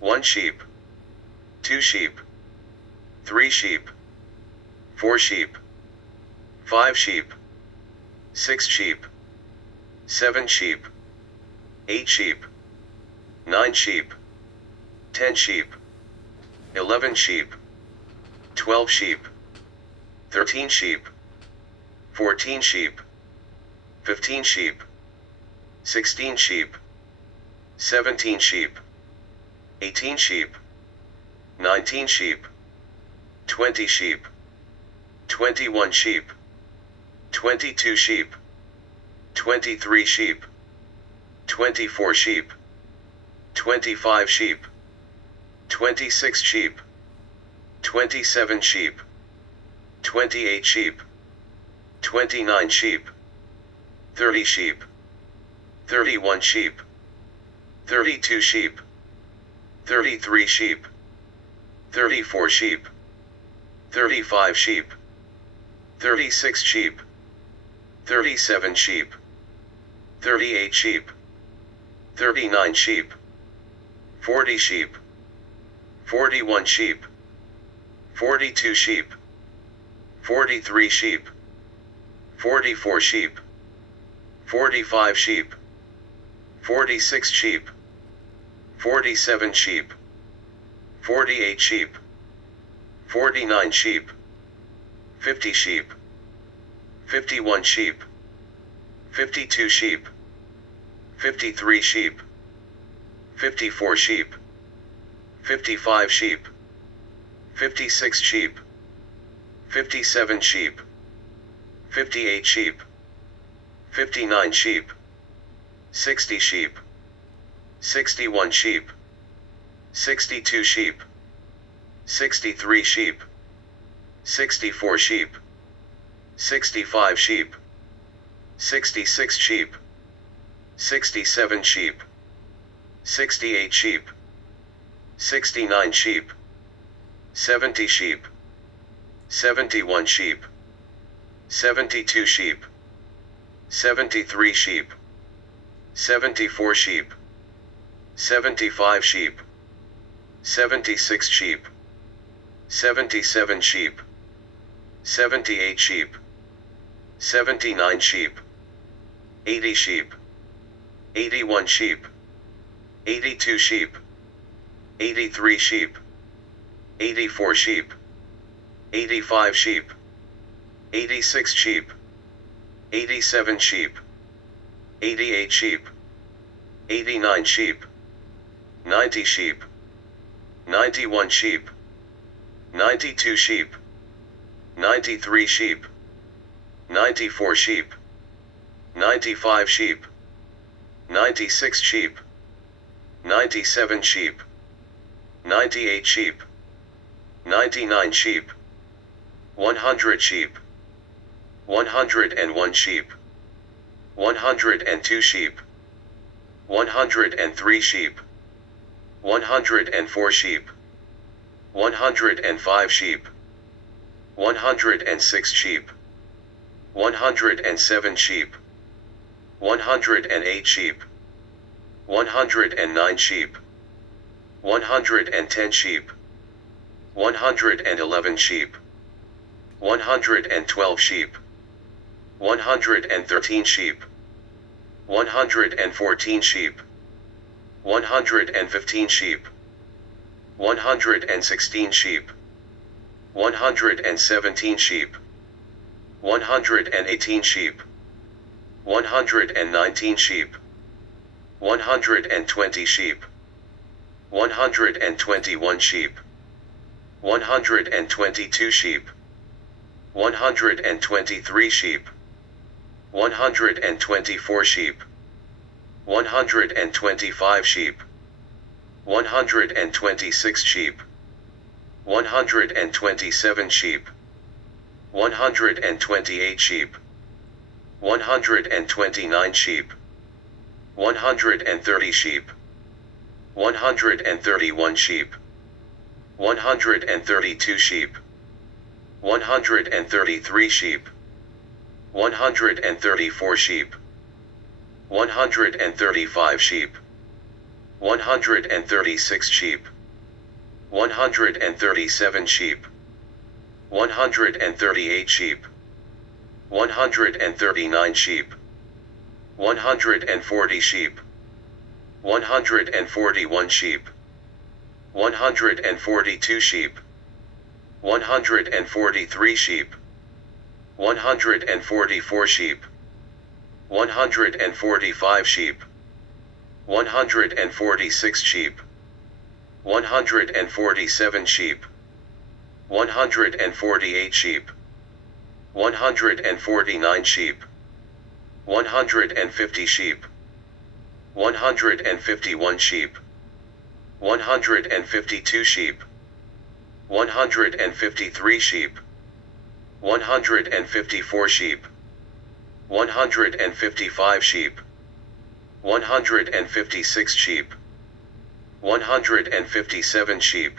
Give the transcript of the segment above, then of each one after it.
1 sheep, 2 sheep, 3 sheep, 4 sheep, 5 sheep, 6 sheep, 7 sheep, 8 sheep, 9 sheep, 10 sheep, 11 sheep, 12 sheep, 13 sheep, 14 sheep, 15 sheep, 16 sheep, 17 sheep, 18 sheep, 19 sheep, 20 sheep, 21 sheep, 22 sheep, 23 sheep, 24 sheep, 25 sheep, 26 sheep, 27 sheep, 28 sheep, 29 sheep, 30 sheep, 31 sheep, 32 sheep, 33 sheep, 34 sheep, 35 sheep, 36 sheep, 37 sheep, 38 sheep, 39 sheep, 40 sheep, 41 sheep, 42 sheep, 43 sheep, 44 sheep, 45 sheep, 46 sheep, 47 sheep, 48 sheep, 49 sheep, 50 sheep, 51 sheep, 52 sheep, 53 sheep, 54 sheep, 55 sheep, 56 sheep, 57 sheep, 58 sheep, 59 sheep, 60 sheep, 61 sheep, 62 sheep, 63 sheep, 64 sheep, 65 sheep, 66 sheep, 67 sheep, 68 sheep, 69 sheep, 70 sheep, 71 sheep, 72 sheep, 73 sheep, 74 sheep, 75 sheep, 76 sheep, 77 sheep, 78 sheep, 79 sheep, 80 sheep, 81 sheep, 82 sheep, 83 sheep, 84 sheep, 85 sheep, 86 sheep, 87 sheep, 88 sheep, 89 sheep, 90 sheep, 91 sheep, 92 sheep, 93 sheep, 94 sheep, 95 sheep, 96 sheep, 97 sheep, 98 sheep, 99 sheep, 100 sheep, 101 sheep, 102 sheep, 103 sheep, 104 sheep, 105 sheep, 106 sheep, 107 sheep, 108 sheep, 109 sheep, 110 sheep, 111 sheep, 112 sheep, 113 sheep, 114 sheep, 115 sheep, 116 sheep, 117 sheep, 118 sheep, 119 sheep, 120 sheep, 121 sheep, 122 sheep, 123 sheep, 124 sheep, 125 sheep, 126 sheep, 127 sheep, 128 sheep, 129 sheep, 130 sheep, 131 sheep, 132 sheep, 133 sheep, 134 sheep, 135 sheep, 136 sheep, 137 sheep, 138 sheep, 139 sheep, 140 sheep, 141 sheep, 142 sheep, 143 sheep, 144 sheep, 145 sheep, 146 sheep, 147 sheep, 148 sheep, 149 sheep, 150 sheep, 151 sheep, 152 sheep, 153 sheep, 154 sheep, 155 sheep, 156 sheep, 157 sheep,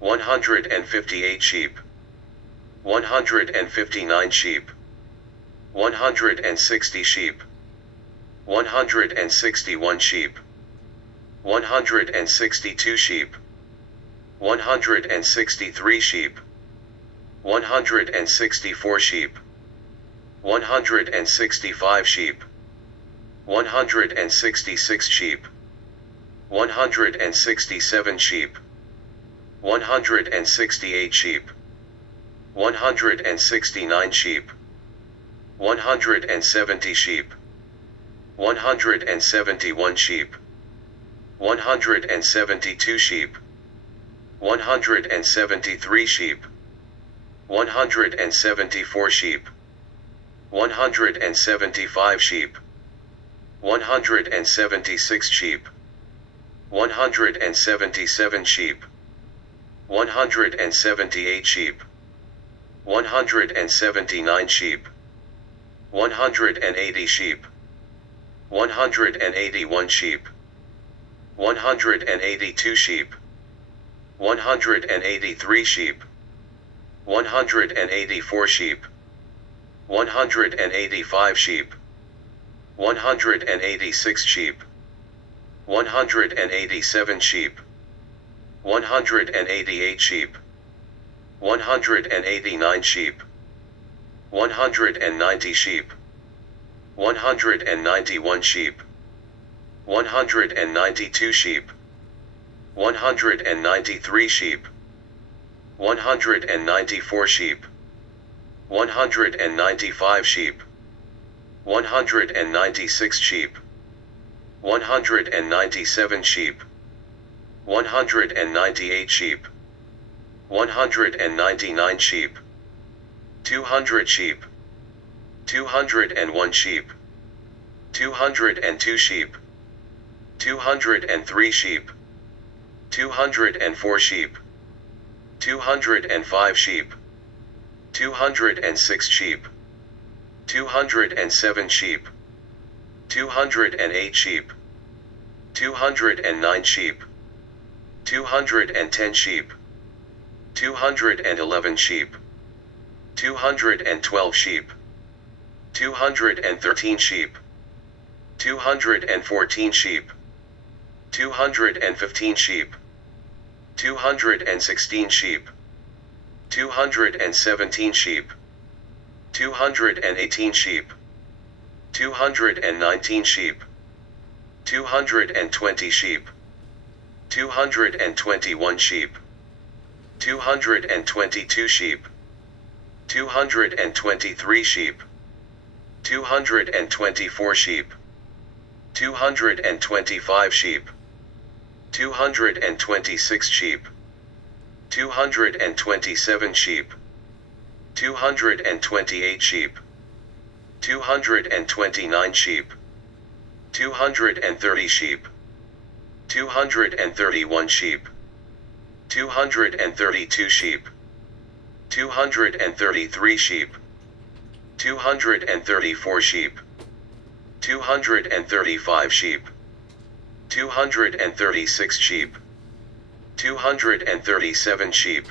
158 sheep, 159 sheep, 160 sheep, 161 sheep, 162 sheep, 163 sheep, 164 sheep, 165 sheep, 166 sheep, 167 sheep, 168 sheep, 169 sheep, 170 sheep, 171 sheep, 172 sheep, 173 sheep, 174 sheep, 175 sheep, 176 sheep, 177 sheep, 178 sheep, 179 sheep, 180 sheep, 181 sheep, 182 sheep, 183 sheep, 184 sheep, 185 sheep, 186 sheep, 187 sheep, 188 sheep, 189 sheep, 190 sheep, 191 sheep, 192 sheep, 193 sheep, 194 sheep, 195 sheep, 196 sheep, 197 sheep, 198 sheep, 199 sheep, 200 sheep, 201 sheep, 202 sheep, 203 sheep, 204 sheep, 205 sheep, 206 sheep, 207 sheep, 208 sheep, 209 sheep, 210 sheep, 211 sheep, 212 sheep, 213 sheep, 214 sheep, 215 sheep, 216 sheep, 217 sheep, 218 sheep, 219 sheep, 220 sheep, 221 sheep, 222 sheep, 223 sheep, 224 sheep, 225 sheep, 226 sheep, 227 sheep, 228 sheep, 229 sheep, 230 sheep, 231 sheep, 232 sheep, 233 sheep, 234 sheep, 235 sheep, 236 sheep, 237 sheep,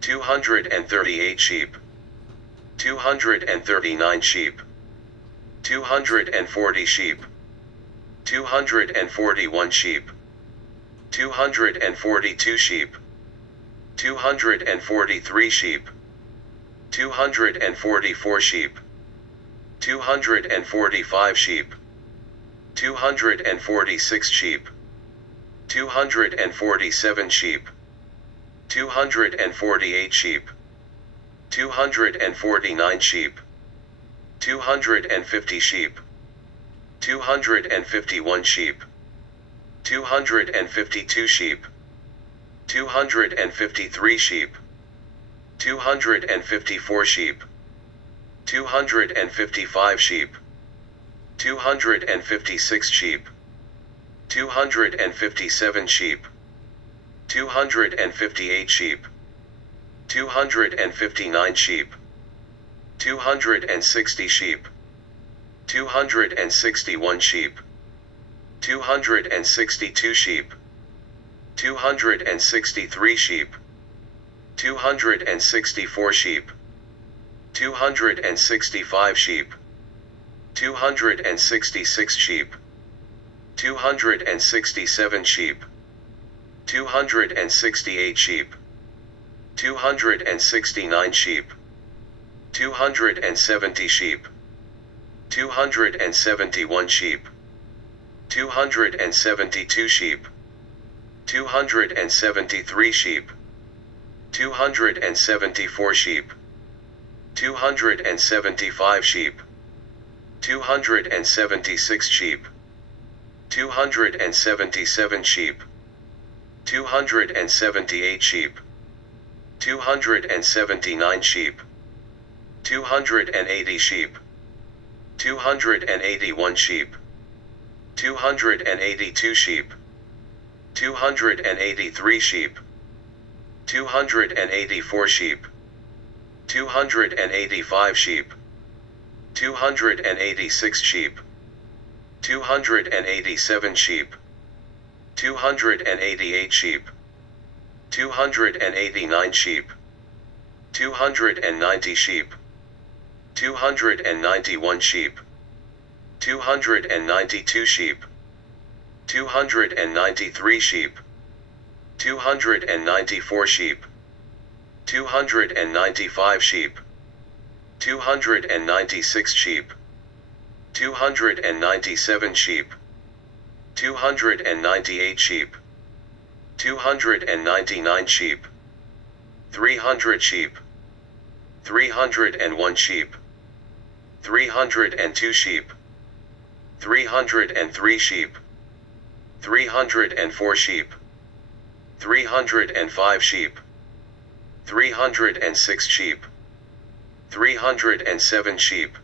238 sheep, 239 sheep, 240 sheep, 241 sheep, 242 sheep, 243 sheep, 244 sheep, 245 sheep, 246 sheep, 247 sheep, 248 sheep, 249 sheep, 250 sheep, 251 sheep, 252 sheep, 253 sheep, 254 sheep, 255 sheep, 256 sheep, 257 sheep, 258 sheep, 259 sheep, 260 sheep, 261 sheep, 262 sheep, 263 sheep, 264 sheep, 265 sheep, 266 sheep, 267 sheep, 268 sheep, 269 sheep, 270 sheep, 271 sheep, 272 sheep, 273 sheep, 274 sheep, 275 sheep, 276 sheep, 277 sheep, 278 sheep, 279 sheep, 280 sheep, 281 sheep, 282 sheep, 283 sheep, 284 sheep, 285 sheep, 286 sheep, 287 sheep, 288 sheep, 289 sheep, 290 sheep, 291 sheep, 292 sheep, 293 sheep, 294 sheep, 295 sheep, 296 sheep, 297 sheep, 298 sheep, 299 sheep, 300 sheep, 301 sheep, 302 sheep, 303 sheep, 304 sheep, 305 sheep, 306 sheep, 307 sheep,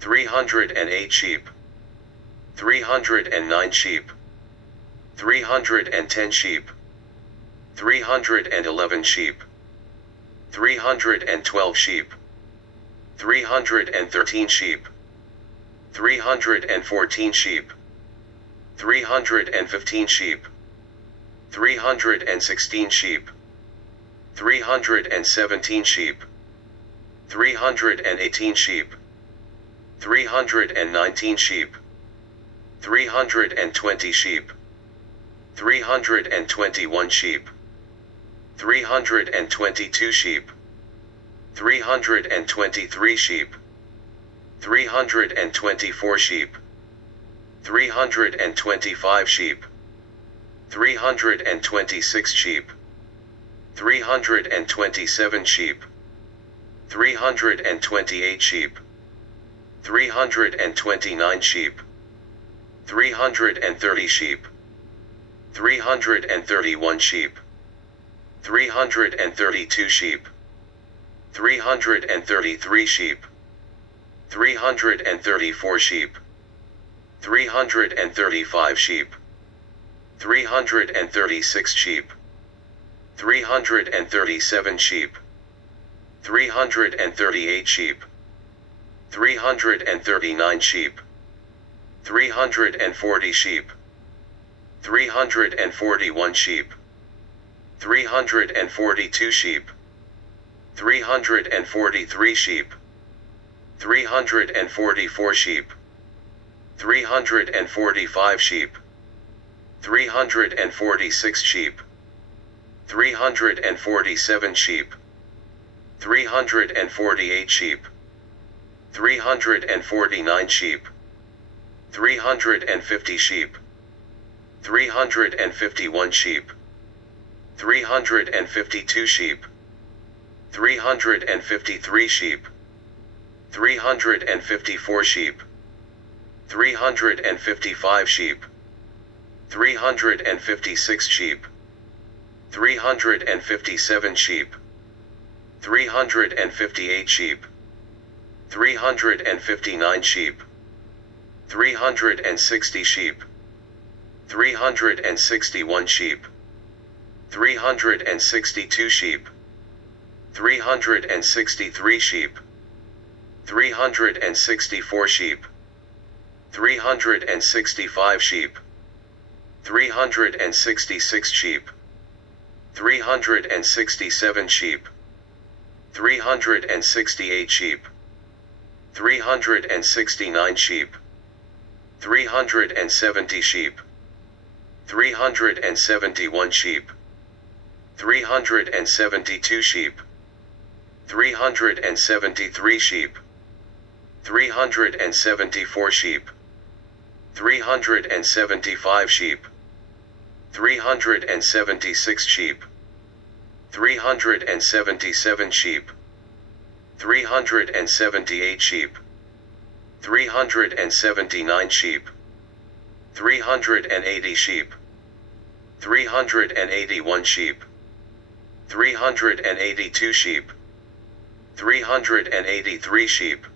308 sheep, 309 sheep, 310 sheep, 311 sheep, 312 sheep, 313 sheep, 314 sheep, 315 sheep, 316 sheep, 317 sheep, 318 sheep, 319 sheep, 320 sheep, 321 sheep, 322 sheep, 323 sheep, 324 sheep, 325 sheep, 326 sheep, 327 sheep, 328 sheep, 329 sheep, 330 sheep, 331 sheep, 332 sheep, 333 sheep, 334 sheep, 335 sheep, 336 sheep, 337 sheep, 338 sheep, 339 sheep, 340 sheep, 341 sheep, 342 sheep, 343 sheep, 344 sheep, 345 sheep, 346 sheep, 347 sheep, 348 sheep, 349 sheep, 350 sheep, 351 sheep, 352 sheep, 353 sheep, 354 sheep, 355 sheep, 356 sheep, 357 sheep, 358 sheep, 359 sheep, 360 sheep, 361 sheep, 362 sheep, 363 sheep, 364 sheep, 365 sheep, 366 sheep, 367 sheep, 368 sheep, 369 sheep, 370 sheep, 371 sheep, 372 sheep, 373 sheep, 374 sheep, 375 sheep, 376 sheep, 377 sheep, 378 sheep, 379 sheep, 380 sheep, 381 sheep, 382 sheep, 383 sheep,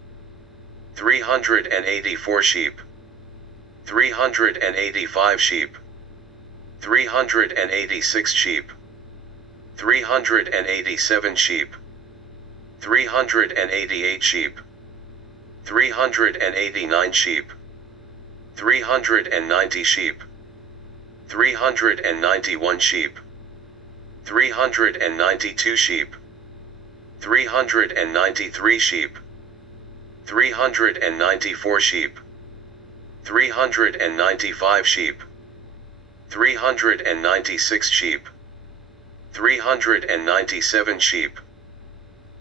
384 sheep, 385 sheep, 386 sheep, 387 sheep, 388 sheep, 389 sheep, 390 sheep, 391 sheep, 392 sheep, 393 sheep, 394 sheep, 395 sheep, 396 sheep, 397 sheep,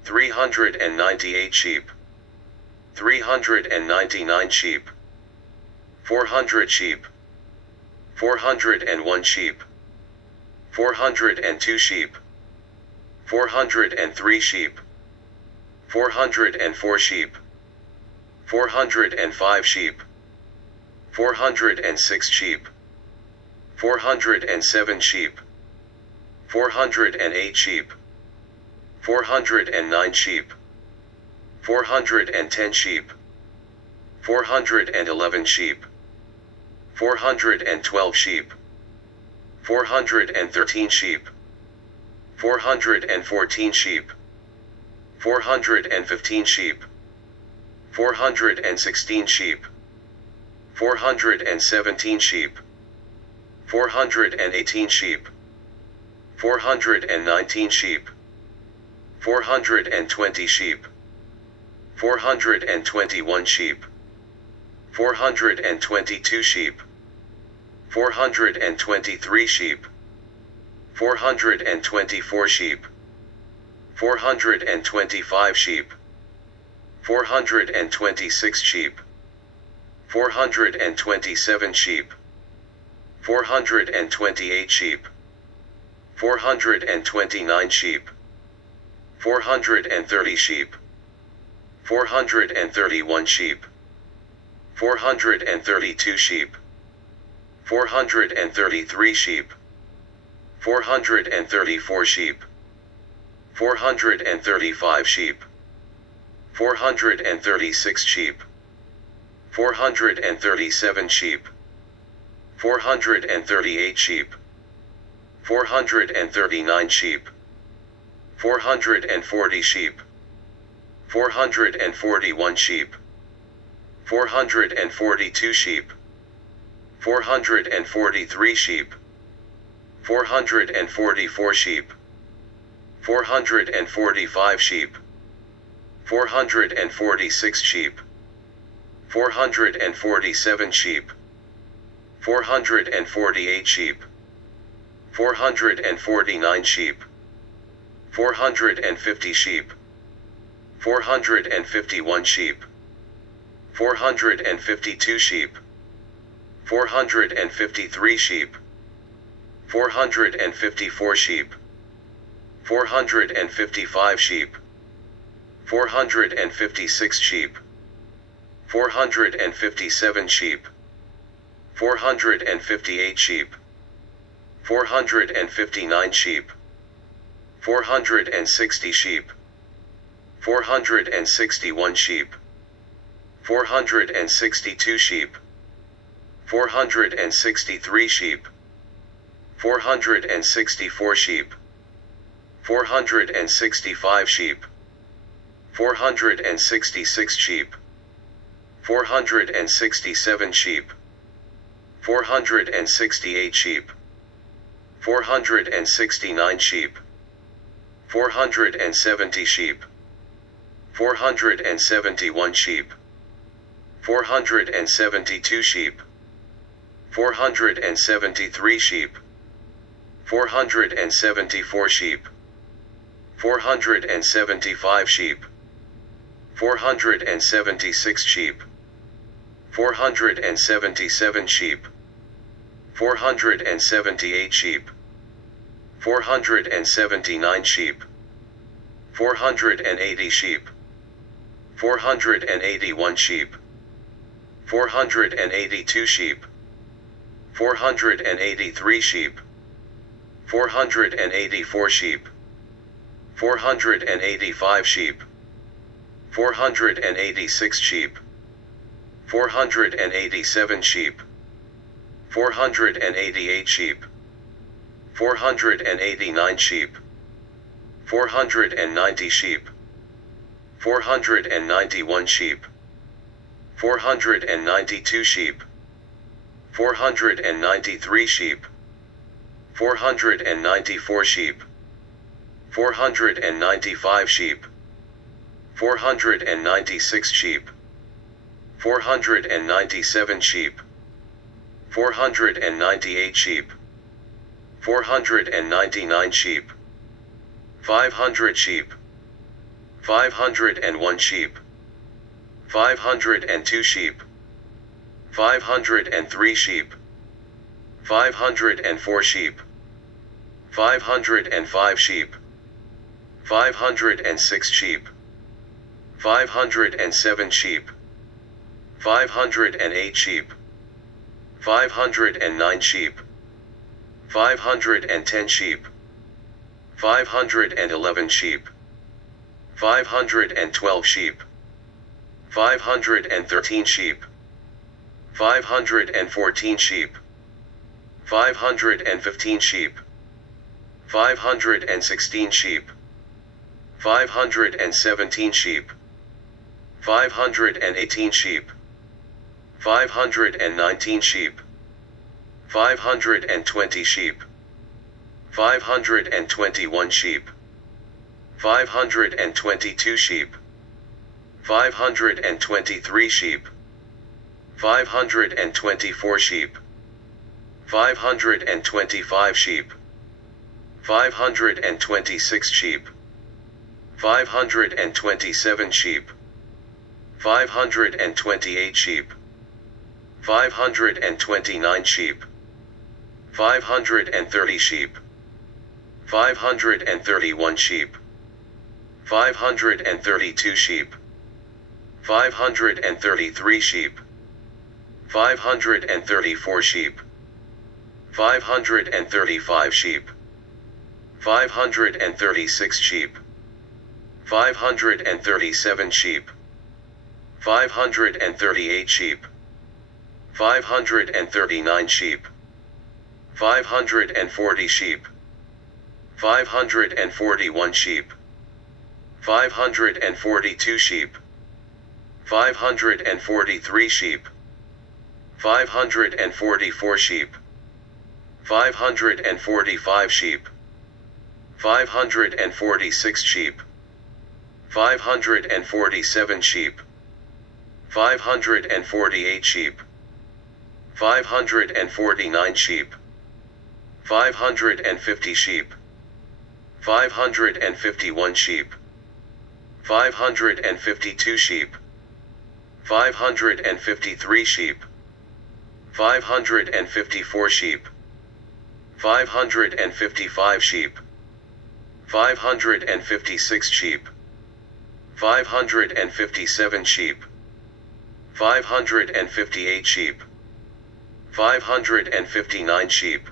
398 sheep, 399 sheep, 400 sheep, 401 sheep, 402 sheep, 403 sheep, 404 sheep, 405 sheep, 406 sheep, 407 sheep, 408 sheep, 409 sheep, 410 sheep, 411 sheep, 412 sheep, 413 sheep, 414 sheep, 415 sheep, 416 sheep, 417 sheep, 418 sheep, 419 sheep, 420 sheep, 421 sheep, 422 sheep, 423 sheep, 424 sheep, 425 sheep, 426 sheep, 427 sheep, 428 sheep, 429 sheep, 430 sheep, 431 sheep, 432 sheep, 433 sheep, 434 sheep, 435 sheep, 436 sheep, 437 sheep, 438 sheep, 439 sheep, 440 sheep, 441 sheep, 442 sheep, 443 sheep, 444 sheep, 445 sheep, 446 sheep, 447 sheep, 448 sheep, 449 sheep, 450 sheep, 451 sheep, 452 sheep, 453 sheep, 454 sheep, 455 sheep, 456 sheep, 457 sheep, 458 sheep, 459 sheep, 460 sheep, 461 sheep, 462 sheep, 463 sheep, 464 sheep, 465 sheep, 466 sheep, 467 sheep, 468 sheep, 469 sheep, 470 sheep, 471 sheep, 472 sheep, 473 sheep, 474 sheep, 475 sheep, 476 sheep, 477 sheep, 478 sheep, 479 sheep, 480 sheep, 481 sheep, 482 sheep, 483 sheep, 484 sheep, 485 sheep, 486 sheep, 487 sheep, 488 sheep, 489 sheep, 490 sheep, 491 sheep, 492 sheep, 493 sheep, 494 sheep, 495 sheep, 496 sheep, 497 sheep, 498 sheep, 499 sheep, 500 sheep, 501 sheep, 502 sheep, 503 sheep, 504 sheep, 505 sheep, 506 sheep, 507 sheep, 508 sheep, 509 sheep, 510 sheep, 511 sheep, 512 sheep, 513 sheep, 514 sheep, 515 sheep, 516 sheep, 517 sheep, 518 sheep, 519 sheep, 520 sheep, 521 sheep, 522 sheep, 523 sheep, 524 sheep, 525 sheep, 526 sheep, 527 sheep, 528 sheep, 529 sheep, 530 sheep, 531 sheep, 532 sheep, 533 sheep, 534 sheep, 535 sheep, 536 sheep, 537 sheep, 538 sheep, 539 sheep, 540 sheep, 541 sheep, 542 sheep, 543 sheep, 544 sheep, 545 sheep, 546 sheep, 547 sheep, 548 sheep, 549 sheep, 550 sheep, 551 sheep, 552 sheep, 553 sheep, 554 sheep, 555 sheep, 556 sheep, 557 sheep, 558 sheep, 559 sheep,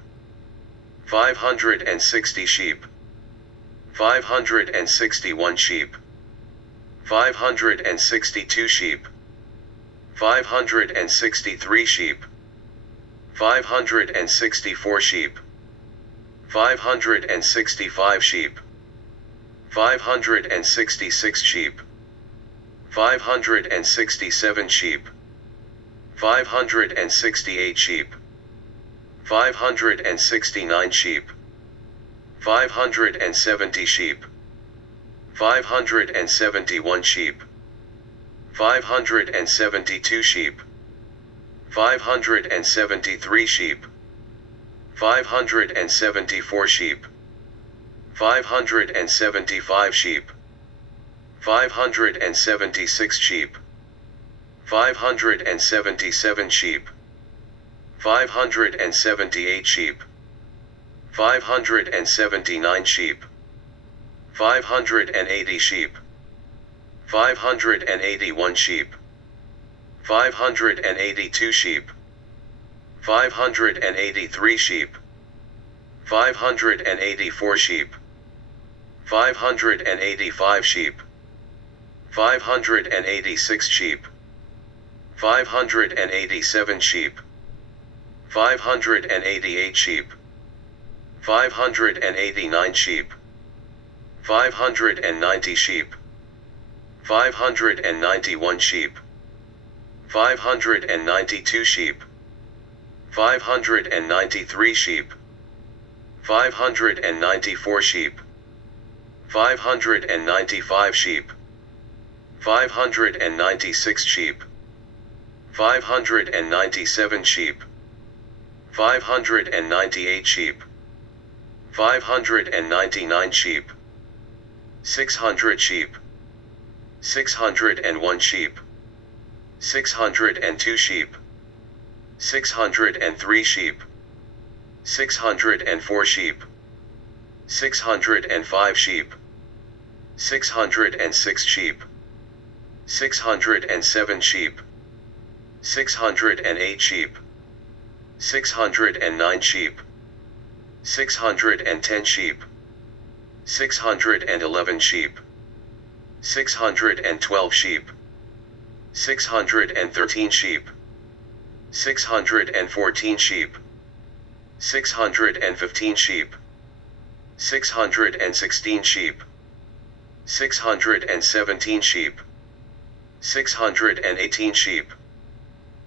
560 sheep, 561 sheep, 562 sheep, 563 sheep, 564 sheep, 565 sheep, 566 sheep, 567 sheep, 568 sheep, 569 sheep, 570 sheep, 571 sheep, 572 sheep, 573 sheep, 574 sheep, 575 sheep, 576 sheep, 577 sheep, 578 sheep, 579 sheep, 580 sheep, 581 sheep, 582 sheep, 583 sheep, 584 sheep, 585 sheep, 586 sheep, 587 sheep, 588 sheep, 589 sheep, 590 sheep, 591 sheep, 592 sheep, 593 sheep, 594 sheep, 595 sheep, 596 sheep, 597 sheep, 598 sheep, 599 sheep, 600 sheep, 601 sheep, 602 sheep, 603 sheep, 604 sheep, 605 sheep, 606 sheep, 607 sheep, 608 sheep, 609 sheep, 610 sheep, 611 sheep, 612 sheep, 613 sheep, 614 sheep, 615 sheep, 616 sheep, 617 sheep, 618 sheep,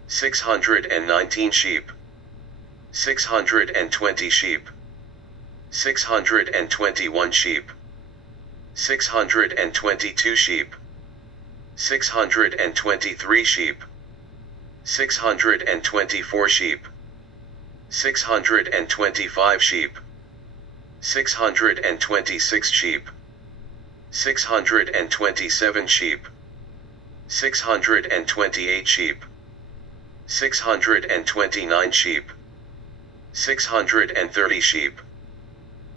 619 sheep, 620 sheep, 621 sheep, 622 sheep, 623 sheep, 624 sheep, 625 sheep, 626 sheep, 627 sheep, 628 sheep, 629 sheep, 630 sheep,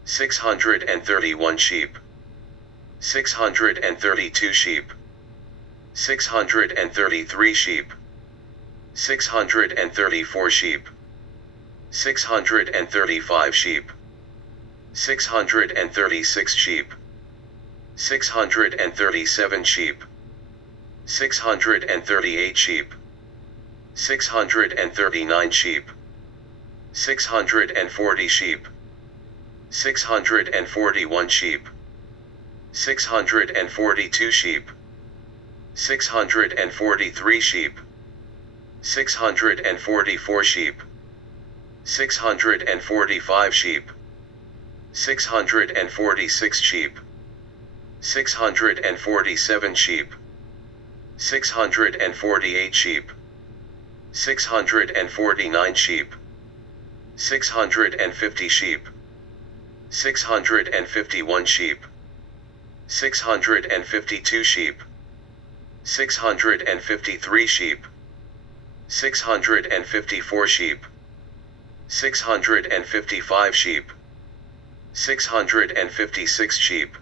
631 sheep, 632 sheep, 633 sheep, 634 sheep, 635 sheep, 636 sheep, 637 sheep, 638 sheep, 639 sheep, 640 sheep, 641 sheep, 642 sheep, 643 sheep, 644 sheep, 645 sheep, 646 sheep, 647 sheep, 648 sheep, 649 sheep, 650 sheep, 651 sheep, 652 sheep, 653 sheep, 654 sheep, 655 sheep, 656 sheep,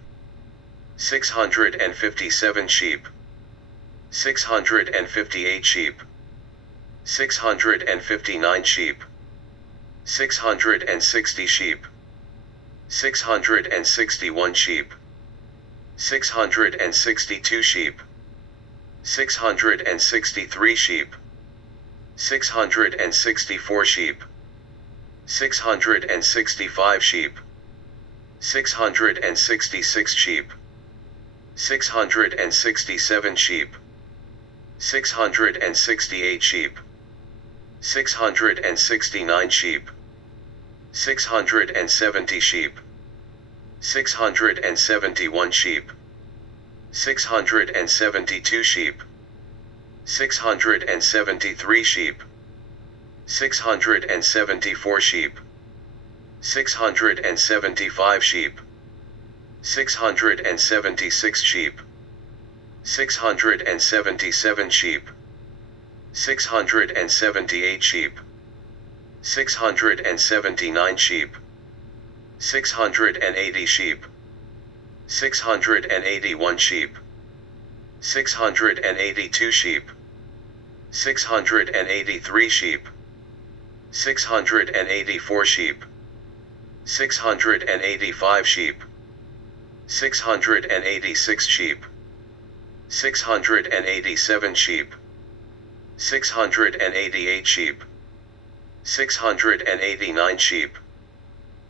657 sheep, 658 sheep, 659 sheep, 660 sheep, 661 sheep, 662 sheep, 663 sheep, 664 sheep, 665 sheep, 666 sheep, 667 sheep, 668 sheep, 669 sheep, 670 sheep, 671 sheep, 672 sheep, 673 sheep, 674 sheep, 675 sheep, 676 sheep, 677 sheep, 678 sheep, 679 sheep, 680 sheep, 681 sheep, 682 sheep, 683 sheep, 684 sheep, 685 sheep, 686 sheep, 687 sheep, 688 sheep, 689 sheep,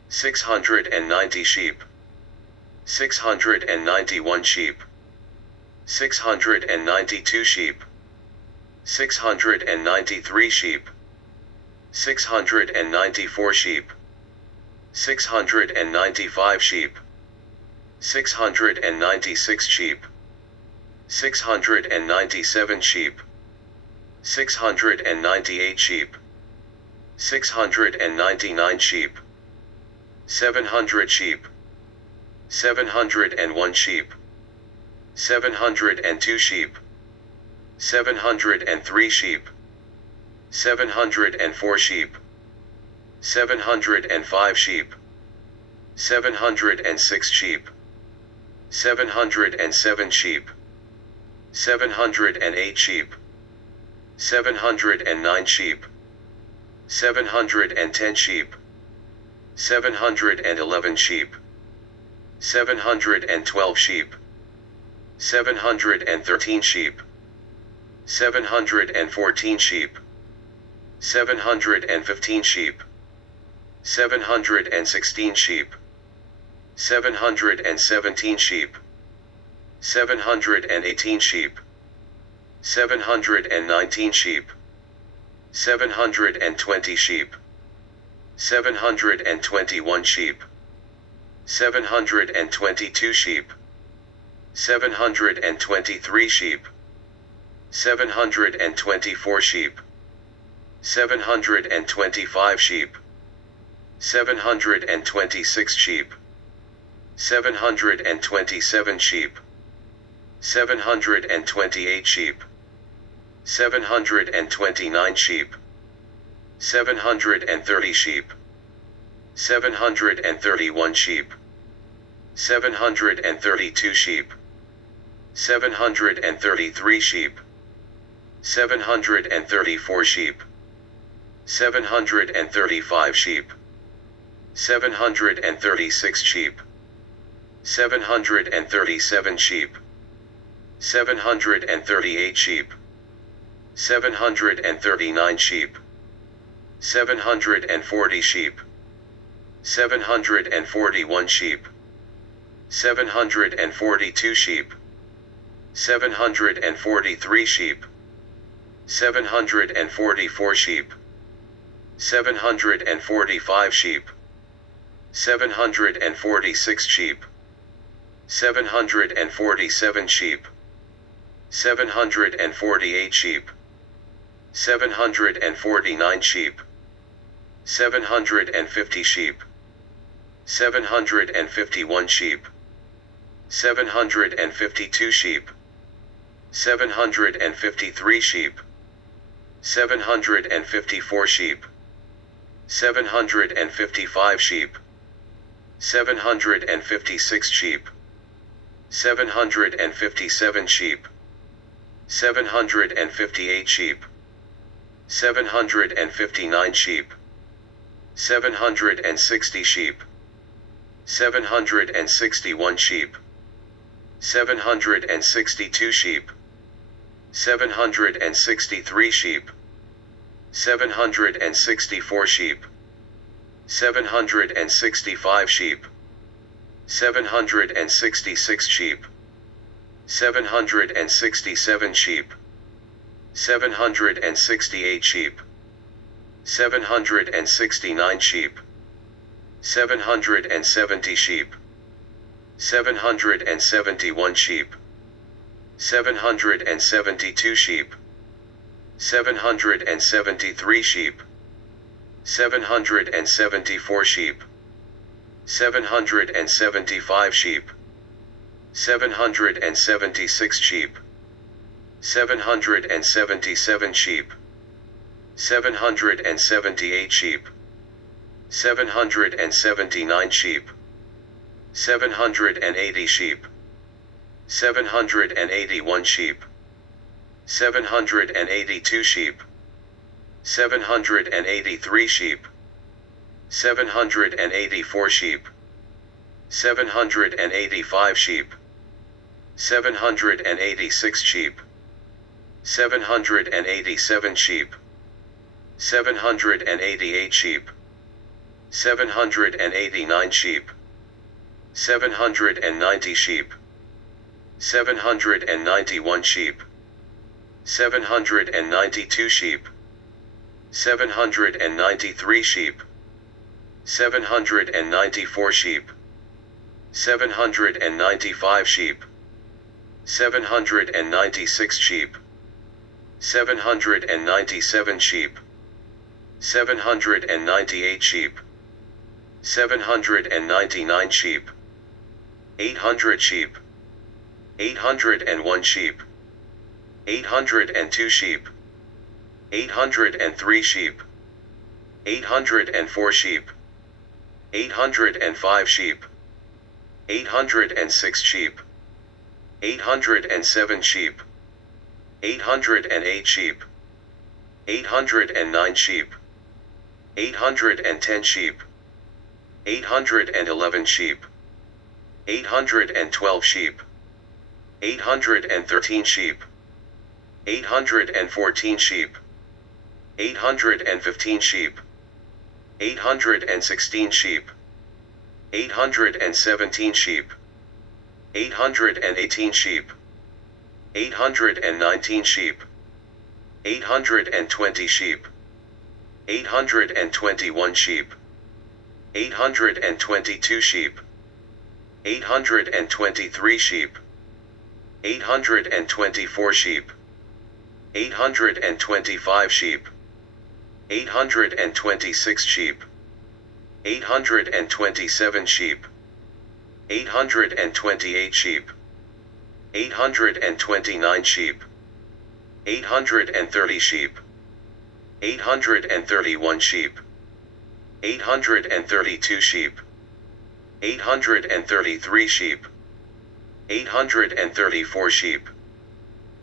690 sheep, 691 sheep, 692 sheep, 693 sheep, 694 sheep, 695 sheep, 696 sheep, 697 sheep, 698 sheep, 699 sheep, 700 sheep, 701 sheep, 702 sheep, 703 sheep, 704 sheep, 705 sheep, 706 sheep, 707 sheep, 708 sheep, 709 sheep, 710 sheep, 711 sheep, 712 sheep, 713 sheep, 714 sheep, 715 sheep, 716 sheep, 717 sheep, 718 sheep, 719 sheep, 720 sheep, 721 sheep, 722 sheep, 723 sheep, 724 sheep, 725 sheep, 726 sheep, 727 sheep, 728 sheep, 729 sheep, 730 sheep, 731 sheep, 732 sheep, 733 sheep, 734 sheep, 735 sheep, 736 sheep, 737 sheep, 738 sheep, 739 sheep, 740 sheep, 741 sheep, 742 sheep, 743 sheep, 744 sheep, 745 sheep, 746 sheep, 747 sheep, 748 sheep, 749 sheep, 750 sheep, 751 sheep, 752 sheep, 753 sheep, 754 sheep, 755 sheep, 756 sheep, 757 sheep, 758 sheep, 759 sheep, 760 sheep, 761 sheep, 762 sheep, 763 sheep, 764 sheep, 765 sheep, 766 sheep, 767 sheep, 768 sheep, 769 sheep, 770 sheep, 771 sheep, 772 sheep, 773 sheep, 774 sheep, 775 sheep, 776 sheep, 777 sheep, 778 sheep, 779 sheep, 780 sheep, 781 sheep, 782 sheep, 783 sheep, 784 sheep, 785 sheep, 786 sheep, 787 sheep, 788 sheep, 789 sheep, 790 sheep, 791 sheep, 792 sheep, 793 sheep, 794 sheep, 795 sheep, 796 sheep, 797 sheep, 798 sheep, 799 sheep, 800 sheep, 801 sheep, 802 sheep, 803 sheep, 804 sheep, 805 sheep, 806 sheep, 807 sheep, 808 sheep, 809 sheep, 810 sheep, 811 sheep, 812 sheep, 813 sheep, 814 sheep, 815 sheep, 816 sheep, 817 sheep, 818 sheep, 819 sheep, 820 sheep, 821 sheep, 822 sheep, 823 sheep, 824 sheep, 825 sheep, 826 sheep, 827 sheep, 828 sheep, 829 sheep, 830 sheep, 831 sheep, 832 sheep, 833 sheep, 834 sheep,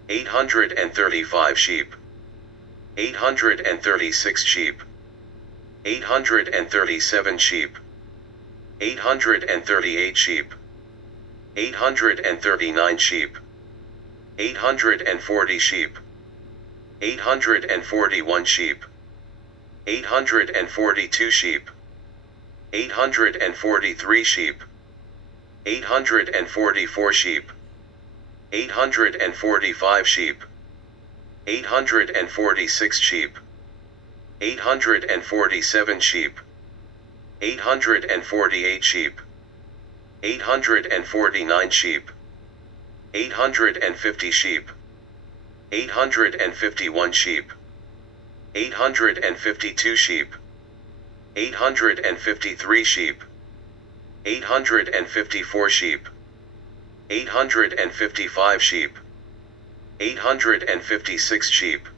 835 sheep, 836 sheep, 837 sheep, 838 sheep, 839 sheep, 840 sheep, 841 sheep, 842 sheep, 843 sheep, 844 sheep, 845 sheep, 846 sheep, 847 sheep, 848 sheep, 849 sheep, 850 sheep, 851 sheep, 852 sheep, 853 sheep, 854 sheep, 855 sheep, 856 sheep,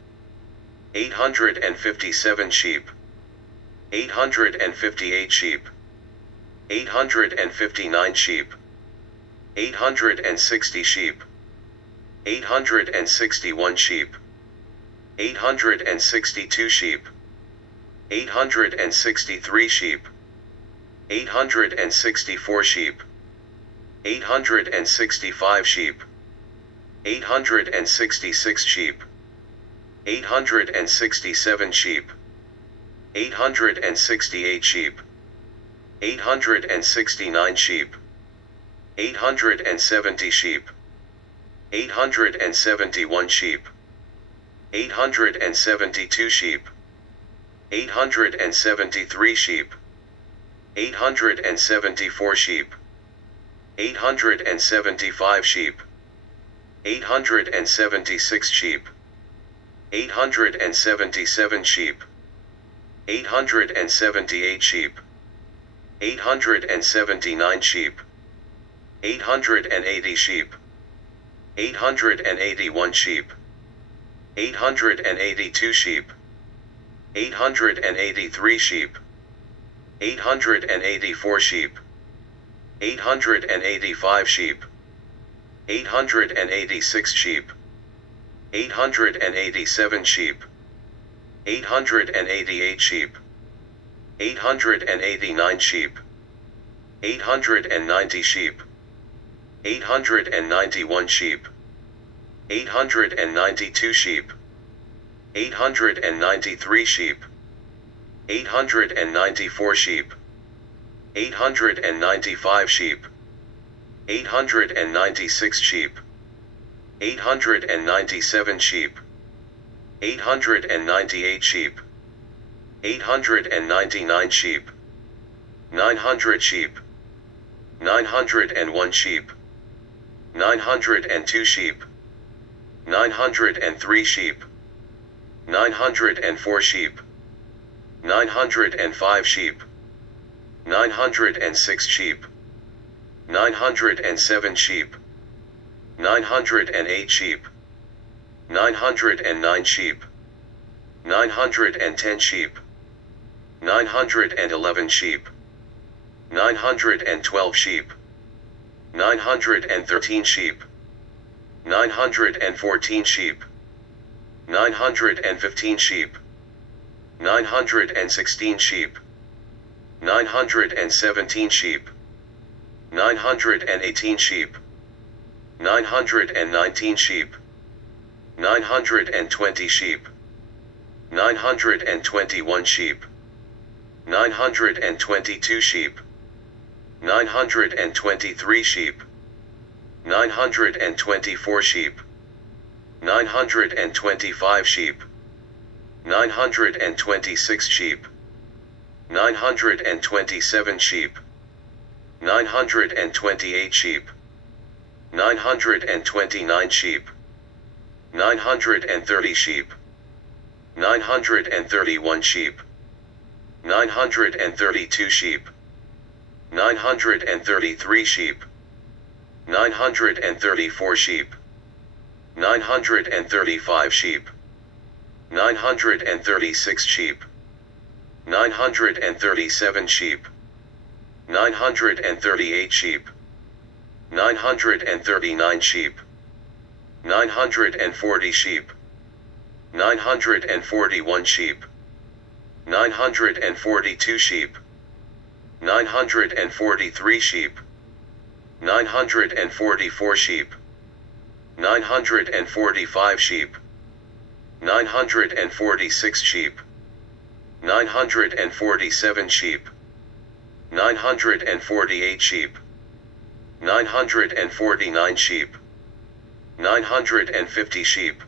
857 sheep, 858 sheep, 859 sheep, 860 sheep, 861 sheep, 862 sheep, 863 sheep, 864 sheep, 865 sheep, 866 sheep, 867 sheep, 868 sheep, 869 sheep, 870 sheep, 871 sheep, 872 sheep, 873 sheep, 874 sheep, 875 sheep, 876 sheep, 877 sheep, 878 sheep, 879 sheep, 880 sheep, 881 sheep, 882 sheep, 883 sheep, 884 sheep, 885 sheep, 886 sheep, 887 sheep, 888 sheep, 889 sheep, 890 sheep, 891 sheep, 892 sheep, 893 sheep, 894 sheep, 895 sheep, 896 sheep, 897 sheep, 898 sheep, 899 sheep, 900 sheep, 901 sheep, 902 sheep, 903 sheep, 904 sheep, 905 sheep, 906 sheep, 907 sheep, 908 sheep, 909 sheep, 910 sheep, 911 sheep, 912 sheep, 913 sheep, 914 sheep, 915 sheep, 916 sheep, 917 sheep, 918 sheep, 919 sheep, 920 sheep, 921 sheep, 922 sheep, 923 sheep, 924 sheep, 925 sheep, 926 sheep, 927 sheep, 928 sheep, 929 sheep, 930 sheep, 931 sheep, 932 sheep, 933 sheep, 934 sheep, 935 sheep, 936 sheep, 937 sheep, 938 sheep, 939 sheep, 940 sheep, 941 sheep, 942 sheep, 943 sheep, 944 sheep, 945 sheep, 946 sheep, 947 sheep, 948 sheep, 949 sheep, 950 sheep,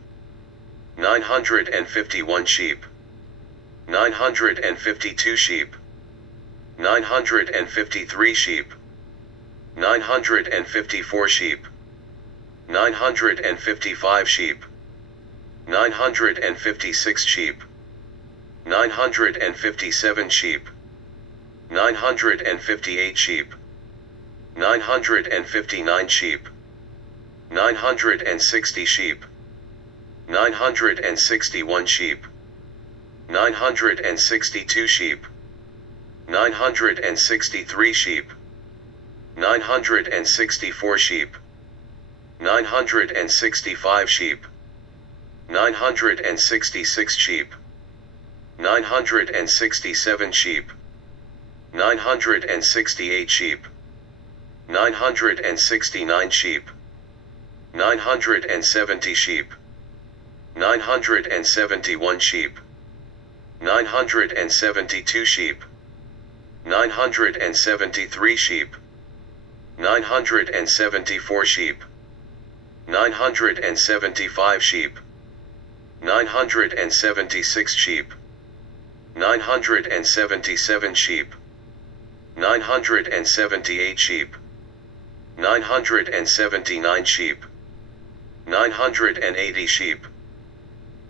951 sheep, 952 sheep, 953 sheep, 954 sheep, 955 sheep, 956 sheep, 957 sheep, 958 sheep, 959 sheep, 960 sheep, 961 sheep, 962 sheep, 963 sheep, 964 sheep, 965 sheep, 966 sheep, 967 sheep, 968 sheep, 969 sheep, 970 sheep, 971 sheep, 972 sheep, 973 sheep, 974 sheep, 975 sheep, 976 sheep, 977 sheep, 978 sheep, 979 sheep, 980 sheep,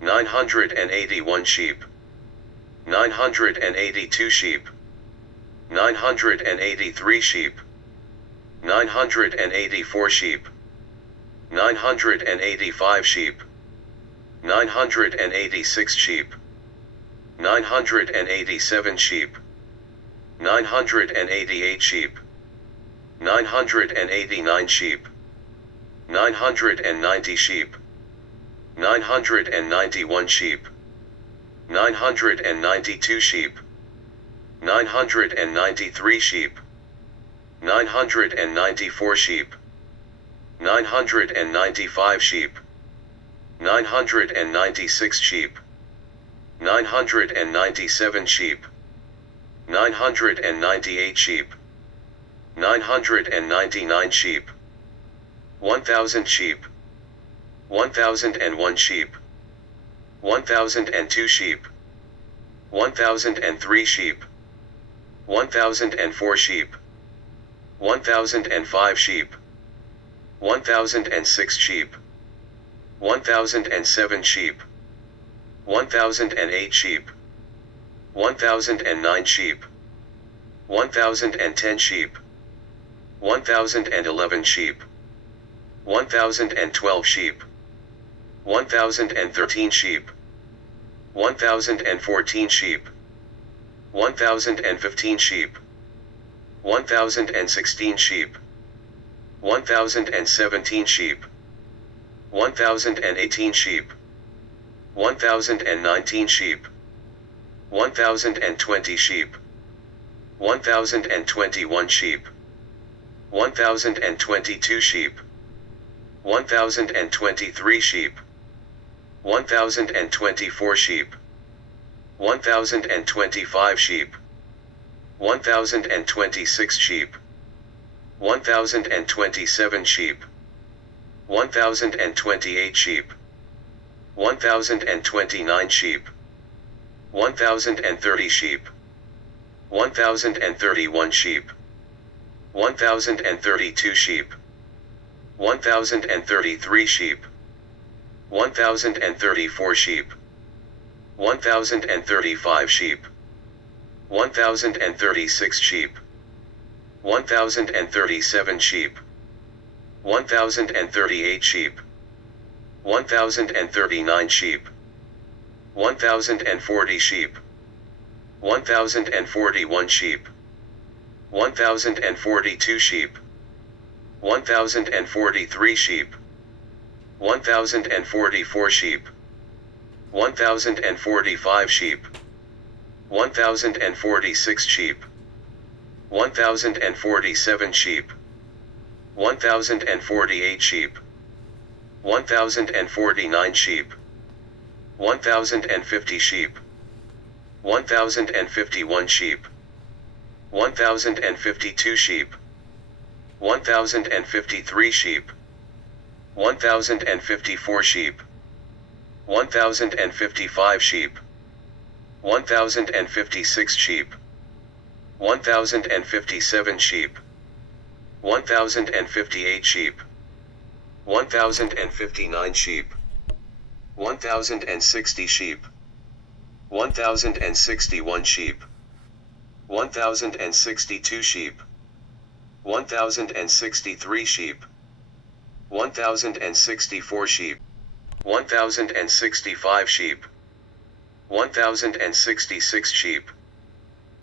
981 sheep, 982 sheep, 983 sheep, 984 sheep, 985 sheep, 986 sheep, 987 sheep, 988 sheep, 989 sheep, 990 sheep, 991 sheep, 992 sheep, 993 sheep, 994 sheep, 995 sheep, 996 sheep, 997 sheep, 998 sheep, 999 sheep, 1,000 sheep, 1,001 sheep, 1,002 sheep, 1,003 sheep, 1,004 sheep, 1,005 sheep, 1,006 sheep, 1,007 sheep, 1,008 sheep, 1,009 sheep, 1,010 sheep, 1,011 sheep, 1,012 sheep, 1,013 sheep, 1,014 sheep, 1,015 sheep, 1,016 sheep, 1,017 sheep, 1,018 sheep, 1,019 sheep, 1,020 sheep, 1,021 sheep, 1,022 sheep, 1,023 sheep, 1,024 sheep, 1,025 sheep, 1,026 sheep, 1,027 sheep, 1,028 sheep, 1,029 sheep, 1,030 sheep, 1,031 sheep, 1,032 sheep, 1,033 sheep, 1,034 sheep, 1,035 sheep, 1,036 sheep, 1,037 sheep, 1,038 sheep, 1,039 sheep, 1,040 sheep, 1,041 sheep, 1,042 sheep, 1,043 sheep, 1,044 sheep, 1,045 sheep, 1,046 sheep, 1,047 sheep, 1,048 sheep, 1,049 sheep, 1,050 sheep, 1,051 sheep, 1,052 sheep, 1,053 sheep, 1,054 sheep, 1,055 sheep, 1,056 sheep, 1,057 sheep, 1,058 sheep, 1,059 sheep, 1060 sheep, 1061 sheep, 1062 sheep, 1063 sheep, 1064 sheep, 1065 sheep, 1066 sheep,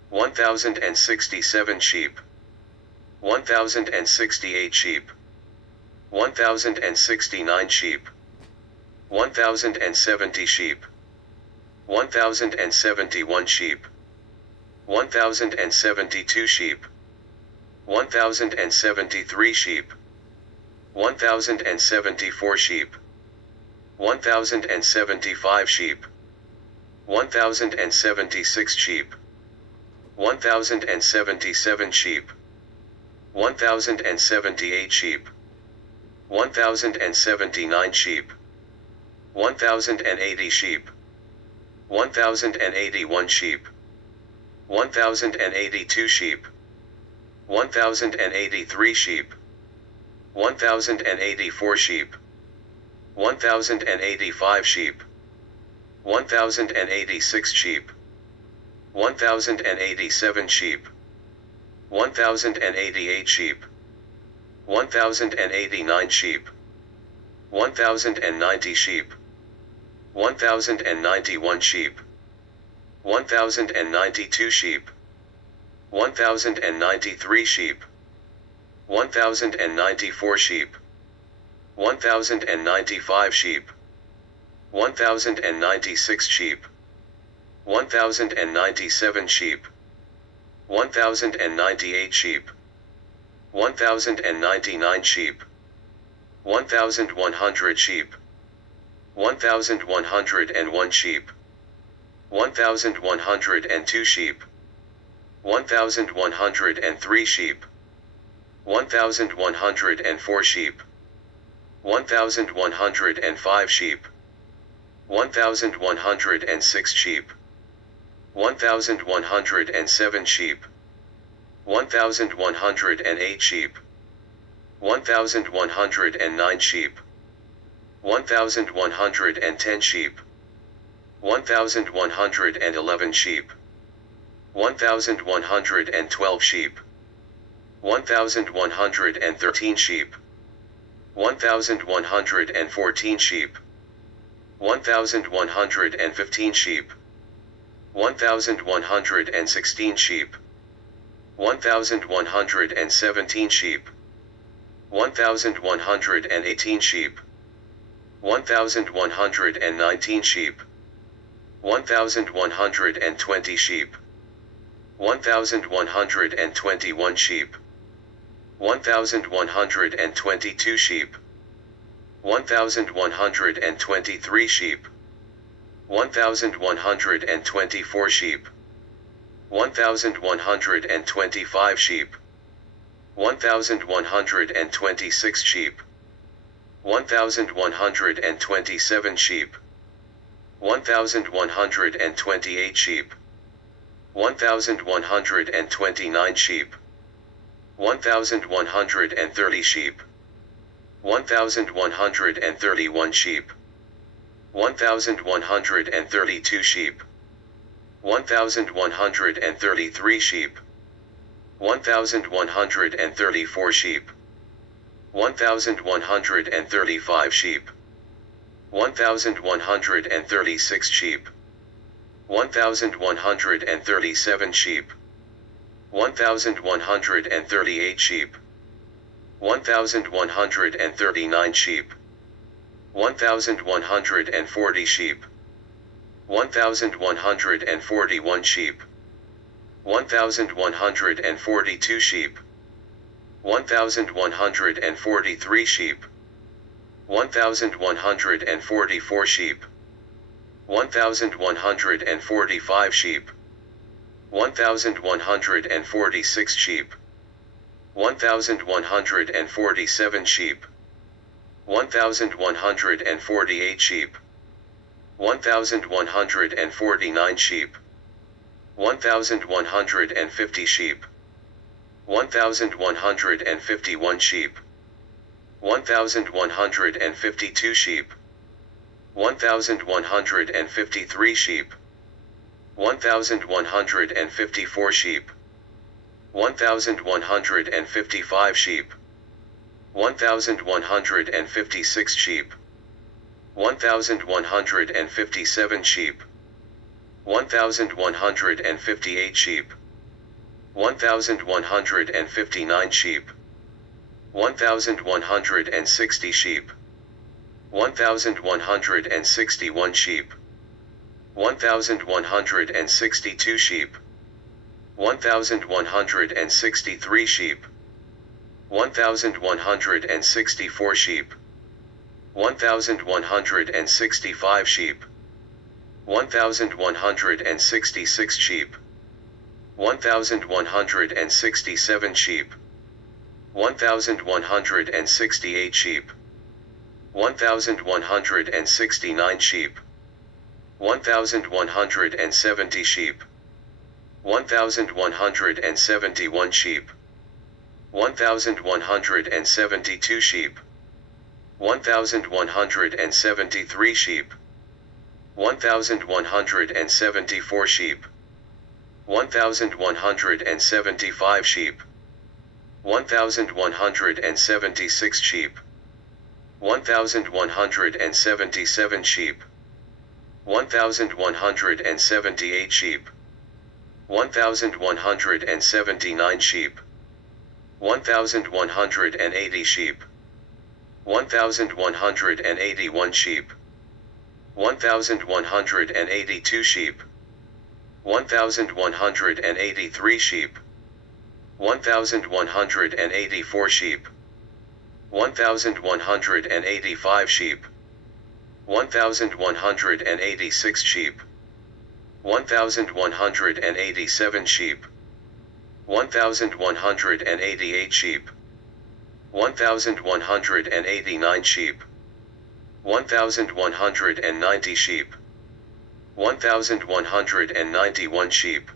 1067 sheep, 1068 sheep, 1069 sheep, 1070 sheep, 1071 sheep, 1072 sheep, 1073 sheep, 1074 sheep, 1075 sheep, 1076 sheep, 1077 sheep, 1078 sheep, 1079 sheep, 1080 sheep, 1081 sheep, 1082 sheep, 1083 sheep, 1084 sheep, 1085 sheep, 1086 sheep, 1087 sheep, 1088 sheep, 1089 sheep, 1090 sheep, 1091 sheep, 1092 sheep, 1093 sheep, 1094 sheep, 1095 sheep, 1096 sheep, 1097 sheep, 1098 sheep, 1099 sheep, 1100 sheep, 1101 sheep, 1102 sheep, 1103 sheep, 1104 sheep, 1105 sheep, 1106 sheep, 1107 sheep, 1108 sheep, 1109 sheep, 1110 sheep, 1111 sheep, 1112 sheep, 1113 sheep, 1114 sheep, 1115 sheep, 1116 sheep, 1117 sheep, 1118 sheep, 1119 sheep, 1120 sheep, 1121 sheep, 1122 sheep, 1123 sheep, 1124 sheep, 1125 sheep, 1126 sheep, 1127 sheep, 1128 sheep, 1129 sheep, 1130 sheep, 1131 sheep, 1132 sheep, 1133 sheep, 1134 sheep, 1135 sheep, 1136 sheep, 1137 sheep, 1138 sheep, 1139 sheep, 1140 sheep, 1141 sheep, 1142 sheep, 1143 sheep, 1144 sheep, 1145 sheep, 1146 sheep, 1147 sheep, 1148 sheep, 1149 sheep, 1150 sheep, 1151 sheep, 1152 sheep, 1,153 sheep, 1,154 sheep, 1,155 sheep, 1,156 sheep, 1,157 sheep, 1,158 sheep, 1,159 sheep, 1,160 sheep, 1,161 sheep, 1,162 sheep, 1,163 sheep, 1,164 sheep, 1,165 sheep, 1,166 sheep, 1,167 sheep, 1,168 sheep, 1,169 sheep, 1,170 sheep, 1,171 sheep, 1,172 sheep, 1,173 sheep, 1,174 sheep, 1,175 sheep, 1,176 sheep, 1,177 sheep, 1,178 sheep, 1,179 sheep, 1,180 sheep, 1,181 sheep, 1,182 sheep, 1,183 sheep, 1,184 sheep, 1,185 sheep, 1,186 sheep, 1,187 sheep, 1,188 sheep, 1,189 sheep, 1,190 sheep, 1,191 sheep,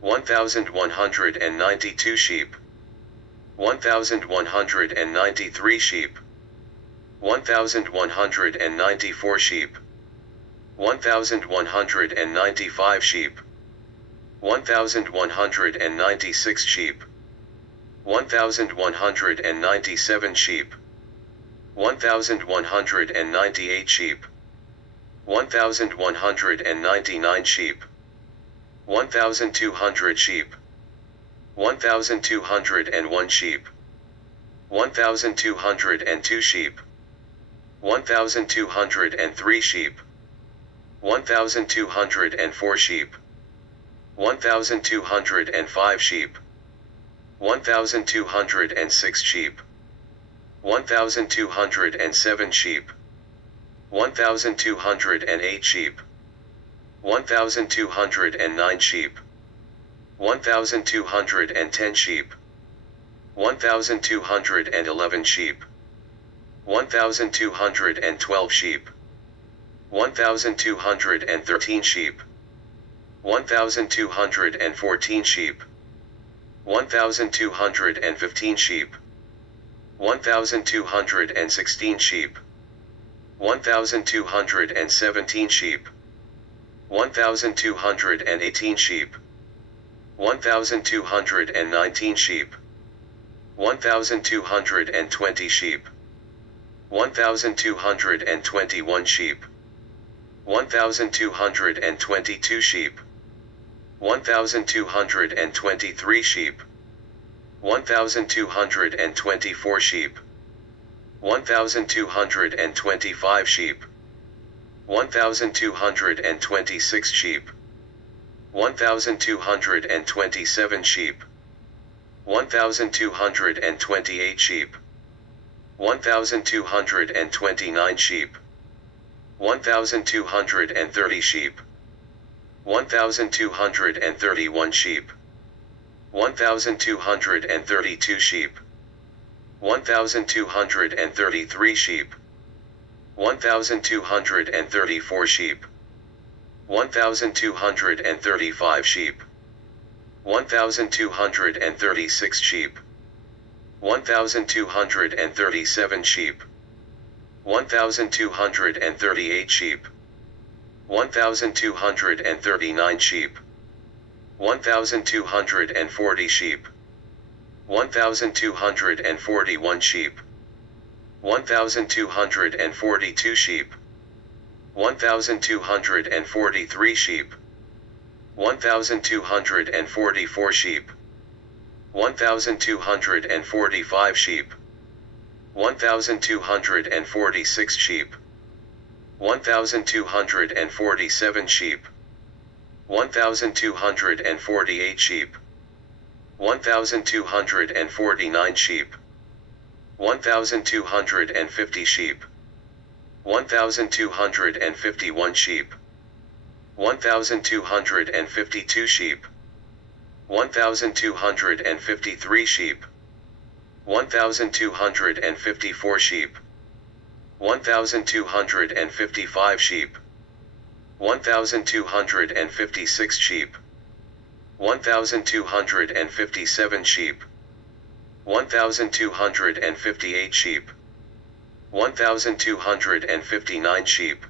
1,192 sheep, 1,193 sheep, 1,194 sheep, 1,195 sheep, 1,196 sheep, 1,197 sheep, 1,198 sheep, 1,199 sheep, 1,200 sheep, 1,201 sheep, 1,202 sheep, 1,203 sheep, 1,204 sheep, 1,205 sheep, 1,206 sheep, 1,207 sheep, 1,208 sheep, 1,209 sheep, 1,210 sheep, 1,211 sheep, 1,212 sheep, 1,213 sheep, 1,214 sheep, 1,215 sheep, 1,216 sheep, 1,217 sheep, 1,218 sheep, 1,219 sheep, 1,220 sheep, 1,221 sheep, 1,222 sheep, 1,223 sheep, 1,224 sheep, 1,225 sheep, 1,226 sheep, 1,227 sheep, 1,228 sheep, 1,229 sheep, 1,230 sheep, 1,231 sheep, 1,232 sheep, 1,233 sheep, 1,234 sheep, 1,235 sheep, 1,236 sheep, 1,237 sheep, 1,238 sheep, 1,239 sheep, 1,240 sheep, 1,241 sheep, 1,242 sheep, 1,243 sheep, 1,244 sheep, 1,245 sheep, 1,246 sheep, 1,247 sheep, 1,248 sheep, 1,249 sheep, 1,250 sheep, 1,251 sheep, 1,252 sheep, 1,253 sheep, 1,254 sheep, 1,255 sheep, 1,256 sheep, 1,257 sheep, 1,258 sheep, 1,259 sheep,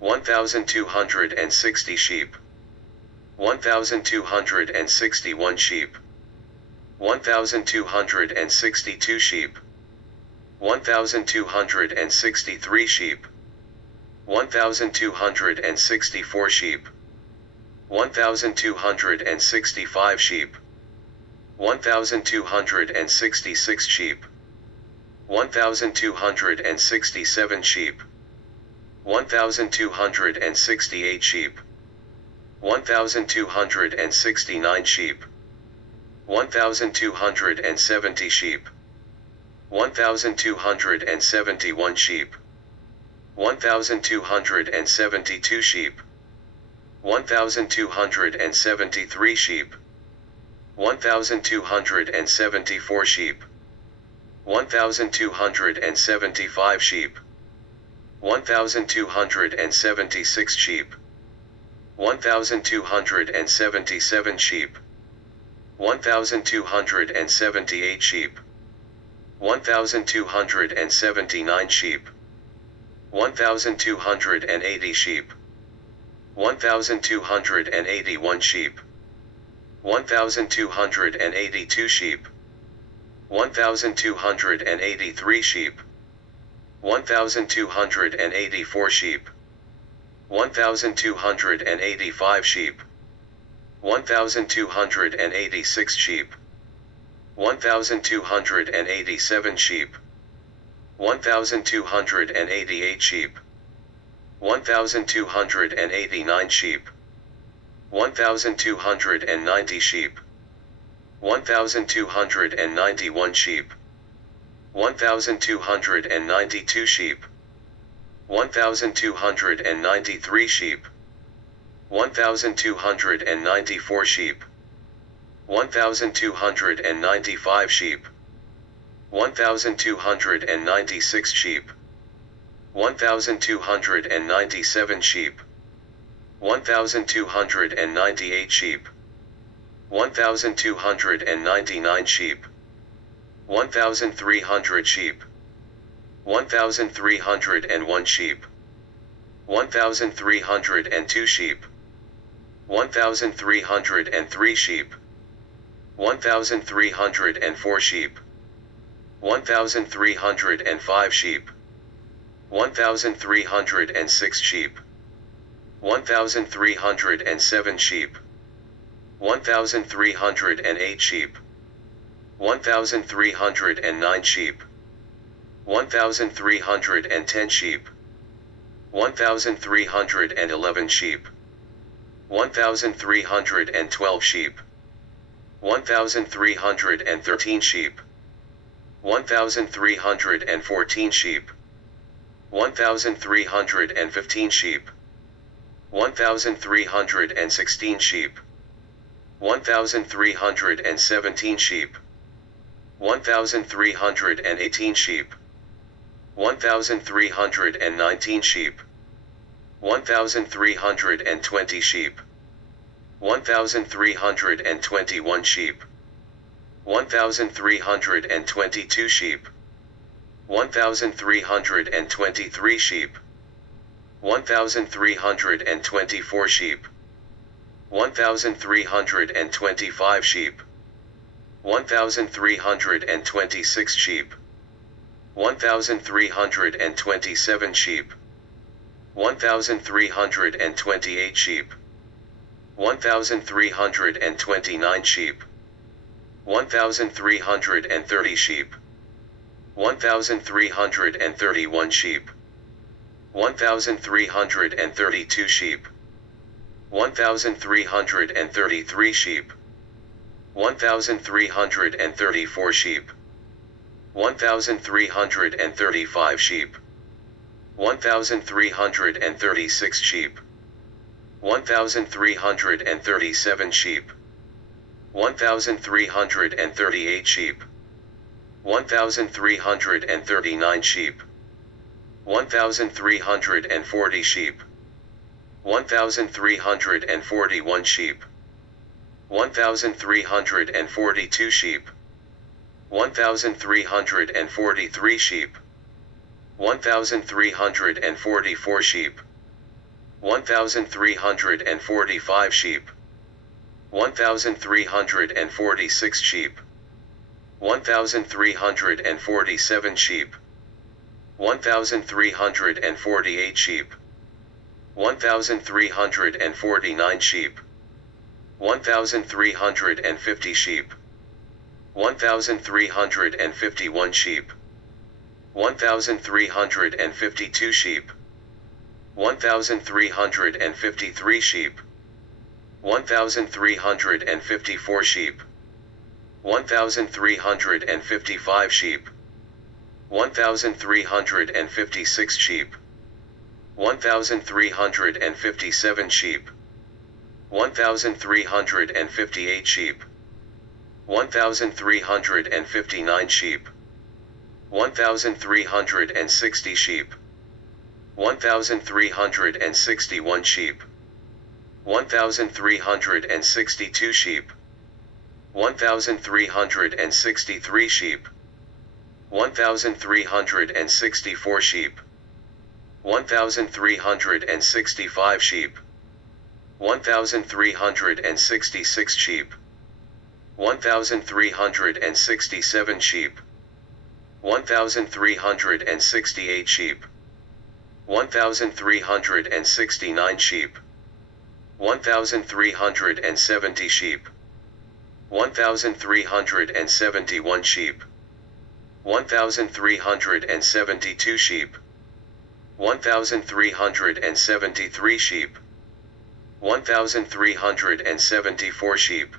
1,260 sheep, 1,261 sheep, 1,262 sheep, 1,263 sheep, 1,264 sheep, 1,265 sheep, 1,266 sheep, 1,267 sheep, 1,268 sheep, 1,269 sheep, 1,270 sheep, 1,271 sheep, 1,272 sheep, 1,273 sheep, 1,274 sheep, 1,275 sheep, 1,276 sheep, 1,277 sheep, 1,278 sheep, 1,279 sheep, 1,280 sheep, 1,281 sheep, 1,282 sheep, 1,283 sheep, 1,284 sheep, 1,285 sheep, 1,286 sheep, 1,287 sheep, 1,288 sheep, 1,289 sheep, 1,290 sheep, 1,291 sheep, 1,292 sheep, 1,293 sheep, 1,294 sheep, 1,295 sheep, 1,296 sheep, 1,297 sheep, 1,298 sheep, 1,299 sheep, 1,300 sheep, 1,301 sheep, 1,302 sheep, 1,303 sheep, 1,304 sheep, 1,305 sheep, 1,306 sheep, 1,307 sheep, 1,308 sheep, 1,309 sheep, 1,310 sheep, 1,311 sheep, 1,312 sheep, 1,313 sheep, 1,314 sheep, 1,315 sheep, 1,316 sheep, 1,317 sheep, 1,318 sheep, 1,319 sheep, 1,320 sheep, 1,321 sheep, 1,322 sheep, 1,323 sheep, 1,324 sheep, 1,325 sheep, 1,326 sheep, 1,327 sheep, 1,328 sheep, 1,329 sheep, 1,330 sheep, 1,331 sheep, 1,332 sheep, 1,333 sheep, 1,334 sheep, 1,335 sheep, 1,336 sheep, 1,337 sheep, 1,338 sheep, 1,339 sheep, 1,340 sheep, 1,341 sheep, 1,342 sheep, 1,343 sheep, 1,344 sheep, 1,345 sheep, 1,346 sheep, 1,347 sheep, 1,348 sheep, 1,349 sheep, 1,350 sheep, 1,351 sheep, 1,352 sheep, 1,353 sheep, 1,354 sheep, 1,355 sheep, 1,356 sheep, 1,357 sheep, 1,358 sheep, 1,359 sheep, 1,360 sheep, 1,361 sheep, 1,362 sheep, 1,363 sheep, 1,364 sheep, 1,365 sheep, 1,366 sheep, 1,367 sheep, 1,368 sheep, 1,369 sheep, 1,370 sheep, 1,371 sheep, 1,372 sheep, 1,373 sheep, 1,374 sheep,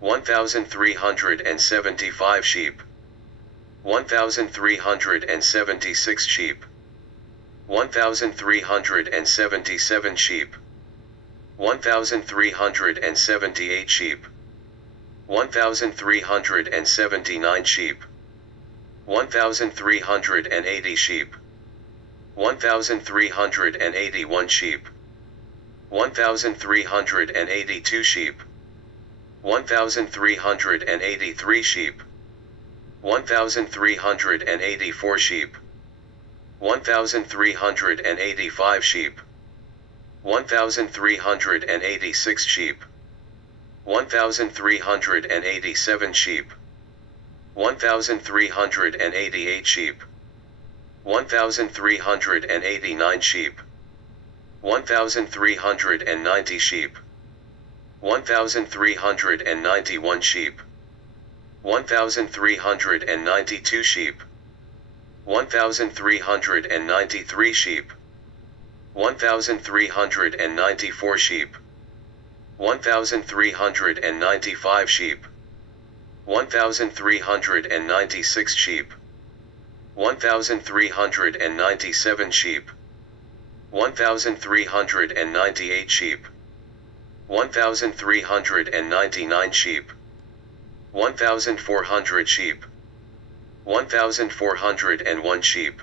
1,375 sheep, 1,376 sheep, 1,377 sheep, 1,378 sheep, 1,379 sheep, 1,380 sheep, 1,381 sheep, 1,382 sheep, 1,383 sheep, 1,384 sheep, 1,385 sheep, 1,386 sheep, 1,387 sheep, 1,388 sheep, 1,389 sheep, 1,390 sheep, 1,391 sheep, 1,392 sheep, 1,393 sheep, 1,394 sheep, 1,395 sheep, 1,396 sheep, 1,397 sheep, 1,398 sheep, 1,399 sheep, 1,400 sheep, 1,401 sheep,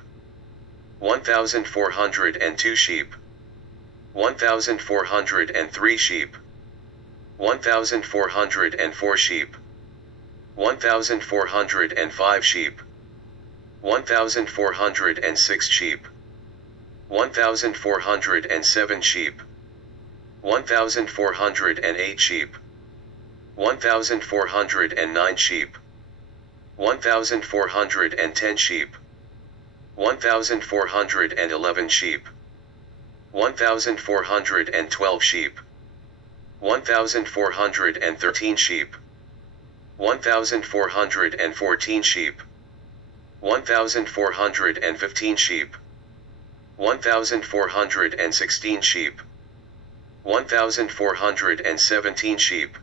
1,402 sheep, 1,403 sheep, 1,404 sheep, 1,405 sheep, 1,406 sheep, 1,407 sheep, 1,408 sheep, 1,409 sheep, 1,410 sheep, 1,411 sheep, 1,412 sheep, 1,413 sheep, 1,414 sheep, 1,415 sheep, 1,416 sheep, 1,417 sheep,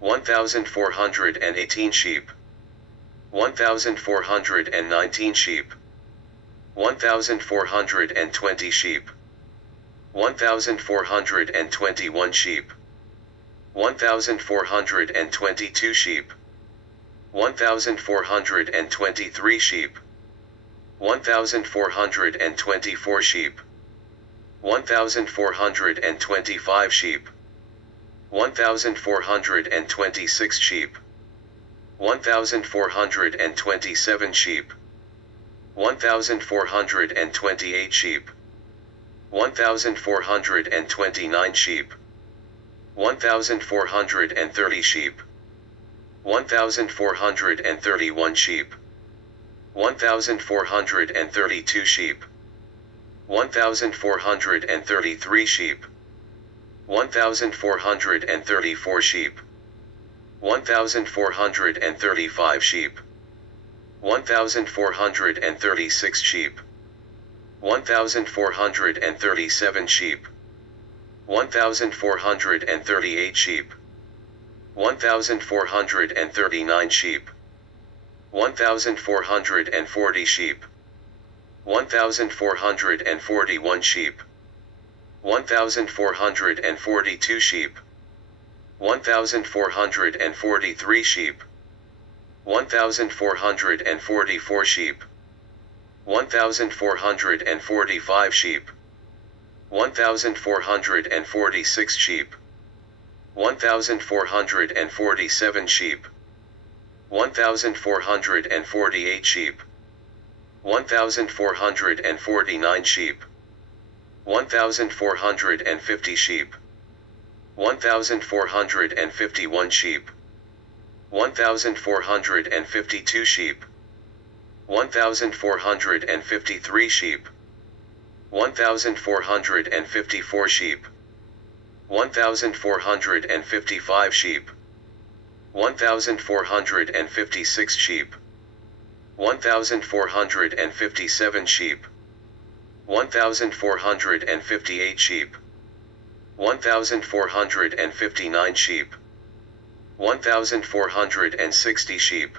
1,418 sheep, 1,419 sheep, 1,420 sheep, 1,421 sheep, 1,422 sheep, 1,423 sheep, 1,424 sheep, 1,425 sheep, 1,426 sheep, 1,427 sheep, 1,428 sheep, 1,429 sheep, 1,430 sheep, 1,431 sheep, 1,432 sheep, 1,433 sheep, 1,434 sheep, 1,435 sheep, 1,436 sheep, 1,437 sheep, 1,438 sheep, 1,439 sheep, 1,440 sheep, 1,441 sheep, 1,442 sheep, 1,443 sheep, 1,444 sheep, 1,445 sheep, 1,446 sheep, 1,447 sheep, 1,448 sheep, 1,449 sheep, 1,450 sheep, 1,451 sheep, 1,452 sheep, 1,453 sheep, 1,454 sheep, 1,455 sheep, 1,456 sheep, 1,457 sheep, 1,458 sheep, 1,459 sheep, 1,460 sheep,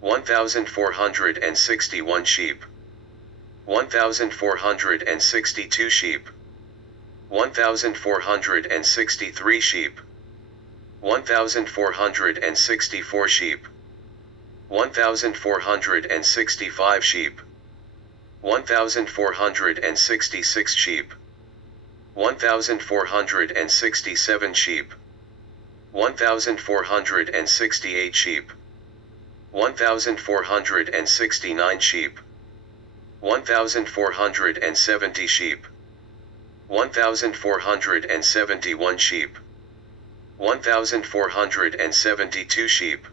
1,461 sheep, 1,462 sheep, 1,463 sheep, 1,464 sheep, 1,465 sheep, 1,466 sheep, 1,467 sheep, 1,468 sheep, 1,469 sheep, 1,470 sheep, 1,471 sheep, 1,472 sheep,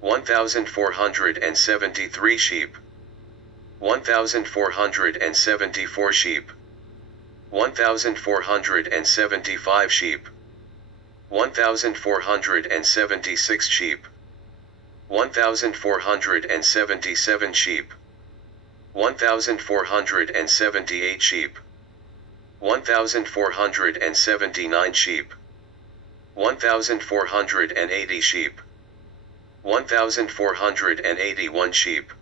1,473 sheep, 1,474 sheep, 1,475 sheep, 1,476 sheep, 1,477 sheep, 1,478 sheep, 1,479 sheep, 1,480 sheep, 1,481 sheep,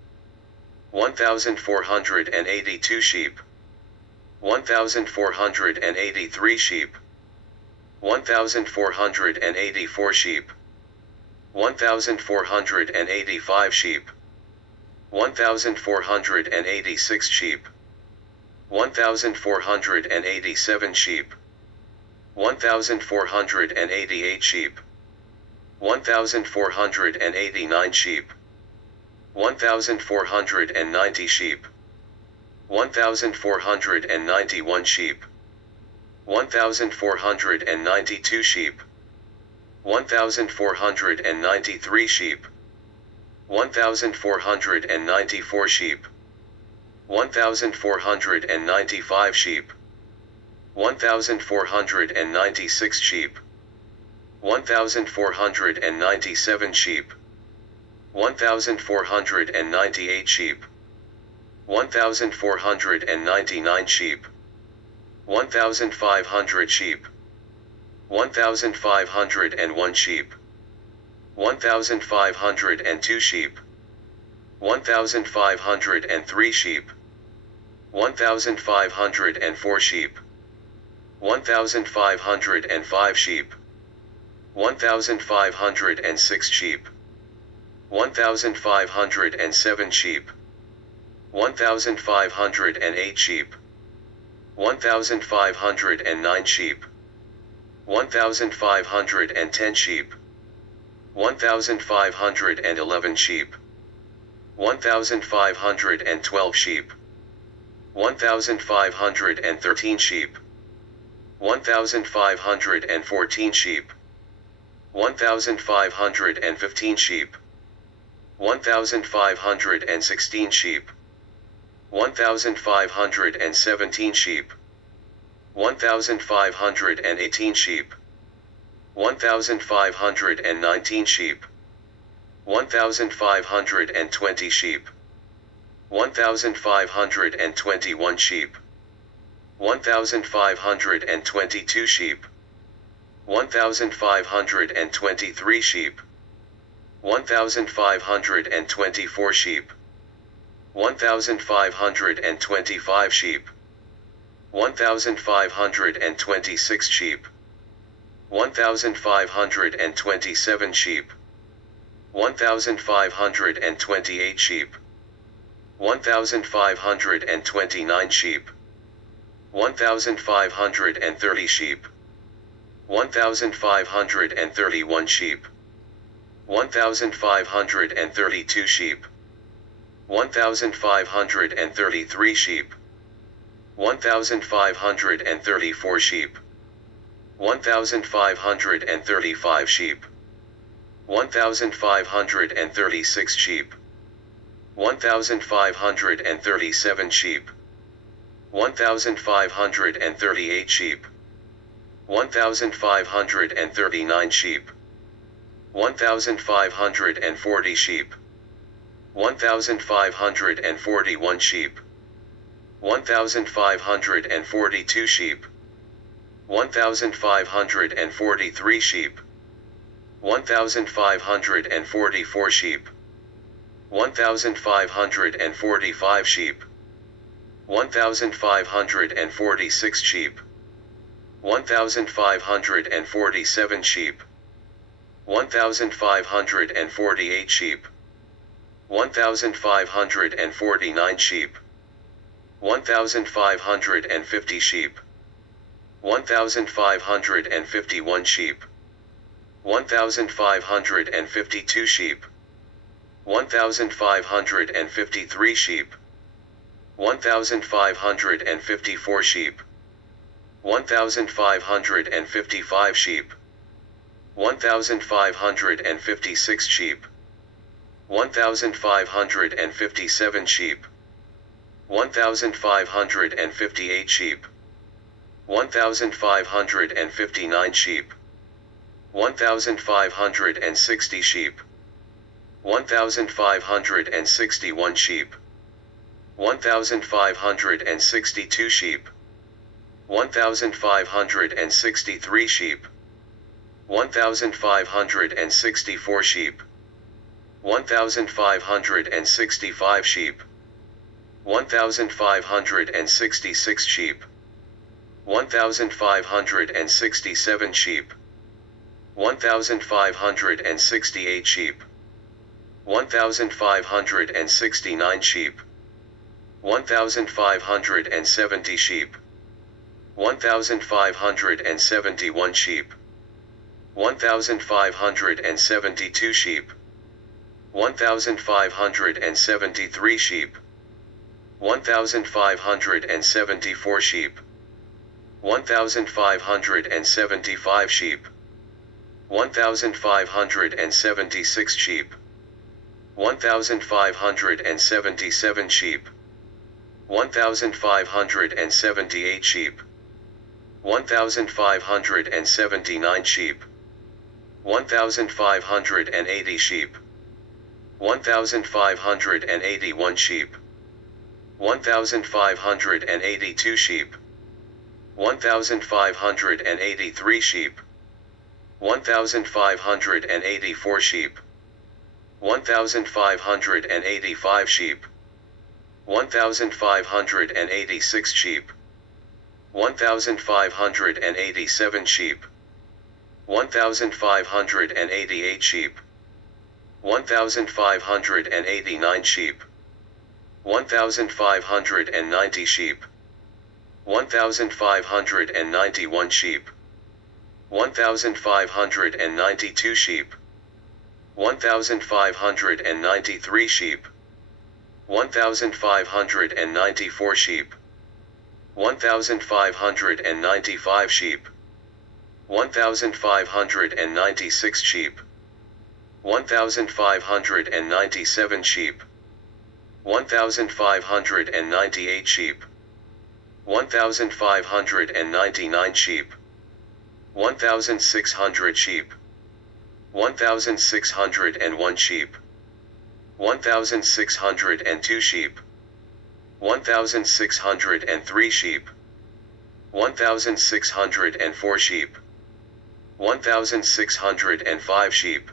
1,482 sheep, 1,483 sheep, 1,484 sheep, 1,485 sheep, 1,486 sheep, 1,487 sheep, 1,488 sheep, 1,489 sheep, 1,490 sheep, 1,491 sheep, 1,492 sheep, 1,493 sheep, 1,494 sheep, 1,495 sheep, 1,496 sheep, 1,497 sheep, 1,498 sheep, 1,499 sheep, 1,500 sheep, 1,501 sheep, 1,502 sheep, 1,503 sheep, 1,504 sheep, 1,505 sheep, 1,506 sheep, 1,507 sheep, 1,508 sheep, 1,509 sheep, 1,510 sheep, 1,511 sheep, 1,512 sheep, 1,513 sheep, 1,514 sheep, 1,515 sheep, 1,516 sheep, 1,517 sheep, 1,518 sheep, 1,519 sheep, 1,520 sheep, 1,521 sheep, 1,522 sheep, 1,523 sheep, 1,524 sheep, 1,525 sheep, 1,526 sheep, 1,527 sheep, 1,528 sheep, 1,529 sheep, 1,530 sheep, 1,531 sheep, 1,532 sheep, 1,533 sheep, 1,534 sheep, 1,535 sheep, 1,536 sheep, 1,537 sheep, 1,538 sheep, 1,539 sheep, 1,540 sheep, 1,541 sheep, 1,542 sheep, 1,543 sheep, 1,544 sheep, 1,545 sheep, 1,546 sheep, 1,547 sheep, 1,548 sheep, 1,549 sheep, 1,550 sheep, 1,551 sheep, 1,552 sheep, 1,553 sheep, 1,554 sheep, 1,555 sheep, 1,556 sheep, 1,557 sheep, 1,558 sheep, 1,559 sheep, 1,560 sheep, 1,561 sheep, 1,562 sheep, 1,563 sheep, 1,564 sheep, 1,565 sheep, 1,566 sheep, 1,567 sheep, 1,568 sheep, 1,569 sheep, 1,570 sheep, 1,571 sheep, 1,572 sheep, 1,573 sheep, 1,574 sheep, 1,575 sheep, 1,576 sheep, 1,577 sheep, 1,578 sheep, 1,579 sheep, 1,580 sheep, 1,581 sheep, 1,582 sheep, 1,583 sheep, 1,584 sheep, 1,585 sheep, 1,586 sheep, 1,587 sheep, 1,588 sheep, 1,589 sheep, 1,590 sheep, 1,591 sheep, 1,592 sheep, 1,593 sheep, 1,594 sheep, 1,595 sheep, 1,596 sheep, 1,597 sheep, 1,598 sheep, 1,599 sheep, 1,600 sheep, 1,601 sheep, 1,602 sheep, 1,603 sheep, 1,604 sheep, 1,605 sheep,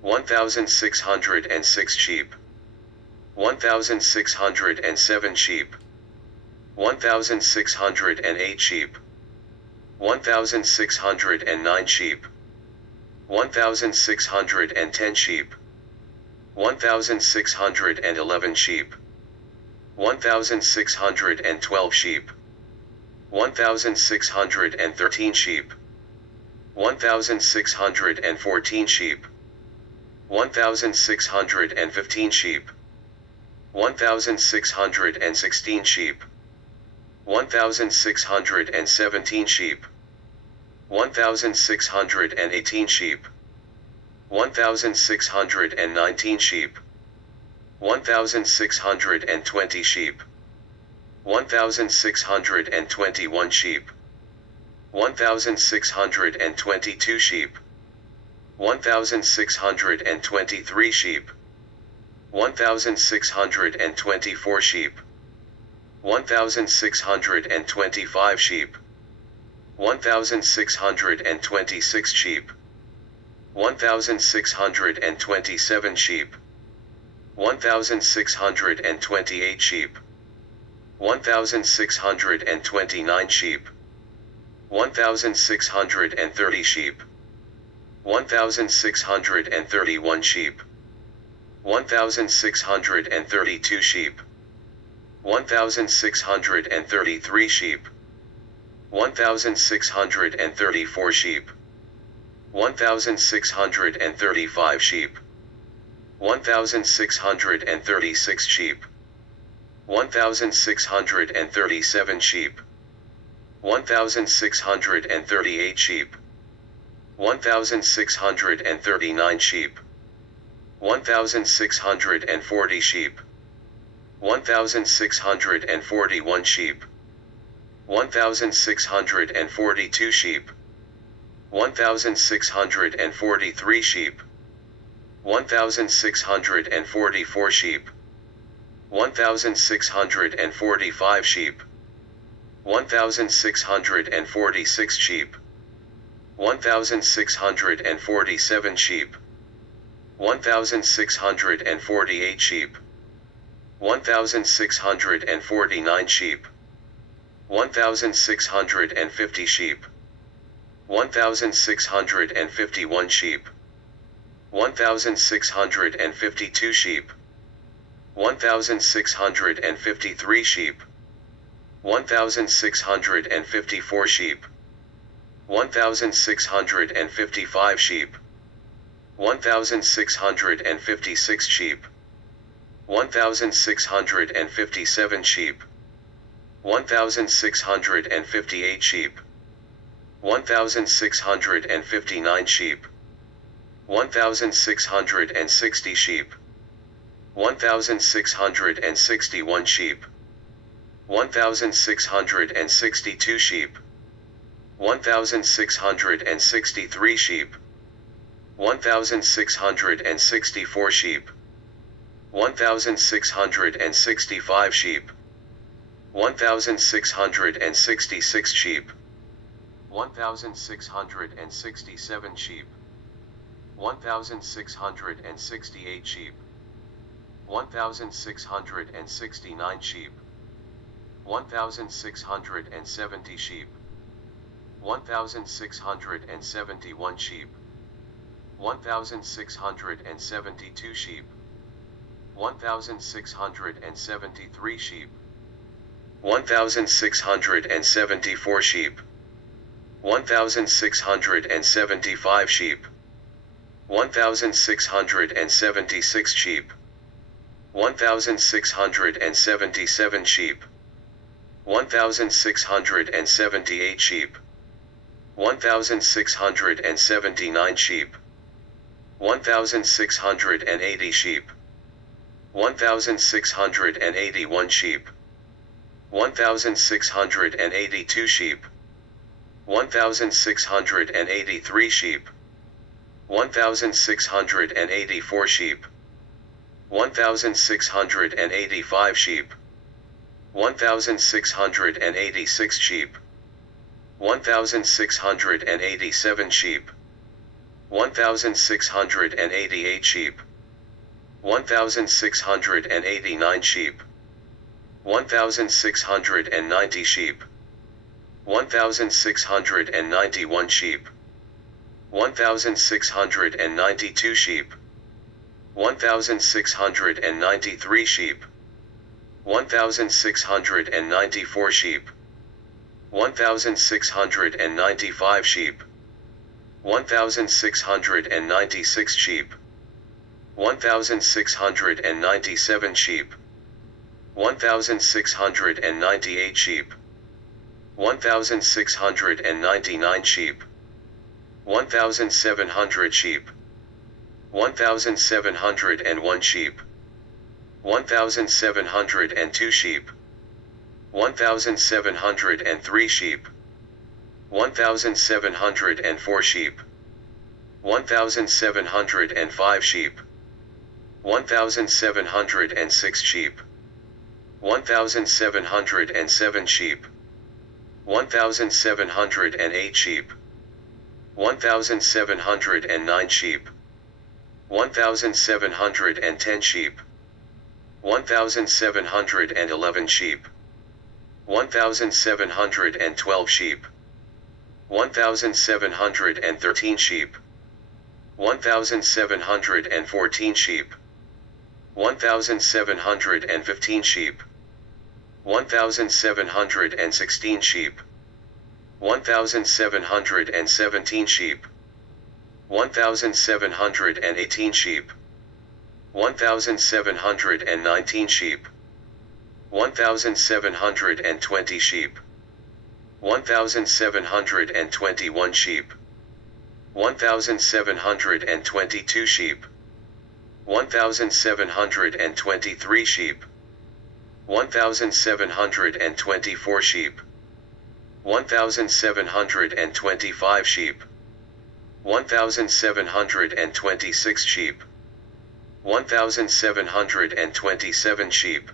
1,606 sheep, 1,607 sheep, 1,608 sheep, 1,609 sheep, 1,610 sheep, 1,611 sheep, 1,612 sheep, 1,613 sheep, 1,614 sheep, 1,615 sheep, 1,616 sheep, 1,617 sheep, 1,618 sheep, 1,619 sheep, 1,620 sheep, 1,621 sheep, 1,622 sheep, 1,623 sheep, 1,624 sheep, 1,625 sheep, 1,626 sheep, 1,627 sheep, 1,628 sheep, 1,629 sheep, 1,630 sheep, 1,631 sheep, 1,632 sheep, 1,633 sheep, 1,634 sheep, 1,635 sheep, 1,636 sheep, 1,637 sheep, 1,638 sheep, 1,639 sheep, 1,640 sheep, 1,641 sheep, 1,642 sheep, 1,643 sheep, 1,644 sheep, 1,645 sheep, 1,646 sheep, 1,647 sheep, 1,648 sheep, 1,649 sheep, 1,650 sheep, 1,651 sheep, 1,652 sheep, 1,653 sheep, 1,654 sheep, 1,655 sheep, 1,656 sheep, 1,657 sheep, 1,658 sheep, 1,659 sheep, 1,660 sheep, 1,661 sheep, 1,662 sheep, 1,663 sheep, 1,664 sheep, 1,665 sheep, 1,666 sheep, 1,667 sheep, 1,668 sheep, 1,669 sheep, 1,670 sheep, 1,671 sheep, 1,672 sheep, 1,673 sheep, 1,674 sheep, 1,675 sheep, 1,676 sheep, 1,677 sheep, 1,678 sheep, 1,679 sheep, 1,680 sheep, 1,681 sheep, 1,682 sheep, 1,683 sheep, 1,684 sheep, 1,685 sheep, 1,686 sheep, 1,687 sheep, 1,688 sheep, 1,689 sheep, 1,690 sheep, 1,691 sheep, 1,692 sheep, 1,693 sheep, 1,694 sheep, 1,695 sheep, 1,696 sheep, 1,697 sheep, 1,698 sheep, 1,699 sheep, 1,700 sheep, 1,701 sheep, 1,702 sheep, 1,703 sheep, 1,704 sheep, 1,705 sheep, 1,706 sheep, 1,707 sheep, 1,708 sheep, 1,709 sheep, 1,710 sheep, 1,711 sheep, 1,712 sheep, 1,713 sheep, 1,714 sheep, 1,715 sheep, 1,716 sheep, 1,717 sheep, 1,718 sheep, 1,719 sheep, 1,720 sheep, 1,721 sheep, 1,722 sheep, 1,723 sheep, 1,724 sheep, 1,725 sheep, 1,726 sheep, 1,727 sheep,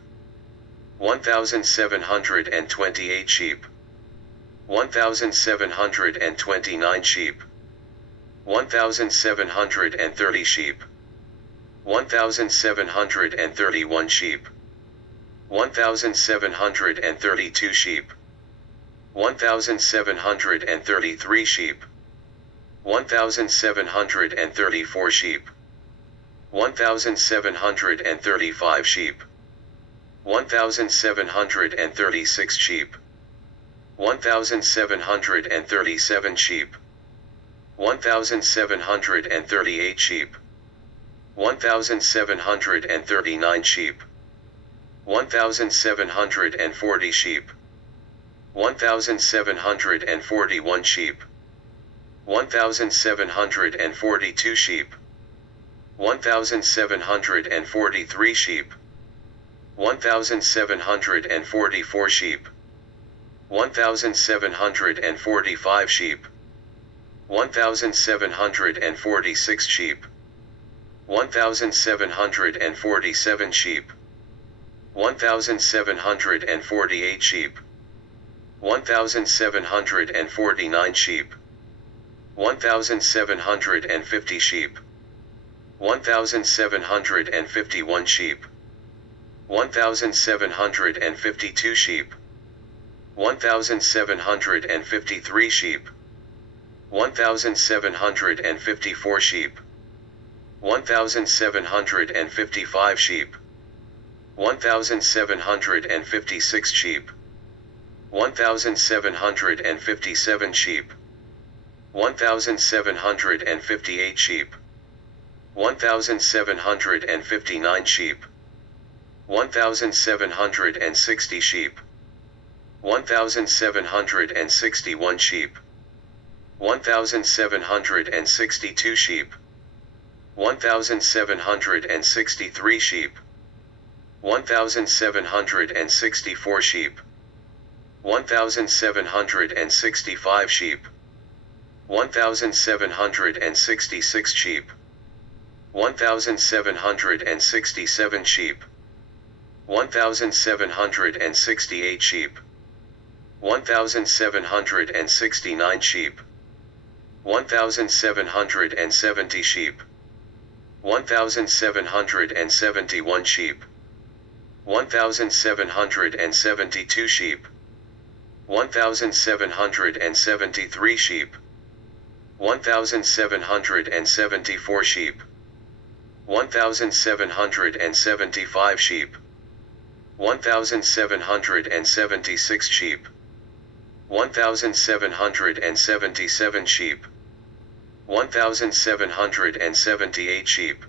1,728 sheep, 1,729 sheep, 1,730 sheep, 1,731 sheep, 1,732 sheep, 1,733 sheep, 1,734 sheep, 1,735 sheep, 1,736 sheep, 1,737 sheep, 1,738 sheep, 1,739 sheep, 1,740 sheep, 1,741 sheep, 1,742 sheep, 1,743 sheep, 1,744 sheep, 1,745 sheep, 1,746 sheep, 1,747 sheep, 1,748 sheep, 1,749 sheep, 1,750 sheep, 1,751 sheep, 1,752 sheep, 1,753 sheep, 1,754 sheep, 1,755 sheep, 1,756 sheep, 1,757 sheep, 1,758 sheep, 1,759 sheep, 1,760 sheep, 1,761 sheep, 1,762 sheep, 1,763 sheep, 1,764 sheep, 1,765 sheep, 1,766 sheep, 1,767 sheep, 1,768 sheep, 1,769 sheep, 1,770 sheep, 1,771 sheep, 1,772 sheep, 1,773 sheep, 1,774 sheep, 1,775 sheep, 1,776 sheep, 1,777 sheep, 1,778 sheep,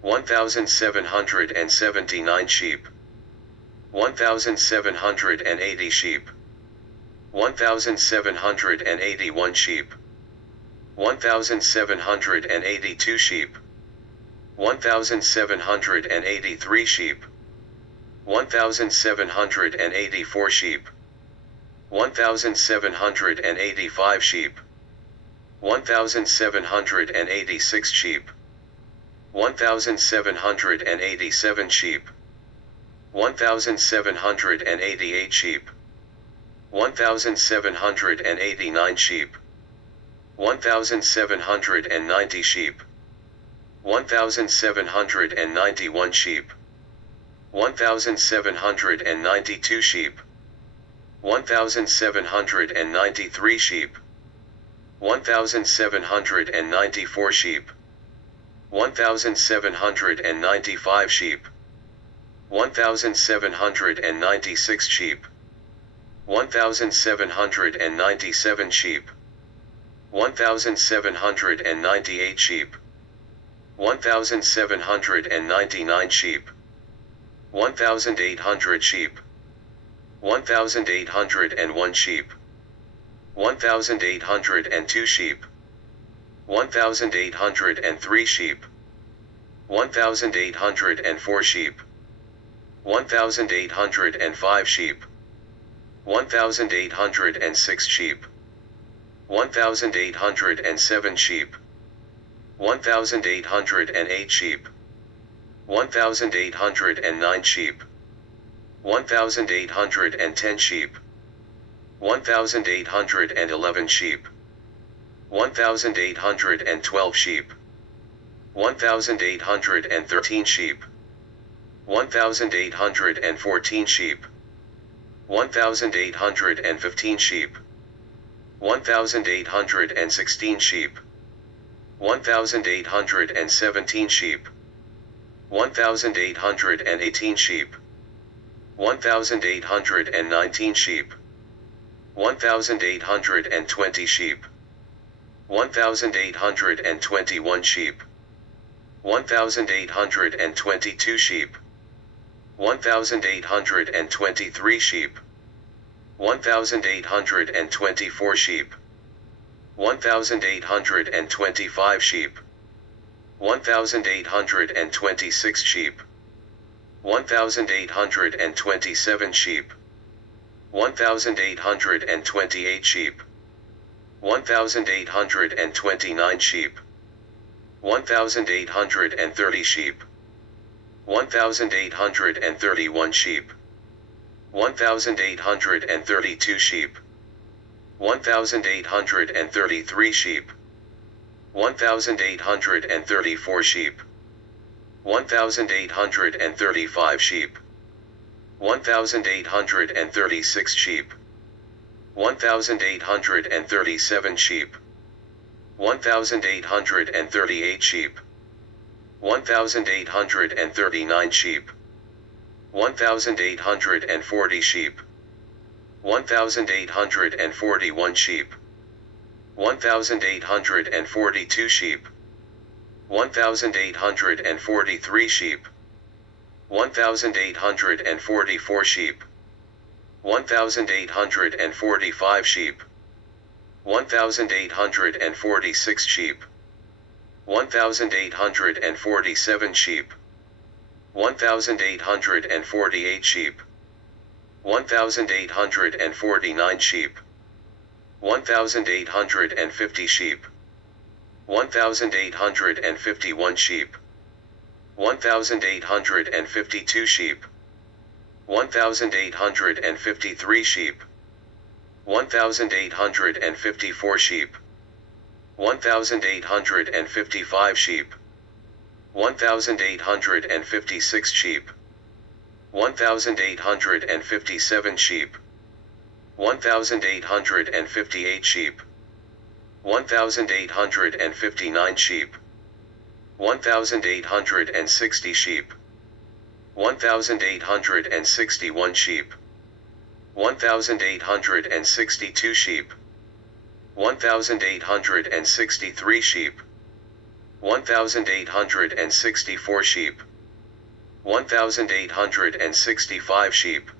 1,779 sheep, 1,780 sheep, 1,781 sheep, 1,782 sheep, 1,783 sheep, 1,784 sheep, 1,785 sheep, 1,786 sheep, 1,787 sheep, 1,788 sheep, 1,789 sheep, 1,790 sheep, 1,791 sheep, 1,792 sheep, 1,793 sheep, 1,794 sheep, 1,795 sheep, 1,796 sheep, 1,797 sheep, 1,798 sheep, 1,799 sheep, 1,800 sheep, 1,801 sheep, 1,802 sheep, 1,803 sheep, 1,804 sheep, 1,805 sheep, 1,806 sheep, 1,807 sheep, 1,808 sheep, 1,809 sheep, 1,810 sheep, 1,811 sheep, 1,812 sheep, 1,813 sheep, 1,814 sheep, 1,815 sheep, 1,816 sheep, 1,817 sheep, 1,818 sheep, 1,819 sheep, 1,820 sheep, 1,821 sheep, 1,822 sheep, 1,823 sheep, 1,824 sheep, 1,825 sheep, 1,826 sheep, 1,827 sheep, 1,828 sheep, 1,829 sheep, 1,830 sheep, 1,831 sheep, 1,832 sheep, 1,833 sheep, 1,834 sheep, 1,835 sheep, 1,836 sheep, 1,837 sheep, 1,838 sheep, 1,839 sheep, 1,840 sheep, 1,841 sheep, 1,842 sheep, 1,843 sheep, 1,844 sheep, 1,845 sheep, 1,846 sheep, 1,847 sheep, 1,848 sheep, 1,849 sheep, 1,850 sheep, 1,851 sheep, 1,852 sheep, 1,853 sheep, 1,854 sheep, 1,855 sheep, 1,856 sheep, 1,857 sheep, 1,858 sheep, 1,859 sheep, 1,860 sheep, 1,861 sheep, 1,862 sheep, 1,863 sheep, 1,864 sheep, 1,865 sheep,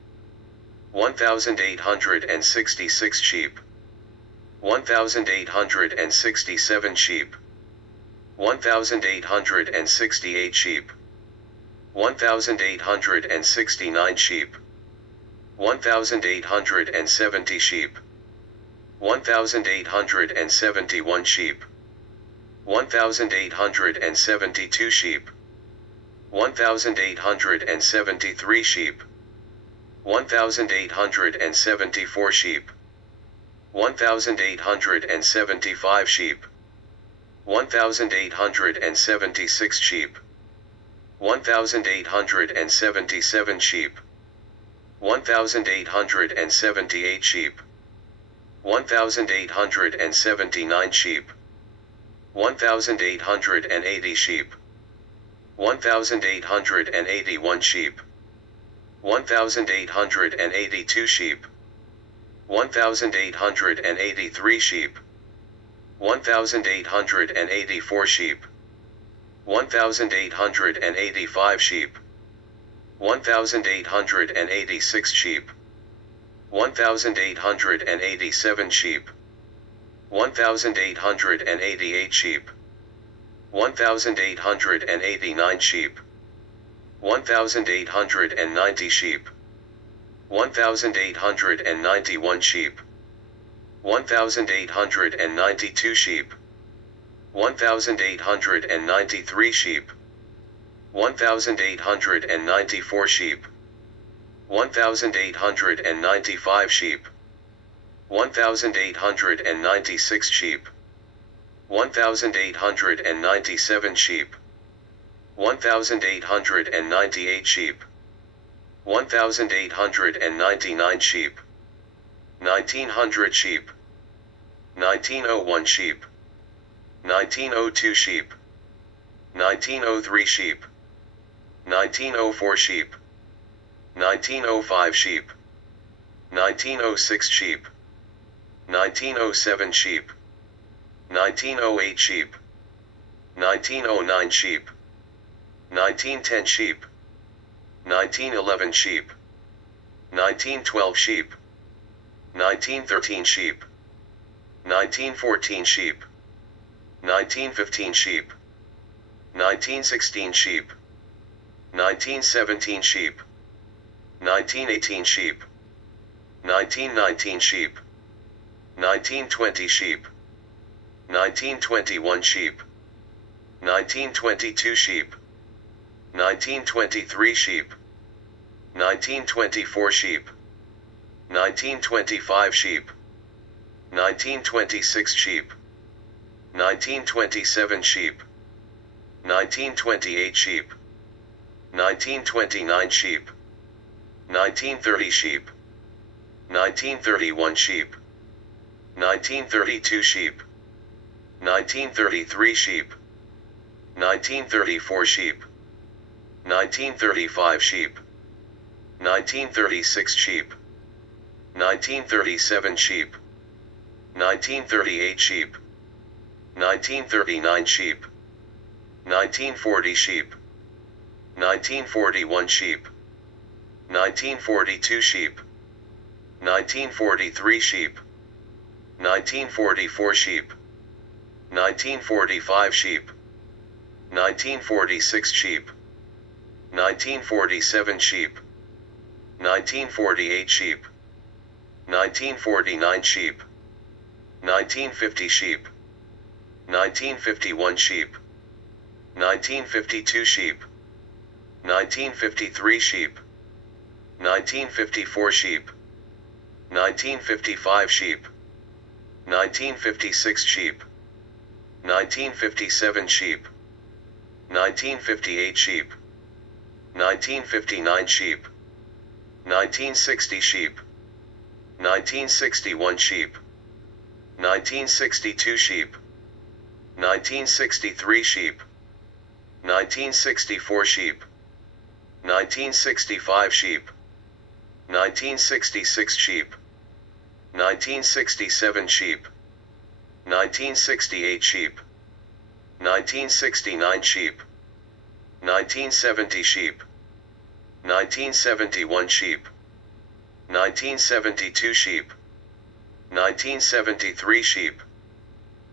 1,866 sheep, 1,867 sheep, 1,868 sheep, 1,869 sheep, 1,870 sheep, 1,871 sheep, 1,872 sheep, 1,873 sheep, 1,874 sheep, 1,875 sheep, 1,876 sheep, 1,877 sheep, 1,878 sheep, 1,879 sheep, 1,880 sheep, 1,881 sheep, 1,882 sheep, 1,883 sheep, 1,884 sheep, 1,885 sheep, 1,886 sheep, 1,887 sheep, 1,888 sheep, 1,889 sheep, 1,890 sheep, 1,891 sheep, 1,892 sheep, 1,893 sheep, 1,894 sheep, 1,895 sheep, 1,896 sheep, 1,897 sheep, 1,898 sheep, 1,899 sheep, 1,900 sheep, 1,901 sheep, 1,902 sheep, 1,903 sheep, 1,904 sheep, 1,905 sheep, 1,906 sheep, 1,907 sheep, 1908 sheep, 1909 sheep, 1910 sheep, 1911 sheep, 1912 sheep, 1913 sheep, 1914 sheep, 1915 sheep, 1916 sheep, 1917 sheep, 1918 sheep, 1919 sheep, 1920 sheep, 1921 sheep, 1922 sheep, 1923 sheep, 1924 sheep, 1925 sheep, 1926 sheep, 1927 sheep, 1928 sheep, 1929 sheep, 1930 sheep, 1931 sheep, 1932 sheep, 1933 sheep, 1934 sheep, 1935 sheep, 1936 sheep, 1937 sheep, 1938 sheep, 1939 sheep, 1940 sheep, 1941 sheep, 1942 sheep, 1943 sheep, 1944 sheep, 1945 sheep, 1946 sheep, 1947 sheep, 1948 sheep, 1949 sheep, 1950 sheep, 1951 sheep, 1952 sheep, 1953 sheep, 1954 sheep, 1955 sheep, 1956 sheep, 1957 sheep, 1958 sheep, 1959 sheep, 1960 sheep, 1961 sheep, 1962 sheep, 1963 sheep, 1964 sheep, 1965 sheep, 1966 sheep, 1967 sheep, 1968 sheep, 1969 sheep, 1970 sheep, 1971 sheep, 1972 sheep, 1973 sheep,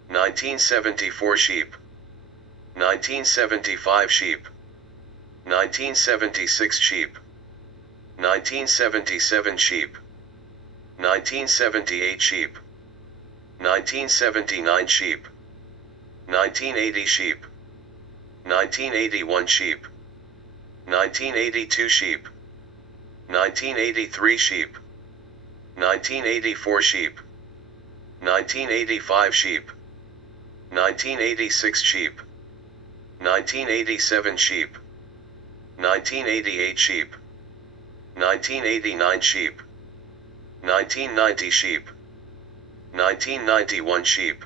1974 sheep, 1975 sheep, 1976 sheep, 1977 sheep, 1978 sheep, 1979 sheep, 1980 sheep, 1981 sheep, 1982 sheep, 1983 sheep, 1984 sheep, 1985 sheep, 1986 sheep, 1987 sheep, 1988 sheep, 1989 sheep, 1990 sheep, 1991 sheep,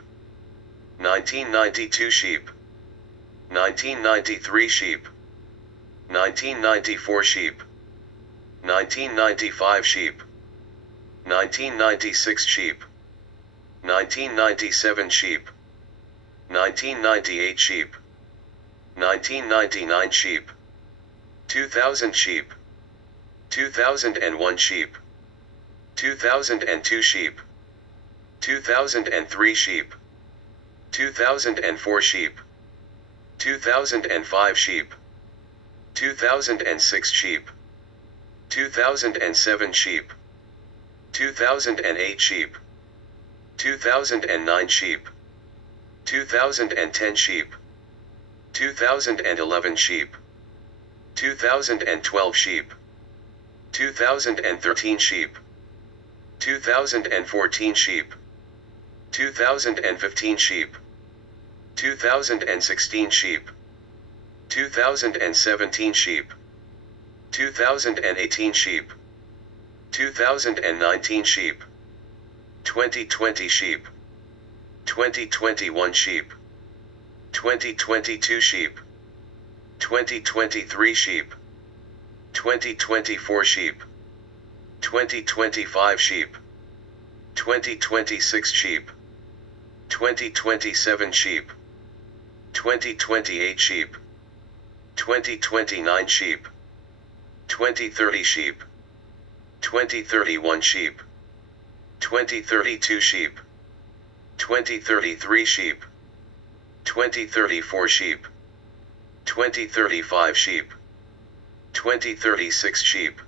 1992 sheep, 1993 sheep, 1994 sheep, 1995 sheep, 1996 sheep, 1997 sheep, 1998 sheep, 1999 sheep, 2000 sheep, 2001 sheep, 2002 sheep, 2003 sheep, 2004 sheep, 2005 sheep, 2006 sheep, 2007 sheep, 2008 sheep, 2009 sheep, 2010 sheep, 2011 sheep, 2012 sheep, 2013 sheep, 2014 sheep, 2015 sheep, 2016 sheep, 2017 sheep, 2018 sheep, 2019 sheep, 2020 sheep, 2021 sheep, 2022 sheep, 2023 sheep, 2024 sheep, 2025 sheep, 2026 sheep, 2027 sheep, 2028 sheep, 2029 sheep, 2030 sheep, 2031 sheep, 2032 sheep, 2033 sheep, 2034 sheep, 2035 sheep, 2036 sheep,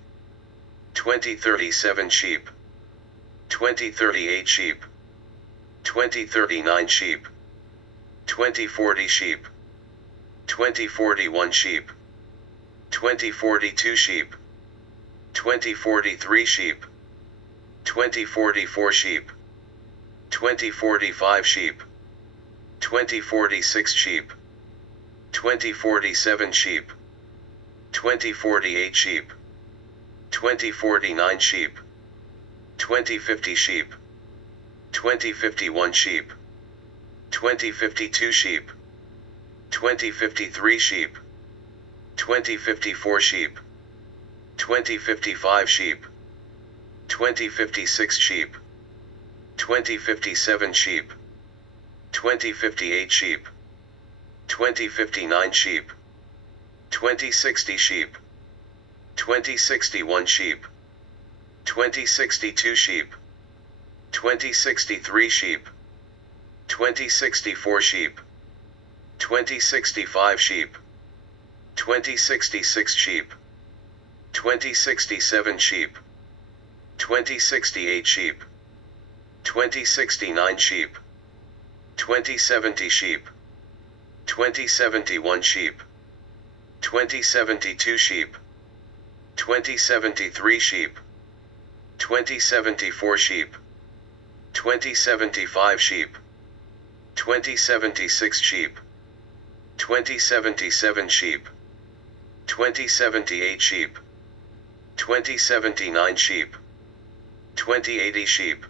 2037 sheep, 2038 sheep, 2039 sheep, 2040 sheep, 2041 sheep, 2042 sheep, 2043 sheep, 2044 sheep, 2045 sheep, 2046 sheep, 2047 sheep, 2048 sheep, 2049 sheep, 2050 sheep, 2051 sheep, 2052 sheep, 2053 sheep, 2054 sheep, 2055 sheep, 2056 sheep, 2057 sheep, 2058 sheep, 2059 sheep, 2060 sheep, 2061 sheep, 2062 sheep, 2063 sheep, 2064 sheep, 2065 sheep, 2066 sheep, 2067 sheep, 2068 sheep, 2069 sheep, 2070 sheep, 2071 sheep, 2072 sheep, 2073 sheep, 2074 sheep, 2075 sheep, 2076 sheep, 2077 sheep, 2078 sheep, 2079 sheep, 2080 sheep,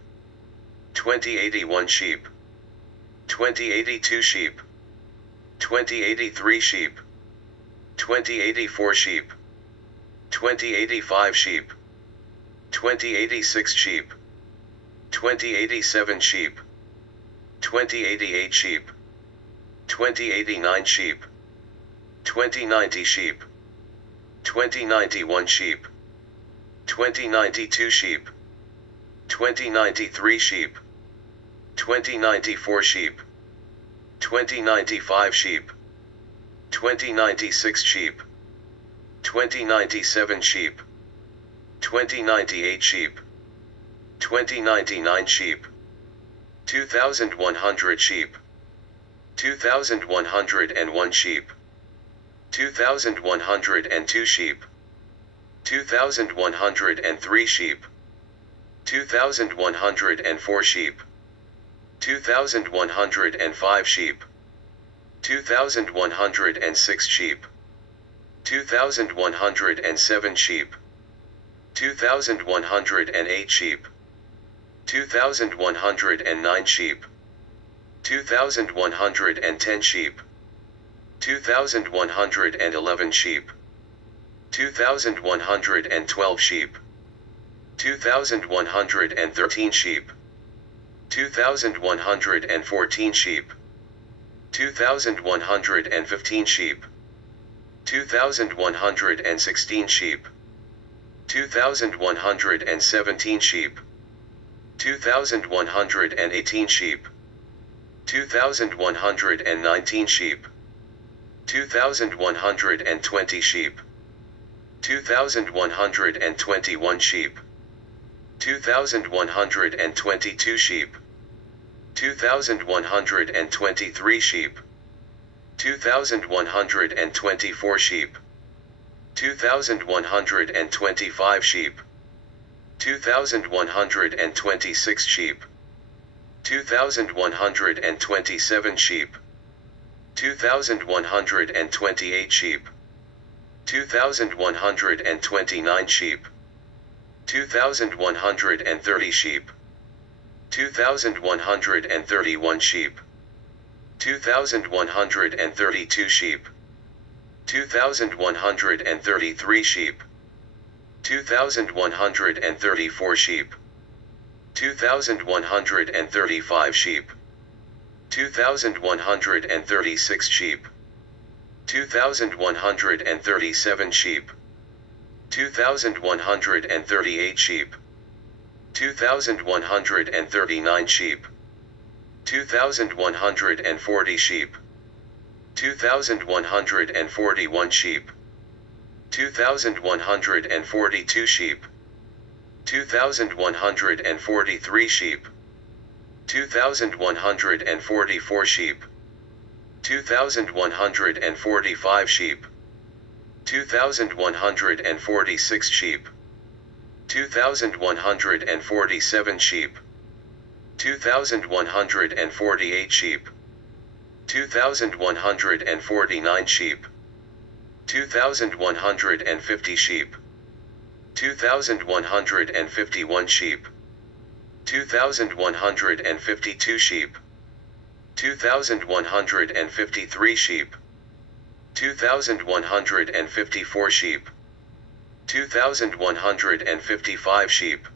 2081 sheep, 2082 sheep, 2083 sheep, 2084 sheep, 2085 sheep, 2086 sheep, 2087 sheep, 2088 sheep, 2089 sheep, 2090 sheep, 2091 sheep, 2092 sheep, 2093 sheep, 2094 sheep, 2095 sheep, 2096 sheep, 2097 sheep, 2098 sheep, 2099 sheep, 2100 sheep, 2101 sheep, 2102 sheep, 2103 sheep, 2104 sheep, 2105 sheep, 2106 sheep, 2107 sheep, 2108 sheep, 2109 sheep, 2110 sheep, 2111 sheep, 2112 sheep, 2113 sheep, 2114 sheep, 2115 sheep, 2116 sheep, 2117 sheep, 2118 sheep, 2119 sheep, 2120 sheep, 2121 sheep, 2122 sheep, 2123 sheep, 2124 sheep, 2125 sheep, 2126 sheep, 2127 sheep, 2128 sheep, 2129 sheep, 2130 sheep, 2131 sheep, 2132 sheep, 2133 sheep, 2134 sheep, 2135 sheep, 2,136 sheep, 2,137 sheep, 2,138 sheep, 2,139 sheep, 2,140 sheep, 2,141 sheep, 2,142 sheep, 2,143 sheep, 2,144 sheep, 2,145 sheep, 2,146 sheep, 2,147 sheep, 2,148 sheep, 2,149 sheep, 2,150 sheep, 2,151 sheep, 2,152 sheep, 2,153 sheep, 2,154 sheep, 2,155 sheep,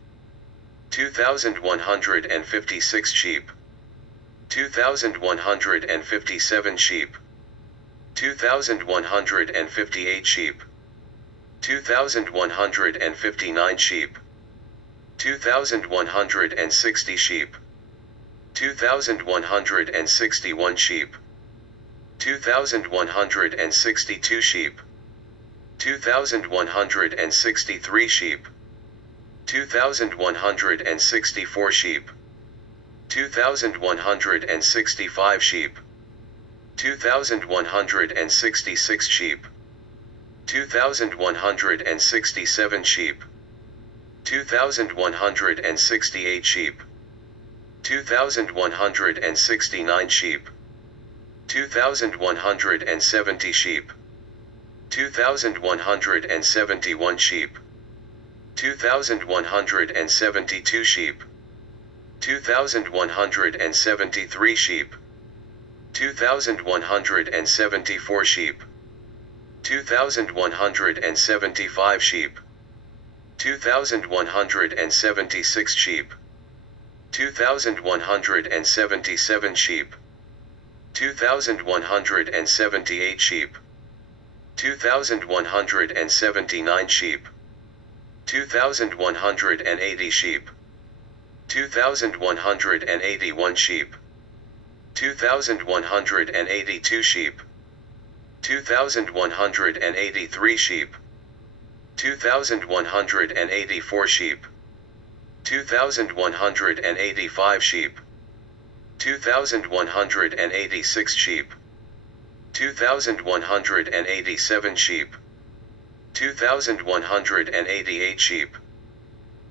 2,156 sheep, 2,157 sheep, 2,158 sheep, 2,159 sheep, 2,160 sheep, 2,161 sheep, 2,162 sheep, 2,163 sheep, 2,164 sheep, 2,165 sheep, 2,166 sheep, 2,167 sheep, 2,168 sheep, 2,169 sheep, 2,170 sheep, 2,171 sheep, 2,172 sheep, 2,173 sheep, 2,174 sheep, 2,175 sheep, 2,176 sheep, 2,177 sheep, 2,178 sheep, 2,179 sheep, 2,180 sheep, 2,181 sheep, 2,182 sheep, 2,183 sheep, 2,184 sheep, 2,185 sheep, 2,186 sheep, 2,187 sheep, 2,188 sheep,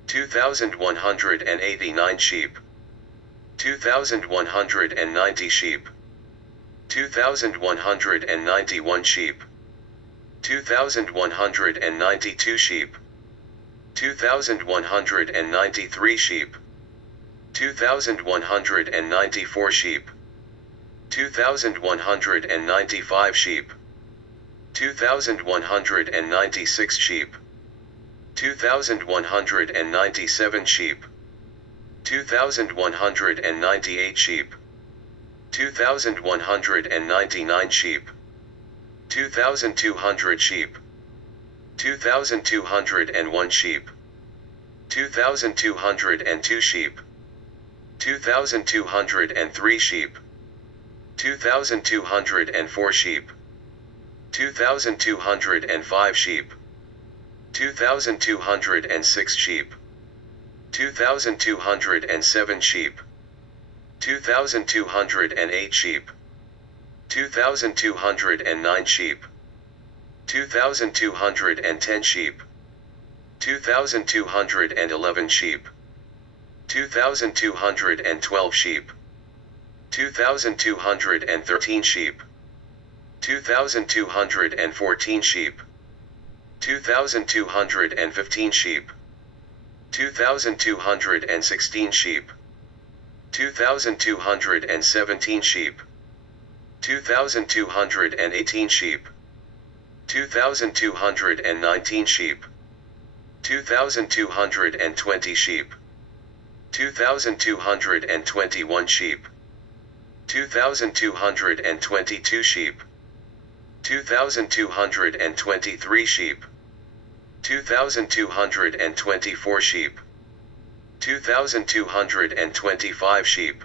2,189 sheep, 2,190 sheep, 2,191 sheep, 2,192 sheep, 2,193 sheep, 2,194 sheep, 2,195 sheep, 2,196 sheep, 2,197 sheep, 2,198 sheep, 2,199 sheep, 2,200 sheep, 2,201 sheep, 2,202 sheep, 2,203 sheep, 2,204 sheep, 2,205 sheep, 2,206 sheep, 2,207 sheep, 2,208 sheep, 2,209 sheep, 2,210 sheep, 2,211 sheep, 2,212 sheep, 2,213 sheep, 2,214 sheep, 2,215 sheep, 2,216 sheep, 2,217 sheep, 2,218 sheep, 2,219 sheep, 2,220 sheep, 2,221 sheep, 2,222 sheep, 2,223 sheep, 2,224 sheep, 2,225 sheep,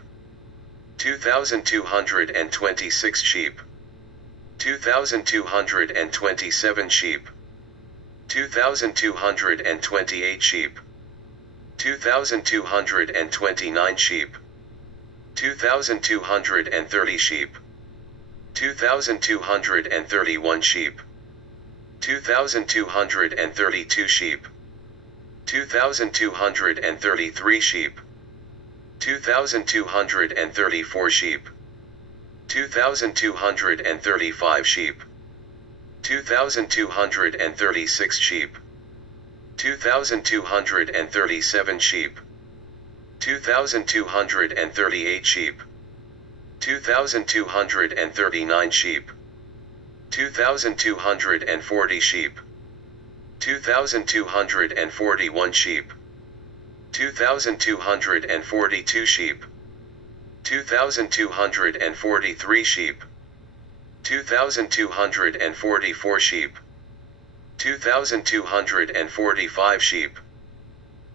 2,226 sheep, 2,227 sheep, 2,228 sheep, 2,229 sheep, 2,230 sheep, 2,231 sheep, 2,232 sheep, 2,233 sheep, 2,234 sheep, 2,235 sheep, 2,236 sheep, 2,237 sheep, 2,238 sheep, 2,239 sheep, 2,240 sheep, 2,241 sheep, 2,242 sheep, 2,243 sheep, 2,244 sheep, 2,245 sheep,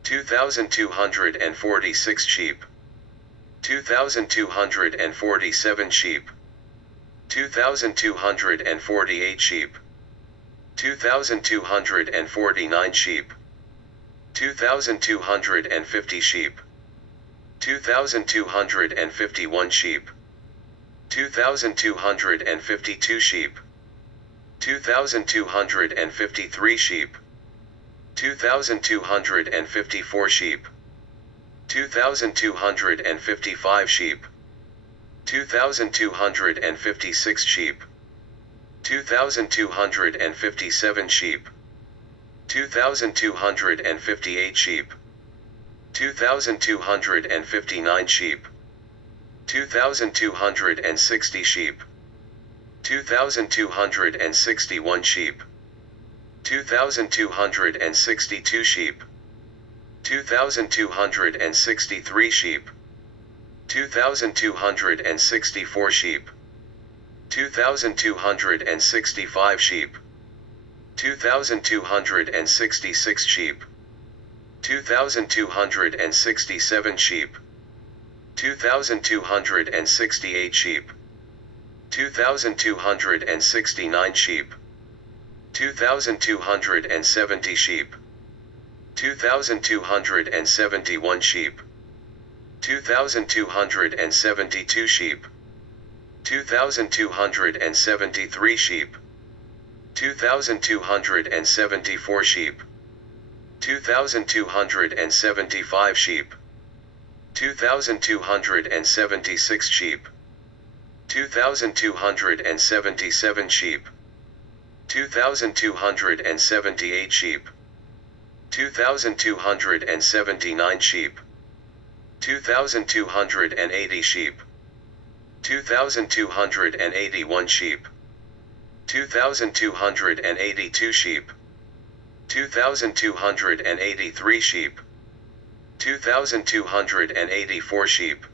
2,246 sheep, 2,247 sheep, 2,248 sheep, 2,249 sheep, 2,250 sheep, 2,251 sheep, 2,252 sheep, 2,253 sheep, 2,254 sheep, 2,255 sheep, 2,256 sheep, 2,257 sheep, 2,258 sheep, 2,259 sheep, 2,260 sheep, 2,261 sheep, 2,262 sheep, 2,263 sheep, 2,264 sheep, 2,265 sheep, 2,266 sheep, 2,267 sheep, 2,268 sheep, 2,269 sheep, 2,270 sheep, 2,271 sheep, 2,272 sheep, 2,273 sheep, 2,274 sheep, 2,275 sheep, 2,276 sheep, 2,277 sheep, 2,278 sheep, 2,279 sheep, 2,280 sheep, 2,281 sheep, 2,282 sheep, 2,283 sheep, 2,284 sheep,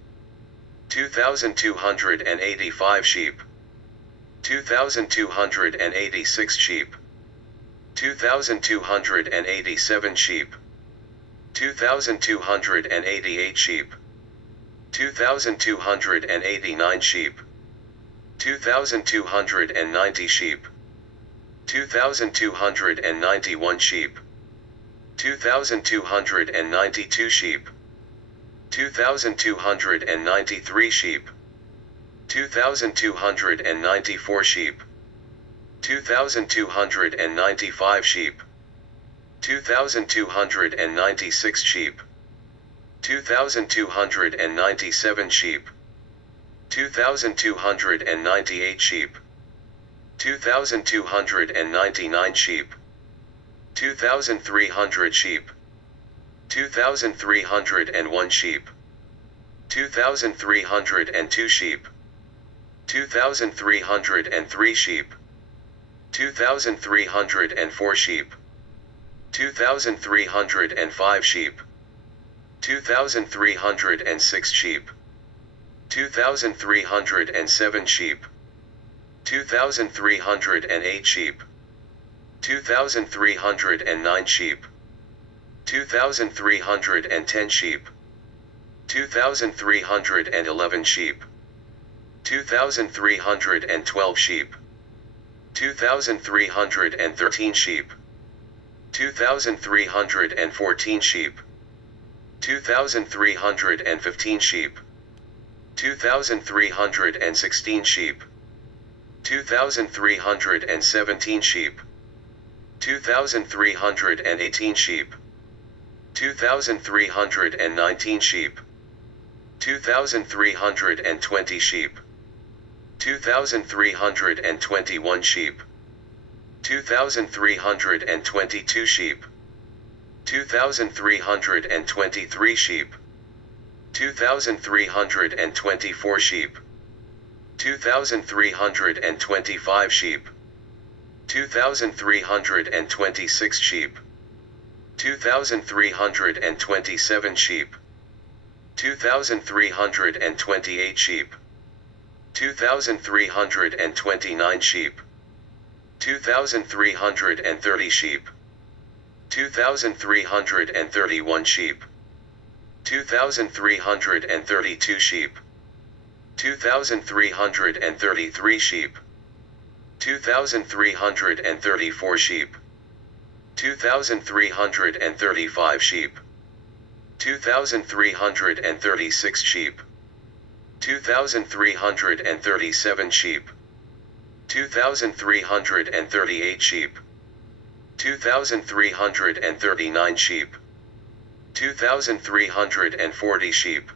2,285 sheep, 2,286 sheep, 2,287 sheep, 2,288 sheep, 2,289 sheep, 2,290 sheep, 2,291 sheep, 2,292 sheep, 2,293 sheep, 2,294 sheep, 2,295 sheep, 2,296 sheep, 2,297 sheep, 2,298 sheep, 2,299 sheep, 2,300 sheep, 2,301 sheep, 2,302 sheep, 2,303 sheep, 2,304 sheep, 2,305 sheep, 2,306 sheep, 2,307 sheep, 2,308 sheep, 2,309 sheep, 2,310 sheep, 2,311 sheep, 2,312 sheep, 2,313 sheep, 2,314 sheep, 2,315 sheep, 2,316 sheep, 2,317 sheep, 2,318 sheep, 2,319 sheep, 2,320 sheep, 2,321 sheep, 2,322 sheep, 2,323 sheep, 2,324 sheep, 2,325 sheep, 2,326 sheep, 2,327 sheep, 2,328 sheep, 2,329 sheep, 2,330 sheep, 2,331 sheep, 2,332 sheep, 2,333 sheep, 2,334 sheep, 2,335 sheep, 2,336 sheep, 2,337 sheep, 2,338 sheep, 2,339 sheep, 2,340 sheep,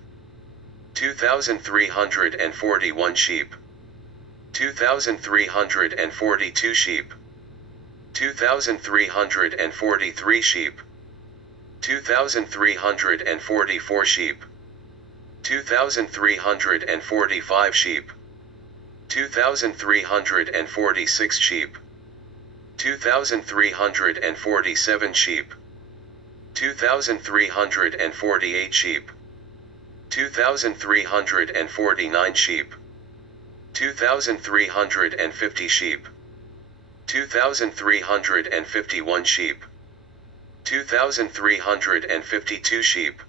2,341 sheep, 2,342 sheep, 2,343 sheep, 2,344 sheep, 2,345 sheep, 2,346 sheep, 2,347 sheep, 2,348 sheep, 2,349 sheep, 2,350 sheep, 2,351 sheep, 2,352 sheep,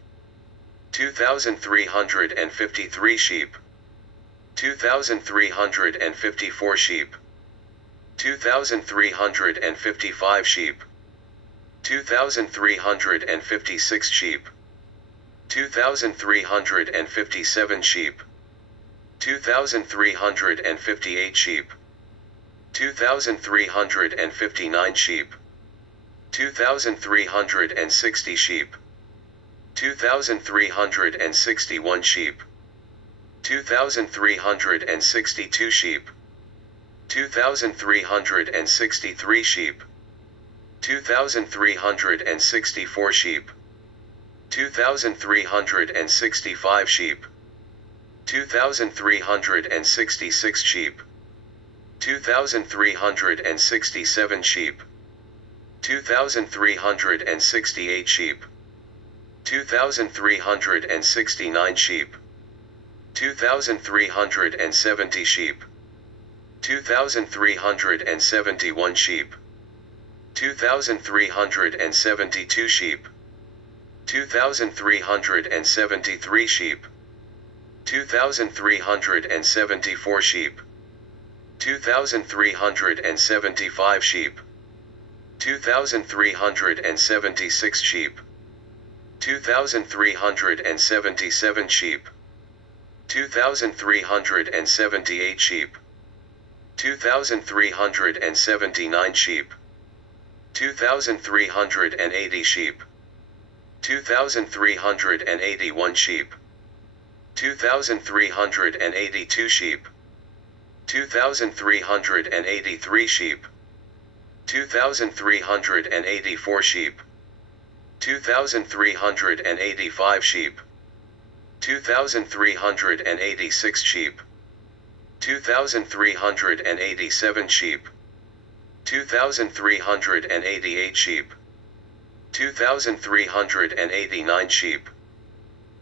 2,353 sheep, 2,354 sheep, 2,355 sheep, 2,356 sheep, 2,357 sheep, 2,358 sheep, 2,359 sheep, 2,360 sheep, 2,361 sheep, 2,362 sheep, 2,363 sheep, 2,364 sheep, 2,365 sheep, 2,366 sheep, 2,367 sheep, 2,368 sheep, 2,369 sheep, 2,370 sheep, 2,371 sheep, 2,372 sheep, 2,373 sheep, 2,374 sheep, 2,375 sheep, 2,376 sheep, 2,377 sheep, 2,378 sheep, 2,379 sheep, 2,380 sheep, 2,381 sheep, 2,382 sheep, 2,383 sheep, 2,384 sheep, 2,385 sheep, 2,386 sheep, 2,387 sheep, 2,388 sheep, 2,389 sheep,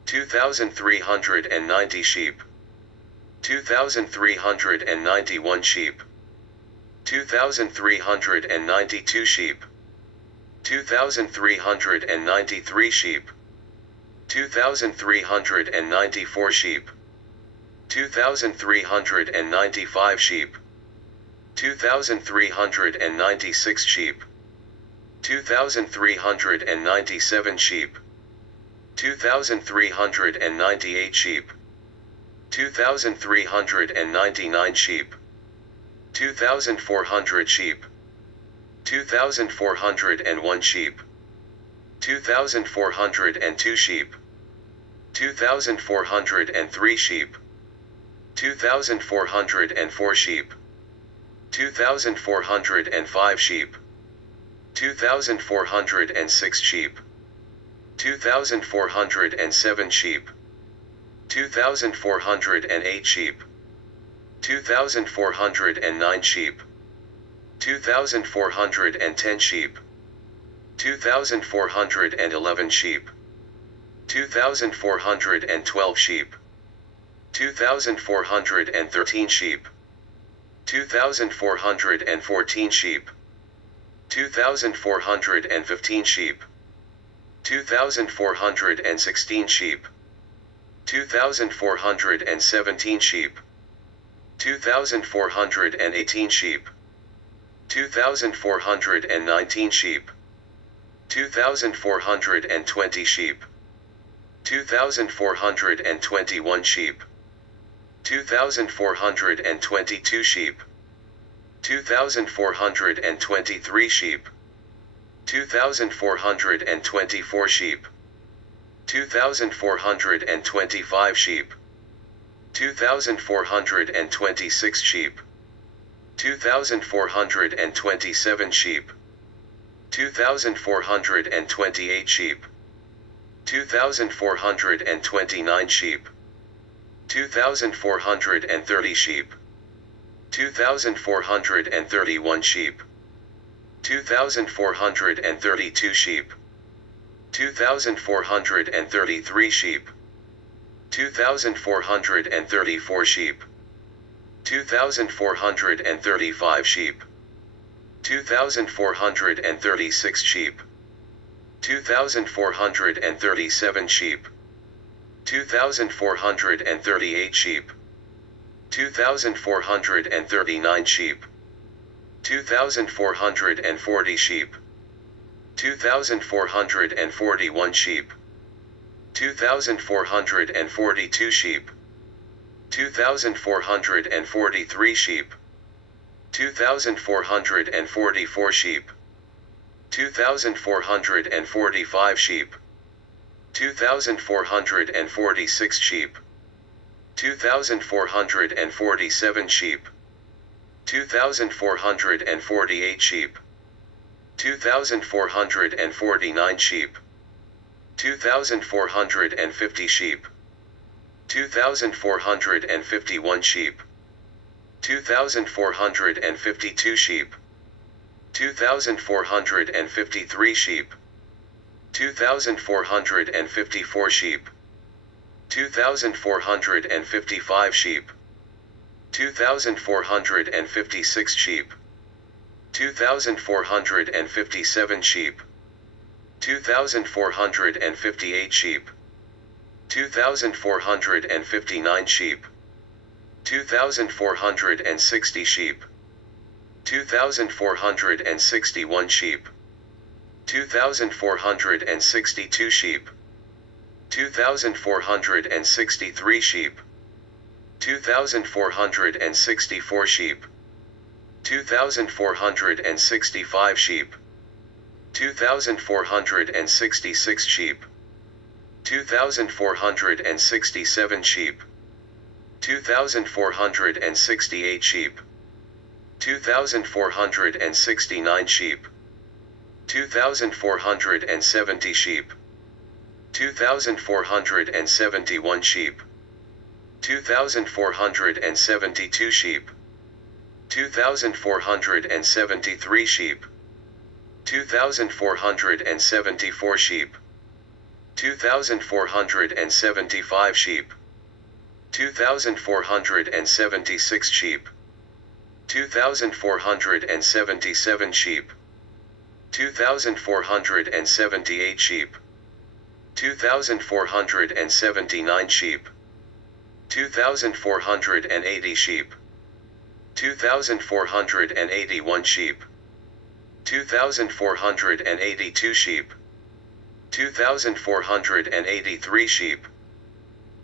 2,390 sheep, 2,391 sheep, 2,392 sheep, 2,393 sheep, 2,394 sheep, 2,395 sheep, 2,396 sheep, 2,397 sheep, 2,398 sheep, 2,399 sheep, 2,400 sheep, 2,401 sheep, 2,402 sheep, 2,403 sheep, 2,404 sheep, 2,405 sheep, 2,406 sheep, 2,407 sheep, 2,408 sheep, 2,409 sheep, 2,410 sheep, 2,411 sheep, 2,412 sheep, 2,413 sheep, 2,414 sheep, 2,415 sheep, 2,416 sheep, 2,417 sheep, 2,418 sheep, 2,419 sheep, 2,420 sheep, 2,421 sheep, 2,422 sheep, 2,423 sheep, 2,424 sheep, 2,425 sheep, 2,426 sheep, 2,427 sheep, 2,428 sheep, 2,429 sheep, 2,430 sheep, 2,431 sheep, 2,432 sheep, 2,433 sheep, 2,434 sheep, 2,435 sheep, 2,436 sheep, 2,437 sheep, 2,438 sheep, 2,439 sheep, 2,440 sheep, 2,441 sheep, 2,442 sheep, 2,443 sheep, 2,444 sheep, 2,445 sheep, 2,446 sheep, 2,447 sheep, 2,448 sheep, 2,449 sheep, 2,450 sheep, 2,451 sheep, 2,452 sheep, 2,453 sheep, 2,454 sheep, 2,455 sheep, 2,456 sheep, 2,457 sheep, 2,458 sheep, 2,459 sheep, 2,460 sheep, 2,461 sheep, 2,462 sheep, 2,463 sheep, 2,464 sheep, 2,465 sheep, 2,466 sheep, 2,467 sheep, 2,468 sheep, 2,469 sheep, 2,470 sheep, 2,471 sheep, 2,472 sheep, 2,473 sheep, 2,474 sheep, 2,475 sheep, 2,476 sheep, 2,477 sheep, 2,478 sheep, 2,479 sheep, 2,480 sheep, 2,481 sheep, 2,482 sheep, 2,483 sheep,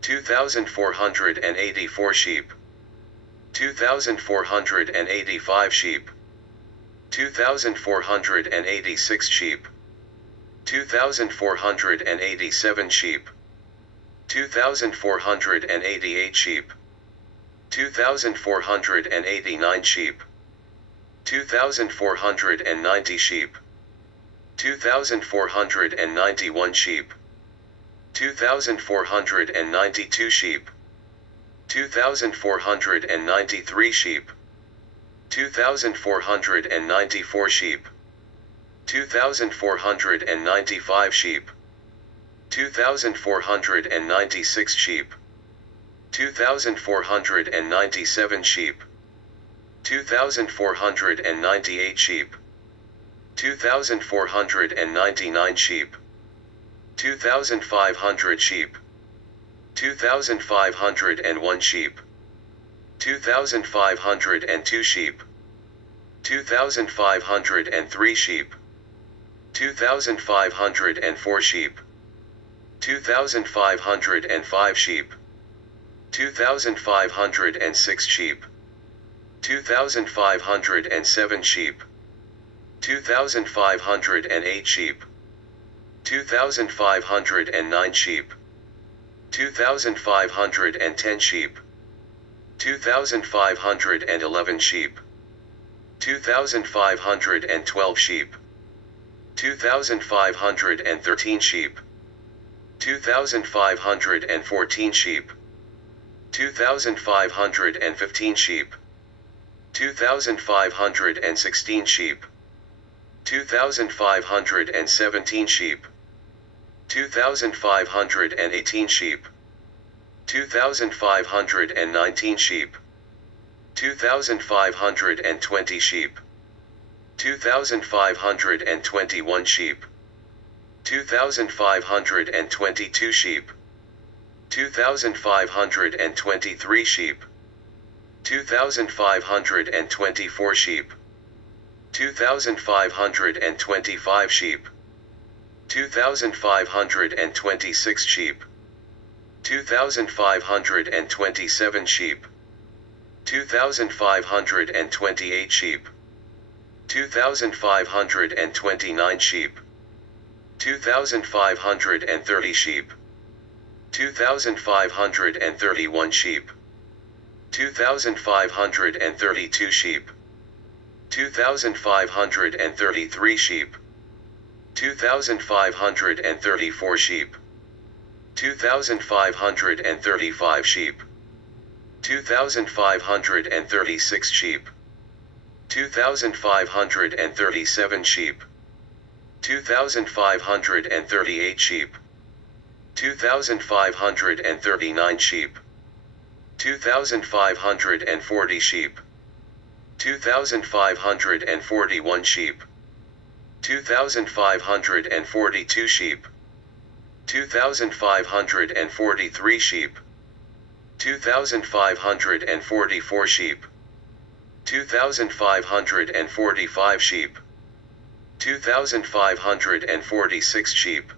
2,484 sheep, 2,485 sheep, 2,486 sheep, 2,487 sheep, 2,488 sheep, 2,489 sheep, 2,490 sheep, 2,491 sheep, 2,492 sheep, 2,493 sheep, 2,494 sheep, 2,495 sheep, 2,496 sheep, 2,497 sheep, 2,498 sheep, 2,499 sheep, 2,500 sheep, 2,501 sheep, 2,502 sheep, 2,503 sheep, 2,504 sheep, 2,505 sheep, 2,506 sheep, 2,507 sheep, 2,508 sheep, 2,509 sheep, 2,510 sheep, 2,511 sheep, 2,512 sheep, 2,513 sheep, 2,514 sheep, 2,515 sheep, 2,516 sheep, 2,517 sheep, 2,518 sheep, 2,519 sheep, 2,520 sheep, 2,521 sheep, 2,522 sheep, 2,523 sheep, 2,524 sheep, 2,525 sheep, 2,526 sheep, 2,527 sheep, 2,528 sheep, 2,529 sheep, 2,530 sheep, 2,531 sheep, 2,532 sheep, 2,533 sheep, 2,534 sheep, 2,535 sheep, 2,536 sheep, 2,537 sheep, 2,538 sheep, 2,539 sheep, 2,540 sheep, 2,541 sheep, 2,542 sheep, 2,543 sheep, 2,544 sheep, 2,545 sheep, 2,546 sheep,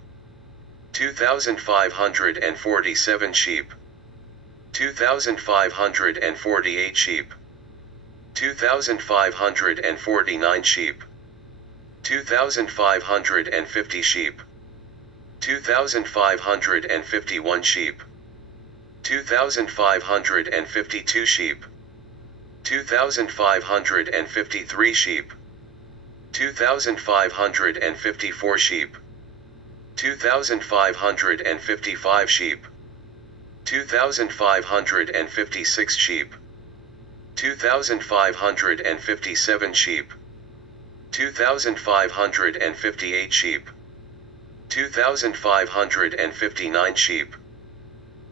2,547 sheep, 2,548 sheep, 2,549 sheep, 2,550 sheep, 2,551 sheep, 2,552 sheep, 2,553 sheep, 2,554 sheep, 2,555 sheep, 2,556 sheep, 2,557 sheep, 2,558 sheep, 2,559 sheep,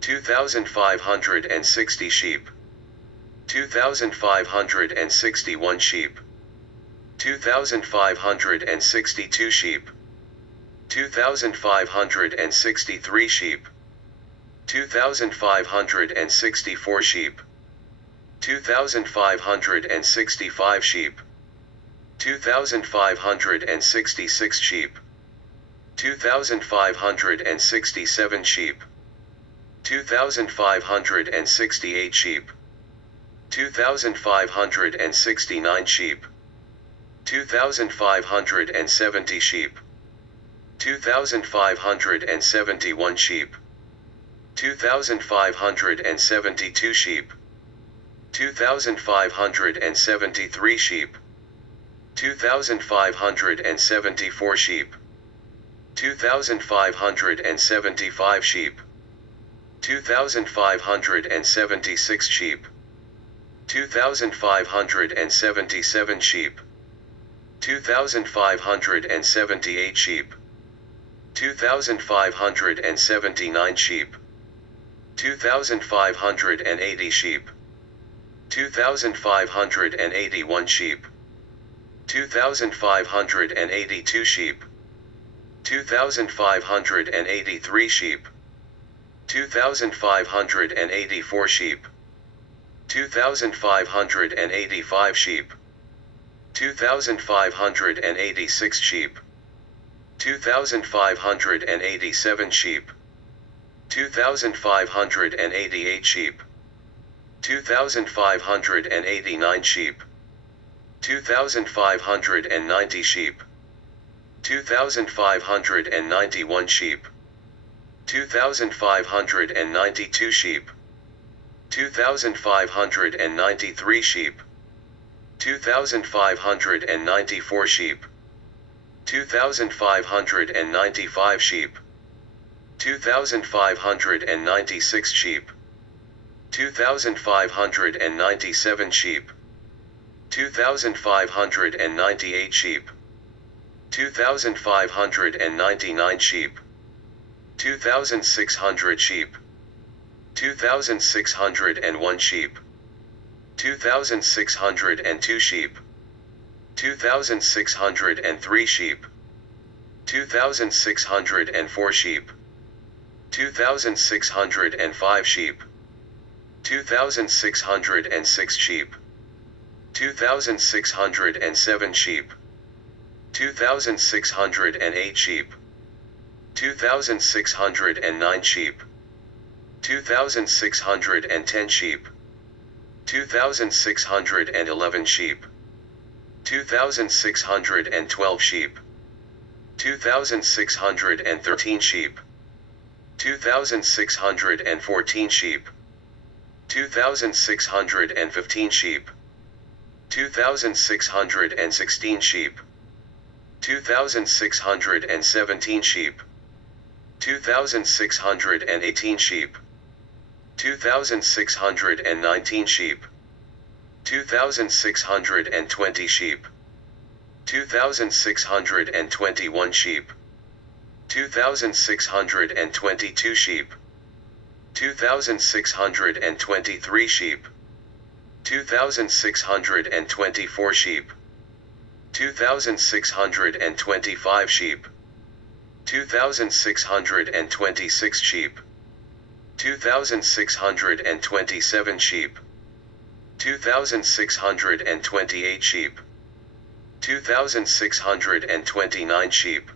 2,560 sheep, 2,561 sheep, 2,562 sheep, 2,563 sheep, 2,564 sheep, 2,565 sheep, 2,566 sheep, 2,567 sheep, 2,568 sheep, 2,569 sheep, 2,570 sheep, 2,571 sheep, 2,572 sheep, 2,573 sheep, 2,574 sheep, 2,575 sheep, 2,576 sheep, 2,577 sheep, 2,578 sheep, 2,579 sheep, 2,580 sheep, 2,581 sheep, 2,582 sheep, 2,583 sheep, 2,584 sheep, 2,585 sheep, 2,586 sheep, 2,587 sheep, 2,588 sheep, 2,589 sheep, 2,590 sheep, 2,591 sheep, 2,592 sheep, 2,593 sheep, 2,594 sheep, 2,595 sheep, 2,596 sheep, 2,597 sheep, 2,598 sheep, 2,599 sheep, 2,600 sheep, 2,601 sheep, 2,602 sheep, 2,603 sheep, 2,604 sheep, 2,605 sheep, 2,606 sheep, 2,607 sheep, 2,608 sheep, 2,609 sheep, 2,610 sheep, 2,611 sheep, 2,612 sheep, 2,613 sheep, 2,614 sheep, 2,615 sheep, 2,616 sheep, 2,617 sheep, 2,618 sheep, 2,619 sheep, 2,620 sheep, 2,621 sheep, 2,622 sheep, 2,623 sheep, 2,624 sheep, 2,625 sheep, 2,626 sheep, 2,627 sheep, 2,628 sheep, 2,629 sheep,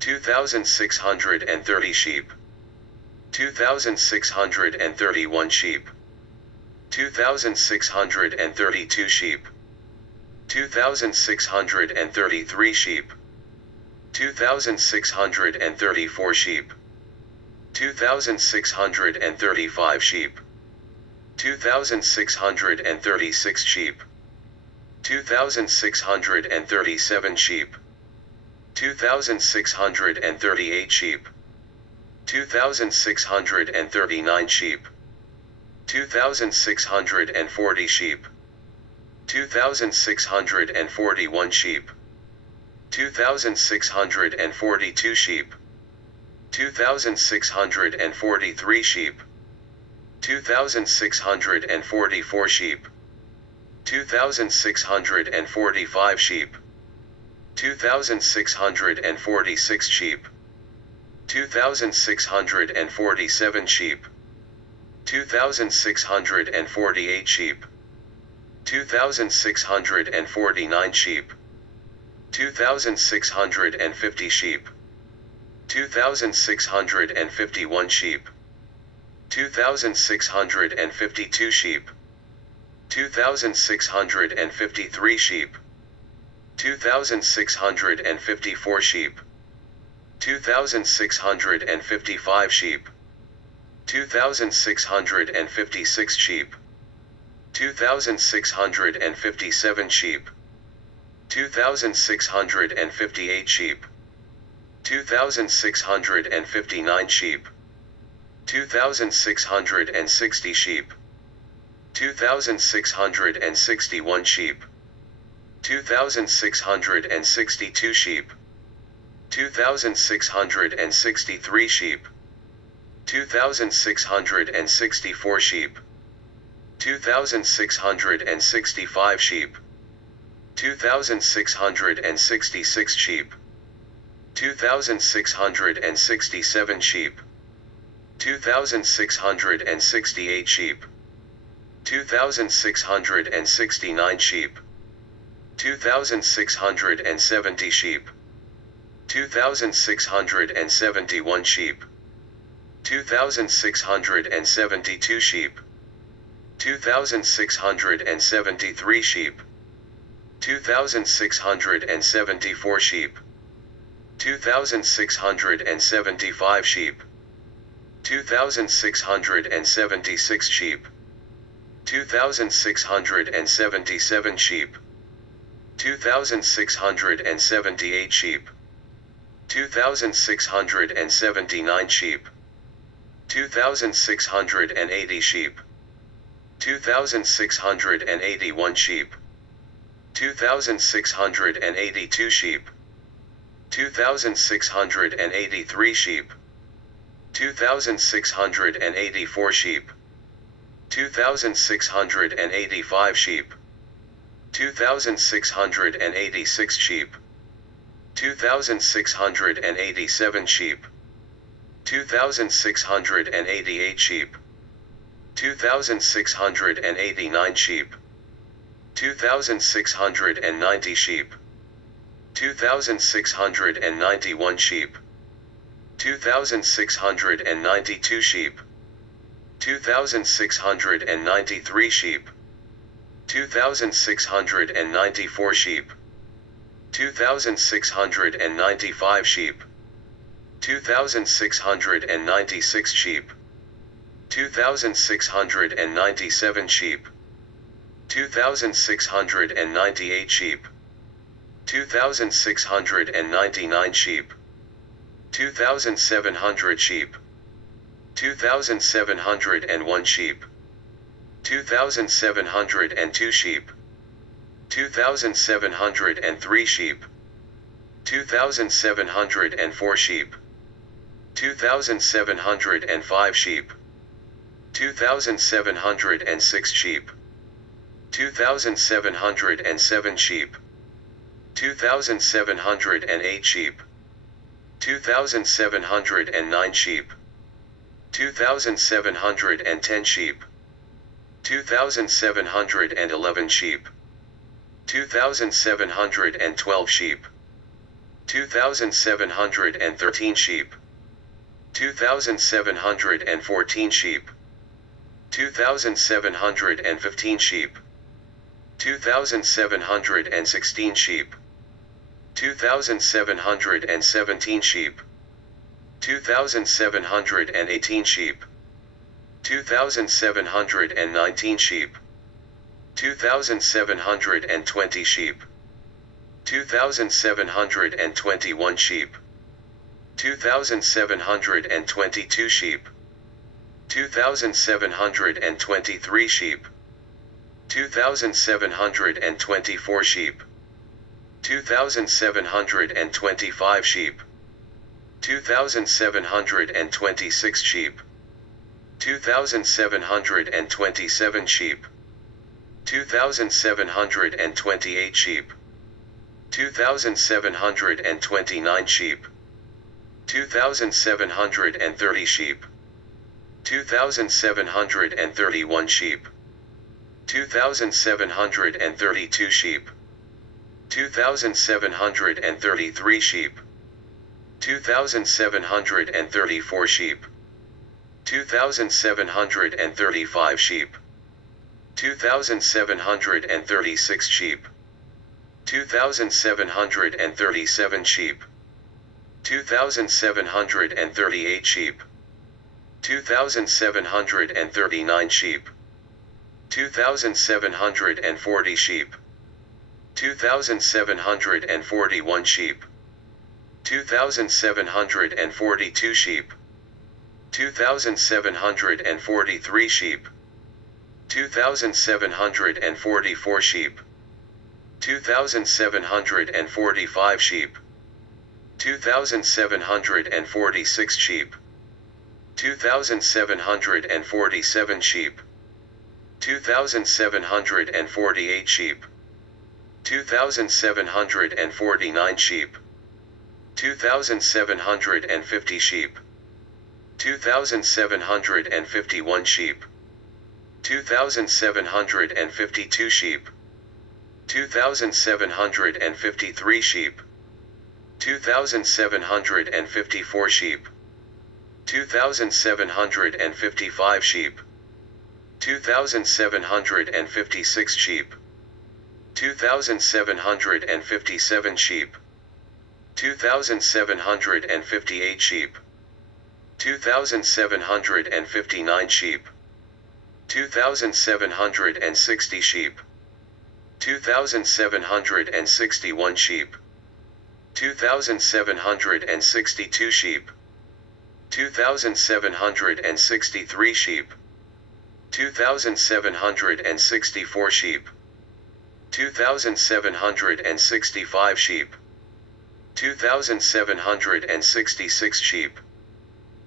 2,630 sheep, 2,631 sheep, 2,632 sheep, 2,633 sheep, 2,634 sheep, 2,635 sheep, 2,636 sheep, 2,637 sheep, 2,638 sheep, 2,639 sheep, 2,640 sheep, 2,641 sheep, 2,642 sheep, 2,643 sheep, 2,644 sheep, 2,645 sheep, 2,646 sheep, 2,647 sheep, 2,648 sheep, 2,649 sheep, 2,650 sheep, 2,651 sheep, 2,652 sheep, 2,653 sheep, 2,654 sheep, 2,655 sheep, 2,656 sheep, 2,657 sheep, 2,658 sheep, 2,659 sheep, 2,660 sheep, 2,661 sheep, 2,662 sheep, 2,663 sheep, 2,664 sheep, 2,665 sheep, 2,666 sheep, 2,667 sheep, 2,668 sheep, 2,669 sheep, 2,670 sheep, 2,671 sheep, 2,672 sheep, 2,673 sheep, 2,674 sheep, 2,675 sheep, 2,676 sheep, 2,677 sheep, 2,678 sheep, 2,679 sheep, 2,680 sheep, 2,681 sheep, 2,682 sheep, 2,683 sheep, 2,684 sheep, 2,685 sheep, 2,686 sheep, 2,687 sheep, 2,688 sheep, 2,689 sheep, 2,690 sheep, 2,691 sheep, 2,692 sheep, 2,693 sheep, 2,694 sheep, 2,695 sheep, 2,696 sheep, 2,697 sheep, 2,698 sheep, 2,699 sheep, 2,700 sheep, 2,701 sheep, 2,702 sheep, 2,703 sheep, 2,704 sheep, 2,705 sheep, 2,706 sheep, 2,707 sheep, 2,708 sheep, 2,709 sheep, 2,710 sheep, 2,711 sheep, 2,712 sheep, 2,713 sheep, 2,714 sheep, 2,715 sheep, 2,716 sheep, 2,717 sheep, 2,718 sheep, 2,719 sheep, 2,720 sheep, 2,721 sheep, 2,722 sheep, 2,723 sheep, 2,724 sheep, 2,725 sheep, 2,726 sheep, 2,727 sheep, 2,728 sheep, 2,729 sheep, 2,730 sheep, 2,731 sheep, 2,732 sheep, 2,733 sheep, 2,734 sheep, 2,735 sheep, 2,736 sheep, 2,737 sheep, 2,738 sheep, 2,739 sheep, 2,740 sheep, 2,741 sheep, 2,742 sheep, 2,743 sheep, 2,744 sheep, 2,745 sheep, 2,746 sheep, 2,747 sheep, 2,748 sheep, 2,749 sheep, 2,750 sheep, 2,751 sheep, 2,752 sheep, 2,753 sheep, 2,754 sheep, 2,755 sheep, 2,756 sheep, 2,757 sheep, 2,758 sheep, 2,759 sheep, 2,760 sheep, 2,761 sheep, 2,762 sheep, 2,763 sheep, 2,764 sheep, 2,765 sheep, 2,766 sheep,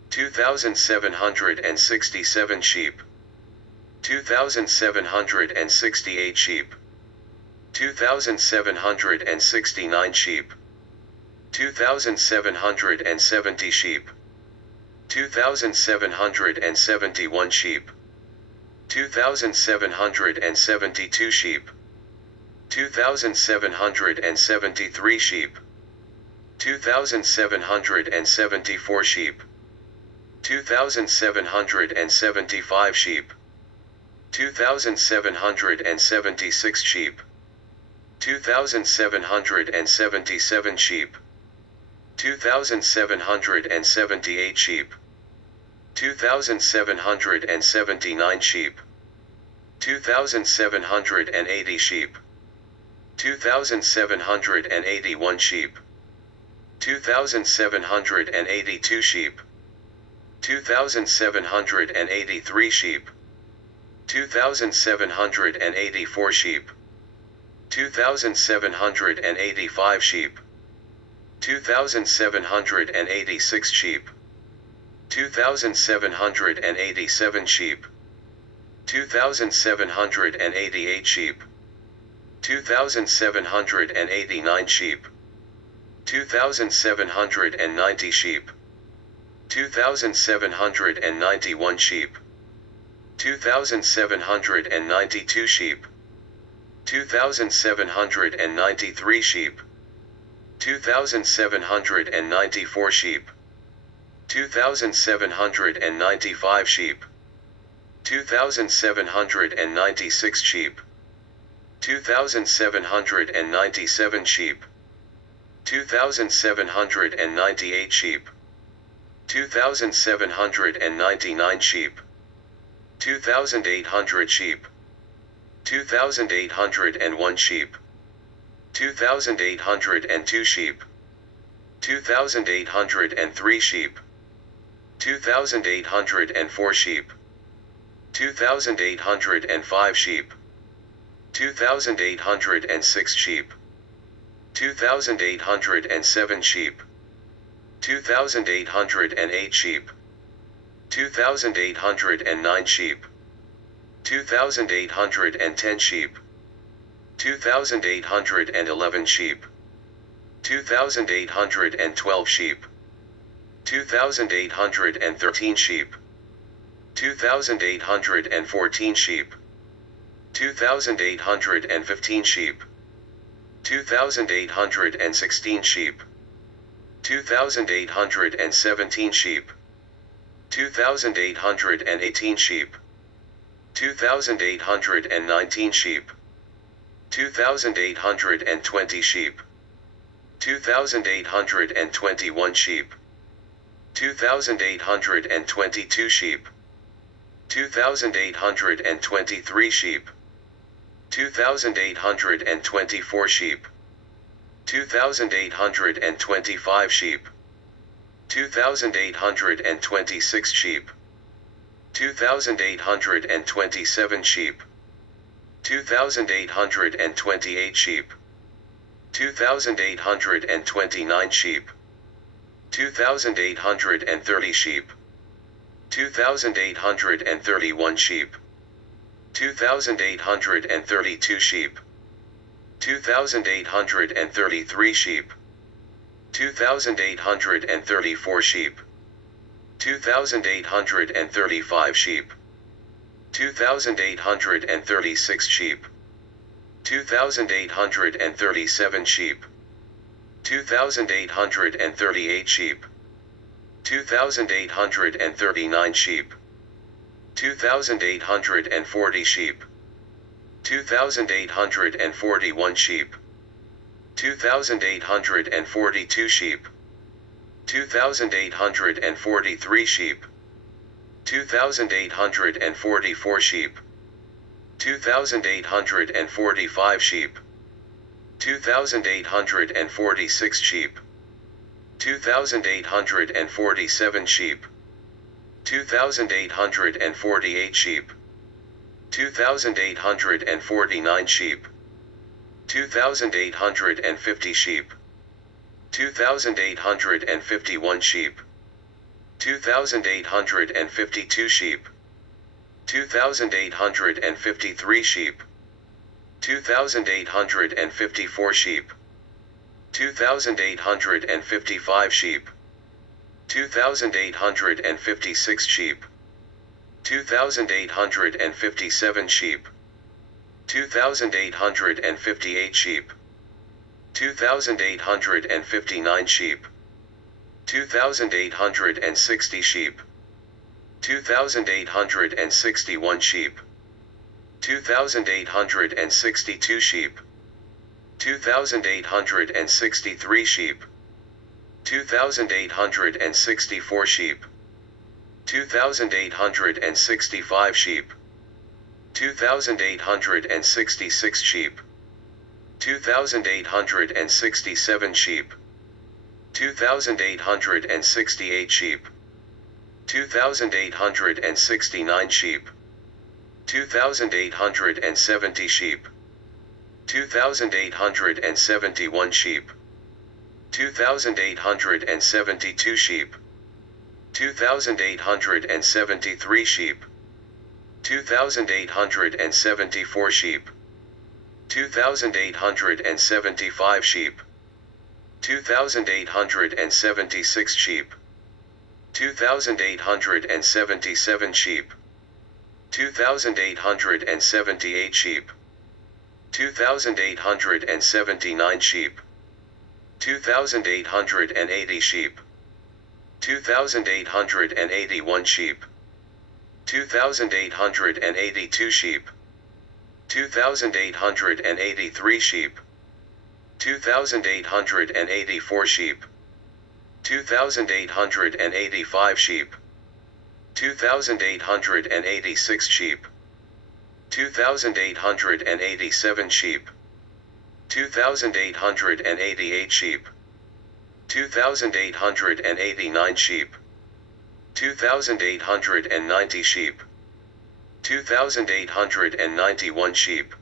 2,767 sheep, 2,768 sheep, 2,769 sheep, 2,770 sheep, 2,771 sheep, 2,772 sheep, 2,773 sheep, 2,774 sheep, 2,775 sheep, 2,776 sheep, 2,777 sheep, 2,778 sheep, 2,779 sheep, 2,780 sheep, 2,781 sheep, 2,782 sheep, 2,783 sheep, 2,784 sheep, 2,785 sheep, 2,786 sheep, 2,787 sheep, 2,788 sheep, 2,789 sheep, 2,790 sheep, 2,791 sheep, 2,792 sheep, 2,793 sheep, 2,794 sheep, 2,795 sheep, 2,796 sheep, 2,797 sheep, 2,798 sheep, 2,799 sheep, 2,800 sheep, 2,801 sheep, 2,802 sheep, 2,803 sheep, 2,804 sheep, 2,805 sheep, 2,806 sheep, 2,807 sheep, 2,808 sheep, 2,809 sheep, 2,810 sheep, 2,811 sheep, 2,812 sheep, 2,813 sheep, 2,814 sheep, 2,815 sheep, 2,816 sheep, 2,817 sheep, 2,818 sheep, 2,819 sheep, 2,820 sheep, 2,821 sheep, 2,822 sheep, 2,823 sheep, 2,824 sheep, 2,825 sheep, 2,826 sheep, 2,827 sheep, 2,828 sheep, 2,829 sheep, 2,830 sheep, 2,831 sheep, 2,832 sheep, 2,833 sheep, 2,834 sheep, 2,835 sheep, 2,836 sheep, 2,837 sheep, 2,838 sheep, 2,839 sheep, 2,840 sheep, 2,841 sheep, 2,842 sheep, 2,843 sheep, 2,844 sheep, 2,845 sheep, 2,846 sheep, 2,847 sheep, 2,848 sheep, 2,849 sheep, 2,850 sheep, 2,851 sheep, 2,852 sheep, 2,853 sheep, 2,854 sheep, 2,855 sheep, 2,856 sheep, 2,857 sheep, 2,858 sheep, 2,859 sheep, 2,860 sheep, 2,861 sheep, 2,862 sheep, 2,863 sheep, 2,864 sheep, 2,865 sheep, 2,866 sheep, 2,867 sheep, 2,868 sheep, 2,869 sheep, 2,870 sheep, 2,871 sheep, 2,872 sheep, 2,873 sheep, 2,874 sheep, 2,875 sheep, 2,876 sheep, 2,877 sheep, 2,878 sheep, 2,879 sheep, 2,880 sheep, 2,881 sheep, 2,882 sheep, 2,883 sheep, 2,884 sheep, 2,885 sheep, 2,886 sheep, 2,887 sheep, 2,888 sheep, 2,889 sheep, 2,890 sheep, 2,891 sheep,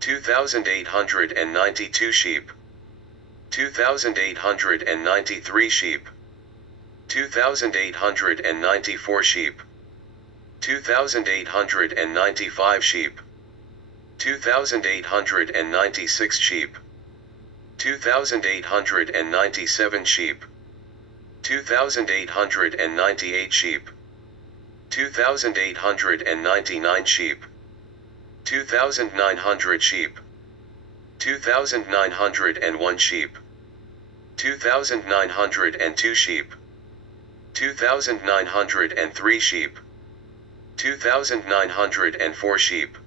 2,892 sheep, 2,893 sheep, 2,894 sheep, 2,895 sheep, 2,896 sheep, 2,897 sheep, 2,898 sheep, 2,899 sheep, 2,900 sheep, 2,901 sheep, 2,902 sheep, 2,903 sheep, 2,904 sheep,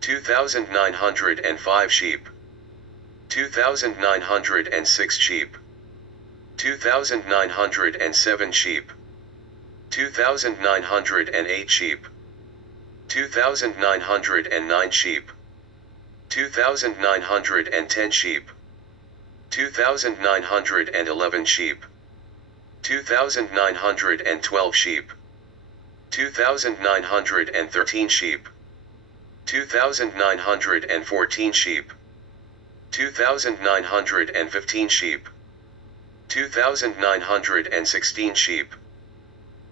2,905 sheep, 2,906 sheep, 2,907 sheep, 2,908 sheep, 2,909 sheep, 2,910 sheep, 2,911 sheep, 2,912 sheep, 2,913 sheep, 2,914 sheep, 2,915 sheep, 2,916 sheep,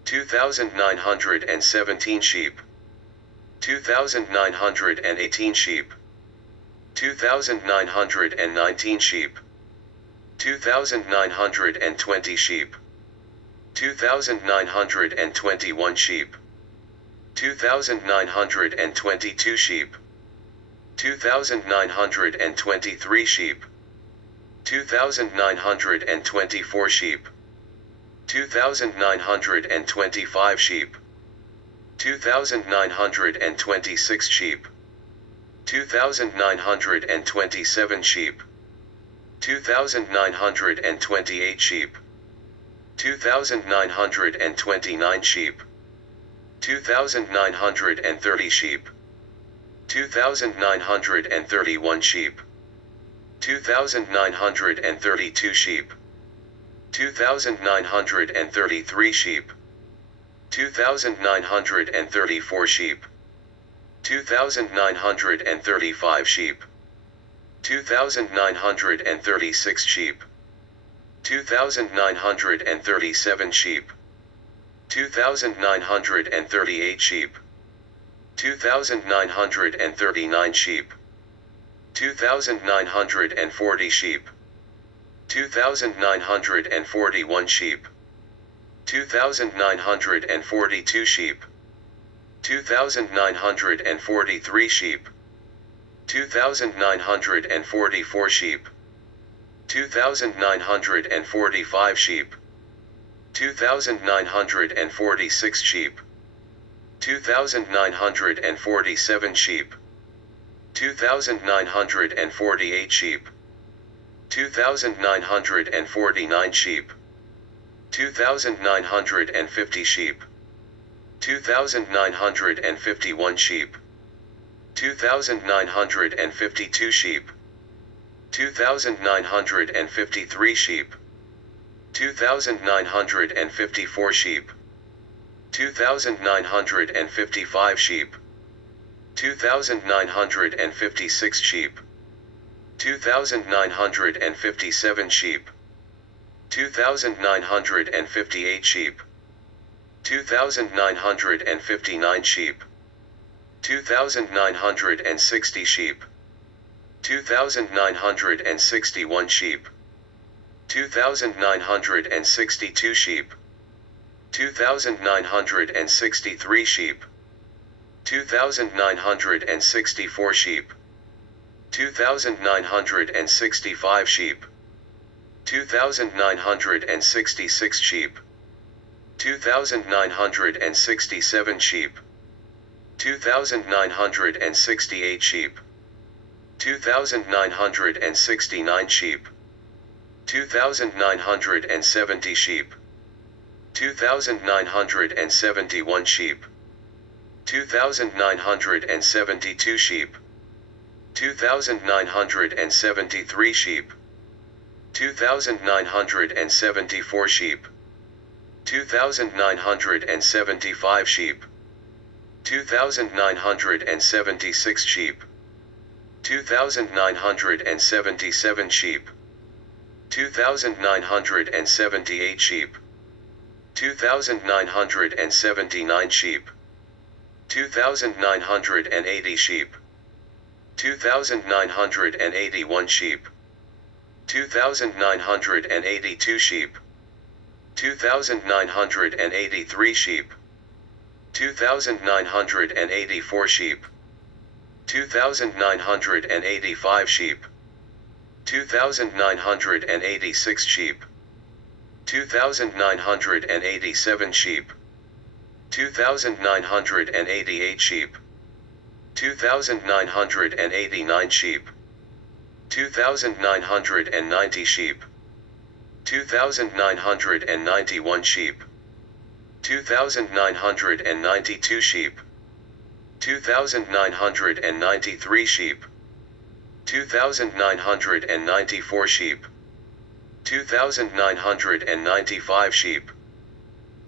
2,917 sheep, 2,918 sheep, 2,919 sheep, 2,920 sheep, 2,921 sheep, 2,922 sheep, 2,923 sheep, 2,924 sheep, 2,925 sheep, 2,926 sheep, 2,927 sheep, 2,928 sheep, 2,929 sheep, 2,930 sheep, 2,931 sheep, 2,932 sheep, 2,933 sheep, 2,934 sheep, 2,935 sheep, 2,936 sheep, 2,937 sheep, 2,938 sheep, 2,939 sheep, 2,940 sheep, 2,941 sheep, 2,942 sheep, 2,943 sheep, 2,944 sheep, 2,945 sheep, 2,946 sheep, 2,947 sheep, 2,948 sheep, 2,949 sheep, 2,950 sheep, 2,951 sheep, 2,952 sheep, 2,953 sheep, 2,954 sheep, 2,955 sheep, 2,956 sheep, 2,957 sheep, 2,958 sheep, 2,959 sheep, 2,960 sheep, 2,961 sheep, 2,962 sheep, 2,963 sheep, 2,964 sheep, 2,965 sheep, 2,966 sheep, 2,967 sheep, 2,968 sheep, 2,969 sheep, 2,970 sheep, 2,971 sheep, 2,972 sheep, 2,973 sheep, 2,974 sheep, 2,975 sheep, 2,976 sheep, 2,977 sheep, 2,978 sheep, 2,979 sheep, 2,980 sheep, 2,981 sheep, 2,982 sheep, 2,983 sheep, 2,984 sheep, 2,985 sheep, 2,986 sheep, 2,987 sheep, 2,988 sheep, 2,989 sheep, 2,990 sheep, 2,991 sheep, 2,992 sheep, 2,993 sheep, 2,994 sheep, 2,995 sheep,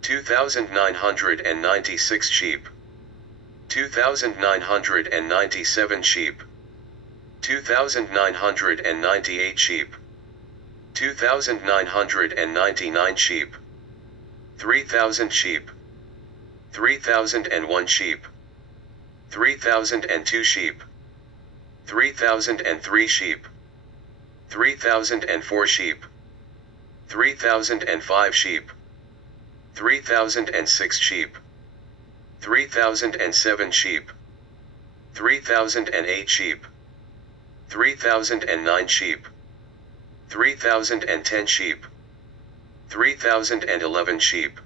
2,996 sheep, 2,997 sheep, 2,998 sheep, 2,999 sheep, 3,000 sheep, 3,001 sheep, 3,002 sheep, 3,003 sheep, 3,004 sheep, 3,005 sheep, 3,006 sheep, 3,007 sheep, 3,008 sheep, 3,009 sheep, 3,010 sheep, 3,011 sheep,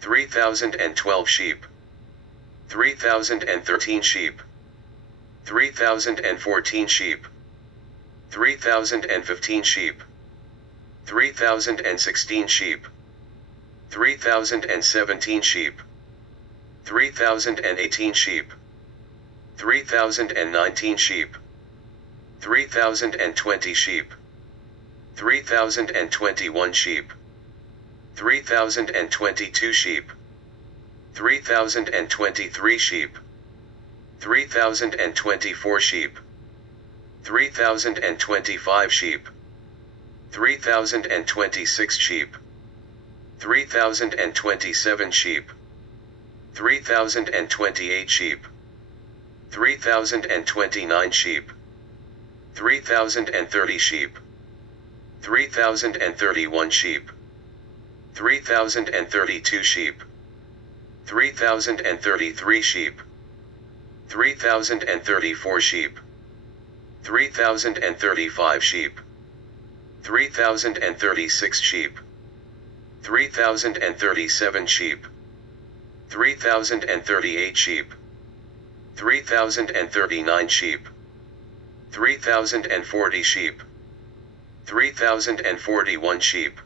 3,012 sheep, 3,013 sheep, 3,014 sheep, 3,015 sheep, 3,016 sheep, 3,017 sheep, 3,018 sheep, 3,019 sheep, 3,020 sheep, 3,021 sheep, 3,022 sheep, 3,023 sheep, 3,024 sheep, 3,025 sheep, 3,026 sheep, 3,027 sheep, 3,028 sheep, 3,029 sheep, 3,030 sheep, 3,031 sheep, 3,032 sheep, 3,033 sheep, 3,034 sheep, 3,035 sheep, 3,036 sheep, 3,037 sheep, 3,038 sheep, 3,039 sheep, 3,040 sheep, 3,041 sheep,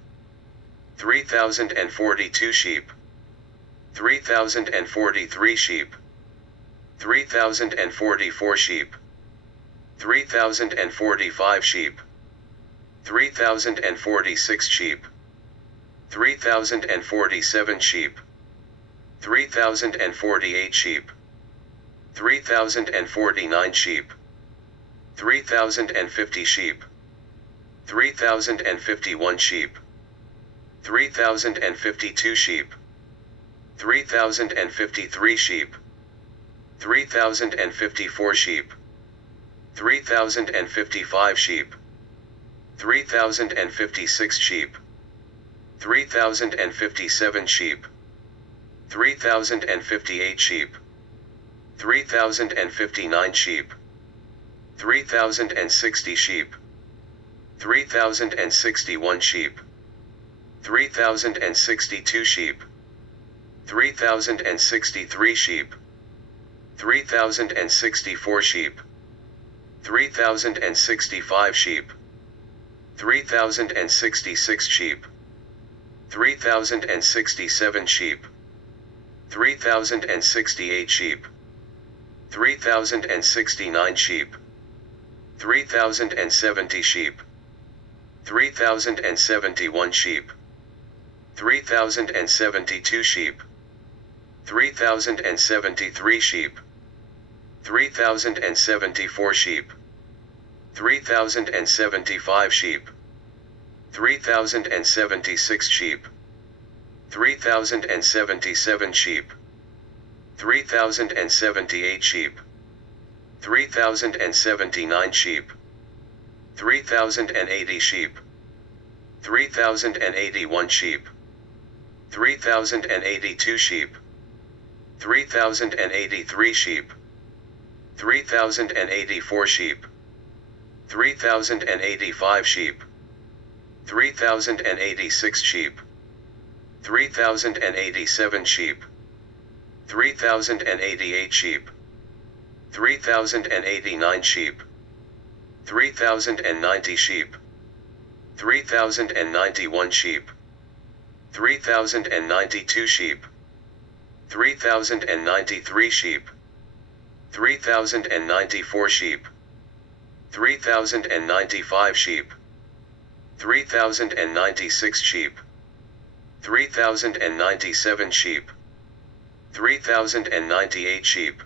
3,042 sheep, 3,043 sheep, 3,044 sheep, 3,045 sheep, 3,046 sheep, 3,047 sheep, 3,048 sheep, 3,049 sheep, 3,050 sheep, 3,051 sheep, 3,052 sheep, 3,053 sheep, 3,054 sheep, 3,055 sheep, 3,056 sheep, 3,057 sheep, 3,058 sheep, 3,059 sheep, 3,060 sheep, 3,061 sheep, 3,062 sheep, 3,063 sheep, 3,064 sheep, 3,065 sheep, 3,066 sheep, 3,067 sheep, 3,068 sheep, 3,069 sheep, 3,070 sheep, 3,071 sheep, 3,072 sheep, 3,073 sheep, 3,074 sheep, 3,075 sheep, 3,076 sheep, 3,077 sheep, 3,078 sheep, 3,079 sheep, 3,080 sheep, 3,081 sheep, 3,082 sheep, 3,083 sheep, 3,084 sheep, 3,085 sheep, 3,086 sheep, 3,087 sheep, 3,088 sheep, 3,089 sheep, 3,090 sheep, 3,091 sheep, 3,092 sheep, 3,093 sheep, 3,094 sheep, 3,095 sheep, 3,096 sheep, 3,097 sheep, 3,098 sheep,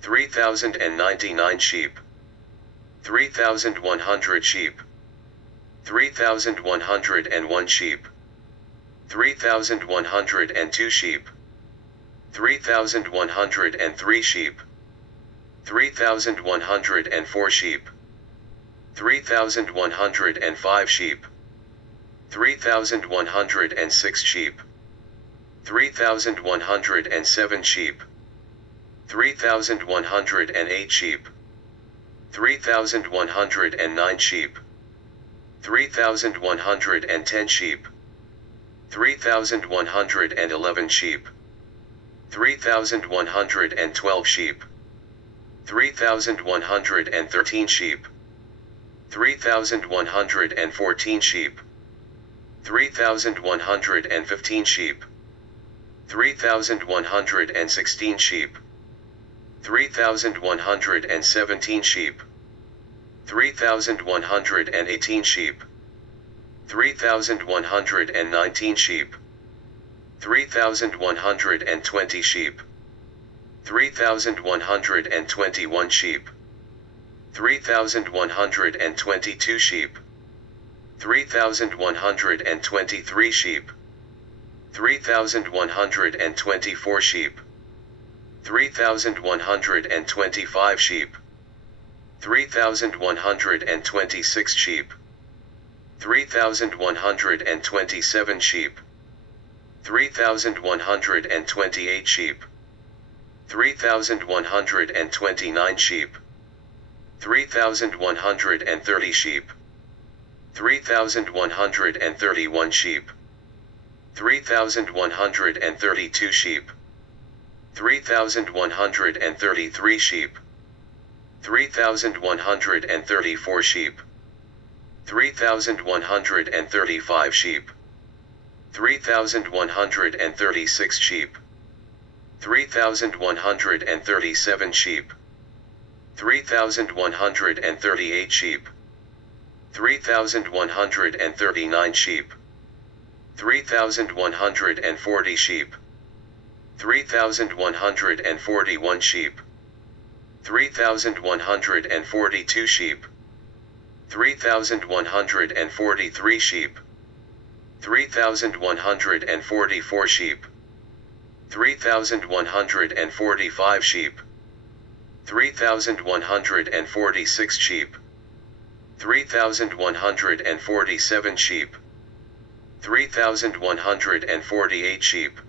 3,099 sheep, 3,100 sheep, 3,101 sheep, 3,102 sheep, 3,103 sheep, 3,104 sheep, 3,105 sheep, 3,106 sheep, 3,107 sheep, 3,108 sheep, 3,109 sheep, 3,110 sheep, 3,111 sheep, 3,112 sheep, 3,113 sheep, 3,114 sheep, 3,115 sheep, 3,116 sheep, 3,117 sheep, 3,118 sheep, 3,119 sheep, 3,120 sheep, 3,121 sheep, 3,122 sheep, 3,123 sheep, 3,124 sheep, 3,125 sheep, 3,126 sheep, 3,127 sheep, 3,128 sheep, 3,129 sheep, 3,130 sheep, 3,131 sheep, 3,132 sheep, 3,133 sheep, 3,134 sheep, 3,135 sheep, 3,136 sheep, 3,137 sheep, 3,138 sheep, 3,139 sheep, 3,140 sheep, 3,141 sheep, 3,142 sheep, 3,143 sheep, 3,144 sheep, 3,145 sheep, 3,146 sheep, 3,147 sheep, 3,148 sheep,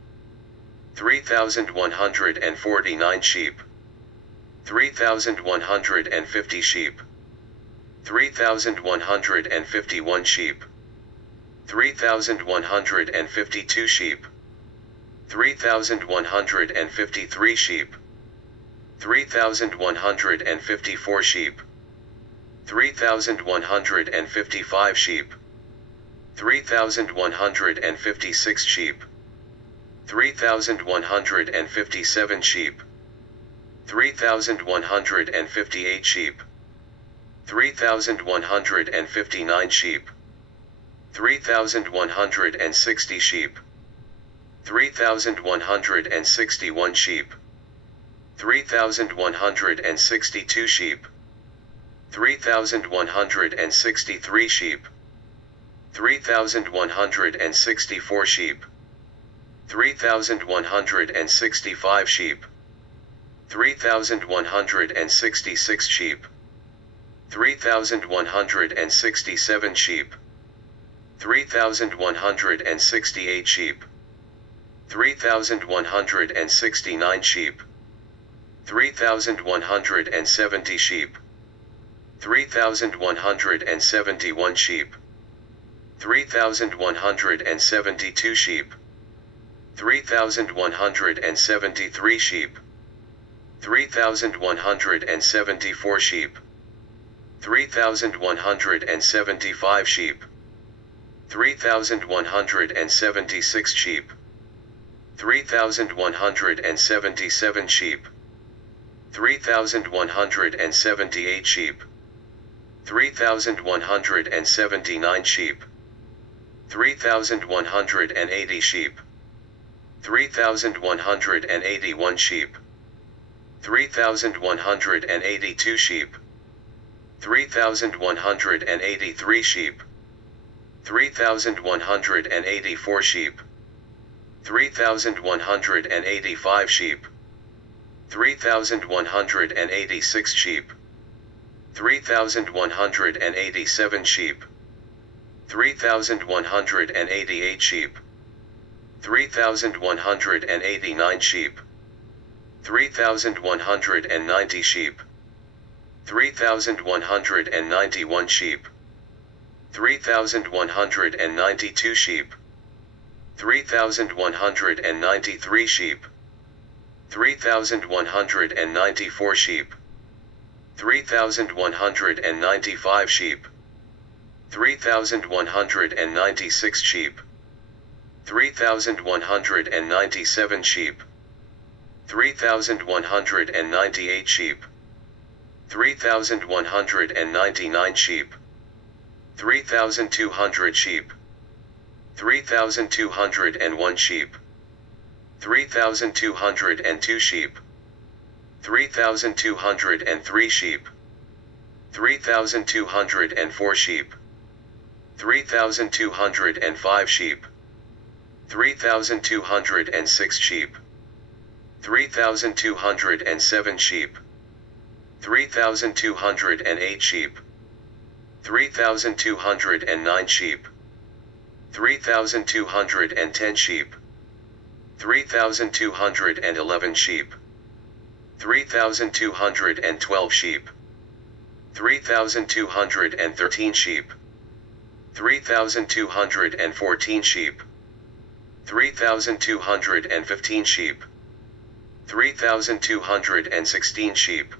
3,149 sheep, 3,150 sheep, 3,151 sheep, 3,152 sheep, 3,153 sheep, 3,154 sheep, 3,155 sheep, 3,156 sheep, 3,157 sheep, 3,158 sheep, 3,159 sheep, 3,160 sheep, 3,161 sheep, 3,162 sheep, 3,163 sheep, 3,164 sheep, 3,165 sheep, 3,166 sheep, 3,167 sheep, 3,168 sheep, 3,169 sheep, 3,170 sheep, 3,171 sheep, 3,172 sheep, 3,173 sheep, 3,174 sheep, 3,175 sheep, 3,176 sheep, 3,177 sheep, 3,178 sheep, 3,179 sheep, 3,180 sheep, 3,181 sheep, 3,182 sheep, 3,183 sheep, 3,184 sheep, 3,185 sheep, 3,186 sheep, 3,187 sheep, 3,188 sheep, 3,189 sheep, 3,190 sheep, 3,191 sheep, 3,192 sheep, 3,193 sheep, 3,194 sheep, 3,195 sheep, 3,196 sheep, 3,197 sheep, 3,198 sheep, 3,199 sheep, 3,200 sheep, 3,201 sheep, 3,202 sheep, 3,203 sheep, 3,204 sheep, 3,205 sheep, 3,206 sheep, 3,207 sheep, 3,208 sheep, 3,209 sheep, 3,210 sheep, 3,211 sheep, 3,212 sheep, 3,213 sheep, 3,214 sheep, 3,215 sheep, 3,216 sheep,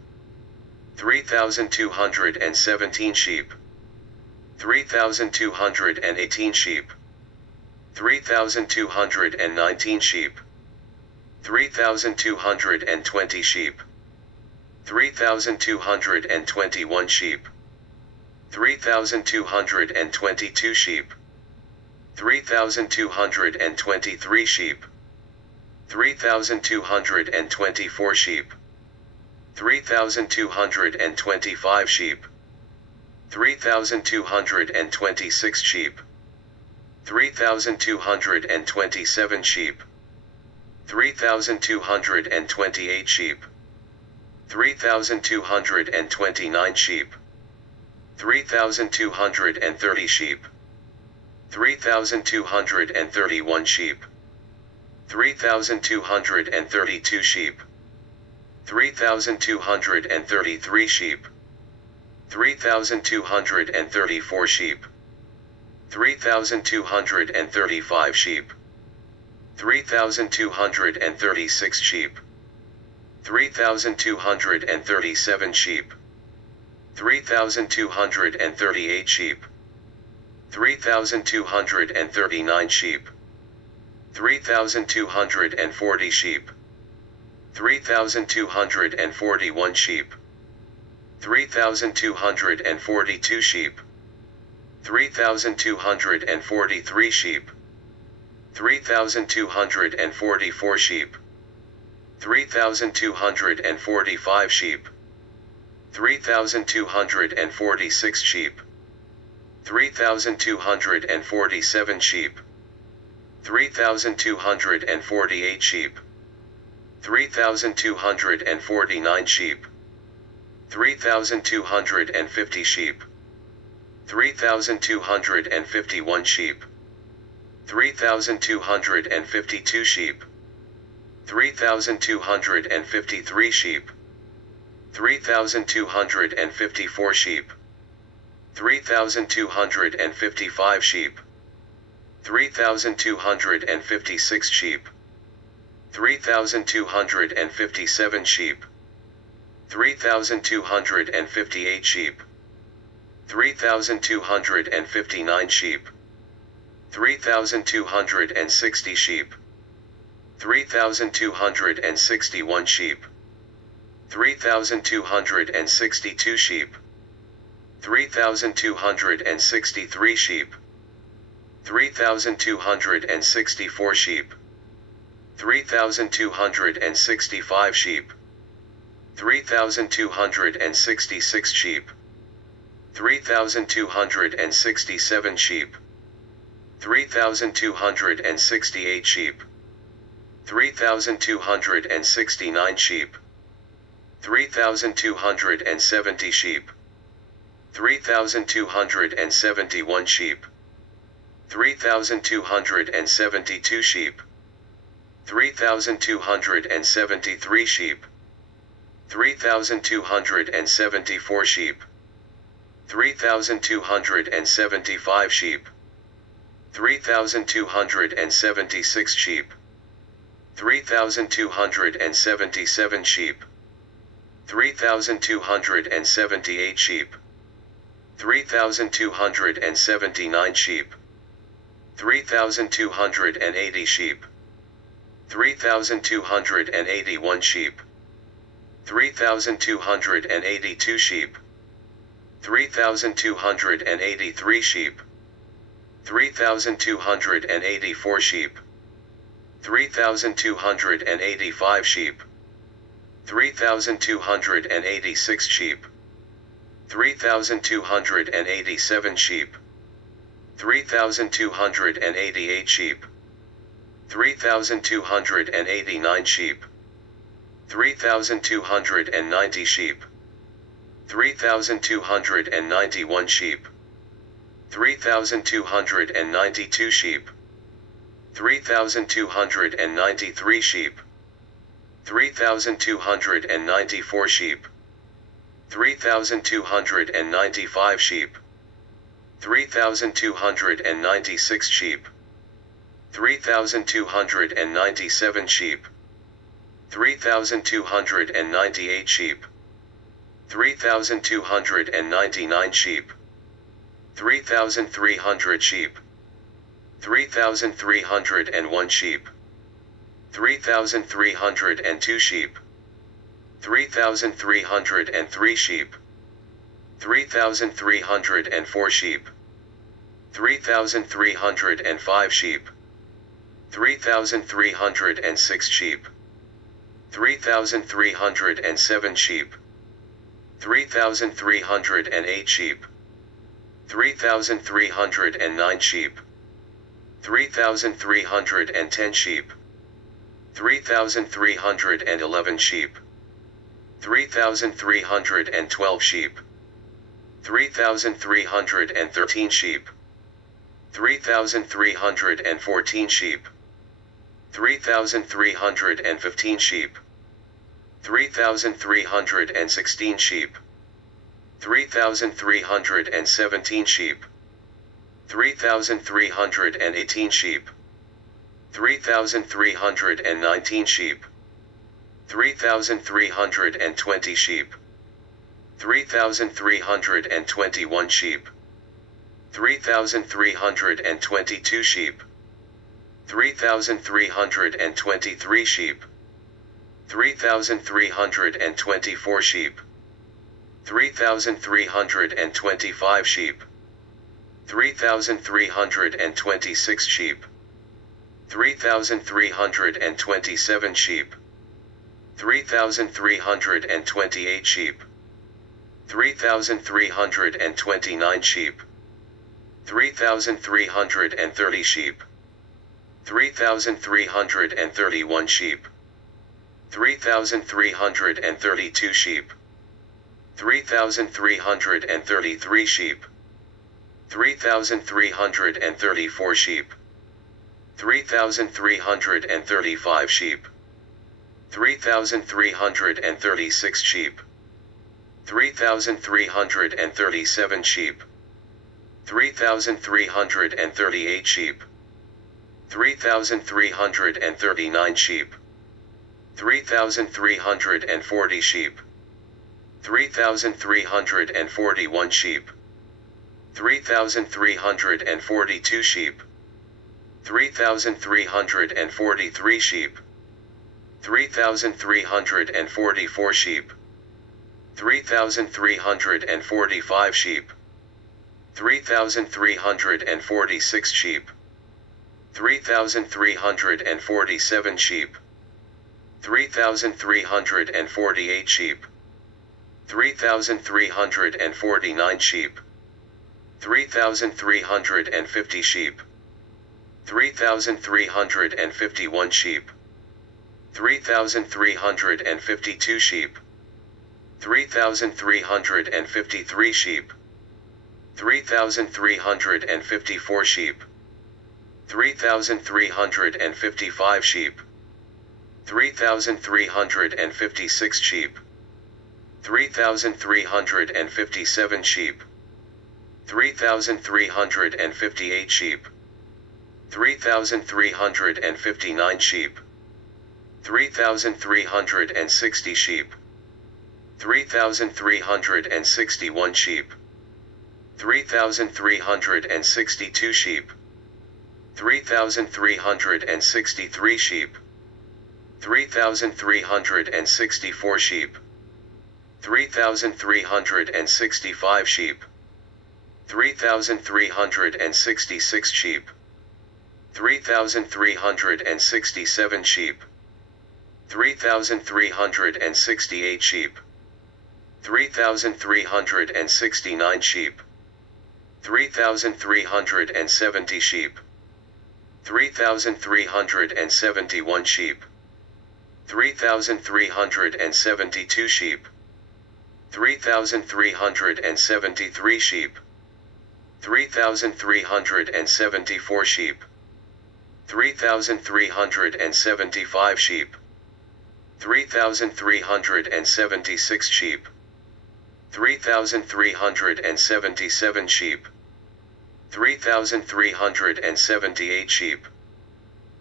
3,217 sheep, 3,218 sheep, 3,219 sheep, 3,220 sheep, 3,221 sheep, 3,222 sheep, 3,223 sheep, 3,224 sheep, 3,225 sheep, 3,226 sheep, 3,227 sheep, 3,228 sheep, 3,229 sheep, 3,230 sheep, 3,231 sheep, 3,232 sheep, 3,233 sheep, 3,234 sheep, 3,235 sheep, 3,236 sheep, 3,237 sheep, 3,238 sheep, 3,239 sheep, 3,240 sheep, 3,241 sheep, 3,242 sheep, 3,243 sheep, 3,244 sheep, 3,245 sheep, 3,246 sheep, 3,247 sheep, 3,248 sheep, 3,249 sheep, 3,250 sheep, 3,251 sheep, 3,252 sheep, 3,253 sheep, 3,254 sheep, 3,255 sheep, 3,256 sheep, 3,257 sheep, 3,258 sheep, 3,259 sheep, 3,260 sheep, 3,261 sheep, 3,262 sheep, 3,263 sheep, 3,264 sheep, 3,265 sheep, 3,266 sheep, 3,267 sheep, 3,268 sheep, 3,269 sheep, 3,270 sheep, 3,271 sheep, 3,272 sheep, 3,273 sheep, 3,274 sheep, 3,275 sheep, 3,276 sheep, 3,277 sheep, 3,278 sheep, 3,279 sheep, 3,280 sheep, 3,281 sheep, 3,282 sheep, 3,283 sheep, 3,284 sheep, 3,285 sheep, 3,286 sheep, 3,287 sheep, 3,288 sheep, 3,289 sheep, 3,290 sheep, 3,291 sheep, 3,292 sheep, 3,293 sheep, 3,294 sheep, 3,295 sheep, 3,296 sheep, 3,297 sheep, 3,298 sheep, 3,299 sheep, 3,300 sheep, 3,301 sheep, 3,302 sheep, 3,303 sheep, 3,304 sheep, 3,305 sheep, 3,306 sheep, 3,307 sheep, 3,308 sheep, 3,309 sheep, 3,310 sheep, 3,311 sheep, 3,312 sheep, 3,313 sheep, 3,314 sheep, 3,315 sheep, 3,316 sheep, 3,317 sheep, 3,318 sheep, 3,319 sheep, 3,320 sheep, 3,321 sheep, 3,322 sheep, 3,323 sheep, 3,324 sheep, 3,325 sheep, 3,326 sheep, 3,327 sheep, 3,328 sheep, 3,329 sheep, 3,330 sheep, 3,331 sheep, 3,332 sheep, 3,333 sheep, 3,334 sheep, 3,335 sheep, 3,336 sheep, 3,337 sheep, 3,338 sheep, 3,339 sheep, 3,340 sheep, 3,341 sheep, 3,342 sheep, 3,343 sheep, 3,344 sheep, 3,345 sheep, 3,346 sheep, 3,347 sheep, 3,348 sheep, 3,349 sheep, 3,350 sheep, 3,351 sheep, 3,352 sheep, 3,353 sheep, 3,354 sheep, 3,355 sheep, 3,356 sheep, 3,357 sheep, 3,358 sheep, 3,359 sheep, 3,360 sheep, 3,361 sheep, 3,362 sheep, 3,363 sheep, 3,364 sheep, 3,365 sheep, 3,366 sheep, 3,367 sheep, 3,368 sheep, 3,369 sheep, 3,370 sheep, 3,371 sheep, 3,372 sheep, 3,373 sheep, 3,374 sheep, 3,375 sheep, 3,376 sheep, 3,377 sheep, 3,378 sheep,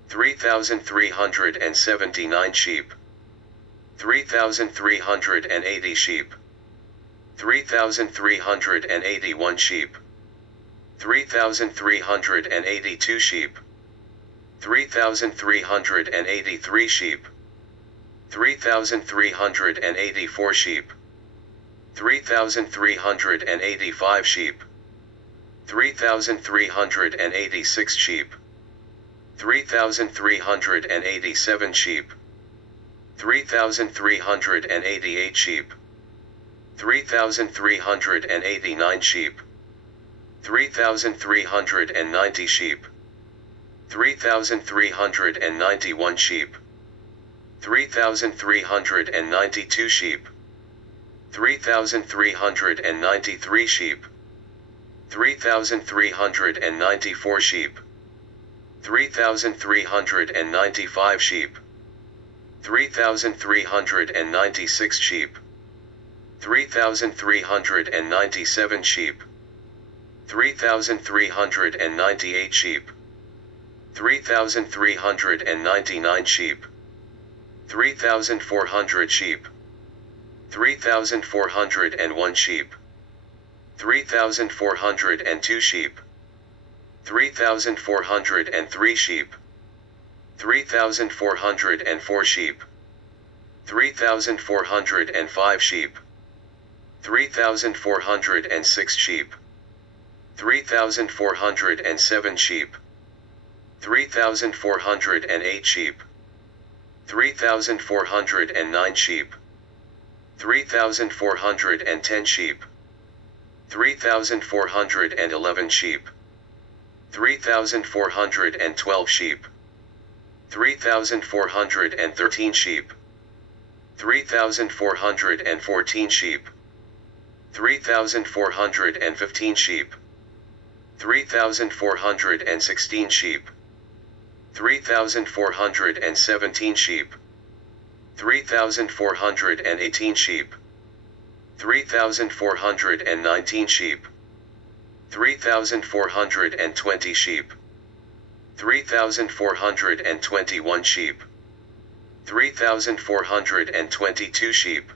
3,379 sheep, 3,380 sheep, 3,381 sheep, 3,382 sheep, 3,383 sheep, 3,384 sheep, 3,385 sheep, 3,386 sheep, 3,387 sheep, 3,388 sheep, 3,389 sheep, 3,390 sheep, 3,391 sheep, 3,392 sheep, 3,393 sheep, 3,394 sheep, 3,395 sheep, 3,396 sheep, 3,397 sheep, 3,398 sheep, 3,399 sheep, 3,400 sheep, 3,401 sheep, 3,402 sheep, 3,403 sheep, 3,404 sheep, 3,405 sheep, 3,406 sheep, 3,407 sheep, 3,408 sheep, 3,409 sheep, 3,410 sheep, 3,411 sheep, 3,412 sheep, 3,413 sheep, 3,414 sheep, 3,415 sheep, 3,416 sheep, 3,417 sheep, 3,418 sheep, 3,419 sheep, 3,420 sheep, 3,421 sheep, 3,422 sheep,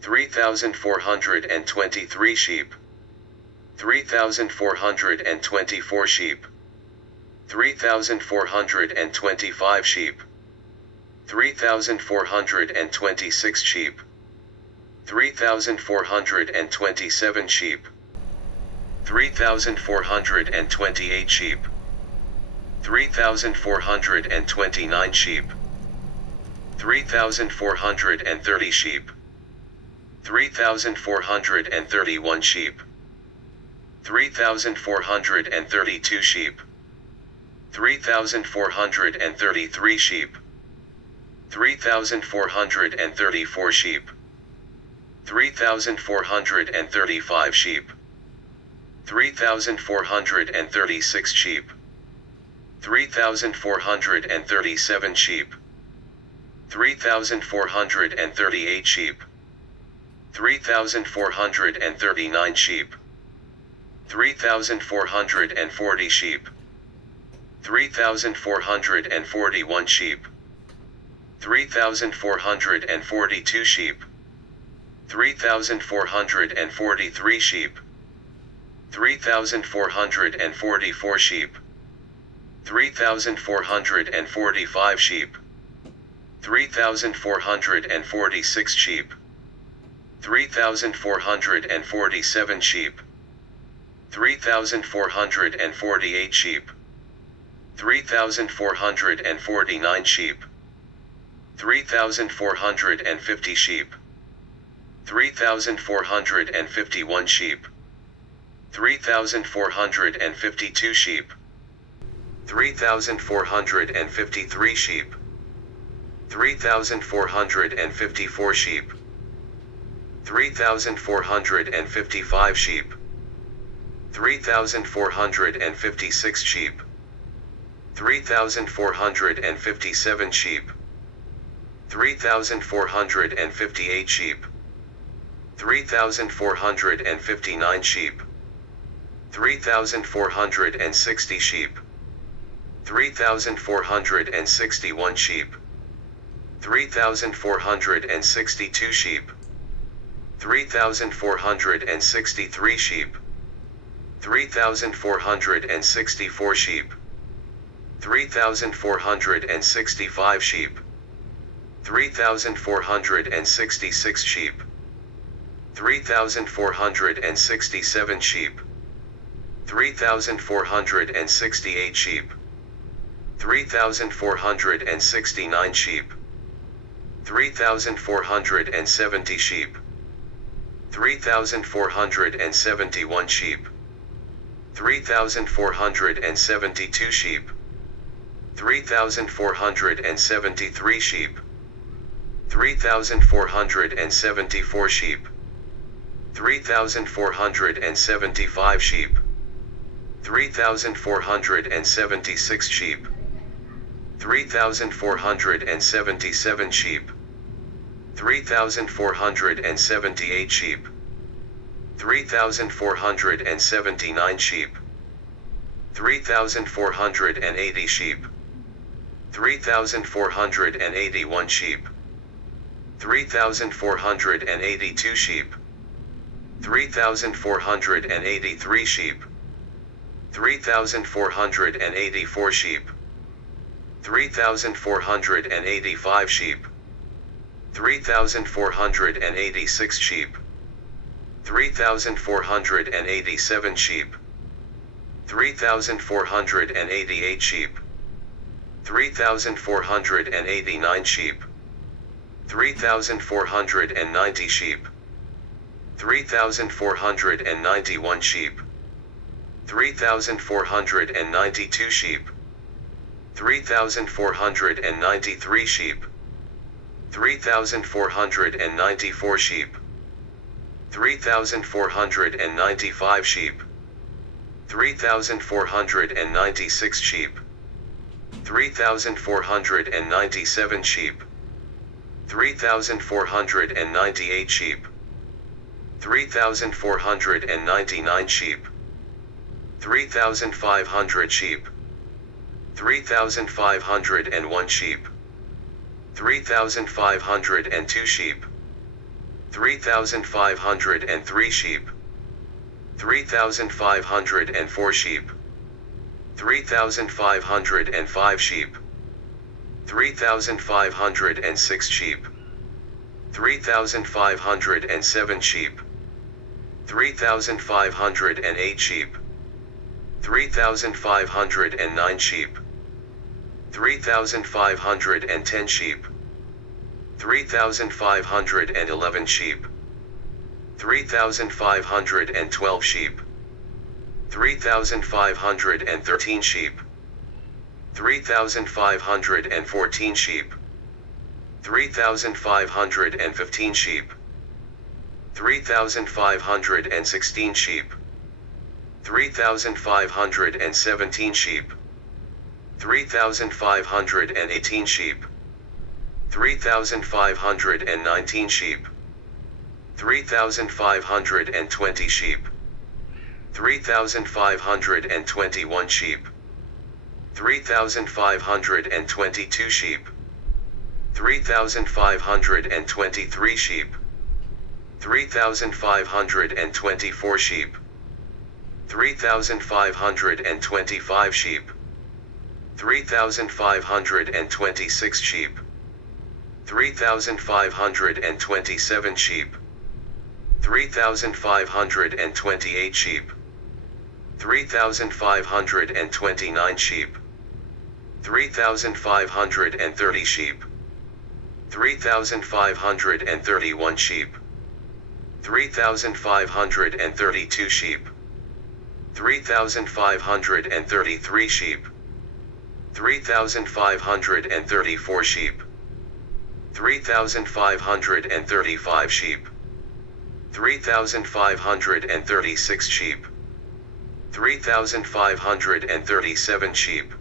3,423 sheep, 3,424 sheep, 3,425 sheep, 3,426 sheep, 3,427 sheep, 3,428 sheep, 3,429 sheep, 3,430 sheep, 3,431 sheep, 3,432 sheep, 3,433 sheep, 3,434 sheep, 3,435 sheep, 3,436 sheep, 3,437 sheep, 3,438 sheep, 3,439 sheep, 3,440 sheep, 3,441 sheep, 3,442 sheep, 3,443 sheep, 3,444 sheep, 3,445 sheep, 3,446 sheep, 3,447 sheep, 3,448 sheep, 3,449 sheep, 3,450 sheep, 3,451 sheep, 3,452 sheep, 3,453 sheep, 3,454 sheep, 3,455 sheep, 3,456 sheep, 3,457 sheep, 3,458 sheep, 3,459 sheep, 3,460 sheep, 3,461 sheep, 3,462 sheep, 3,463 sheep, 3,464 sheep, 3,465 sheep, 3,466 sheep, 3,467 sheep, 3,468 sheep, 3,469 sheep, 3,470 sheep, 3,471 sheep, 3,472 sheep, 3,473 sheep, 3,474 sheep, 3,475 sheep, 3,476 sheep, 3,477 sheep, 3,478 sheep, 3,479 sheep, 3,480 sheep, 3,481 sheep, 3,482 sheep, 3,483 sheep, 3,484 sheep, 3,485 sheep, 3,486 sheep, 3,487 sheep, 3,488 sheep, 3,489 sheep, 3,490 sheep, 3,491 sheep, 3,492 sheep, 3,493 sheep, 3,494 sheep, 3,495 sheep, 3,496 sheep, 3,497 sheep, 3,498 sheep, 3,499 sheep, 3,500 sheep, 3,501 sheep, 3,502 sheep, 3,503 sheep, 3,504 sheep, 3,505 sheep, 3,506 sheep, 3,507 sheep, 3,508 sheep, 3,509 sheep, 3,510 sheep, 3,511 sheep, 3,512 sheep, 3,513 sheep, 3,514 sheep, 3,515 sheep, 3,516 sheep, 3,517 sheep, 3,518 sheep, 3,519 sheep, 3,520 sheep, 3,521 sheep, 3,522 sheep, 3,523 sheep, 3,524 sheep, 3,525 sheep, 3,526 sheep, 3,527 sheep, 3,528 sheep, 3,529 sheep, 3,530 sheep, 3,531 sheep, 3,532 sheep, 3,533 sheep, 3,534 sheep, 3,535 sheep, 3,536 sheep, 3,537 sheep,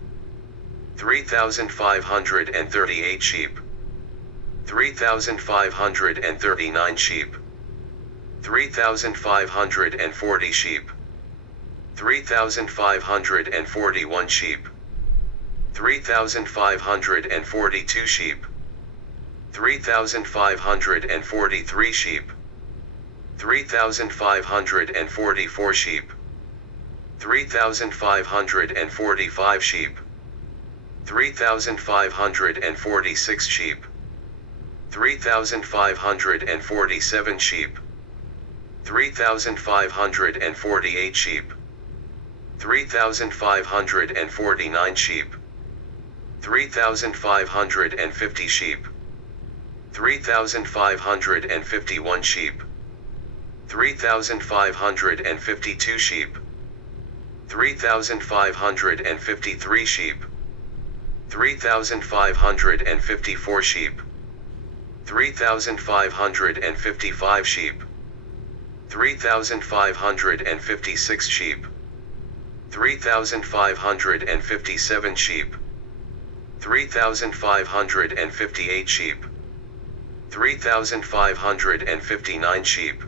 3,538 sheep, 3,539 sheep, 3,540 sheep, 3,541 sheep, 3,542 sheep, 3,543 sheep, 3,544 sheep, 3,545 sheep, 3,546 sheep, 3,547 sheep, 3,548 sheep, 3,549 sheep, 3,550 sheep, 3,551 sheep, 3,552 sheep, 3,553 sheep, 3,554 sheep, 3,555 sheep, 3,556 sheep, 3,557 sheep, 3,558 sheep, 3,559 sheep,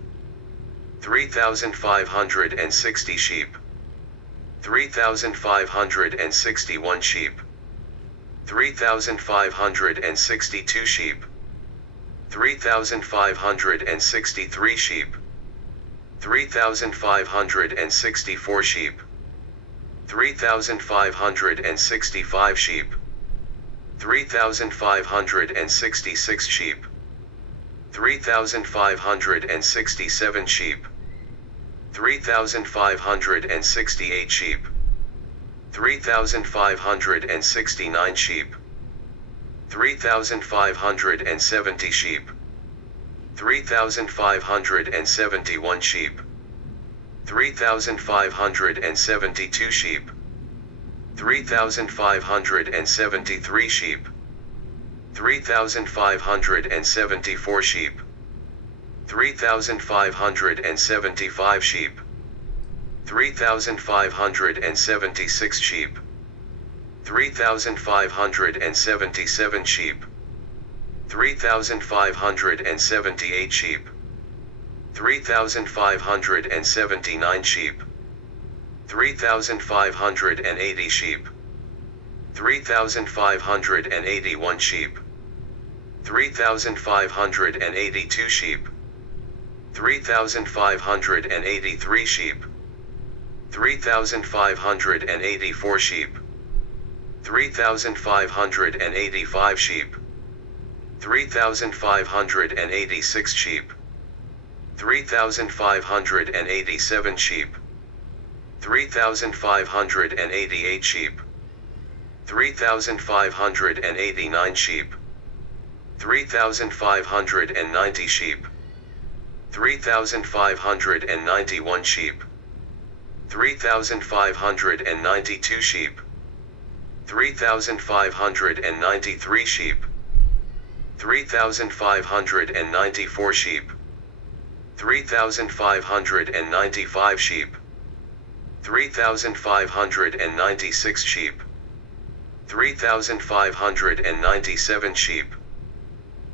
3,560 sheep, 3,561 sheep, 3,562 sheep, 3,563 sheep, 3,564 sheep, 3,565 sheep, 3,566 sheep, 3,567 sheep, 3,568 sheep, 3,569 sheep, 3,570 sheep, 3,571 sheep, 3,572 sheep, 3,573 sheep, 3,574 sheep, 3,575 sheep, 3,576 sheep, 3,577 sheep, 3,578 sheep, 3,579 sheep, 3,580 sheep, 3,581 sheep, 3,582 sheep, 3,583 sheep, 3,584 sheep, 3,585 sheep, 3,586 sheep, 3,587 sheep, 3,588 sheep, 3,589 sheep, 3,590 sheep, 3,591 sheep, 3,592 sheep, 3,593 sheep, 3,594 sheep, 3,595 sheep, 3,596 sheep, 3,597 sheep,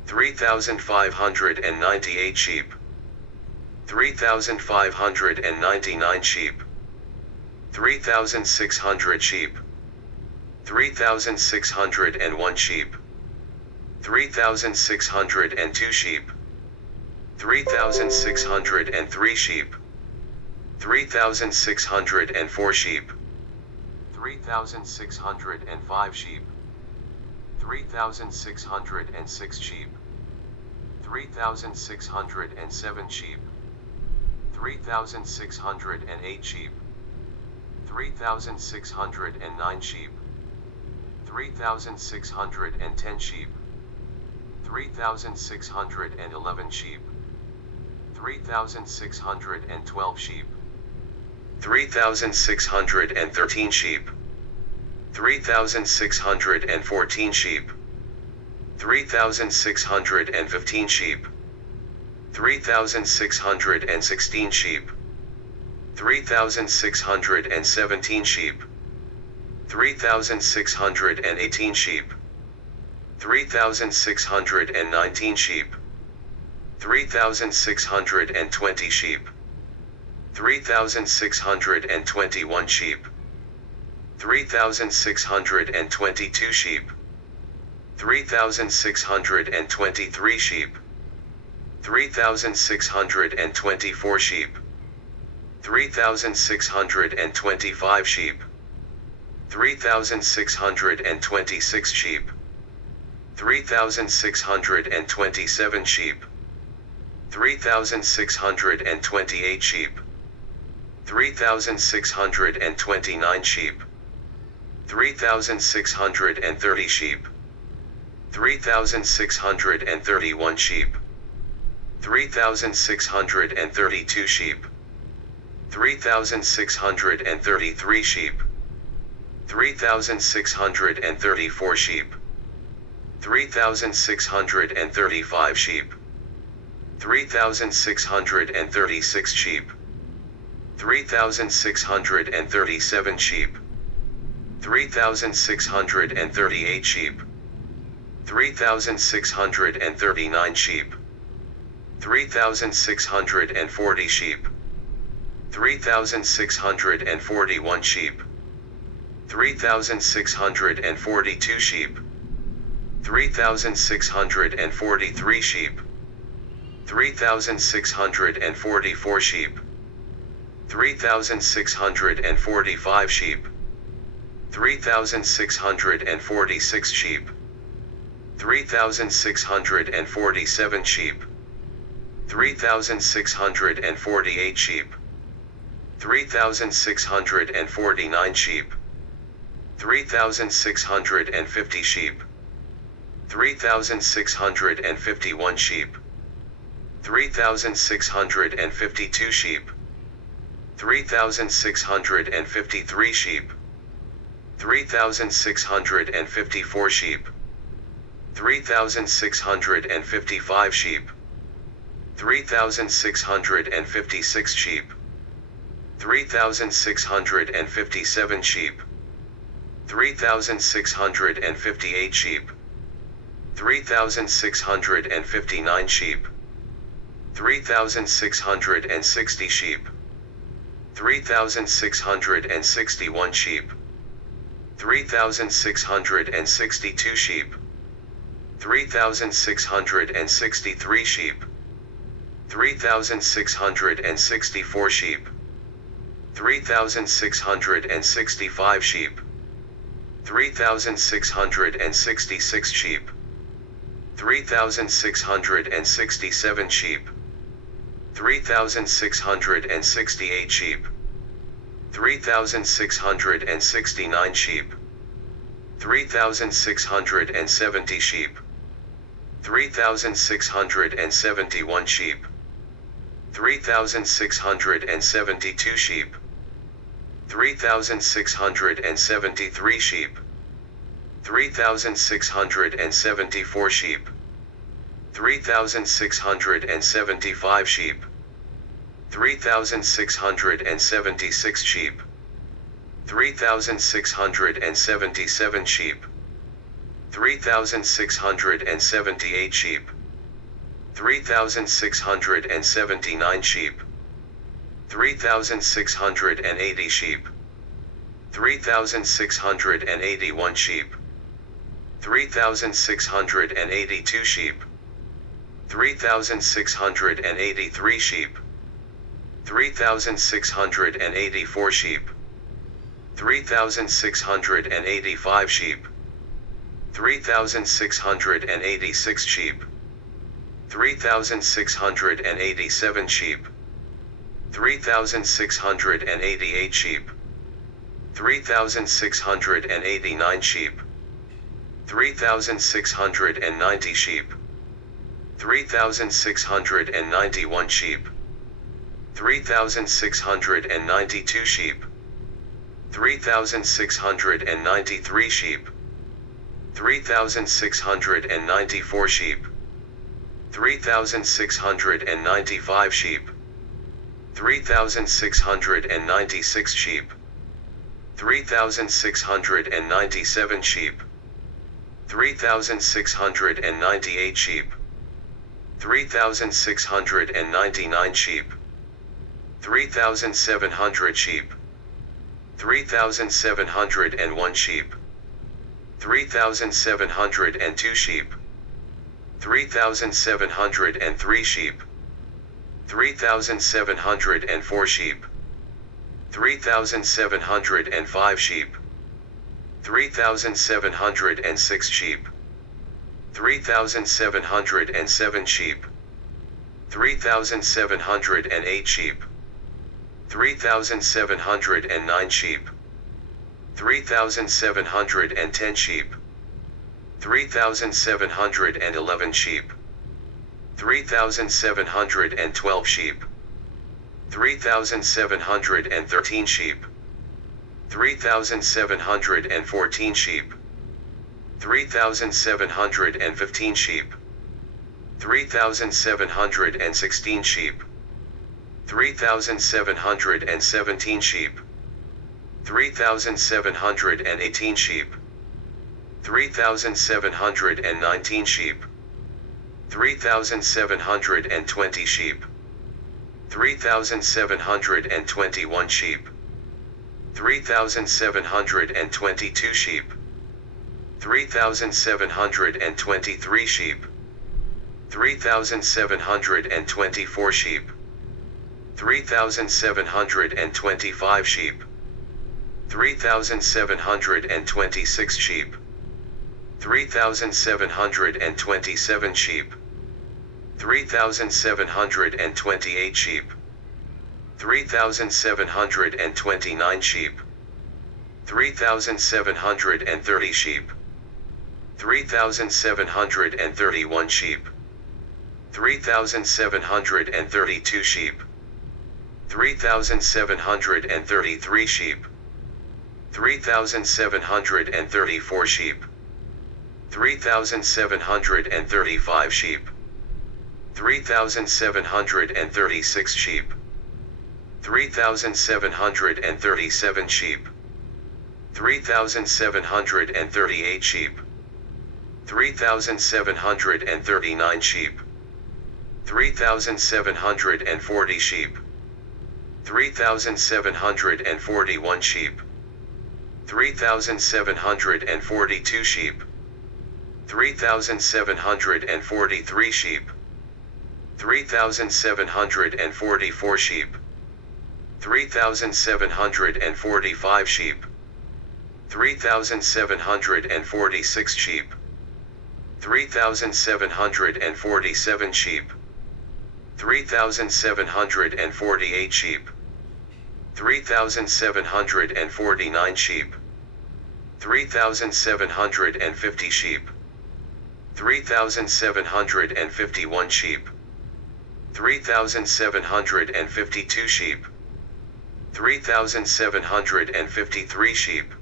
3,598 sheep, 3,599 sheep, 3,600 sheep, 3,601 sheep, 3,602 sheep, 3,603 sheep, 3,604 sheep, 3,605 sheep, 3,606 sheep, 3,607 sheep, 3,608 sheep, 3,609 sheep, 3,610 sheep, 3,611 sheep, 3,612 sheep, 3,613 sheep, 3,614 sheep, 3,615 sheep, 3,616 sheep, 3,617 sheep, 3,618 sheep, 3,619 sheep, 3,620 sheep, 3,621 sheep, 3,622 sheep, 3,623 sheep, 3,624 sheep, 3,625 sheep, 3,626 sheep, 3,627 sheep, 3,628 sheep, 3,629 sheep, 3,630 sheep, 3,631 sheep, 3,632 sheep, 3,633 sheep, 3,634 sheep, 3,635 sheep, 3,636 sheep, 3,637 sheep, 3,638 sheep, 3,639 sheep, 3,640 sheep, 3,641 sheep, 3,642 sheep, 3,643 sheep, 3,644 sheep, 3,645 sheep, 3,646 sheep, 3,647 sheep, 3,648 sheep, 3,649 sheep, 3,650 sheep, 3,651 sheep, 3,652 sheep, 3,653 sheep, 3,654 sheep, 3,655 sheep, 3,656 sheep, 3,657 sheep, 3,658 sheep, 3,659 sheep, 3,660 sheep, 3,661 sheep, 3,662 sheep, 3,663 sheep, 3,664 sheep, 3,665 sheep, 3,666 sheep, 3,667 sheep, 3,668 sheep, 3,669 sheep, 3,670 sheep, 3,671 sheep, 3,672 sheep, 3,673 sheep, 3,674 sheep, 3,675 sheep, 3,676 sheep, 3,677 sheep, 3,678 sheep, 3,679 sheep, 3,680 sheep, 3,681 sheep, 3,682 sheep, 3,683 sheep, 3,684 sheep, 3,685 sheep, 3,686 sheep, 3,687 sheep, 3,688 sheep, 3,689 sheep, 3,690 sheep, 3,691 sheep, 3,692 sheep, 3,693 sheep, 3,694 sheep, 3,695 sheep, 3,696 sheep, 3,697 sheep, 3,698 sheep, 3,699 sheep, 3,700 sheep, 3,701 sheep, 3,702 sheep, 3,703 sheep, 3,704 sheep, 3,705 sheep, 3,706 sheep, 3,707 sheep, 3,708 sheep, 3,709 sheep, 3,710 sheep, 3,711 sheep, 3,712 sheep, 3,713 sheep, 3,714 sheep, 3,715 sheep, 3,716 sheep, 3,717 sheep, 3,718 sheep, 3,719 sheep, 3,720 sheep, 3,721 sheep, 3,722 sheep, 3,723 sheep, 3,724 sheep, 3,725 sheep, 3,726 sheep, 3,727 sheep, 3,728 sheep, 3,729 sheep, 3,730 sheep, 3,731 sheep, 3,732 sheep, 3,733 sheep, 3,734 sheep, 3,735 sheep, 3,736 sheep, 3,737 sheep, 3,738 sheep, 3,739 sheep, 3,740 sheep, 3,741 sheep, 3,742 sheep, 3,743 sheep, 3,744 sheep, 3,745 sheep, 3,746 sheep, 3,747 sheep, 3,748 sheep, 3,749 sheep, 3,750 sheep, 3,751 sheep, 3,752 sheep, 3,753 sheep,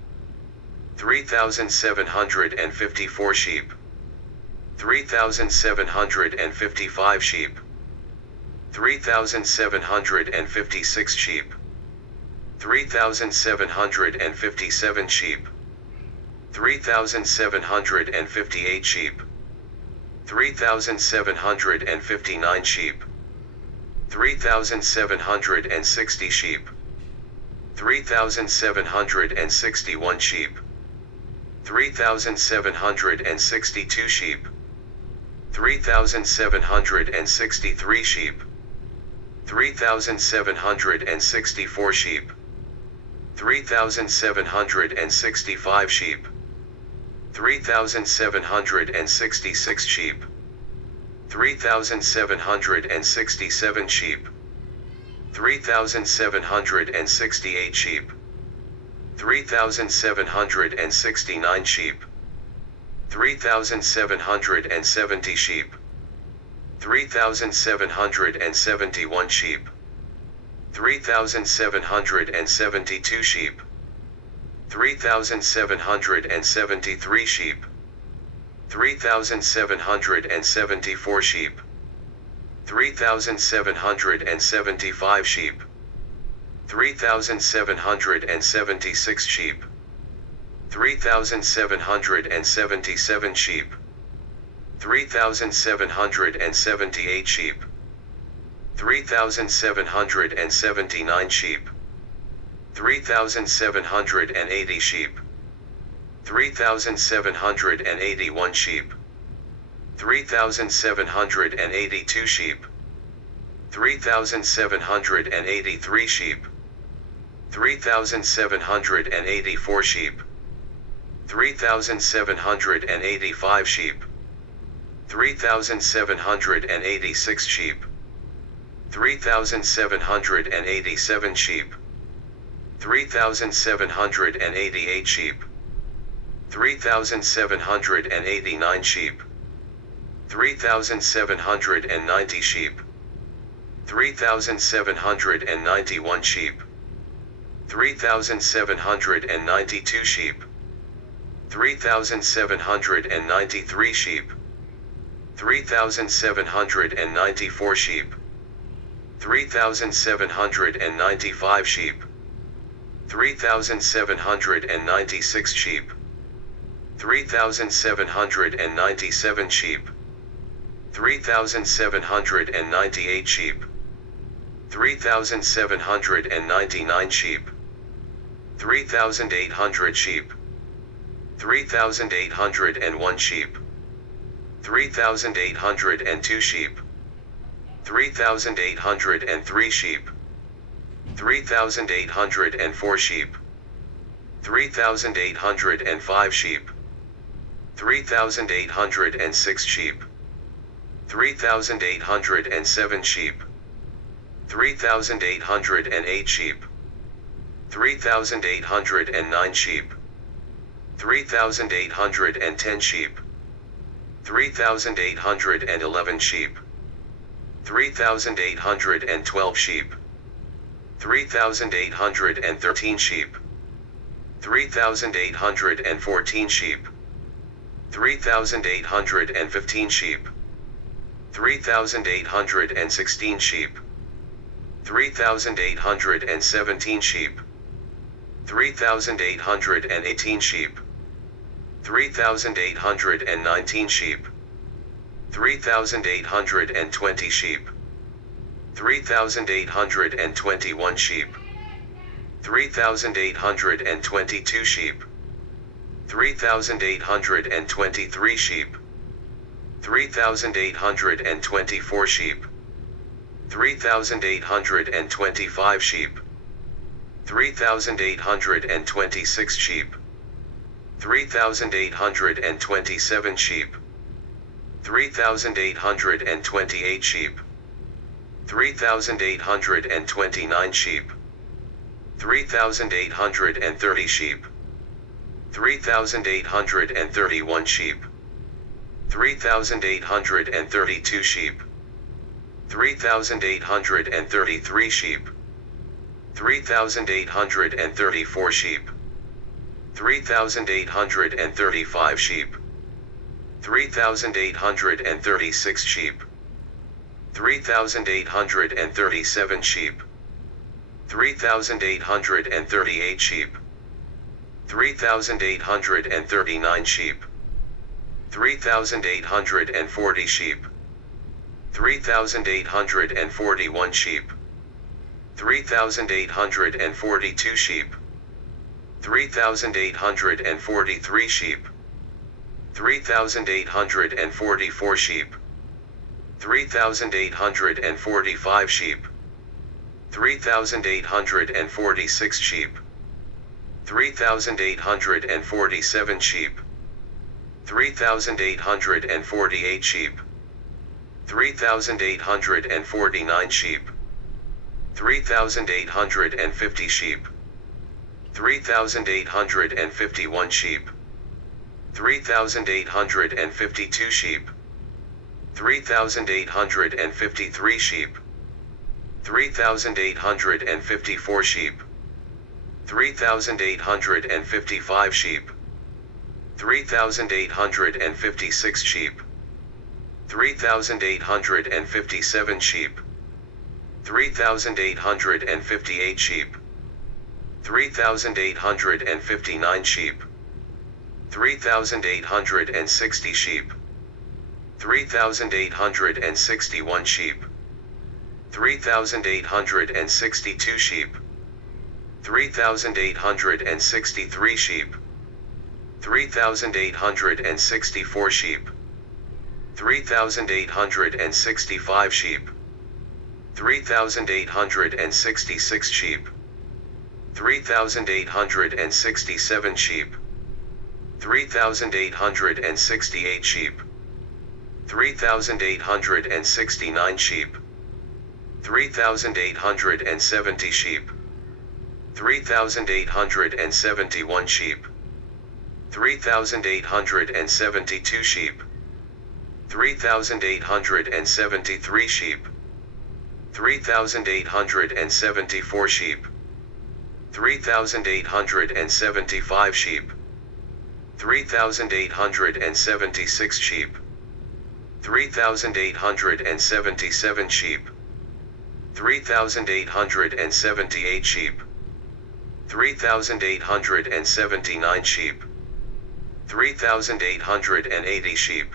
3,754 sheep, 3,755 sheep, 3,756 sheep, 3,757 sheep, 3,758 sheep, 3,759 sheep, 3,760 sheep, 3,761 sheep, 3,762 sheep, 3,763 sheep, 3,764 sheep, 3,765 sheep, 3,766 sheep, 3,767 sheep, 3,768 sheep, 3,769 sheep, 3,770 sheep, 3,771 sheep, 3,772 sheep, 3,773 sheep, 3,774 sheep, 3,775 sheep, 3,776 sheep, 3,777 sheep, 3,778 sheep, 3,779 sheep, 3,780 sheep, 3,781 sheep, 3,782 sheep, 3,783 sheep, 3,784 sheep, 3,785 sheep, 3,786 sheep, 3,787 sheep, 3,788 sheep, 3,789 sheep, 3,790 sheep, 3,791 sheep, 3,792 sheep, 3,793 sheep, 3,794 sheep, 3,795 sheep, 3,796 sheep, 3,797 sheep, 3,798 sheep, 3,799 sheep, 3,800 sheep, 3,801 sheep, 3,802 sheep, 3,803 sheep, 3,804 sheep, 3,805 sheep, 3,806 sheep, 3,807 sheep, 3,808 sheep, 3,809 sheep, 3,810 sheep, 3,811 sheep, 3,812 sheep, 3,813 sheep, 3,814 sheep, 3,815 sheep, 3,816 sheep, 3,817 sheep, 3,818 sheep, 3,819 sheep, 3,820 sheep, 3,821 sheep, 3,822 sheep, 3,823 sheep, 3,824 sheep, 3,825 sheep, 3,826 sheep, 3,827 sheep, 3,828 sheep, 3,829 sheep, 3,830 sheep, 3,831 sheep, 3,832 sheep, 3,833 sheep, 3,834 sheep, 3,835 sheep, 3,836 sheep, 3,837 sheep, 3,838 sheep, 3,839 sheep, 3,840 sheep, 3,841 sheep, 3,842 sheep, 3,843 sheep, 3,844 sheep, 3,845 sheep, 3,846 sheep, 3,847 sheep, 3,848 sheep, 3,849 sheep, 3,850 sheep, 3,851 sheep, 3,852 sheep, 3,853 sheep, 3,854 sheep, 3,855 sheep, 3,856 sheep, 3,857 sheep, 3,858 sheep, 3,859 sheep, 3,860 sheep, 3,861 sheep, 3,862 sheep, 3,863 sheep, 3,864 sheep, 3,865 sheep, 3,866 sheep, 3,867 sheep, 3,868 sheep, 3,869 sheep, 3,870 sheep, 3,871 sheep, 3,872 sheep, 3,873 sheep, 3,874 sheep, 3,875 sheep, 3,876 sheep, 3,877 sheep, 3,878 sheep, 3,879 sheep, 3,880 sheep,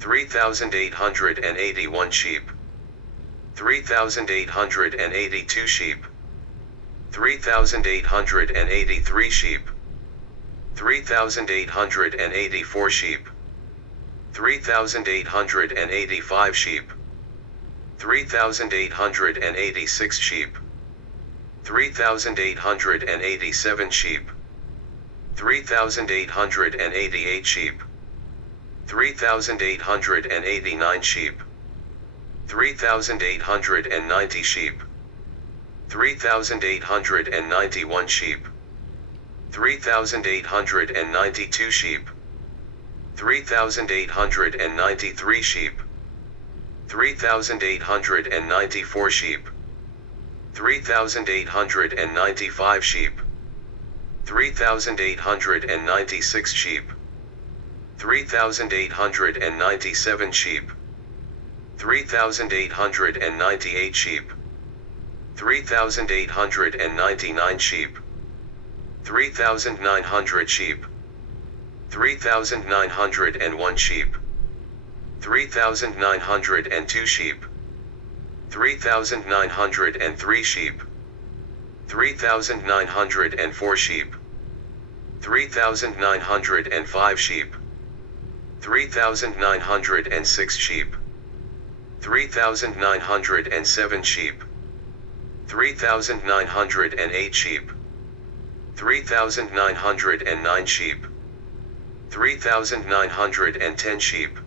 3,881 sheep, 3,882 sheep, 3,883 sheep, 3,884 sheep, 3,885 sheep, 3,886 sheep, 3,887 sheep, 3,888 sheep, 3,889 sheep, 3,890 sheep, 3,891 sheep, 3,892 sheep, 3,893 sheep, 3,894 sheep, 3,895 sheep, 3,896 sheep, 3,897 sheep, 3,898 sheep, 3,899 sheep, 3,900 sheep, 3,901 sheep, 3,902 sheep, 3,903 sheep, 3,904 sheep, 3,905 sheep, 3,906 sheep, 3,907 sheep, 3,908 sheep, 3,909 sheep, 3,910 sheep,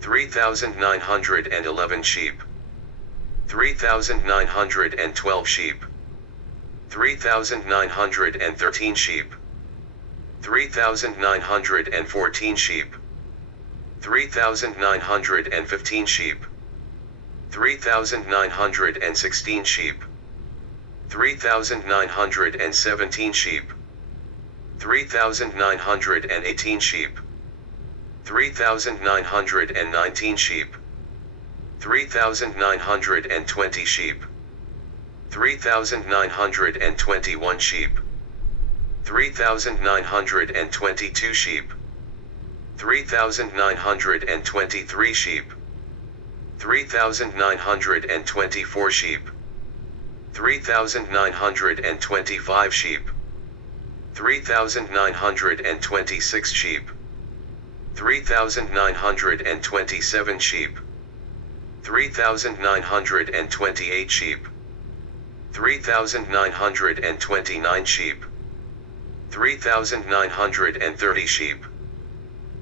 3,911 sheep, 3,912 sheep, 3,913 sheep, 3,914 sheep, 3,915 sheep, 3,916 sheep, 3,917 sheep, 3,918 sheep, 3,919 sheep, 3,920 sheep, 3,921 sheep, 3,922 sheep, 3,923 sheep, 3,924 sheep, 3,925 sheep, 3,926 sheep, 3,927 sheep, 3,928 sheep, 3,929 sheep, 3,930 sheep,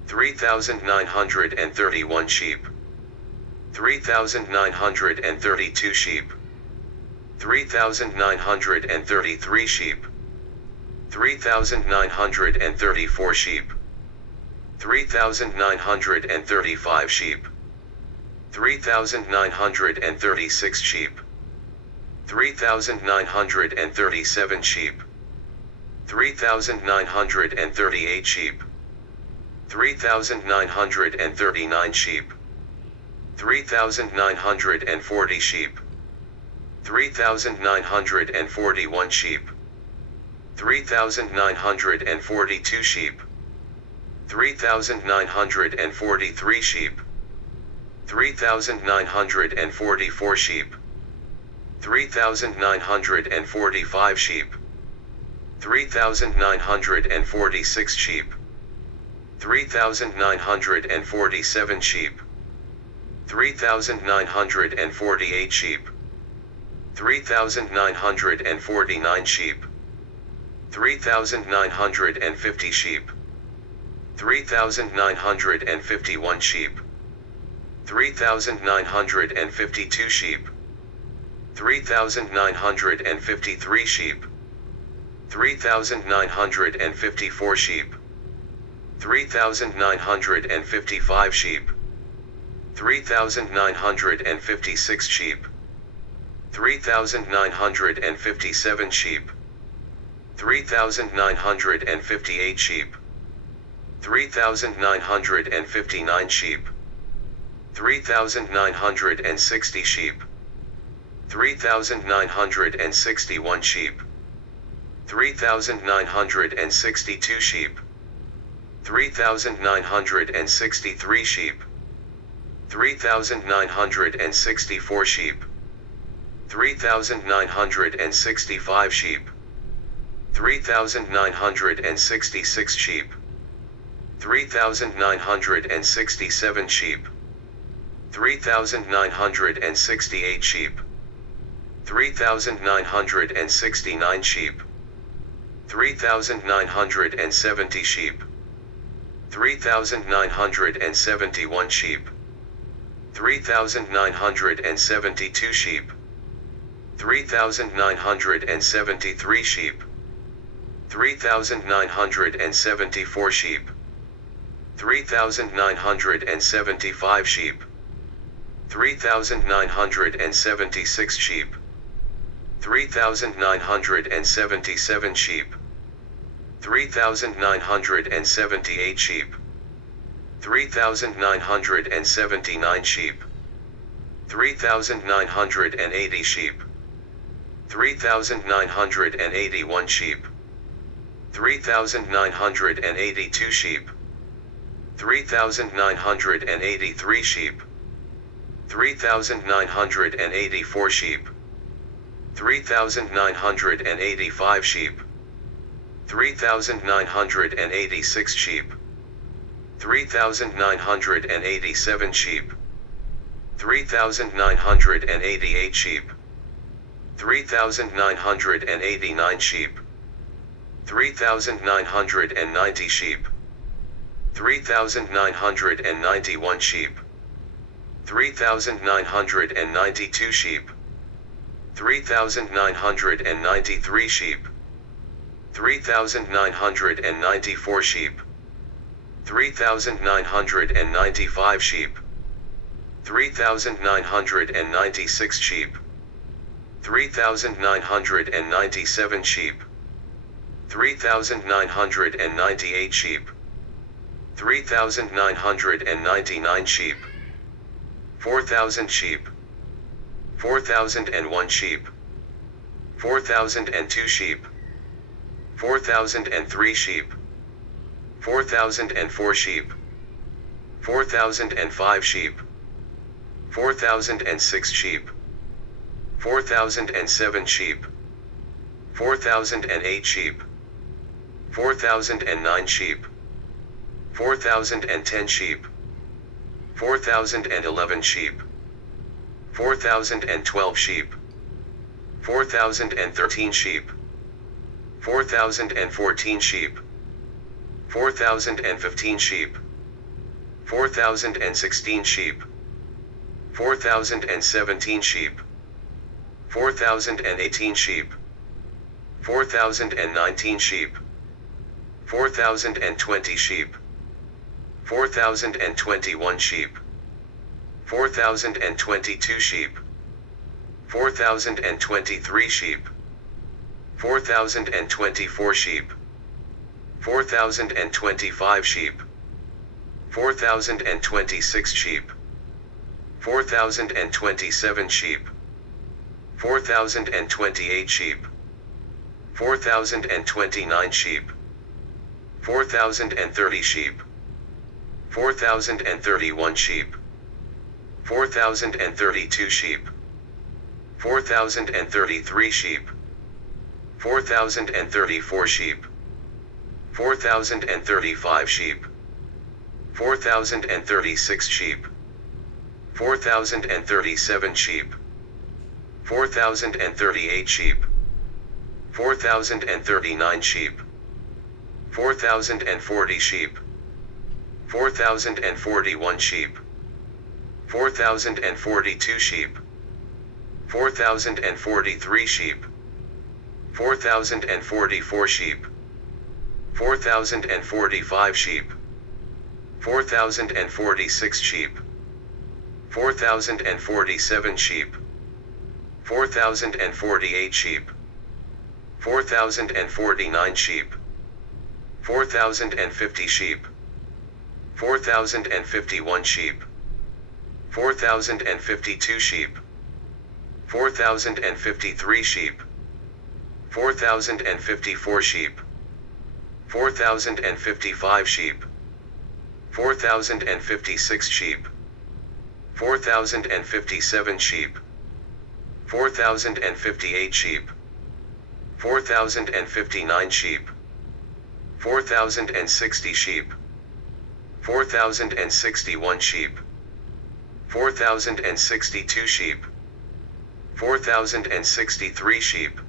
3,931 sheep, 3,932 sheep, 3,933 sheep, 3,934 sheep, 3,935 sheep, 3,936 sheep, 3,937 sheep, 3,938 sheep, 3,939 sheep, 3,940 sheep, 3,941 sheep, 3,942 sheep, 3,943 sheep, 3,944 sheep, 3,945 sheep, 3,946 sheep, 3,947 sheep, 3,948 sheep, 3,949 sheep, 3,950 sheep, 3,951 sheep, 3,952 sheep, 3,953 sheep, 3,954 sheep, 3,955 sheep, 3,956 sheep, 3,957 sheep, 3,958 sheep, 3,959 sheep, 3,960 sheep, 3,961 sheep, 3,962 sheep, 3,963 sheep, 3,964 sheep, 3,965 sheep, 3,966 sheep, 3,967 sheep, 3,968 sheep, 3,969 sheep, 3,970 sheep, 3,971 sheep, 3,972 sheep, 3,973 sheep, 3,974 sheep, 3,975 sheep, 3,976 sheep, 3,977 sheep, 3,978 sheep, 3,979 sheep, 3,980 sheep, 3,981 sheep, 3,982 sheep, 3,983 sheep, 3,984 sheep, 3,985 sheep, 3,986 sheep, 3,987 sheep, 3,988 sheep, 3,989 sheep, 3,990 sheep, 3,991 sheep, 3,992 sheep, 3,993 sheep, 3,994 sheep, 3,995 sheep, 3,996 sheep, 3,997 sheep, 3,998 sheep, 3,999 sheep, 4,000 sheep, 4,001 sheep, 4,002 sheep, 4,003 sheep, 4,004 sheep, 4,005 sheep, 4,006 sheep, 4,007 sheep, 4,008 sheep, 4,009 sheep, 4,010 sheep, 4,011 sheep, 4,012 sheep, 4,013 sheep, 4,014 sheep, 4,015 sheep, 4,016 sheep, 4,017 sheep, 4,018 sheep, 4,019 sheep, 4,020 sheep, 4,021 sheep, 4,022 sheep, 4,023 sheep, 4,024 sheep, 4,025 sheep, 4,026 sheep, 4,027 sheep, 4,028 sheep, 4,029 sheep, 4,030 sheep, 4,031 sheep, 4,032 sheep, 4,033 sheep, 4,034 sheep, 4,035 sheep, 4,036 sheep, 4,037 sheep, 4,038 sheep, 4,039 sheep, 4,040 sheep, 4,041 sheep, 4,042 sheep, 4,043 sheep, 4,044 sheep, 4,045 sheep, 4,046 sheep, 4,047 sheep, 4,048 sheep, 4,049 sheep, 4,050 sheep, 4,051 sheep, 4,052 sheep, 4,053 sheep, 4,054 sheep, 4,055 sheep, 4,056 sheep, 4,057 sheep, 4,058 sheep, 4,059 sheep, 4,060 sheep, 4,061 sheep, 4,062 sheep, 4,063 sheep,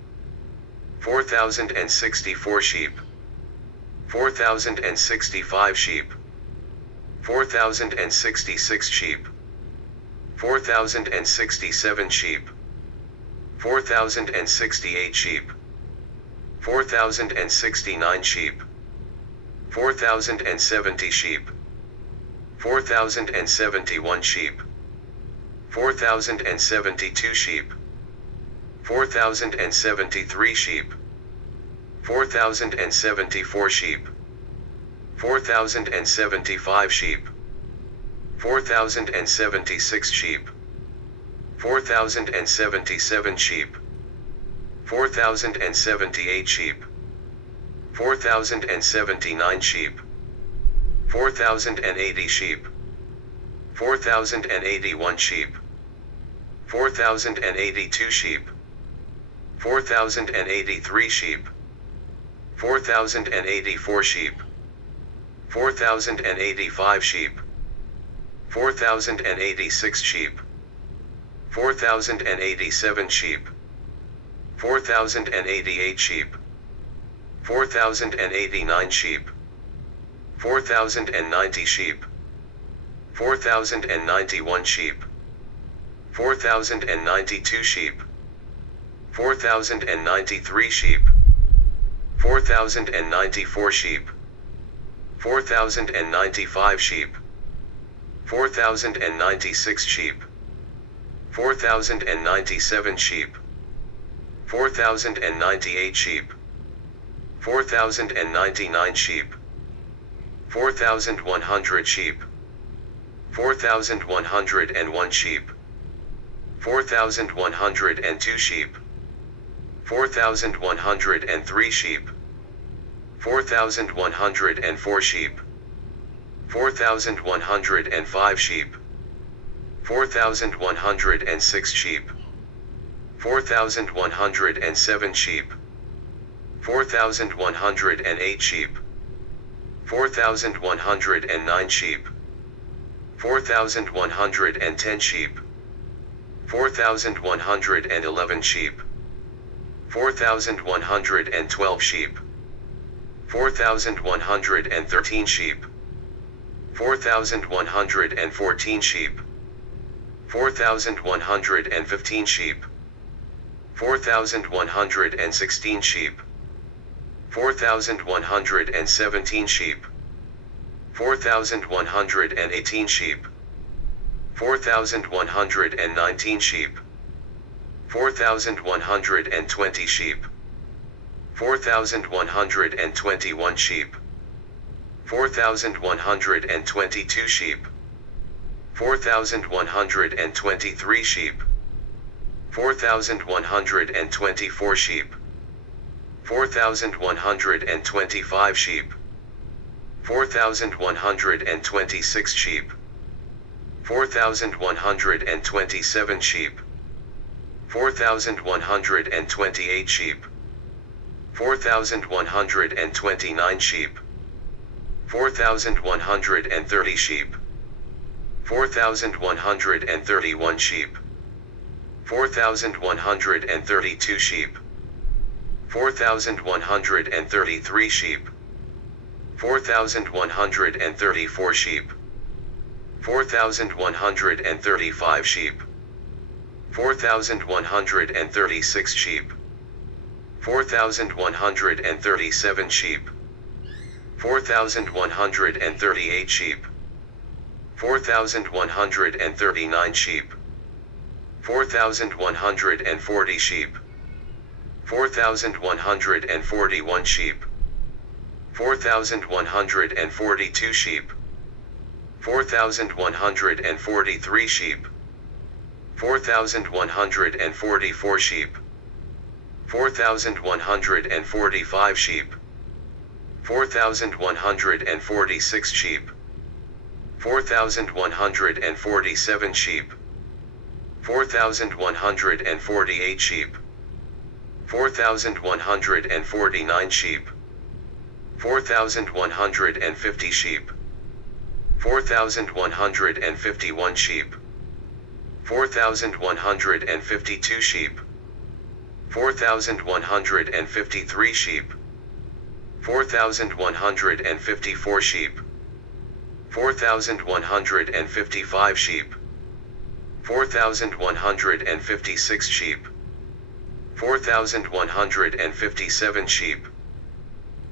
4,064 sheep, 4,065 sheep, 4,066 sheep, 4,067 sheep, 4,068 sheep, 4,069 sheep, 4,070 sheep, 4,071 sheep, 4,072 sheep, 4,073 sheep, 4,074 sheep, 4,075 sheep, 4,076 sheep, 4,077 sheep, 4,078 sheep, 4,079 sheep, 4,080 sheep, 4,081 sheep, 4,082 sheep, 4,083 sheep, 4,084 sheep, 4,085 sheep, 4,086 sheep, 4,087 sheep, 4,088 sheep, 4,089 sheep, 4,090 sheep, 4,091 sheep, 4,092 sheep, 4,093 sheep, 4,094 sheep, 4,095 sheep, 4,096 sheep, 4,097 sheep, 4,098 sheep, 4,099 sheep, 4,100 sheep, 4,101 sheep, 4,102 sheep, 4,103 sheep, 4,104 sheep, 4,105 sheep, 4,106 sheep, 4,107 sheep, 4,108 sheep, 4,109 sheep, 4,110 sheep, 4,111 sheep, 4,112 sheep, 4,113 sheep, 4,114 sheep, 4,115 sheep, 4,116 sheep, 4,117 sheep, 4,118 sheep, 4,119 sheep, 4,120 sheep, 4,121 sheep, 4,122 sheep, 4,123 sheep, 4,124 sheep, 4,125 sheep, 4,126 sheep, 4,127 sheep, 4,128 sheep, 4,129 sheep, 4,130 sheep, 4,131 sheep, 4,132 sheep, 4,133 sheep, 4,134 sheep, 4,135 sheep, 4,136 sheep, 4,137 sheep, 4,138 sheep, 4,139 sheep, 4,140 sheep, 4,141 sheep, 4,142 sheep, 4,143 sheep, 4,144 sheep, 4,145 sheep, 4,146 sheep, 4,147 sheep, 4,148 sheep, 4,149 sheep, 4,150 sheep, 4,151 sheep, 4,152 sheep, 4,153 sheep, 4,154 sheep, 4,155 sheep, 4,156 sheep, 4,157 sheep,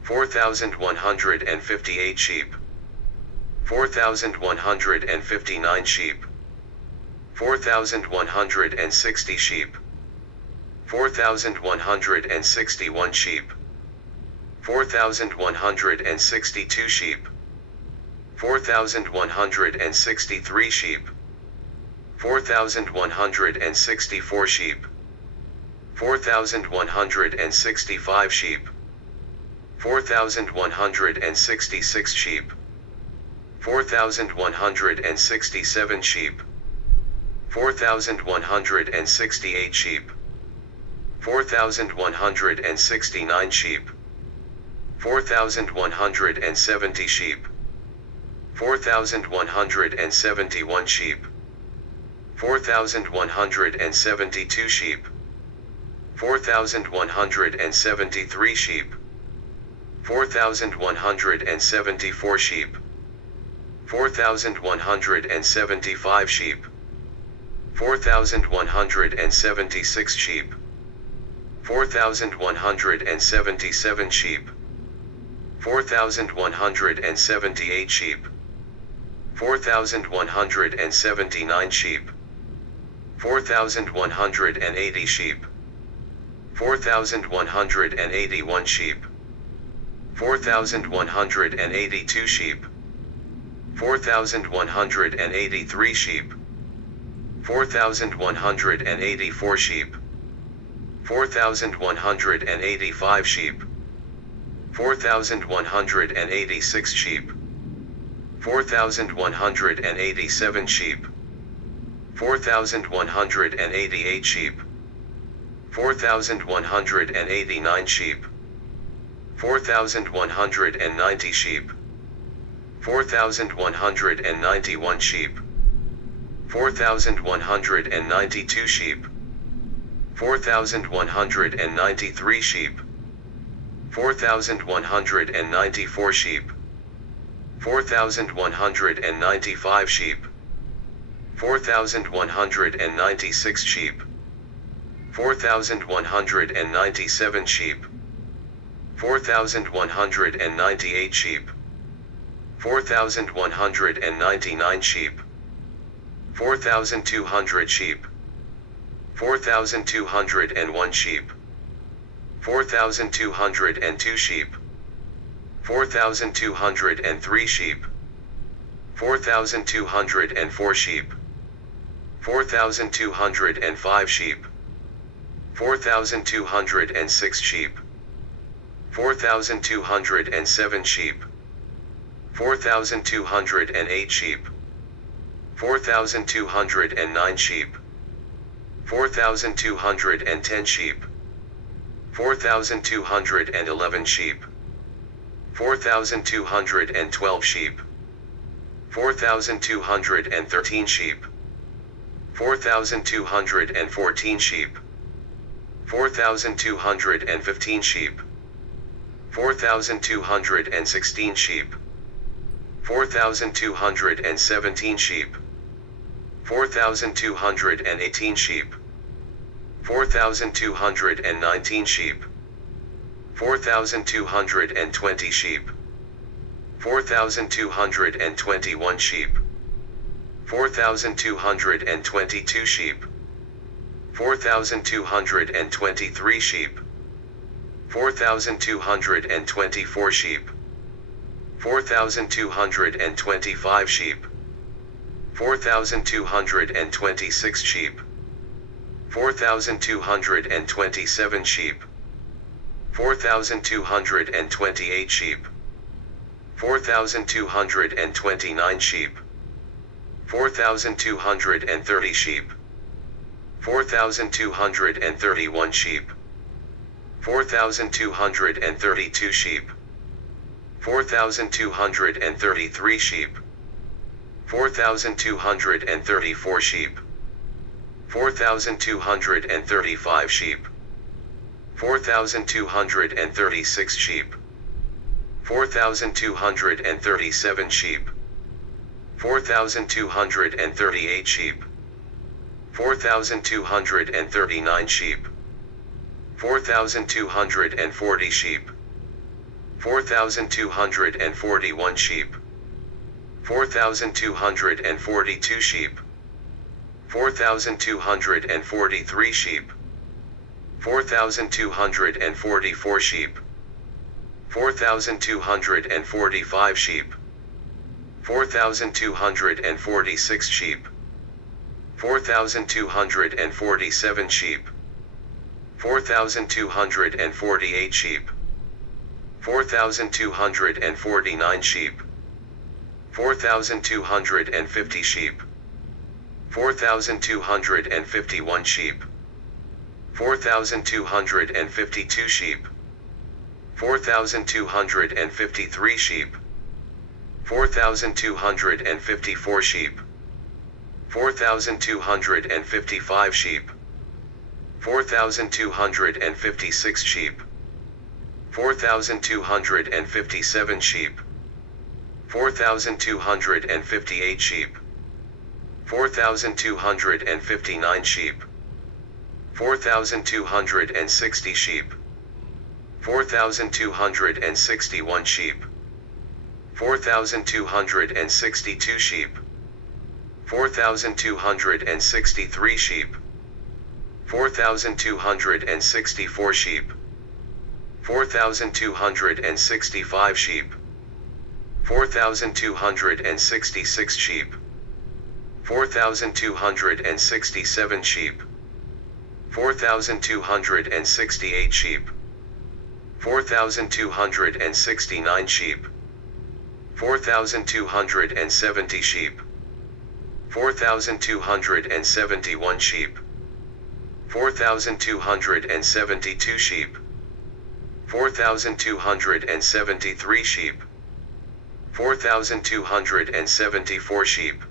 4,158 sheep, 4,159 sheep, 4,160 sheep, 4,161 sheep, 4,162 sheep, 4,163 sheep, 4,164 sheep, 4,165 sheep, 4,166 sheep, 4,167 sheep, 4,168 sheep, 4,169 sheep, 4,170 sheep, 4,171 sheep, 4,172 sheep, 4,173 sheep, 4,174 sheep, 4,175 sheep, 4,176 sheep, 4,177 sheep, 4,178 sheep, 4,179 sheep, 4,180 sheep, 4,181 sheep, 4,182 sheep, 4,183 sheep, 4,184 sheep, 4,185 sheep, 4,186 sheep, 4,187 sheep, 4,188 sheep, 4,189 sheep, 4,190 sheep, 4,191 sheep, 4,192 sheep, 4,193 sheep, 4,194 sheep, 4,195 sheep, 4,196 sheep, 4,197 sheep, 4,198 sheep, 4,199 sheep, 4,200 sheep, 4,201 sheep, 4,202 sheep, 4,203 sheep, 4,204 sheep, 4,205 sheep, 4,206 sheep, 4,207 sheep, 4,208 sheep, 4,209 sheep, 4,210 sheep, 4,211 sheep, 4,212 sheep, 4,213 sheep, 4,214 sheep, 4,215 sheep, 4,216 sheep, 4,217 sheep, 4,218 sheep, 4,219 sheep, 4,220 sheep, 4,221 sheep, 4,222 sheep, 4,223 sheep, 4,224 sheep, 4,225 sheep, 4,226 sheep, 4,227 sheep, 4,228 sheep, 4,229 sheep, 4,230 sheep, 4,231 sheep, 4,232 sheep, 4,233 sheep, 4,234 sheep, 4,235 sheep, 4,236 sheep, 4,237 sheep, 4,238 sheep, 4,239 sheep, 4,240 sheep, 4,241 sheep, 4,242 sheep, 4,243 sheep, 4,244 sheep, 4,245 sheep, 4,246 sheep, 4,247 sheep, 4,248 sheep, 4,249 sheep, 4,250 sheep, 4,251 sheep, 4,252 sheep, 4,253 sheep, 4,254 sheep, 4,255 sheep, 4,256 sheep, 4,257 sheep, 4,258 sheep, 4,259 sheep, 4,260 sheep, 4,261 sheep, 4,262 sheep, 4,263 sheep, 4,264 sheep, 4,265 sheep, 4,266 sheep, 4,267 sheep, 4,268 sheep, 4,269 sheep, 4,270 sheep, 4,271 sheep, 4,272 sheep, 4,273 sheep, 4,274 sheep,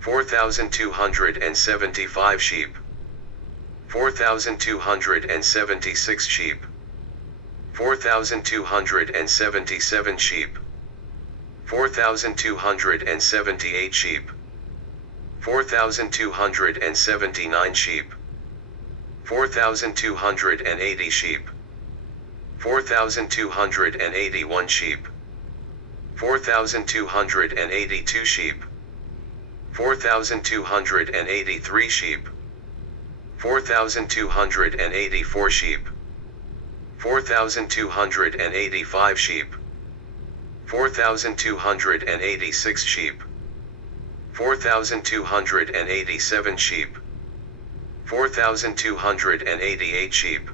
4,275 sheep, 4,276 sheep, 4,277 sheep, 4,278 sheep, 4,279 sheep, 4,280 sheep, 4,281 sheep, 4,282 sheep, 4,283 sheep, 4,284 sheep, 4,285 sheep, 4,286 sheep, 4,287 sheep, 4,288 sheep,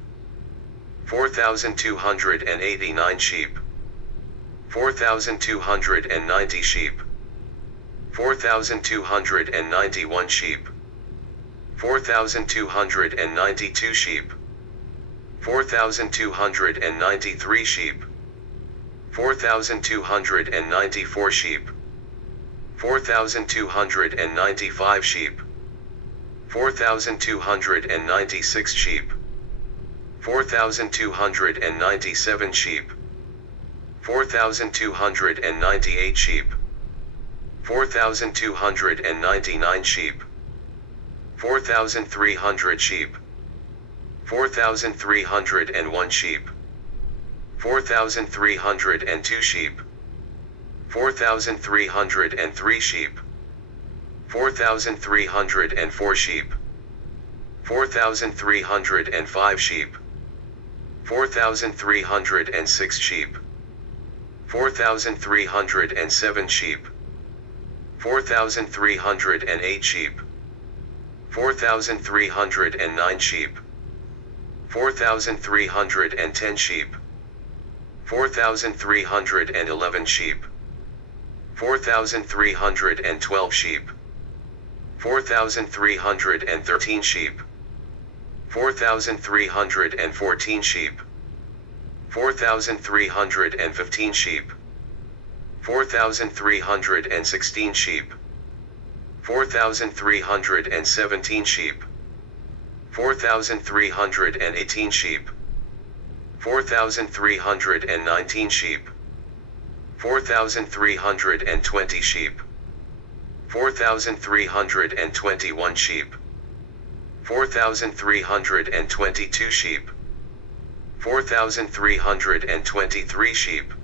4,289 sheep, 4,290 sheep, 4,291 sheep, 4,292 sheep, 4,293 sheep, 4,294 sheep, 4,295 sheep, 4,296 sheep, 4,297 sheep, 4,298 sheep, 4,299 sheep, 4,300 sheep, 4,301 sheep, 4,302 sheep, 4,303 sheep, 4,304 sheep, 4,305 sheep, 4,306 sheep, 4,307 sheep, 4,308 sheep, 4,309 sheep, 4,310 sheep, 4,311 sheep, 4,312 sheep, 4,313 sheep, 4,314 sheep, 4,315 sheep, 4,316 sheep, 4,317 sheep, 4,318 sheep, 4,319 sheep, 4,320 sheep, 4,321 sheep, 4,322 sheep, 4,323 sheep,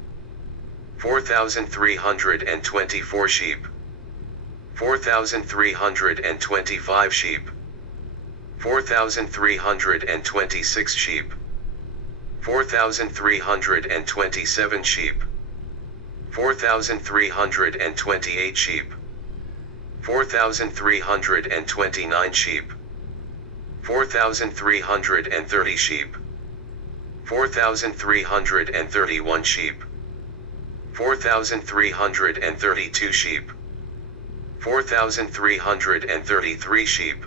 4,324 sheep, 4,325 sheep, 4,326 sheep, 4,327 sheep, 4,328 sheep, 4,329 sheep, 4,330 sheep, 4,331 sheep, 4,332 sheep, 4,333 sheep,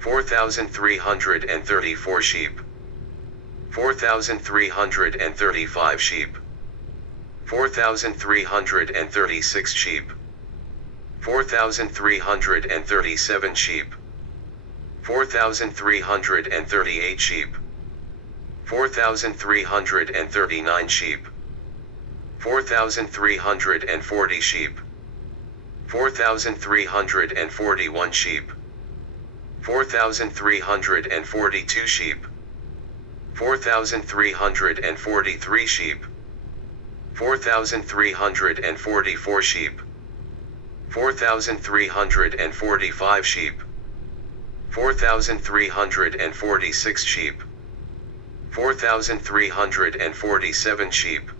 4,334 sheep, 4,335 sheep, 4,336 sheep, 4,337 sheep, 4,338 sheep, 4,339 sheep, 4,340 sheep, 4,341 sheep, 4,342 sheep, 4,343 sheep, 4,344 sheep, 4,345 sheep, 4,346 sheep, 4,347 sheep,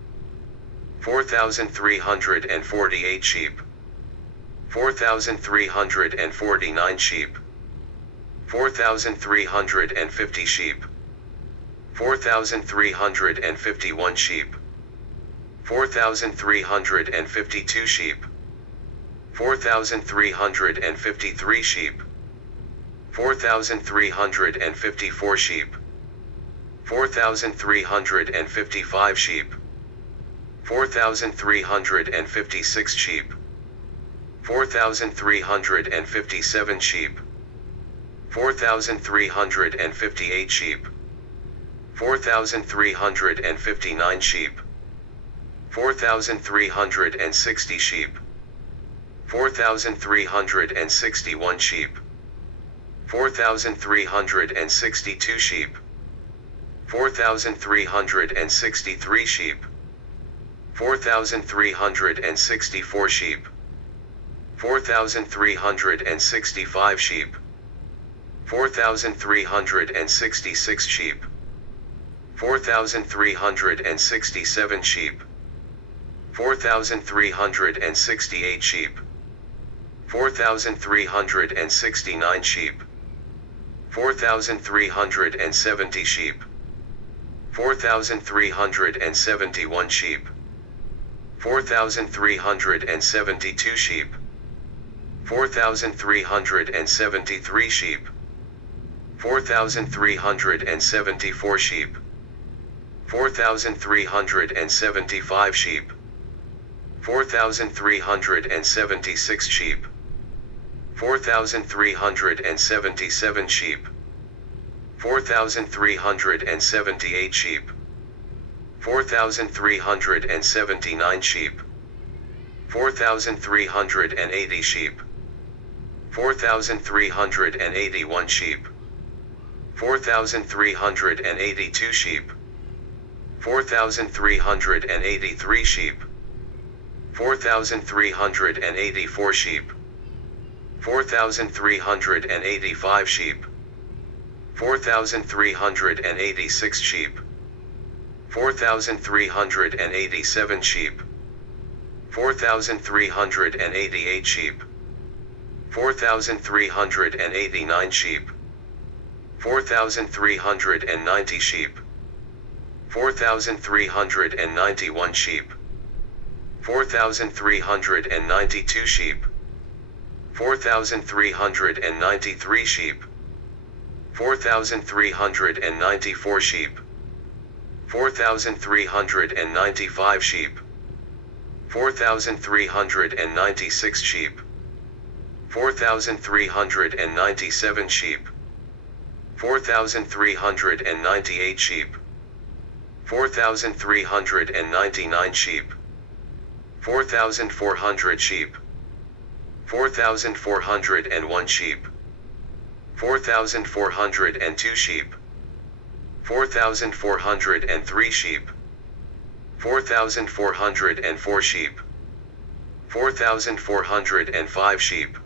4,348 sheep, 4,349 sheep, 4,350 sheep, 4,351 sheep, 4,352 sheep, 4,353 sheep, 4,354 sheep, 4,355 sheep, 4,356 sheep, 4,357 sheep, 4,358 sheep, 4,359 sheep, 4,360 sheep, 4,361 sheep, 4,362 sheep, 4,363 sheep, 4,364 sheep, 4,365 sheep, 4,366 sheep, 4,367 sheep, 4,368 sheep, 4,369 sheep, 4,370 sheep, 4,371 sheep, 4,372 sheep, 4,373 sheep, 4,374 sheep, 4,375 sheep, 4,376 sheep, 4,377 sheep, 4,378 sheep, 4,379 sheep, 4,380 sheep, 4,381 sheep, 4,382 sheep, 4,383 sheep, 4,384 sheep, 4,385 sheep, 4,386 sheep, 4,387 sheep, 4,388 sheep, 4,389 sheep, 4,390 sheep, 4,391 sheep, 4,392 sheep, 4,393 sheep, 4,394 sheep, 4,395 sheep, 4,396 sheep, 4,397 sheep, 4,398 sheep, 4,399 sheep, 4,400 sheep, 4,401 sheep, 4,402 sheep, 4,403 sheep, 4,404 sheep, 4,405 sheep,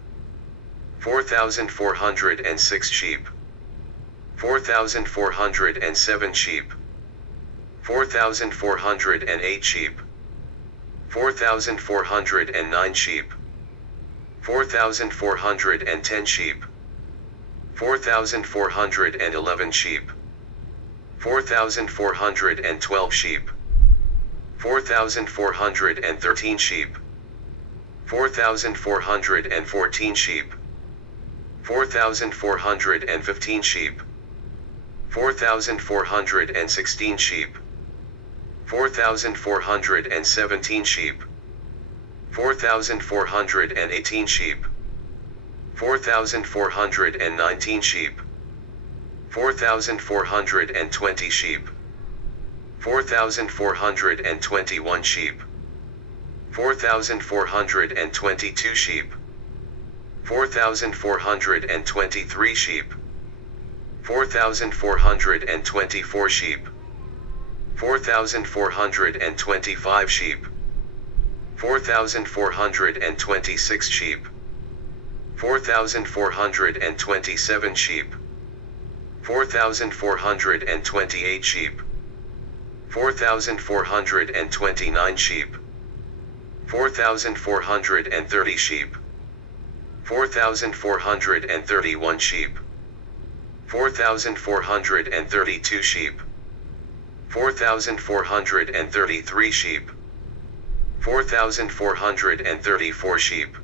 4,406 sheep, 4,407 sheep, 4,408 sheep, 4,409 sheep, 4,410 sheep, 4,411 sheep, 4,412 sheep, 4,413 sheep, 4,414 sheep, 4,415 sheep, 4,416 sheep, 4,417 sheep, 4,418 sheep, 4,419 sheep, 4,420 sheep, 4,421 sheep, 4,422 sheep, 4,423 sheep, 4,424 sheep, 4,425 sheep, 4,426 sheep, 4,427 sheep, 4,428 sheep, 4,429 sheep, 4,430 sheep, 4,431 sheep, 4,432 sheep, 4,433 sheep, 4,434 sheep,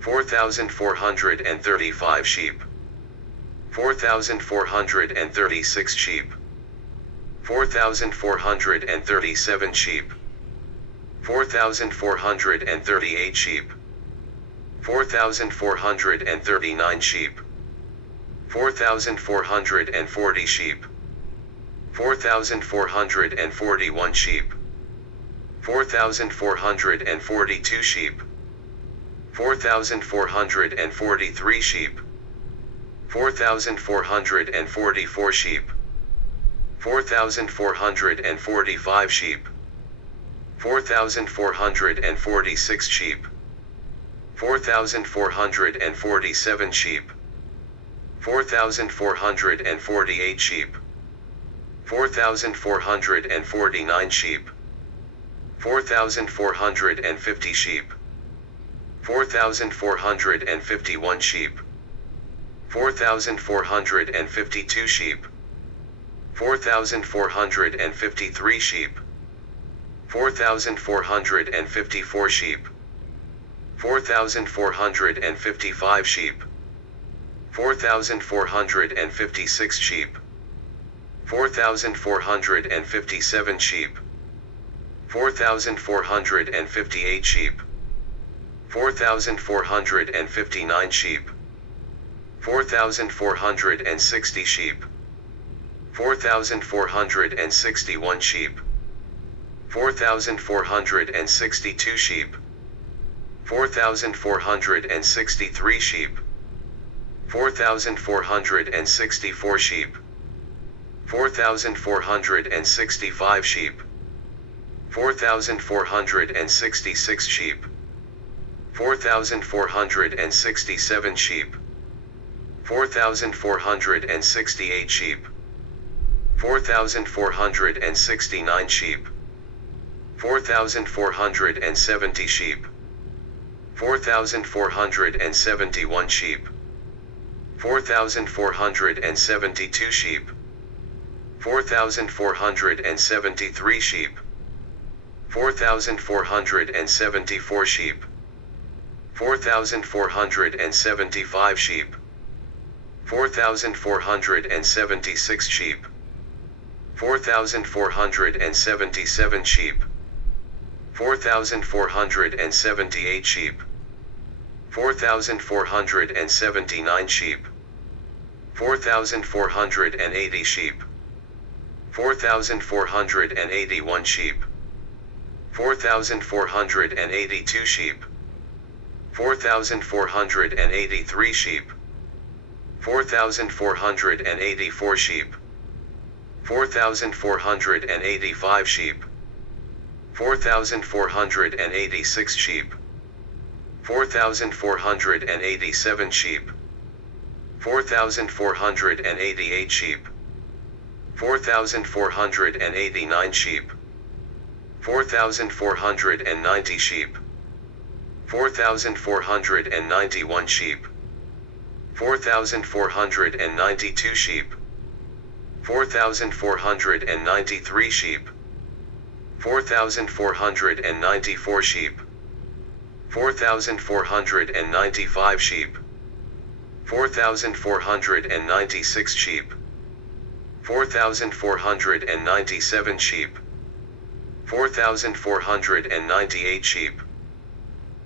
4,435 sheep, 4,436 sheep, 4,437 sheep, 4,438 sheep, 4,439 sheep, 4,440 sheep, 4,441 sheep, 4,442 sheep, 4,443 sheep, 4,444 sheep, 4,445 sheep, 4,446 sheep, 4,447 sheep, 4,448 sheep, 4,449 sheep, 4,450 sheep, 4,451 sheep, 4,452 sheep, 4,453 sheep, 4,454 sheep, 4,455 sheep, 4,456 sheep, 4,457 sheep, 4,458 sheep, 4,459 sheep, 4,460 sheep, 4,461 sheep, 4,462 sheep, 4,463 sheep, 4,464 sheep, 4,465 sheep, 4,466 sheep, 4,467 sheep, 4,468 sheep, 4,469 sheep, 4,470 sheep, 4,471 sheep, 4,472 sheep, 4,473 sheep, 4,474 sheep, 4,475 sheep, 4,476 sheep, 4,477 sheep, 4,478 sheep, 4,479 sheep, 4,480 sheep, 4,481 sheep, 4,482 sheep, 4,483 sheep, 4,484 sheep, 4,485 sheep, 4,486 sheep, 4,487 sheep, 4,488 sheep, 4,489 sheep, 4,490 sheep, 4,491 sheep, 4,492 sheep, 4,493 sheep, 4,494 sheep, 4,495 sheep, 4,496 sheep, 4,497 sheep, 4,498 sheep,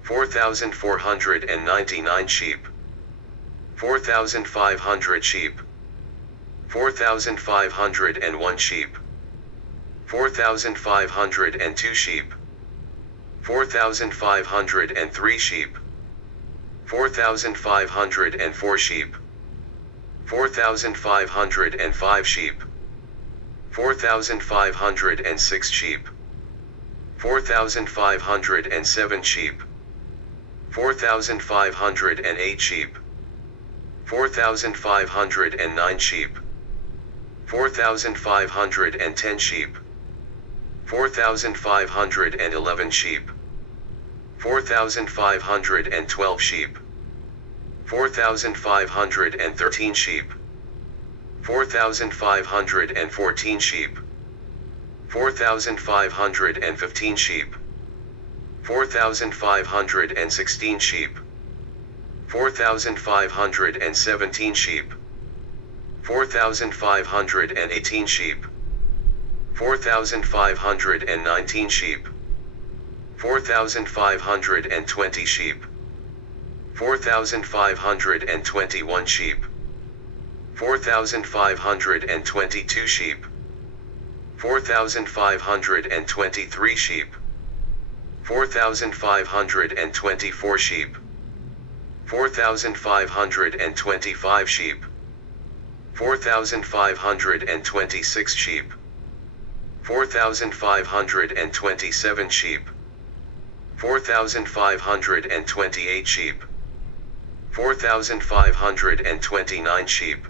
4,499 sheep, 4,500 sheep, 4,501 sheep, 4,502 sheep, 4,503 sheep, 4,504 sheep, 4,505 sheep, 4,506 sheep, 4,507 sheep, 4,508 sheep, 4,509 sheep, 4,510 sheep, 4,511 sheep, 4,512 sheep, 4,513 sheep, 4,514 sheep, 4,515 sheep, 4,516 sheep, 4,517 sheep, 4,518 sheep, 4,519 sheep, 4,520 sheep, 4,521 sheep, 4,522 sheep, 4,523 sheep, 4,524 sheep, 4,525 sheep, 4,526 sheep, 4,527 sheep, 4,528 sheep, 4,529 sheep,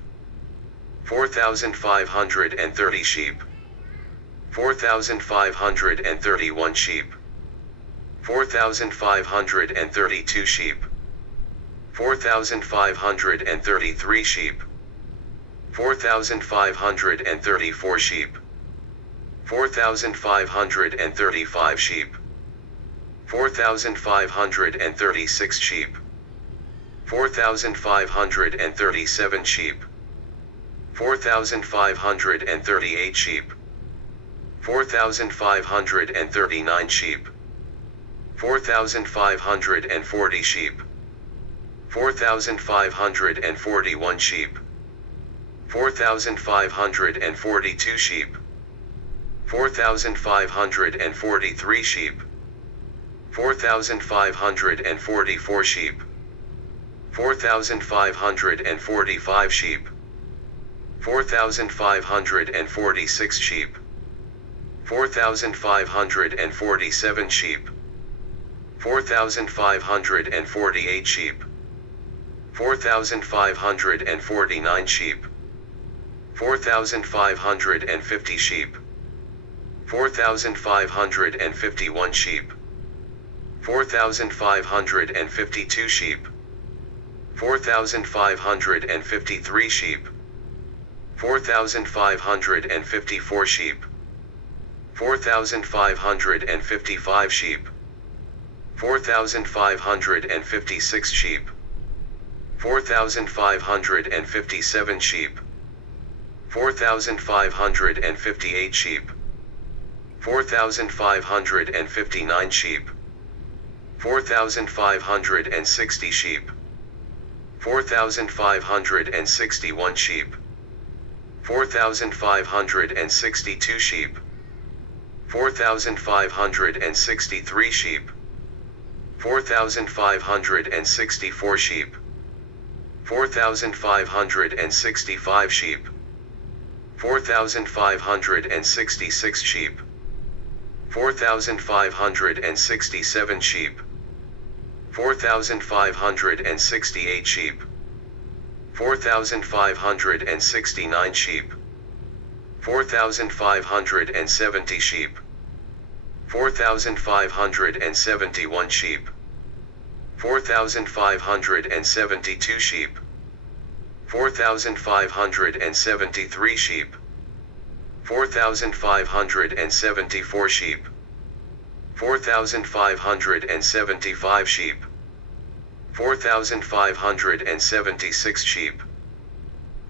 4,530 sheep, 4,531 sheep, 4,532 sheep, 4,533 sheep, 4,534 sheep, 4,535 sheep, 4,536 sheep, 4,537 sheep, 4,538 sheep, 4,539 sheep, 4,540 sheep, 4,541 sheep, 4,542 sheep, 4,543 sheep, 4,544 sheep, 4,545 sheep, 4,546 sheep, 4,547 sheep, 4,548 sheep, 4,549 sheep, 4,550 sheep, 4,551 sheep, 4,552 sheep, 4,553 sheep, 4,554 sheep, 4,555 sheep, 4,556 sheep, 4,557 sheep, 4,558 sheep, 4,559 sheep, 4,560 sheep, 4,561 sheep, 4,562 sheep, 4,563 sheep, 4,564 sheep, 4,565 sheep, 4,566 sheep, 4,567 sheep, 4,568 sheep, 4,569 sheep, 4,570 sheep, 4,571 sheep, 4,572 sheep, 4,573 sheep, 4,574 sheep, 4,575 sheep, 4,576 sheep,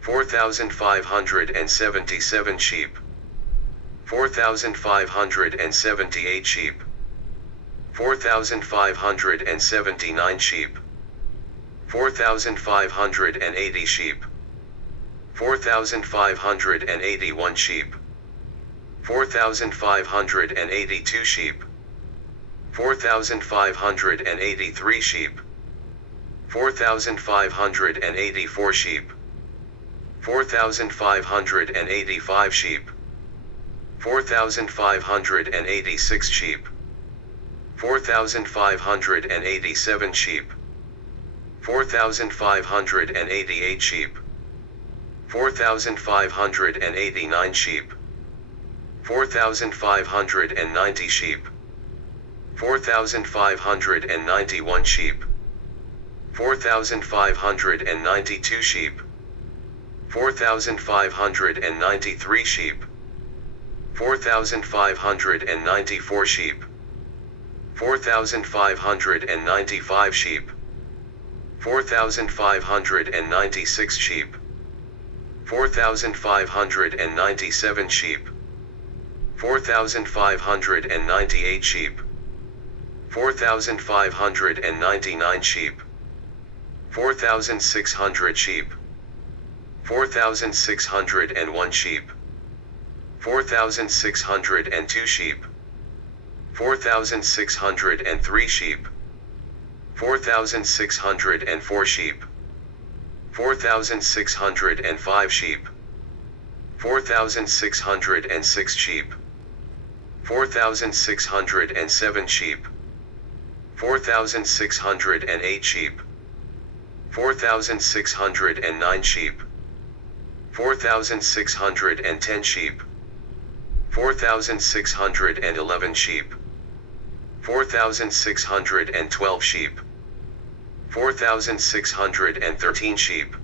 4,577 sheep, 4,578 sheep, 4,579 sheep, 4,580 sheep, 4,581 sheep, 4,582 sheep, 4,583 sheep, 4,584 sheep, 4,585 sheep, 4,586 sheep, 4,587 sheep, 4,588 sheep, 4,589 sheep, 4,590 sheep, 4,591 sheep, 4,592 sheep, 4,593 sheep, 4,594 sheep, 4,595 sheep, 4,596 sheep, 4,597 sheep, 4,598 sheep, 4,599 sheep, 4,600 sheep, 4,601 sheep, 4,602 sheep, 4,603 sheep, 4,604 sheep, 4,605 sheep, 4,606 sheep, 4,607 sheep, 4,608 sheep, 4,609 sheep, 4,610 sheep, 4,611 sheep, 4,612 sheep, 4,613 sheep,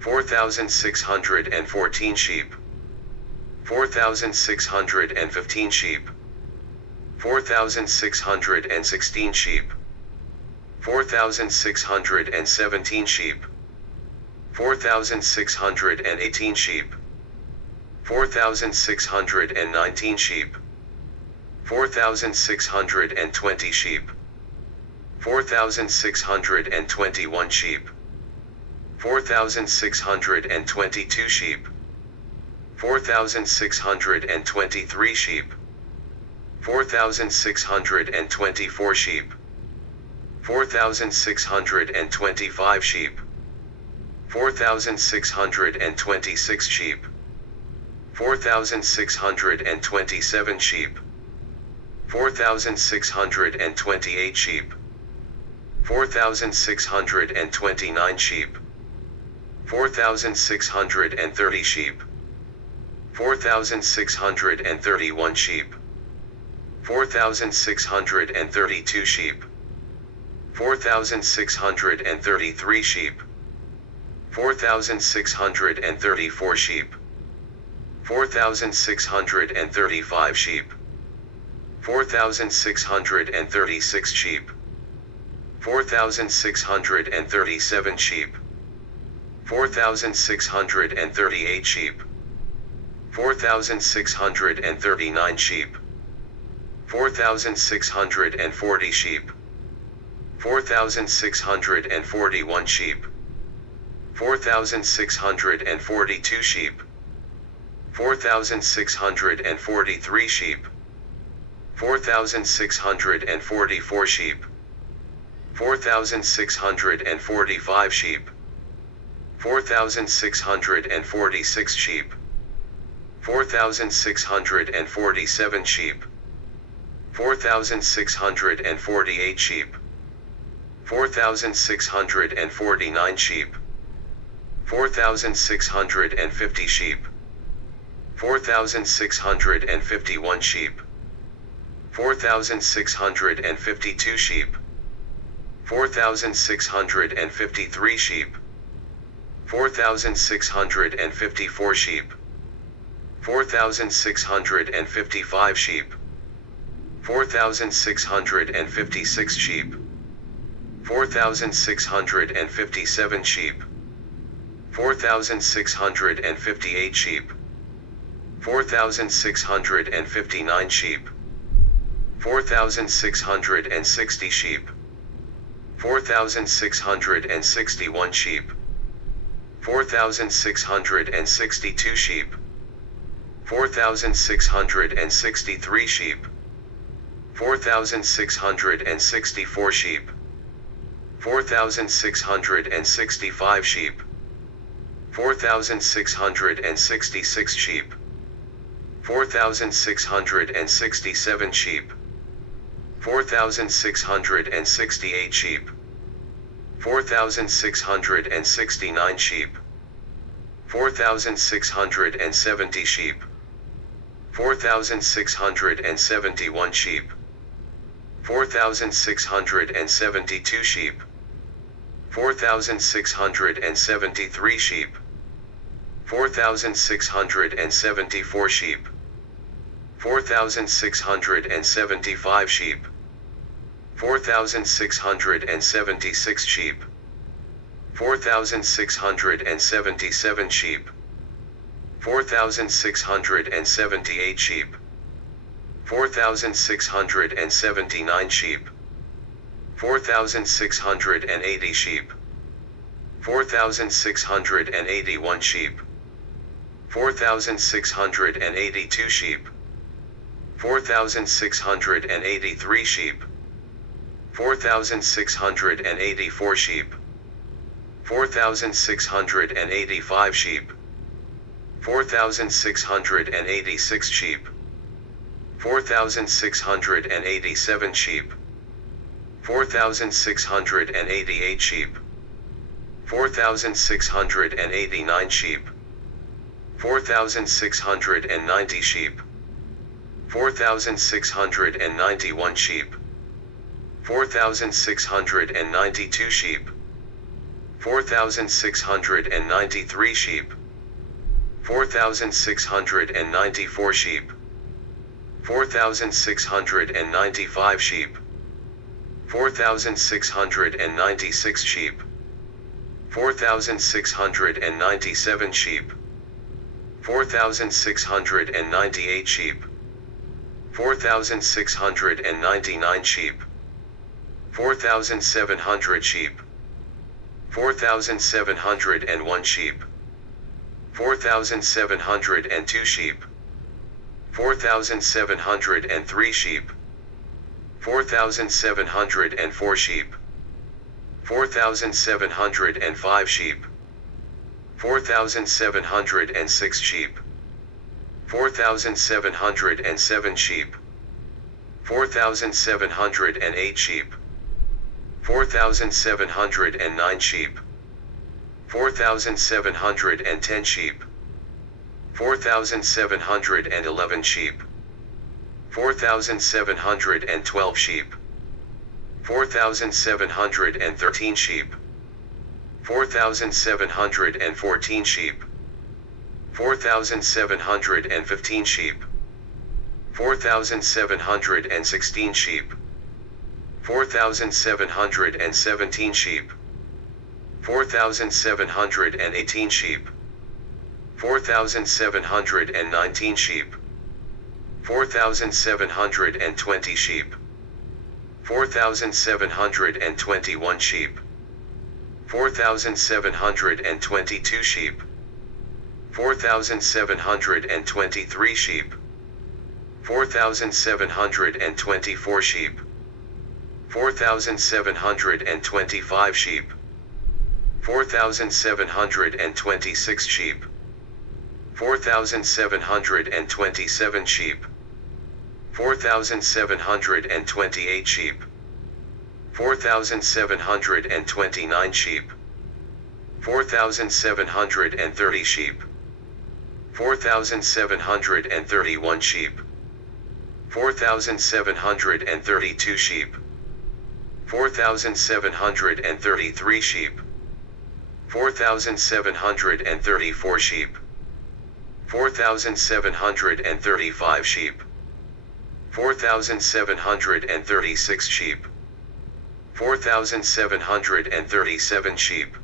4,614 sheep, 4,615 sheep, 4,616 sheep, 4,617 sheep, 4,618 sheep, 4,619 sheep, 4,620 sheep, 4,621 sheep, 4,622 sheep, 4,623 sheep, 4,624 sheep, 4,625 sheep, 4,626 sheep, 4,627 sheep, 4,628 sheep, 4,629 sheep, 4,630 sheep, 4,631 sheep, 4,632 sheep, 4,633 sheep, 4,634 sheep, 4,635 sheep, 4,636 sheep, 4,637 sheep, 4,638 sheep, 4,639 sheep, 4,640 sheep, 4,641 sheep, 4,642 sheep, 4,643 sheep, 4,644 sheep, 4,645 sheep, 4,646 sheep, 4,647 sheep, 4,648 sheep, 4,649 sheep, 4,650 sheep, 4,651 sheep, 4,652 sheep, 4,653 sheep, 4,654 sheep, 4,655 sheep, 4,656 sheep, 4,657 sheep, 4,658 sheep, 4,659 sheep, 4,660 sheep, 4,661 sheep, 4,662 sheep, 4,663 sheep, 4,664 sheep, 4,665 sheep, 4,666 sheep, 4,667 sheep, 4,668 sheep, 4,669 sheep, 4,670 sheep, 4,671 sheep, 4,672 sheep, 4,673 sheep, 4,674 sheep, 4,675 sheep, 4,676 sheep, 4,677 sheep, 4,678 sheep, 4,679 sheep, 4,680 sheep, 4,681 sheep, 4,682 sheep, 4,683 sheep, 4,684 sheep, 4,685 sheep, 4,686 sheep, 4,687 sheep, 4,688 sheep, 4,689 sheep, 4,690 sheep, 4,691 sheep, 4,692 sheep, 4,693 sheep, 4,694 sheep, 4,695 sheep, 4,696 sheep, 4,697 sheep, 4,698 sheep, 4,699 sheep, 4,700 sheep, 4,701 sheep, 4,702 sheep, 4,703 sheep, 4,704 sheep, 4,705 sheep, 4,706 sheep, 4,707 sheep, 4,708 sheep, 4,709 sheep, 4,710 sheep, 4,711 sheep, 4,712 sheep, 4,713 sheep, 4,714 sheep, 4,715 sheep, 4,716 sheep, 4,717 sheep, 4,718 sheep, 4,719 sheep, 4,720 sheep, 4,721 sheep, 4,722 sheep, 4,723 sheep, 4,724 sheep, 4,725 sheep, 4,726 sheep, 4,727 sheep, 4,728 sheep, 4,729 sheep, 4,730 sheep, 4,731 sheep, 4,732 sheep, 4,733 sheep, 4,734 sheep, 4,735 sheep, 4,736 sheep, 4,737 sheep,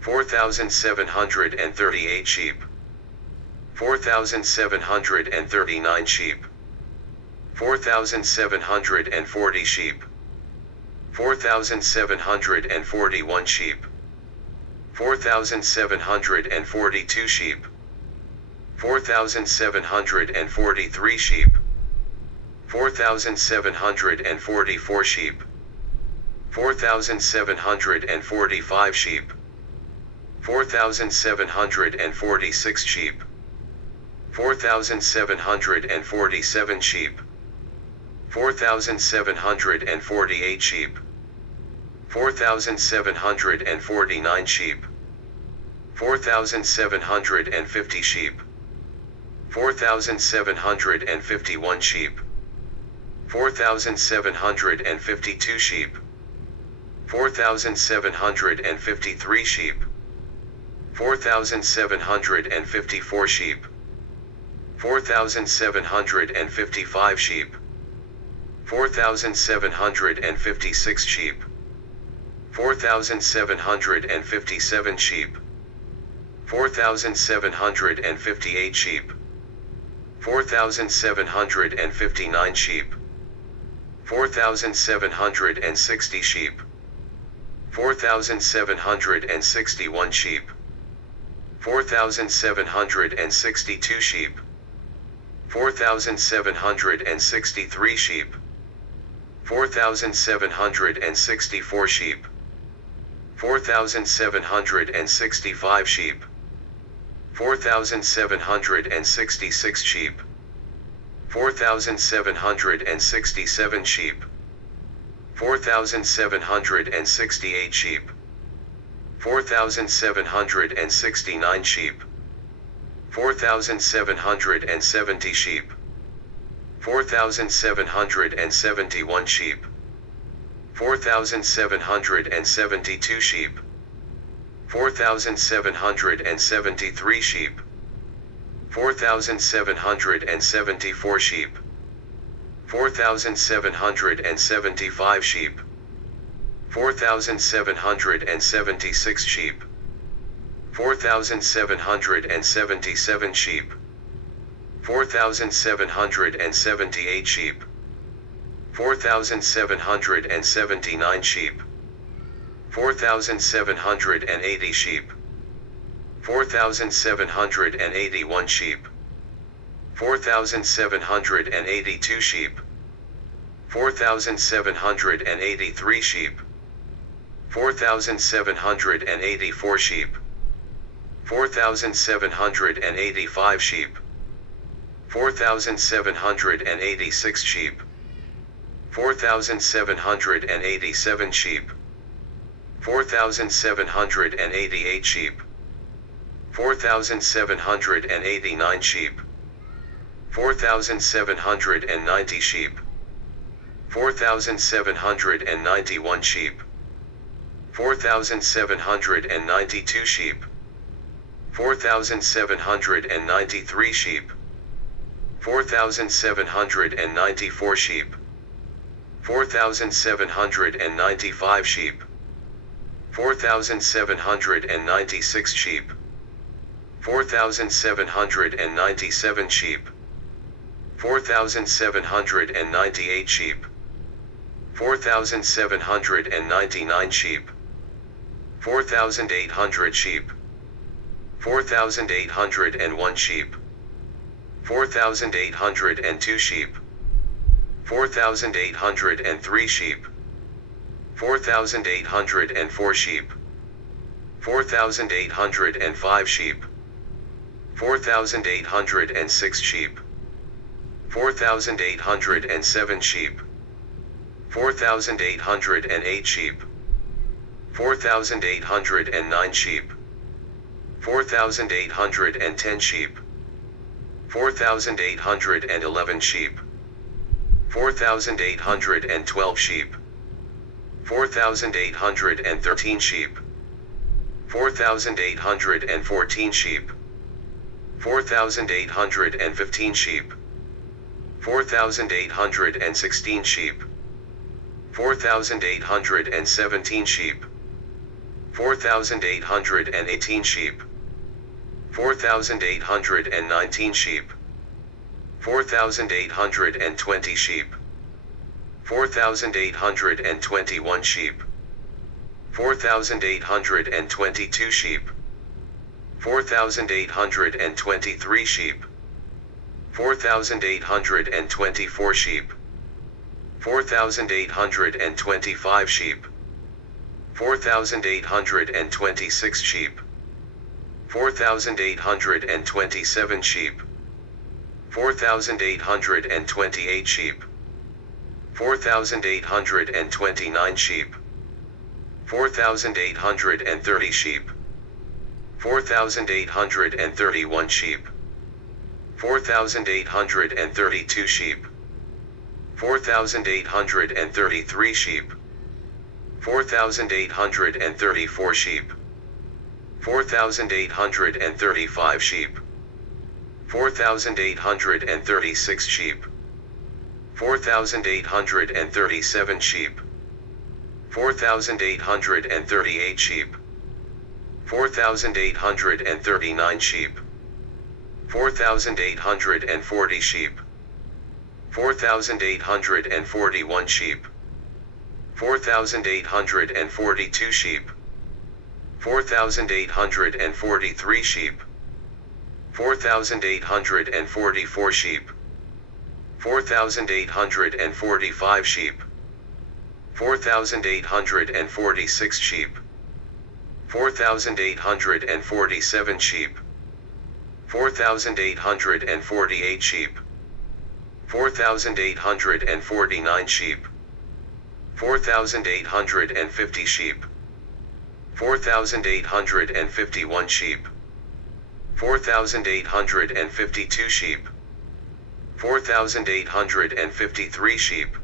4,738 sheep, 4,739 sheep, 4,740 sheep, 4,741 sheep, 4,742 sheep, 4,743 sheep, 4,744 sheep, 4,745 sheep, 4,746 sheep, 4,747 sheep, 4,748 sheep, 4,749 sheep, 4,750 sheep, 4,751 sheep, 4,752 sheep, 4,753 sheep, 4,754 sheep, 4,755 sheep, 4,756 sheep, 4,757 sheep, 4,758 sheep, 4,759 sheep, 4,760 sheep, 4,761 sheep, 4,762 sheep, 4,763 sheep, 4,764 sheep, 4,765 sheep, 4,766 sheep, 4,767 sheep, 4,768 sheep, 4,769 sheep, 4,770 sheep, 4,771 sheep, 4,772 sheep, 4,773 sheep, 4,774 sheep, 4,775 sheep, 4,776 sheep, 4,777 sheep, 4,778 sheep, 4,779 sheep, 4,780 sheep, 4,781 sheep, 4,782 sheep, 4,783 sheep, 4,784 sheep, 4,785 sheep, 4,786 sheep, 4,787 sheep, 4,788 sheep, 4,789 sheep, 4,790 sheep, 4,791 sheep, 4,792 sheep, 4,793 sheep, 4,794 sheep, 4,795 sheep, 4,796 sheep, 4,797 sheep, 4,798 sheep, 4,799 sheep, 4,800 sheep, 4,801 sheep, 4,802 sheep, 4,803 sheep, 4,804 sheep, 4,805 sheep, 4,806 sheep, 4,807 sheep, 4,808 sheep, 4,809 sheep, 4,810 sheep, 4,811 sheep, 4,812 sheep, 4,813 sheep, 4,814 sheep, 4,815 sheep, 4,816 sheep, 4,817 sheep, 4,818 sheep, 4,819 sheep, 4,820 sheep, 4,821 sheep, 4,822 sheep, 4,823 sheep, 4,824 sheep, 4,825 sheep, 4,826 sheep, 4,827 sheep, 4,828 sheep, 4,829 sheep, 4,830 sheep, 4,831 sheep, 4,832 sheep, 4,833 sheep, 4,834 sheep, 4,835 sheep, 4,836 sheep, 4,837 sheep, 4,838 sheep, 4,839 sheep, 4,840 sheep, 4,841 sheep, 4,842 sheep, 4,843 sheep, 4,844 sheep, 4,845 sheep, 4,846 sheep, 4,847 sheep, 4,848 sheep, 4,849 sheep, 4,850 sheep, 4,851 sheep, 4,852 sheep, 4,853 sheep,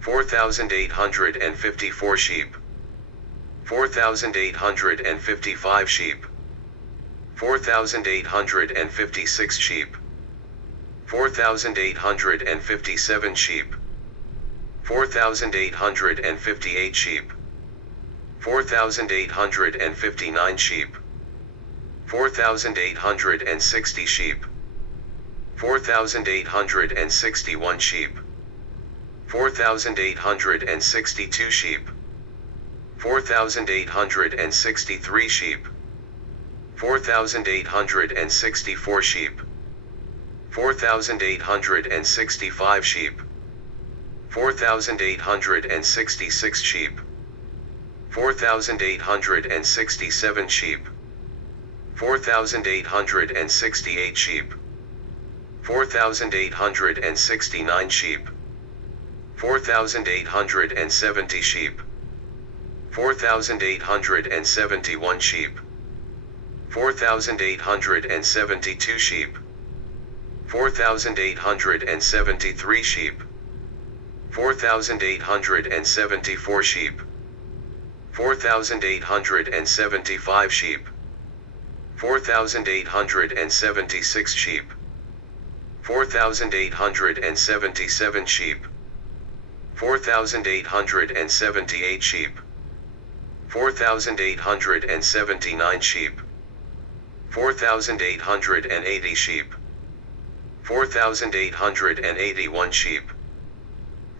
4,854 sheep, 4,855 sheep, 4,856 sheep, 4,857 sheep, 4,858 sheep, 4,859 sheep, 4,860 sheep, 4,861 sheep, 4,862 sheep, 4,863 sheep, 4,864 sheep, 4,865 sheep, 4,866 sheep, 4,867 sheep, 4,868 sheep, 4,869 sheep, 4,870 sheep, 4,871 sheep, 4,872 sheep, 4,873 sheep, 4,874 sheep, 4,875 sheep, 4,876 sheep, 4,877 sheep, 4,878 sheep, 4,879 sheep, 4,880 sheep, 4,881 sheep,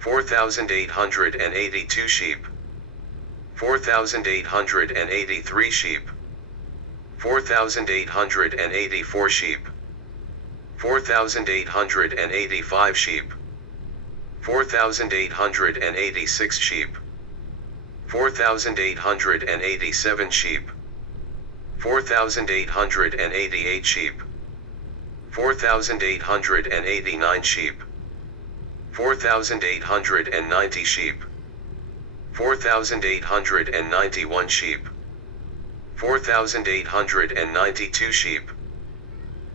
4,882 sheep, 4,883 sheep, 4,884 sheep, 4,885 sheep, 4,886 sheep, 4,887 sheep, 4,888 sheep, 4,889 sheep, 4,890 sheep, 4,891 sheep, 4,892 sheep,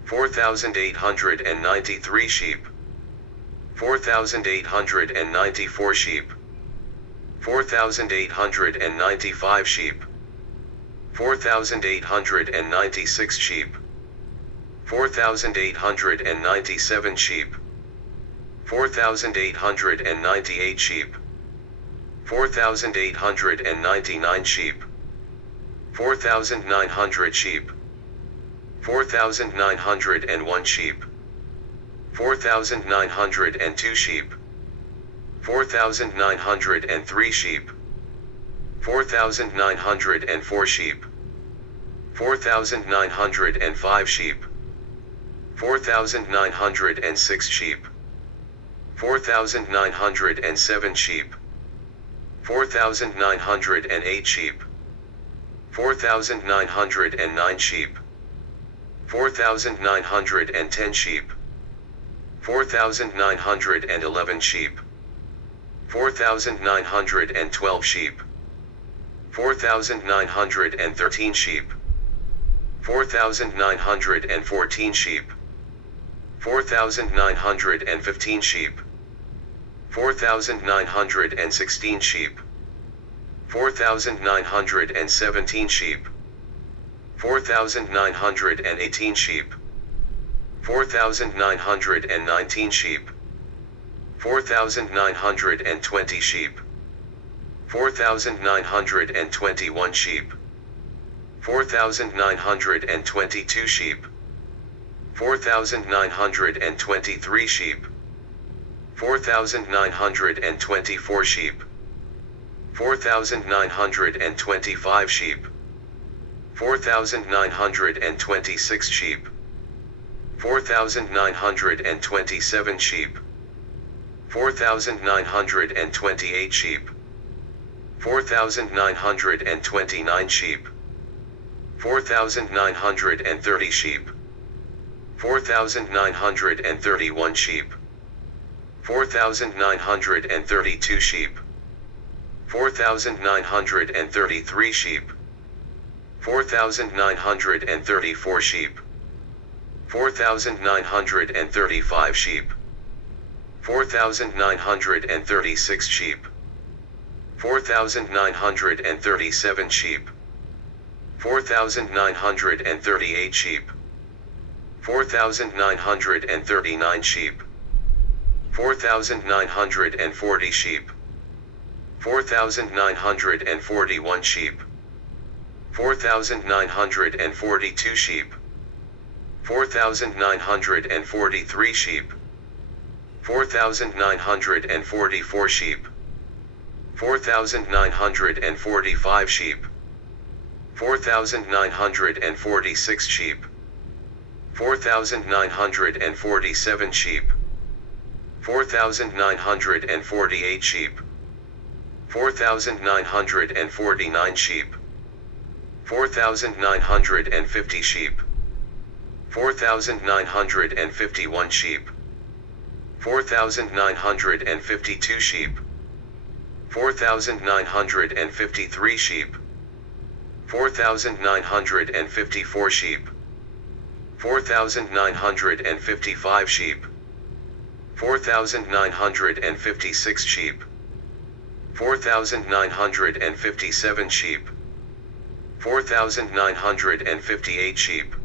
4,893 sheep, 4,894 sheep, 4,895 sheep, 4,896 sheep, 4,897 sheep, 4,898 sheep, 4,899 sheep, 4,900 sheep, 4,901 sheep, 4,902 sheep, 4,903 sheep, 4,904 sheep, 4,905 sheep, 4,906 sheep, 4,907 sheep, 4,908 sheep, 4,909 sheep, 4,910 sheep, 4,911 sheep, 4,912 sheep, 4,913 sheep, 4,914 sheep, 4,915 sheep, 4,916 sheep, 4,917 sheep, 4,918 sheep, 4,919 sheep, 4,920 sheep, 4,921 sheep, 4,922 sheep, 4,923 sheep, 4,924 sheep, 4,925 sheep, 4,926 sheep, 4,927 sheep, 4,928 sheep, 4,929 sheep, 4,930 sheep, 4,931 sheep, 4,932 sheep, 4,933 sheep, 4,934 sheep, 4,935 sheep, 4,936 sheep, 4,937 sheep, 4,938 sheep, 4,939 sheep, 4,940 sheep, 4,941 sheep, 4,942 sheep, 4,943 sheep, 4,944 sheep, 4,945 sheep, 4,946 sheep, 4,947 sheep, 4,948 sheep, 4,949 sheep, 4,950 sheep, 4,951 sheep, 4,952 sheep, 4,953 sheep, 4,954 sheep, 4,955 sheep, 4,956 sheep, 4,957 sheep, 4,958 sheep,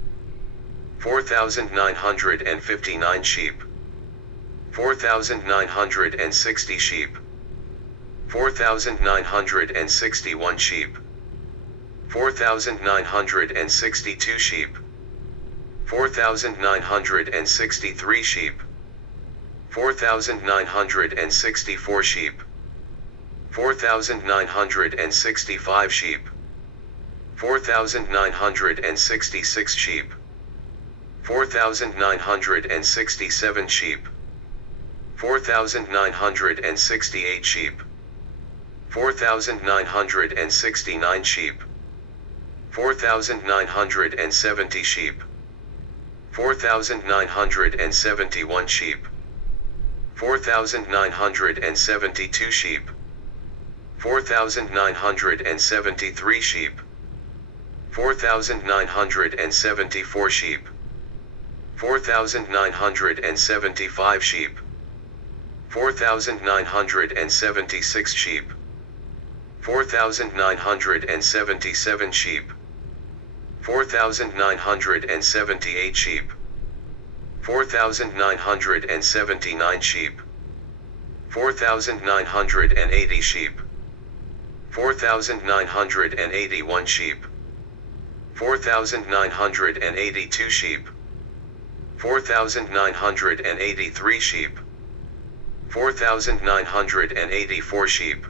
4,959 sheep, 4,960 sheep, 4,961 sheep, 4,962 sheep, 4,963 sheep, 4,964 sheep, 4,965 sheep, 4,966 sheep, 4,967 sheep, 4,968 sheep, 4,969 sheep, 4,970 sheep, 4,971 sheep, 4,972 sheep, 4,973 sheep, 4,974 sheep, 4,975 sheep, 4,976 sheep, 4,977 sheep, 4,978 sheep, 4,979 sheep, 4,980 sheep, 4,981 sheep, 4,982 sheep, 4,983 sheep, 4,984 sheep,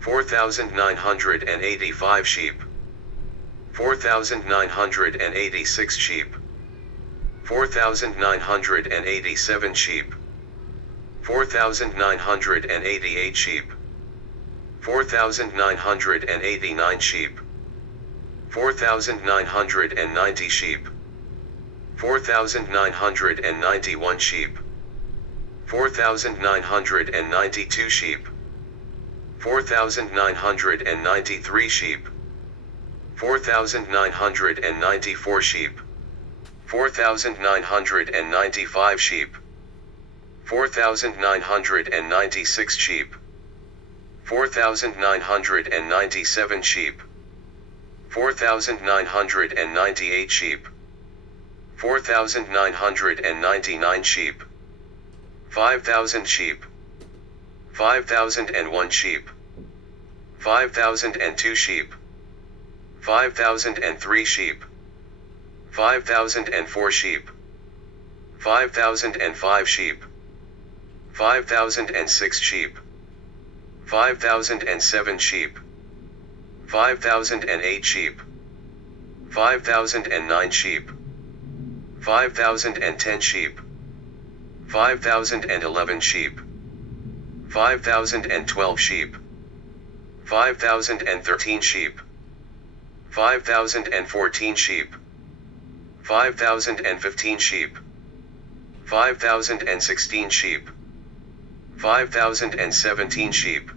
4,985 sheep, 4,986 sheep, 4,987 sheep, 4,988 sheep, 4,989 sheep, 4,990 sheep, 4,991 sheep, 4,992 sheep, 4,993 sheep, 4,994 sheep, 4,995 sheep, 4,996 sheep, 4,997 sheep, 4,998 sheep, 4,999 sheep, 5,000 sheep, 5,001 sheep, 5,002 sheep, 5,003 sheep, 5,004 sheep, 5,005 sheep, 5,006 sheep, 5,007 sheep, 5,008 sheep, 5,009 sheep, 5,010 sheep, 5,011 sheep, 5,012 sheep, 5,013 sheep, 5,014 sheep, 5,015 sheep, 5,016 sheep, 5,017 sheep,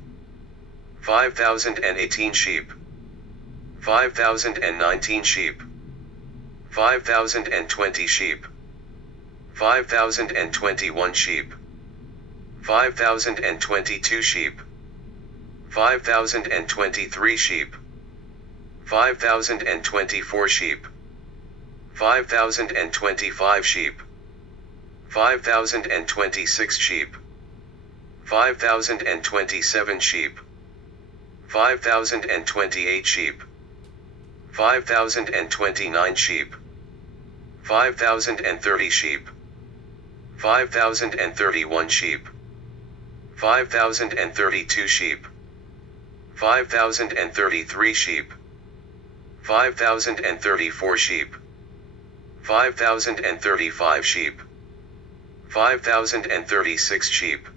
5,018 sheep, 5,019 sheep, 5,020 sheep, 5,021 sheep, 5,022 sheep, 5,023 sheep, 5,024 sheep, 5,025 sheep, 5,026 sheep, 5,027 sheep, 5,028 sheep, 5,029 sheep, 5,030 sheep, 5,031 sheep, 5,032 sheep, 5,033 sheep, 5,034 sheep, 5,035 sheep, 5,036 sheep,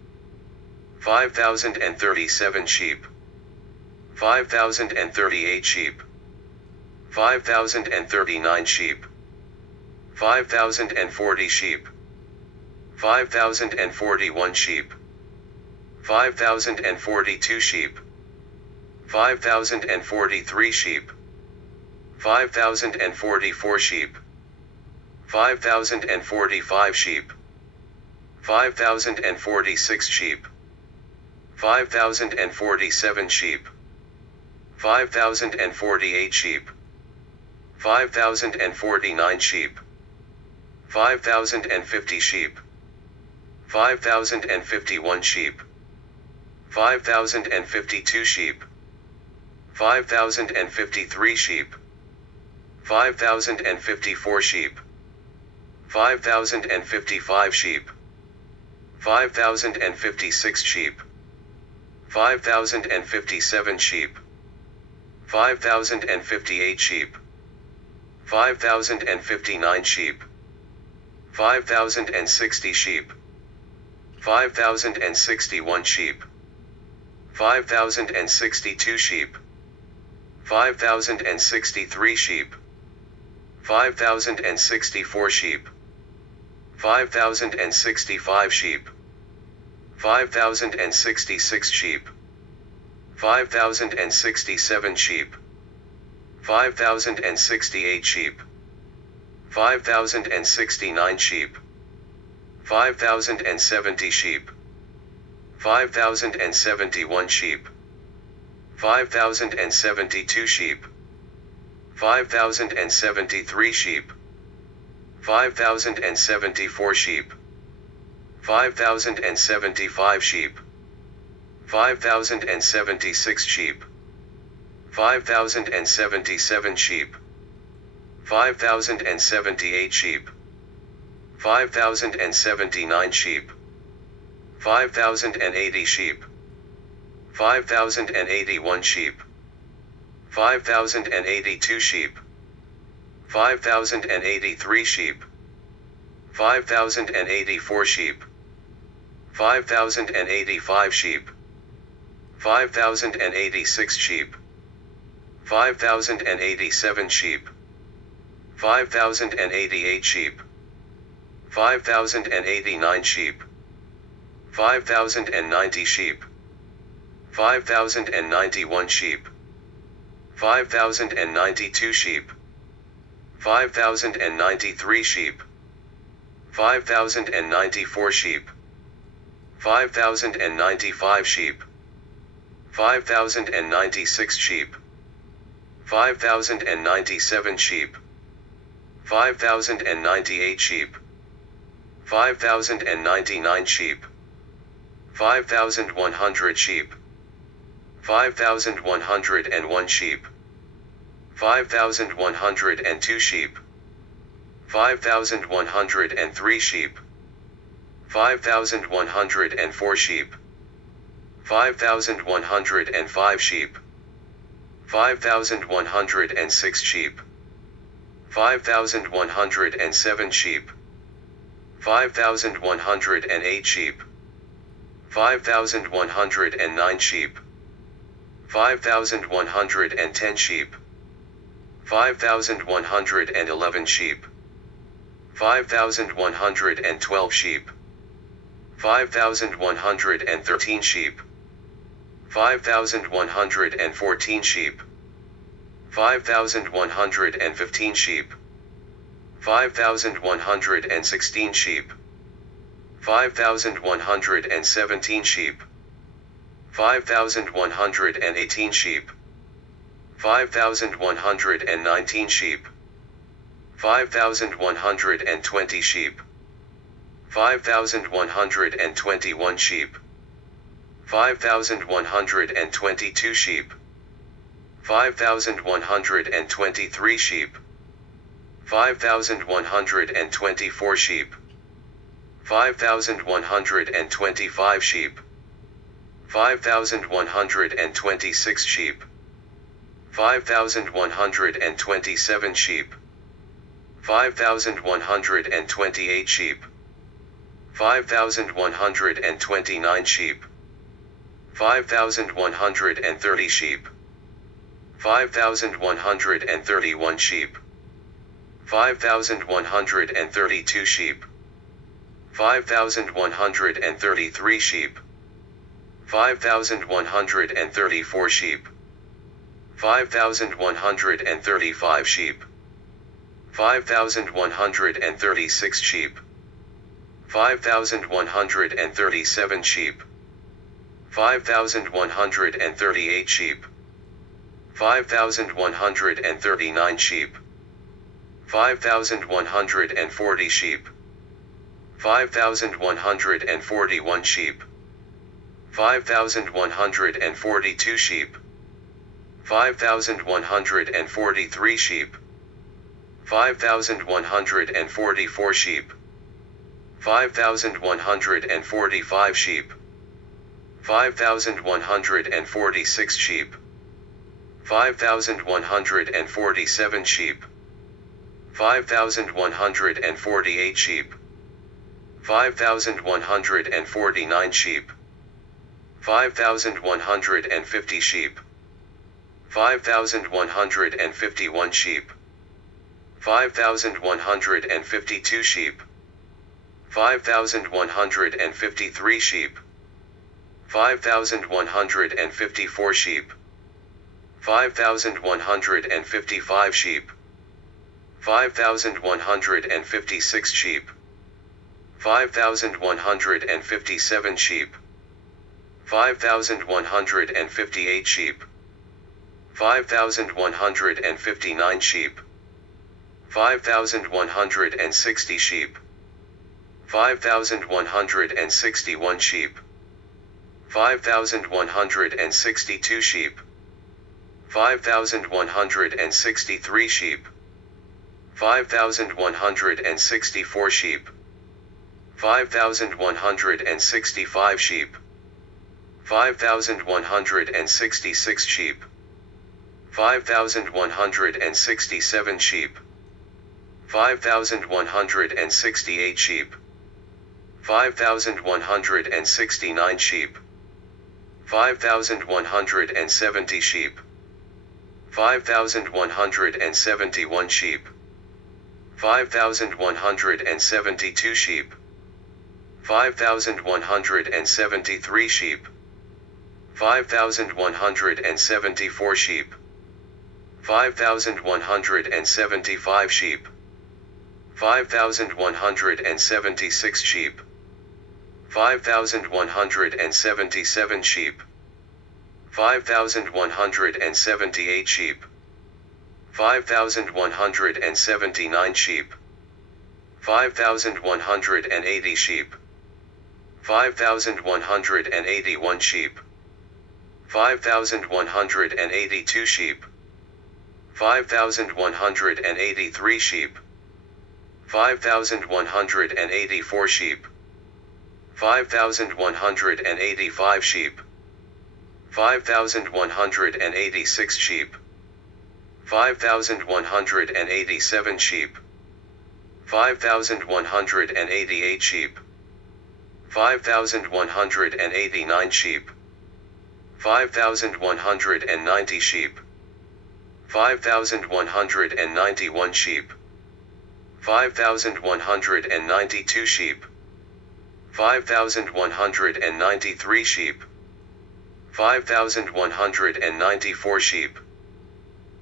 5,037 sheep, 5,038 sheep, 5,039 sheep, 5,040 sheep, 5,041 sheep, 5,042 sheep, 5,043 sheep, 5,044 sheep, 5,045 sheep, 5,046 sheep, 5,047 sheep, 5,048 sheep, 5,049 sheep, 5,050 sheep, 5,051 sheep, 5,052 sheep, 5,053 sheep, 5,054 sheep, 5,055 sheep, 5,056 sheep, 5,057 sheep, 5,058 sheep, 5,059 sheep, 5,060 sheep, 5,061 sheep, 5,062 sheep, 5,063 sheep, 5,064 sheep, 5,065 sheep, 5,066 sheep, 5,067 sheep, 5,068 sheep, 5,069 sheep, 5,070 sheep, 5,071 sheep, 5,072 sheep, 5,073 sheep, 5,074 sheep, 5,075 sheep, 5,076 sheep, 5,077 sheep, 5,078 sheep, 5,079 sheep, 5,080 sheep, 5,081 sheep, 5,082 sheep, 5,083 sheep, 5,084 sheep, 5,085 sheep, 5,086 sheep, 5,087 sheep, 5,088 sheep, 5,089 sheep, 5,090 sheep, 5,091 sheep, 5,092 sheep, 5,093 sheep, 5,094 sheep, 5,095 sheep, 5,096 sheep, 5,097 sheep, 5,098 sheep, 5,099 sheep, 5,100 sheep, 5,101 sheep, 5,102 sheep, 5,103 sheep, 5,104 sheep, 5,105 sheep, 5,106 sheep, 5,107 sheep, 5,108 sheep, 5,109 sheep, 5,110 sheep, 5,111 sheep, 5,112 sheep, 5,113 sheep, 5,114 sheep, 5,115 sheep, 5,116 sheep, 5,117 sheep, 5,118 sheep, 5,119 sheep, 5,120 sheep, 5,121 sheep, 5,122 sheep, 5,123 sheep, 5,124 sheep, 5,125 sheep, 5,126 sheep, 5,127 sheep, 5,128 sheep, 5,129 sheep, 5,130 sheep, 5,131 sheep, 5,132 sheep, 5,133 sheep, 5,134 sheep, 5,135 sheep, 5,136 sheep, 5,137 sheep, 5,138 sheep, 5,139 sheep, 5,140 sheep, 5,141 sheep, 5,142 sheep, 5,143 sheep, 5,144 sheep, 5,145 sheep, 5,146 sheep, 5,147 sheep, 5,148 sheep, 5,149 sheep, 5,150 sheep, 5,151 sheep, 5,152 sheep, 5,153 sheep, 5,154 sheep, 5,155 sheep, 5,156 sheep, 5,157 sheep, 5,158 sheep, 5,159 sheep, 5,160 sheep, 5,161 sheep, 5,162 sheep, 5,163 sheep, 5,164 sheep, 5,165 sheep, 5,166 sheep, 5,167 sheep, 5,168 sheep, 5,169 sheep, 5,170 sheep, 5,171 sheep, 5,172 sheep, 5,173 sheep, 5,174 sheep, 5,175 sheep, 5,176 sheep, 5,177 sheep, 5,178 sheep, 5,179 sheep, 5,180 sheep, 5,181 sheep, 5,182 sheep, 5,183 sheep, 5,184 sheep, 5,185 sheep, 5,186 sheep, 5,187 sheep, 5,188 sheep, 5,189 sheep, 5,190 sheep, 5,191 sheep, 5,192 sheep, 5,193 sheep, 5,194 sheep,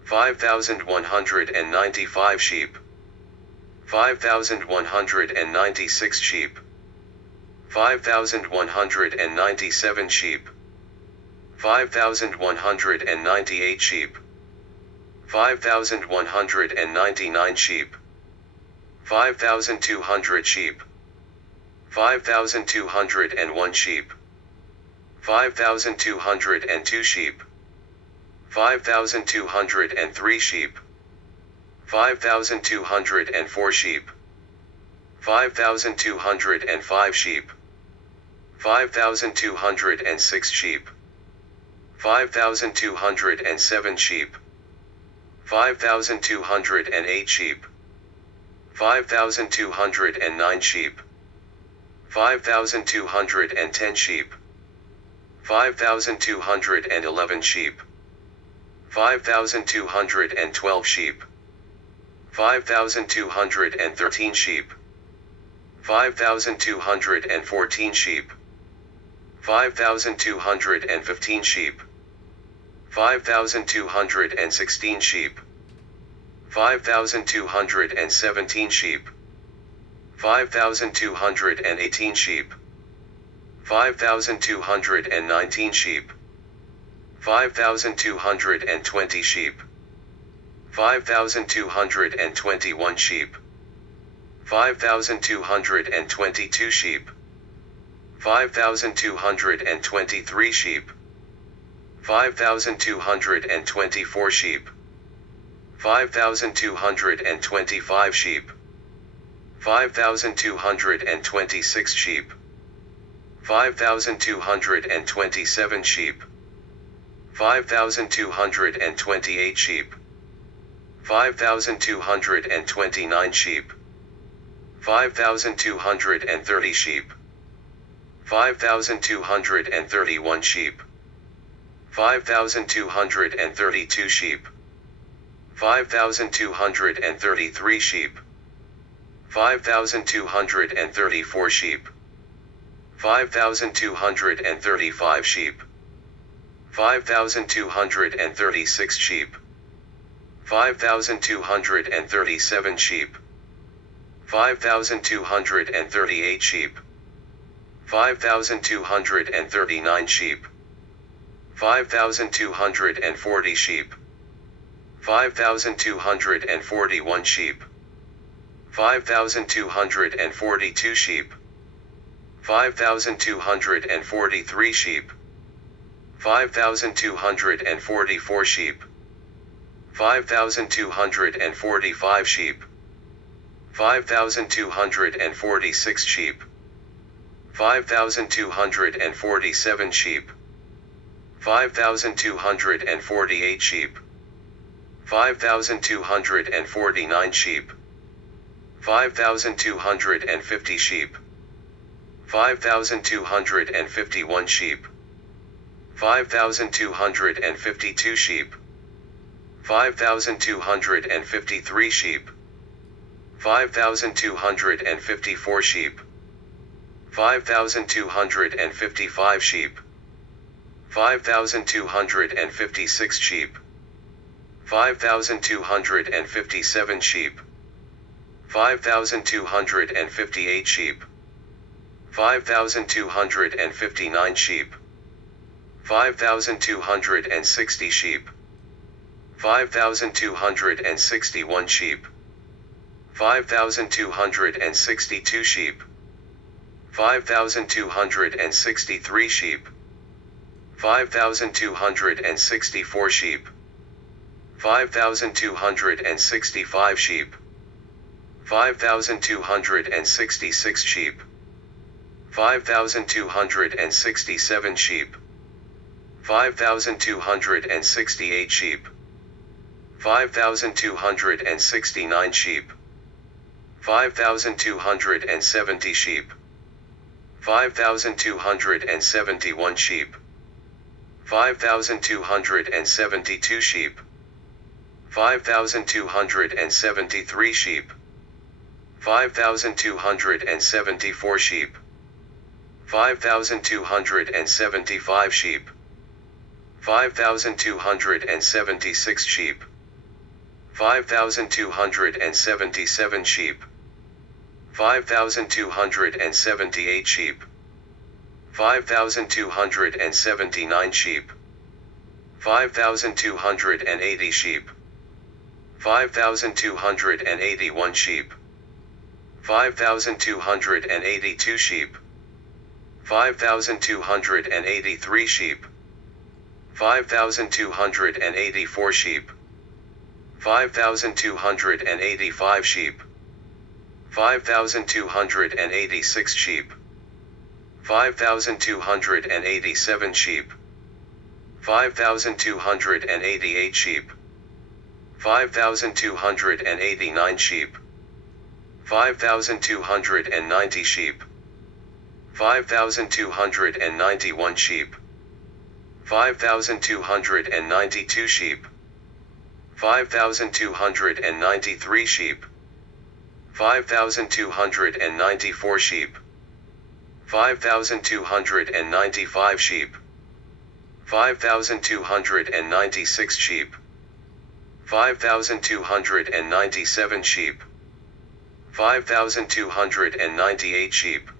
5,195 sheep, 5,196 sheep, 5,197 sheep, 5,198 sheep, 5,199 sheep, 5,200 sheep, 5,201 sheep, 5,202 sheep, 5,203 sheep, 5,204 sheep, 5,205 sheep, 5,206 sheep, 5,207 sheep, 5,208 sheep, 5,209 sheep, 5,210 sheep, 5,211 sheep, 5,212 sheep, 5,213 sheep, 5,214 sheep, 5,215 sheep, 5,216 sheep, 5,217 sheep, 5,218 sheep, 5,219 sheep, 5,220 sheep, 5,221 sheep, 5,222 sheep, 5,223 sheep, 5,224 sheep, 5,225 sheep, 5,226 sheep, 5,227 sheep, 5,228 sheep, 5,229 sheep, 5,230 sheep, 5,231 sheep, 5,232 sheep, 5,233 sheep, 5,234 sheep, 5,235 sheep, 5,236 sheep, 5,237 sheep, 5,238 sheep, 5,239 sheep, 5,240 sheep, 5,241 sheep, 5,242 sheep, 5,243 sheep, 5,244 sheep, 5,245 sheep, 5,246 sheep, 5,247 sheep, 5,248 sheep, 5,249 sheep, 5,250 sheep, 5,251 sheep, 5,252 sheep, 5,253 sheep, 5,254 sheep, 5,255 sheep, 5,256 sheep, 5,257 sheep, 5,258 sheep, 5,259 sheep, 5,260 sheep, 5,261 sheep, 5,262 sheep, 5,263 sheep, 5,264 sheep, 5,265 sheep, 5,266 sheep, 5,267 sheep, 5,268 sheep, 5,269 sheep, 5,270 sheep, 5,271 sheep, 5,272 sheep, 5,273 sheep, 5,274 sheep, 5,275 sheep, 5,276 sheep, 5,277 sheep, 5,278 sheep, 5,279 sheep, 5,280 sheep, 5,281 sheep, 5,282 sheep, 5,283 sheep, 5,284 sheep, 5,285 sheep, 5,286 sheep, 5,287 sheep, 5,288 sheep, 5,289 sheep, 5,290 sheep, 5,291 sheep, 5,292 sheep, 5,293 sheep, 5,294 sheep, 5,295 sheep, 5,296 sheep, 5,297 sheep, 5,298 sheep,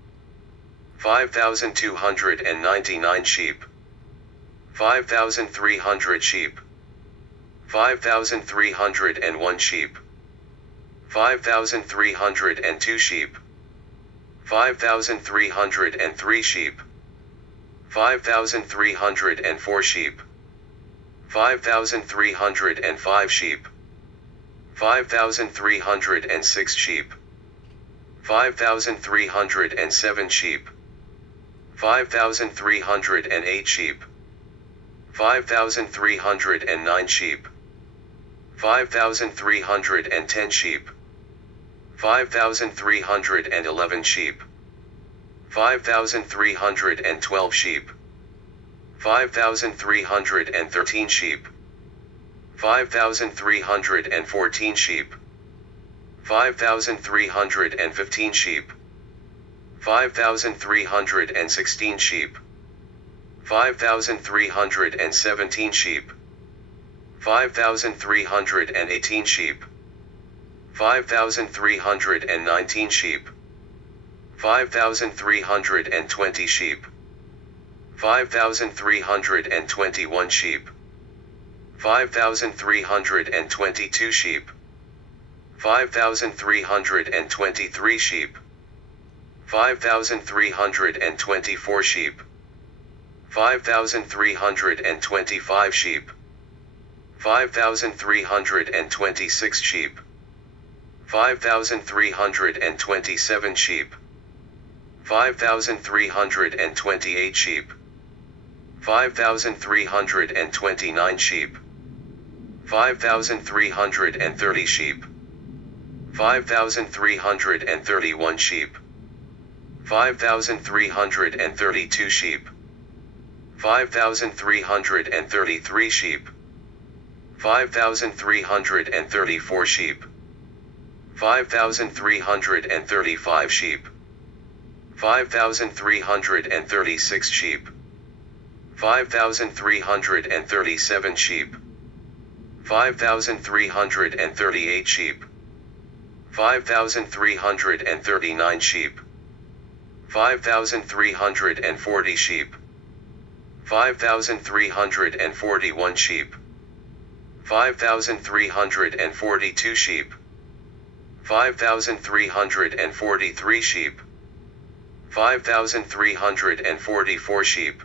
5,299 sheep, 5,300 sheep, 5,301 sheep, 5,302 sheep, 5,303 sheep, 5,304 sheep, 5,305 sheep, 5,306 sheep, 5,307 sheep, 5,308 sheep, 5,309 sheep, 5,310 sheep, 5,311 sheep, 5,312 sheep, 5,313 sheep, 5,314 sheep, 5,315 sheep, 5,316 sheep, 5,317 sheep, 5,318 sheep, 5,319 sheep, 5,320 sheep, 5,321 sheep, 5,322 sheep, 5,323 sheep, 5,324 sheep, 5,325 sheep, 5,326 sheep, 5,327 sheep, 5,328 sheep, 5,329 sheep, 5,330 sheep, 5,331 sheep, 5,332 sheep, 5,333 sheep, 5,334 sheep, 5,335 sheep, 5,336 sheep, 5,337 sheep, 5,338 sheep, 5,339 sheep, 5,340 sheep, 5,341 sheep, 5,342 sheep, 5,343 sheep, 5,344 sheep,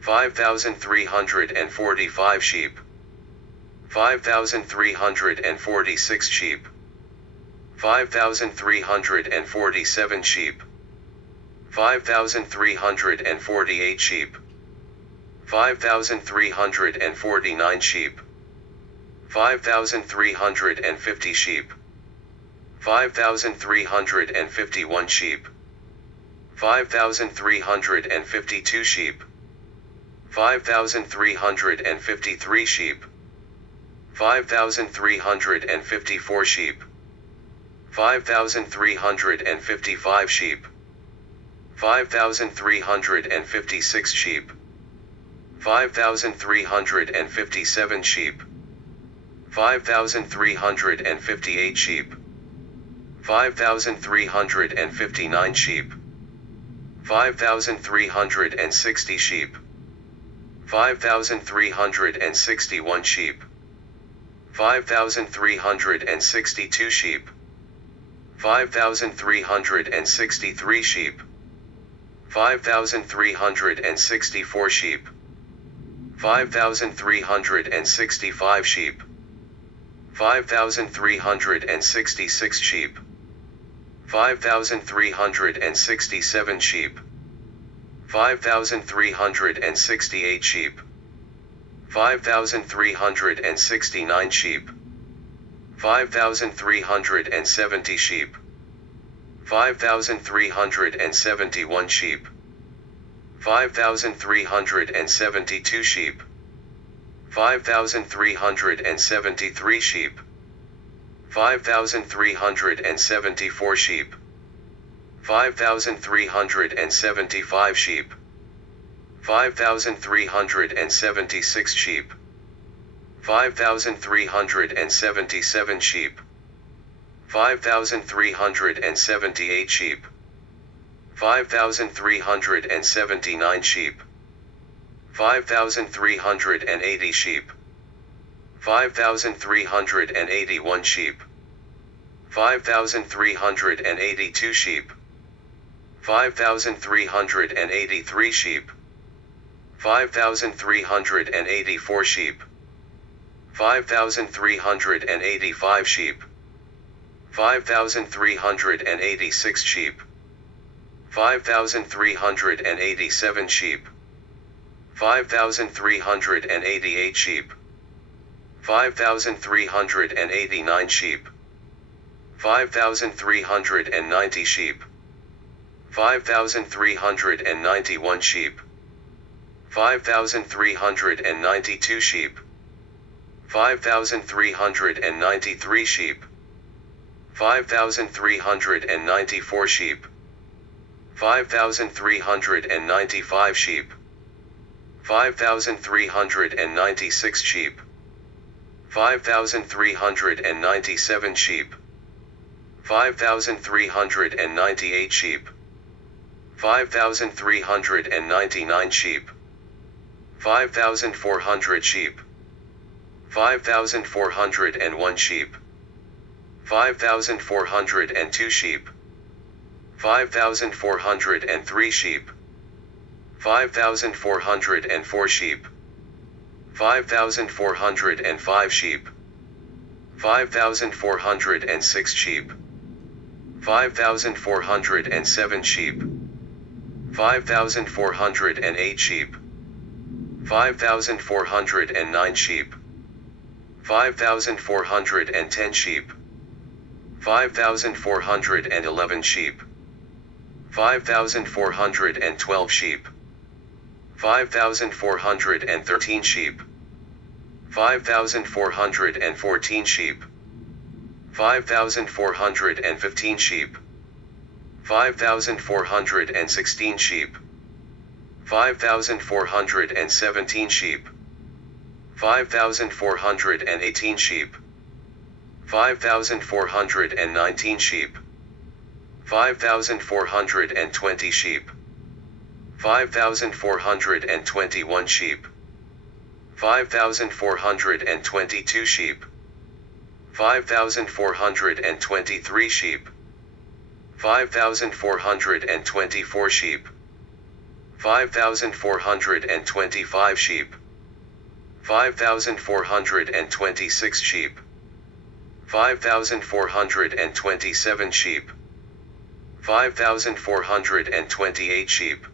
5,345 sheep, 5,346 sheep, 5,347 sheep, 5,348 sheep, 5,349 sheep, 5,350 sheep, 5,351 sheep, 5,352 sheep, 5,353 sheep, 5,354 sheep, 5,355 sheep, 5,356 sheep, 5,357 sheep, 5,358 sheep, 5,359 sheep, 5,360 sheep, 5,361 sheep, 5,362 sheep, 5,363 sheep, 5,364 sheep, 5,365 sheep, 5,366 sheep, 5,367 sheep, 5,368 sheep, 5,369 sheep, 5,370 sheep, 5,371 sheep, 5,372 sheep, 5,373 sheep, 5,374 sheep, 5,375 sheep, 5,376 sheep, 5,377 sheep, 5,378 sheep, 5,379 sheep, 5,380 sheep, 5,381 sheep, 5,382 sheep, 5,383 sheep, 5,384 sheep, 5,385 sheep, 5,386 sheep, 5,387 sheep, 5,388 sheep, 5,389 sheep, 5,390 sheep, 5,391 sheep, 5,392 sheep, 5,393 sheep, 5,394 sheep, 5,395 sheep, 5,396 sheep, 5,397 sheep, 5,398 sheep, 5,399 sheep, 5,400 sheep, 5,401 sheep, 5,402 sheep, 5,403 sheep, 5,404 sheep, 5,405 sheep, 5,406 sheep, 5,407 sheep, 5,408 sheep, 5,409 sheep, 5,410 sheep, 5,411 sheep, 5,412 sheep, 5,413 sheep, 5,414 sheep, 5,415 sheep, 5,416 sheep, 5,417 sheep, 5,418 sheep, 5,419 sheep, 5,420 sheep, 5,421 sheep, 5,422 sheep, 5,423 sheep, 5,424 sheep, 5,425 sheep, 5,426 sheep, 5,427 sheep, 5,428 sheep,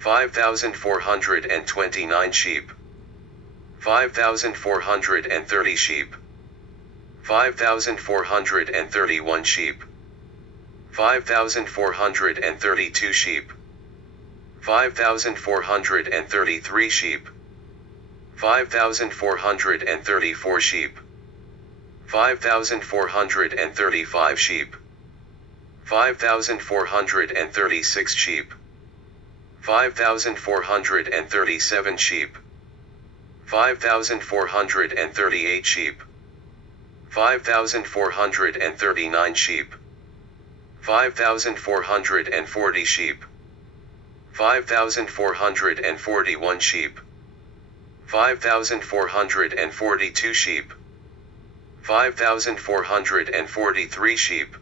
5,429 sheep, 5,430 sheep, 5,431 sheep, 5,432 sheep, 5,433 sheep, 5,434 sheep, 5,435 sheep, 5,436 sheep, 5,437 sheep, 5,438 sheep, 5,439 sheep, 5,440 sheep, 5,441 sheep, 5,442 sheep, 5,443 sheep,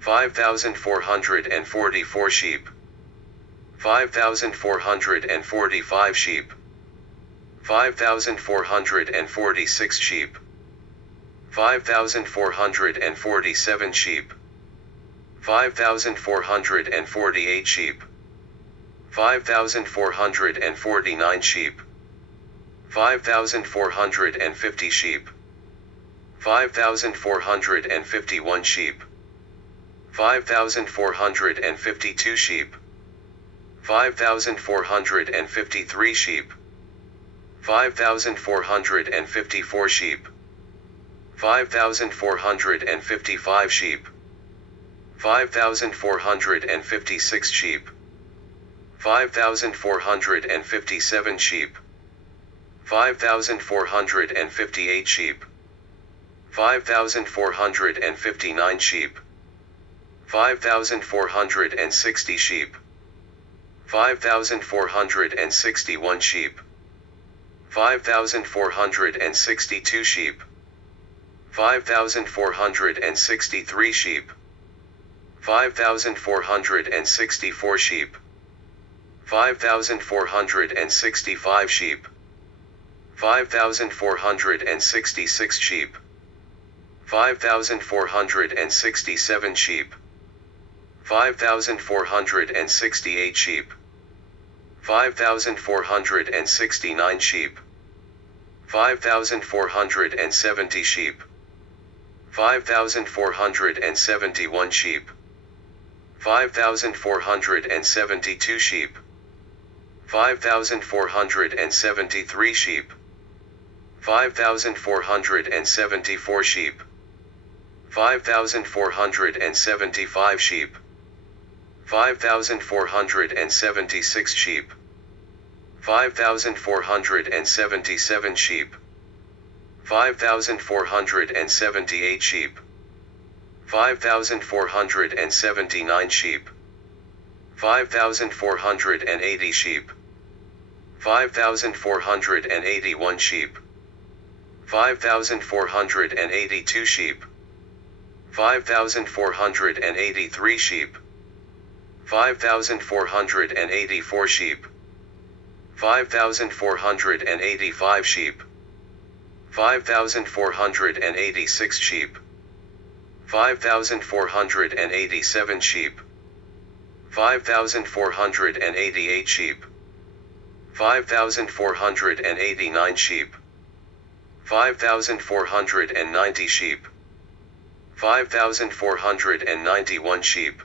5,444 sheep, 5,445 sheep, 5,446 sheep, 5,447 sheep, 5,448 sheep, 5,449 sheep, 5,450 sheep, 5,451 sheep, 5,452 sheep, 5,453 sheep, 5,454 sheep, 5,455 sheep, 5,456 sheep, 5,457 sheep, 5,458 sheep, 5,459 sheep, 5,460 sheep, 5,461 sheep, 5,462 sheep, 5,463 sheep, 5,464 sheep, 5,465 sheep, 5,466 sheep, 5,467 sheep, 5,468 sheep, 5,469 sheep, 5,470 sheep, 5,471 sheep, 5,472 sheep, 5,473 sheep, 5,474 sheep, 5,475 sheep, 5,476 sheep, 5,477 sheep, 5,478 sheep, 5,479 sheep, 5,480 sheep, 5,481 sheep, 5,482 sheep, 5,483 sheep, 5,484 sheep, 5,485 sheep, 5,486 sheep, 5,487 sheep, 5,488 sheep, 5,489 sheep, 5,490 sheep, 5,491 sheep,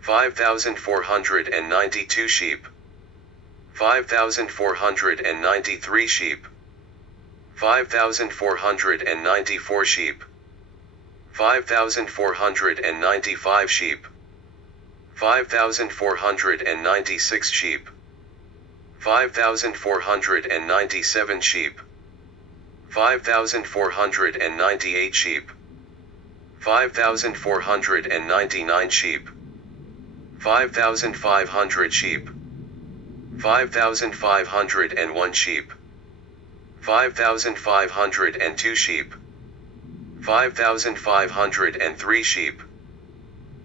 5,492 sheep, 5,493 sheep, 5,494 sheep, 5,495 sheep, 5,496 sheep, 5,497 sheep, 5,498 sheep, 5,499 sheep, 5,500 sheep, 5,501 sheep, 5,502 sheep, 5,503 sheep,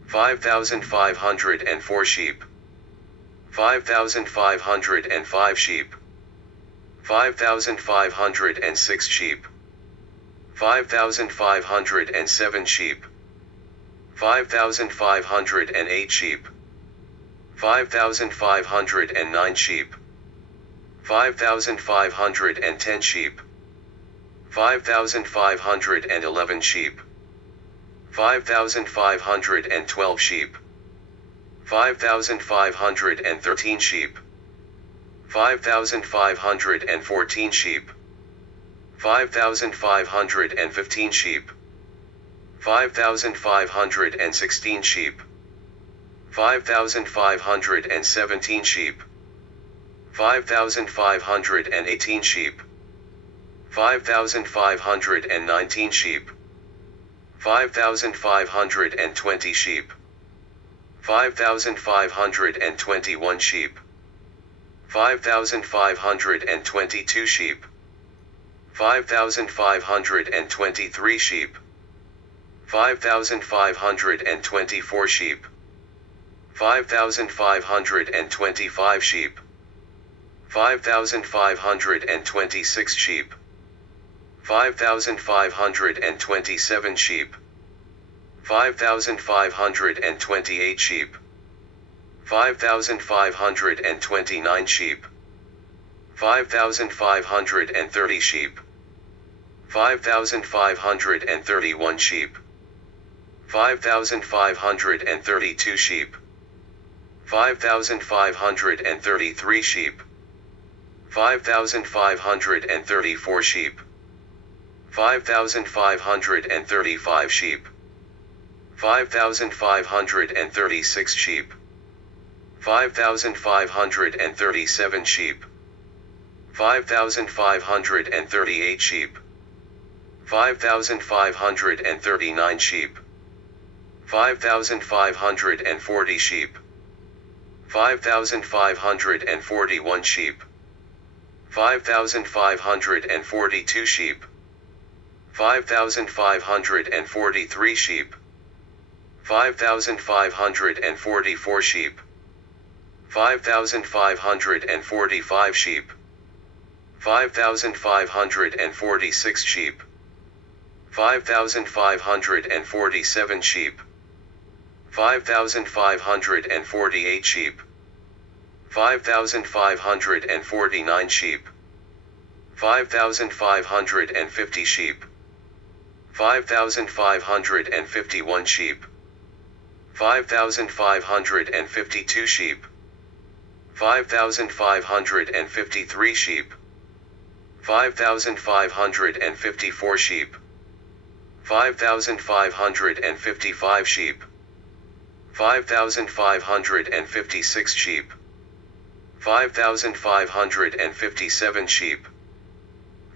5,504 sheep, 5,505 sheep, 5,506 sheep, 5,507 sheep, 5,508 sheep, 5,509 sheep, 5,510 sheep, 5,511 sheep, 5,512 sheep, 5,513 sheep, 5,514 sheep, 5,515 sheep, 5,516 sheep, 5,517 sheep, 5,518 sheep, 5,519 sheep, 5,520 sheep, 5,521 sheep, 5,522 sheep, 5,523 sheep, 5,524 sheep, 5,525 sheep, 5,526 sheep, 5,527 sheep, 5,528 sheep, 5,529 sheep, 5,530 sheep, 5,531 sheep, 5,532 sheep, 5,533 sheep, 5,534 sheep, 5,535 sheep, 5,536 sheep, 5,537 sheep, 5,538 sheep, 5,539 sheep, 5,540 sheep, 5,541 sheep, 5,542 sheep, 5,543 sheep, 5,544 sheep, 5,545 sheep, 5,546 sheep, 5,547 sheep, 5,548 sheep, 5,549 sheep, 5,550 sheep, 5,551 sheep, 5,552 sheep, 5,553 sheep, 5,554 sheep, 5,555 sheep, 5,556 sheep, 5,557 sheep,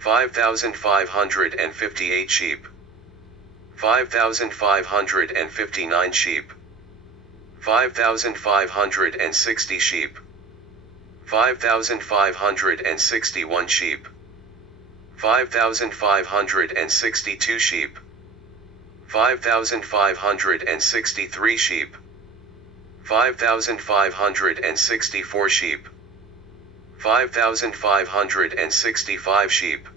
5,558 sheep, 5,559 sheep, 5,560 sheep, 5,561 sheep, 5,562 sheep, 5,563 sheep, 5,564 sheep, 5,565 sheep,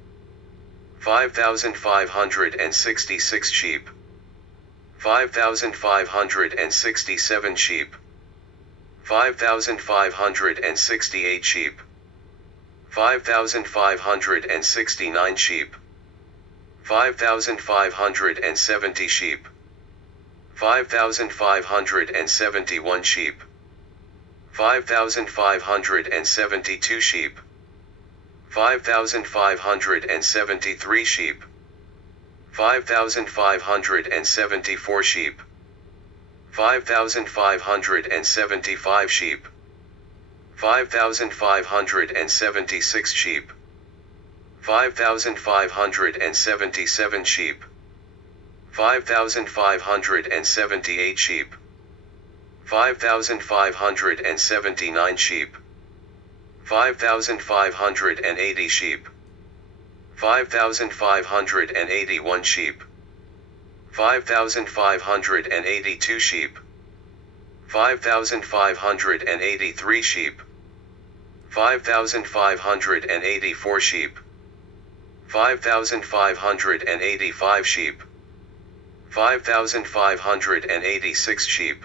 5,566 sheep, 5,567 sheep, 5,568 sheep, 5,569 sheep, 5,570 sheep, 5,571 sheep, 5,572 sheep, 5,573 sheep, 5,574 sheep, 5,575 sheep, 5,576 sheep, 5,577 sheep, 5,578 sheep, 5,579 sheep, 5,580 sheep, 5,581 sheep, 5,582 sheep, 5,583 sheep, 5,584 sheep, 5,585 sheep, 5,586 sheep,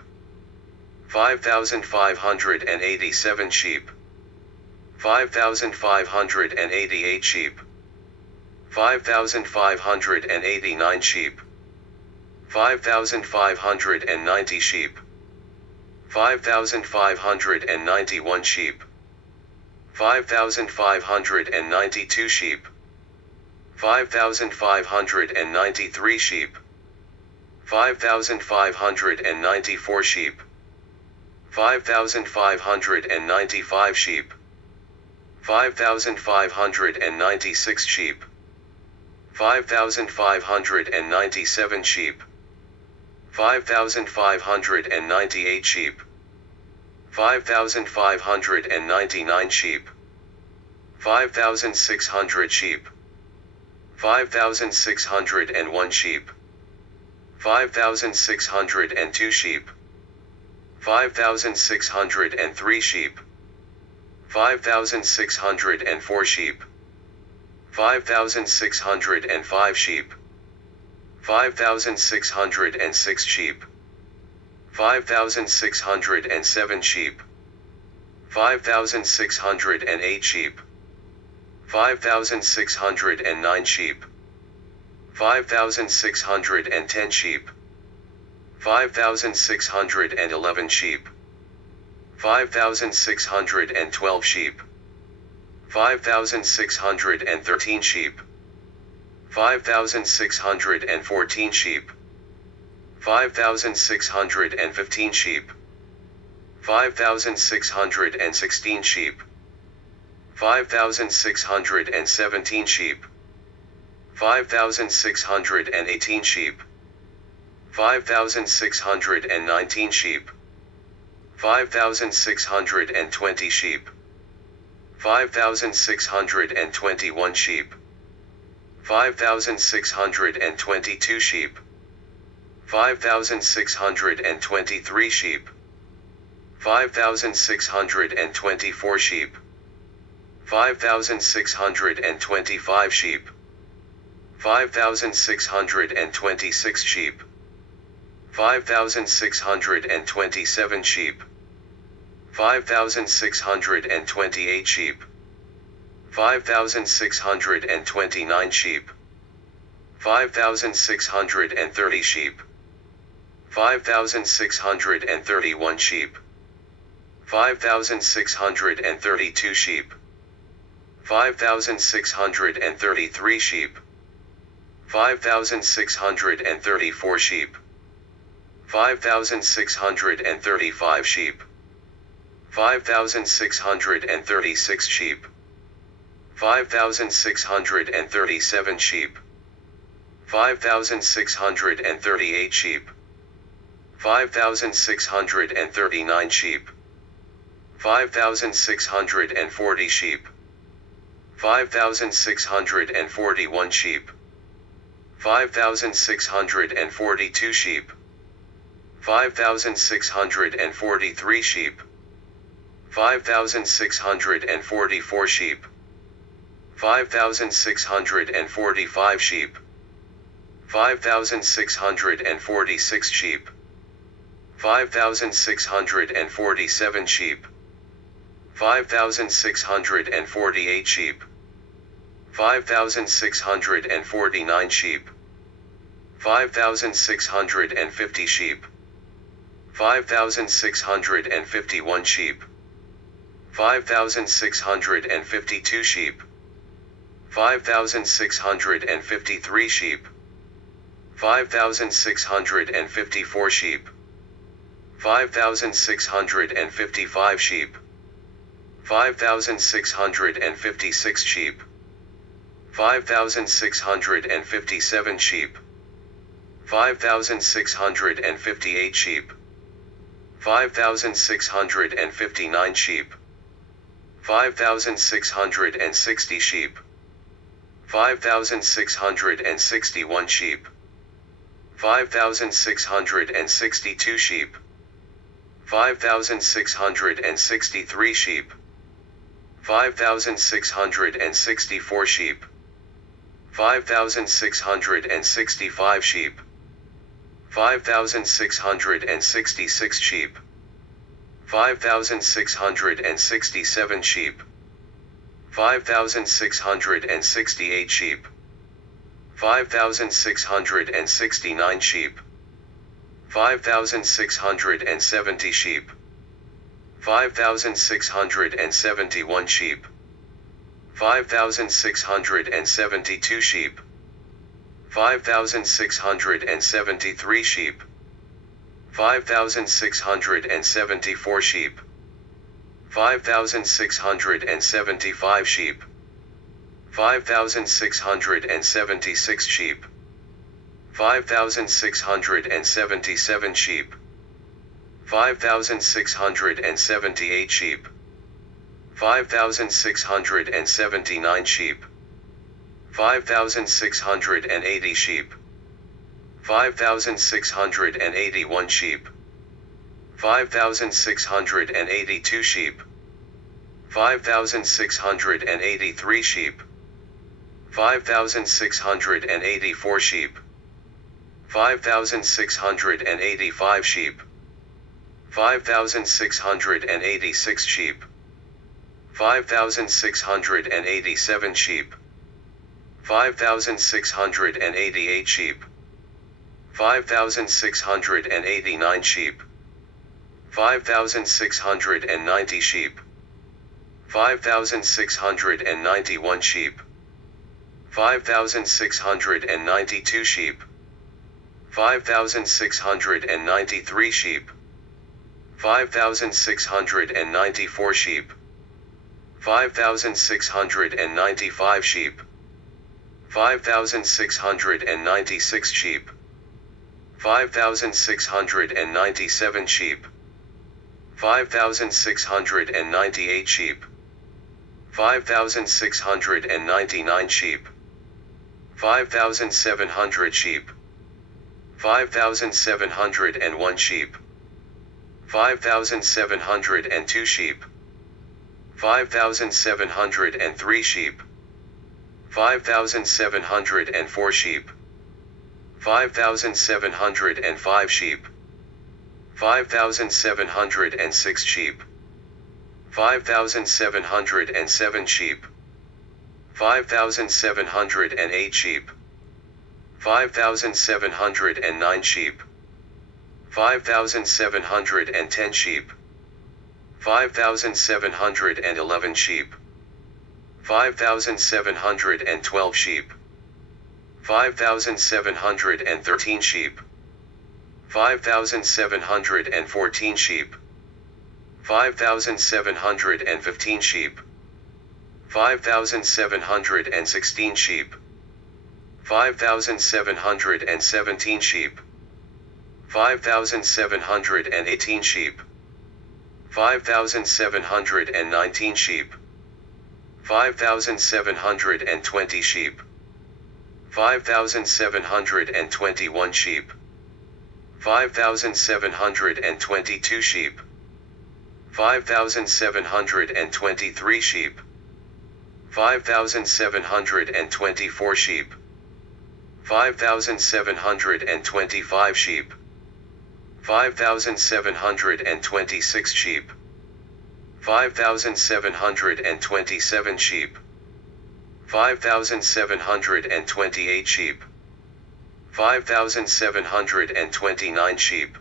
5,587 sheep, 5,588 sheep, 5,589 sheep, 5,590 sheep, 5,591 sheep, 5,592 sheep, 5,593 sheep, 5,594 sheep, 5,595 sheep, 5,596 sheep, 5,597 sheep, 5,598 sheep, 5,599 sheep, 5,600 sheep, 5,601 sheep, 5,602 sheep, 5,603 sheep, 5,604 sheep, 5,605 sheep, 5,606 sheep, 5,607 sheep, 5,608 sheep, 5,609 sheep, 5,610 sheep, 5,611 sheep, 5,612 sheep, 5,613 sheep, 5,614 sheep, 5,615 sheep, 5,616 sheep, 5,617 sheep, 5,618 sheep, 5,619 sheep, 5,620 sheep, 5,621 sheep, 5,622 sheep, 5,623 sheep, 5,624 sheep, 5,625 sheep, 5,626 sheep, 5,627 sheep, 5,628 sheep, 5,629 sheep, 5,630 sheep, 5,631 sheep, 5,632 sheep, 5,633 sheep, 5,634 sheep, 5,635 sheep, 5,636 sheep, 5,637 sheep, 5,638 sheep, 5,639 sheep, 5,640 sheep, 5,641 sheep, 5,642 sheep, 5,643 sheep, 5,644 sheep, 5,645 sheep, 5,646 sheep, 5,647 sheep, 5,648 sheep, 5,649 sheep, 5,650 sheep, 5,651 sheep, 5,652 sheep, 5,653 sheep, 5,654 sheep, 5,655 sheep, 5,656 sheep, 5,657 sheep, 5,658 sheep, 5,659 sheep, 5,660 sheep, 5,661 sheep, 5,662 sheep, 5,663 sheep, 5,664 sheep, 5,665 sheep, 5,666 sheep, 5,667 sheep, 5,668 sheep, 5,669 sheep, 5,670 sheep, 5,671 sheep, 5,672 sheep, 5,673 sheep, 5,674 sheep, 5,675 sheep, 5,676 sheep, 5,677 sheep, 5,678 sheep, 5,679 sheep, 5,680 sheep, 5,681 sheep, 5,682 sheep, 5,683 sheep, 5,684 sheep, 5,685 sheep, 5,686 sheep, 5,687 sheep, 5,688 sheep, 5,689 sheep, 5,690 sheep, 5,691 sheep, 5,692 sheep, 5,693 sheep, 5,694 sheep, 5,695 sheep, 5,696 sheep, 5,697 sheep, 5,698 sheep, 5,699 sheep, 5,700 sheep, 5,701 sheep, 5,702 sheep, 5,703 sheep, 5,704 sheep, 5,705 sheep, 5,706 sheep, 5,707 sheep, 5,708 sheep, 5,709 sheep, 5,710 sheep, 5,711 sheep, 5,712 sheep, 5,713 sheep, 5,714 sheep, 5,715 sheep, 5,716 sheep, 5,717 sheep, 5,718 sheep, 5,719 sheep, 5,720 sheep, 5,721 sheep, 5,722 sheep, 5,723 sheep, 5,724 sheep, 5,725 sheep, 5,726 sheep, 5,727 sheep, 5,728 sheep, 5,729 sheep,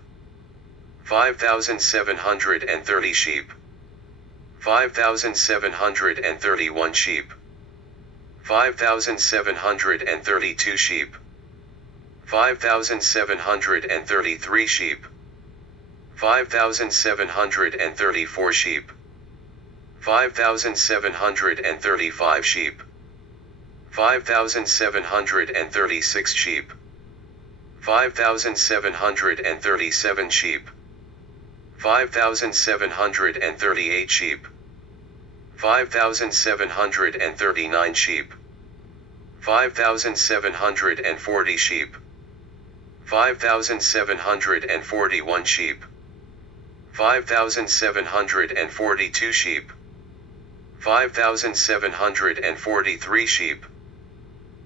5,730 sheep, 5,731 sheep, 5,732 sheep, 5,733 sheep, 5,734 sheep, 5,735 sheep, 5,736 sheep, 5,737 sheep, 5,738 sheep, 5,739 sheep, 5,740 sheep, 5,741 sheep, 5,742 sheep, 5,743 sheep,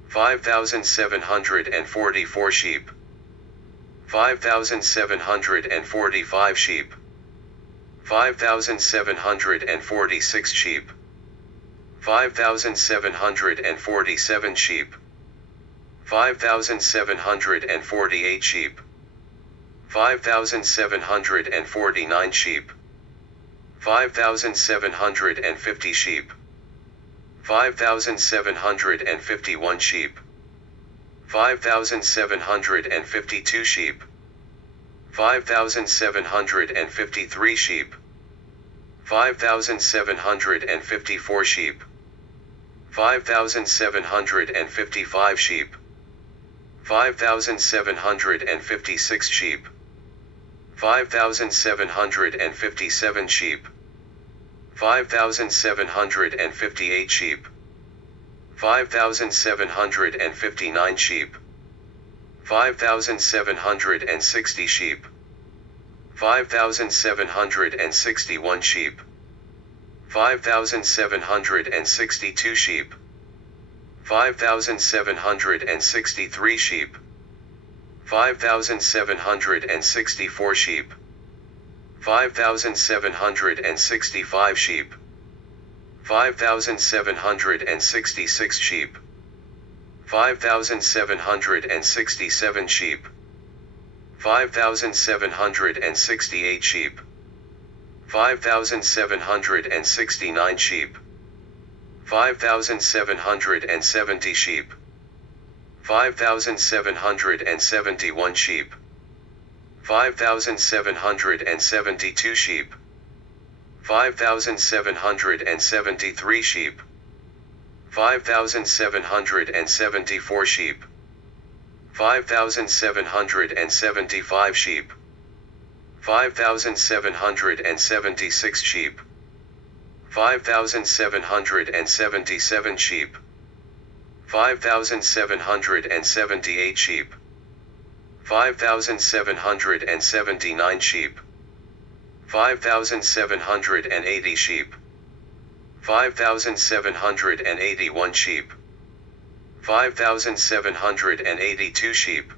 5,744 sheep, 5,745 sheep, 5,746 sheep, 5,747 sheep, 5,748 sheep, 5,749 sheep, 5,750 sheep, 5,751 sheep, 5,752 sheep, 5,753 sheep, 5,754 sheep, 5,755 sheep, 5,756 sheep, 5,757 sheep, 5,758 sheep, 5,759 sheep, 5,760 sheep, 5,761 sheep, 5,762 sheep, 5,763 sheep, 5,764 sheep, 5,765 sheep, 5,766 sheep, 5,767 sheep, 5,768 sheep, 5,769 sheep, 5,770 sheep, 5,771 sheep, 5,772 sheep, 5,773 sheep, 5,774 sheep, 5,775 sheep, 5,776 sheep, 5,777 sheep, 5,778 sheep, 5,779 sheep, 5,780 sheep, 5,781 sheep, 5,782 sheep,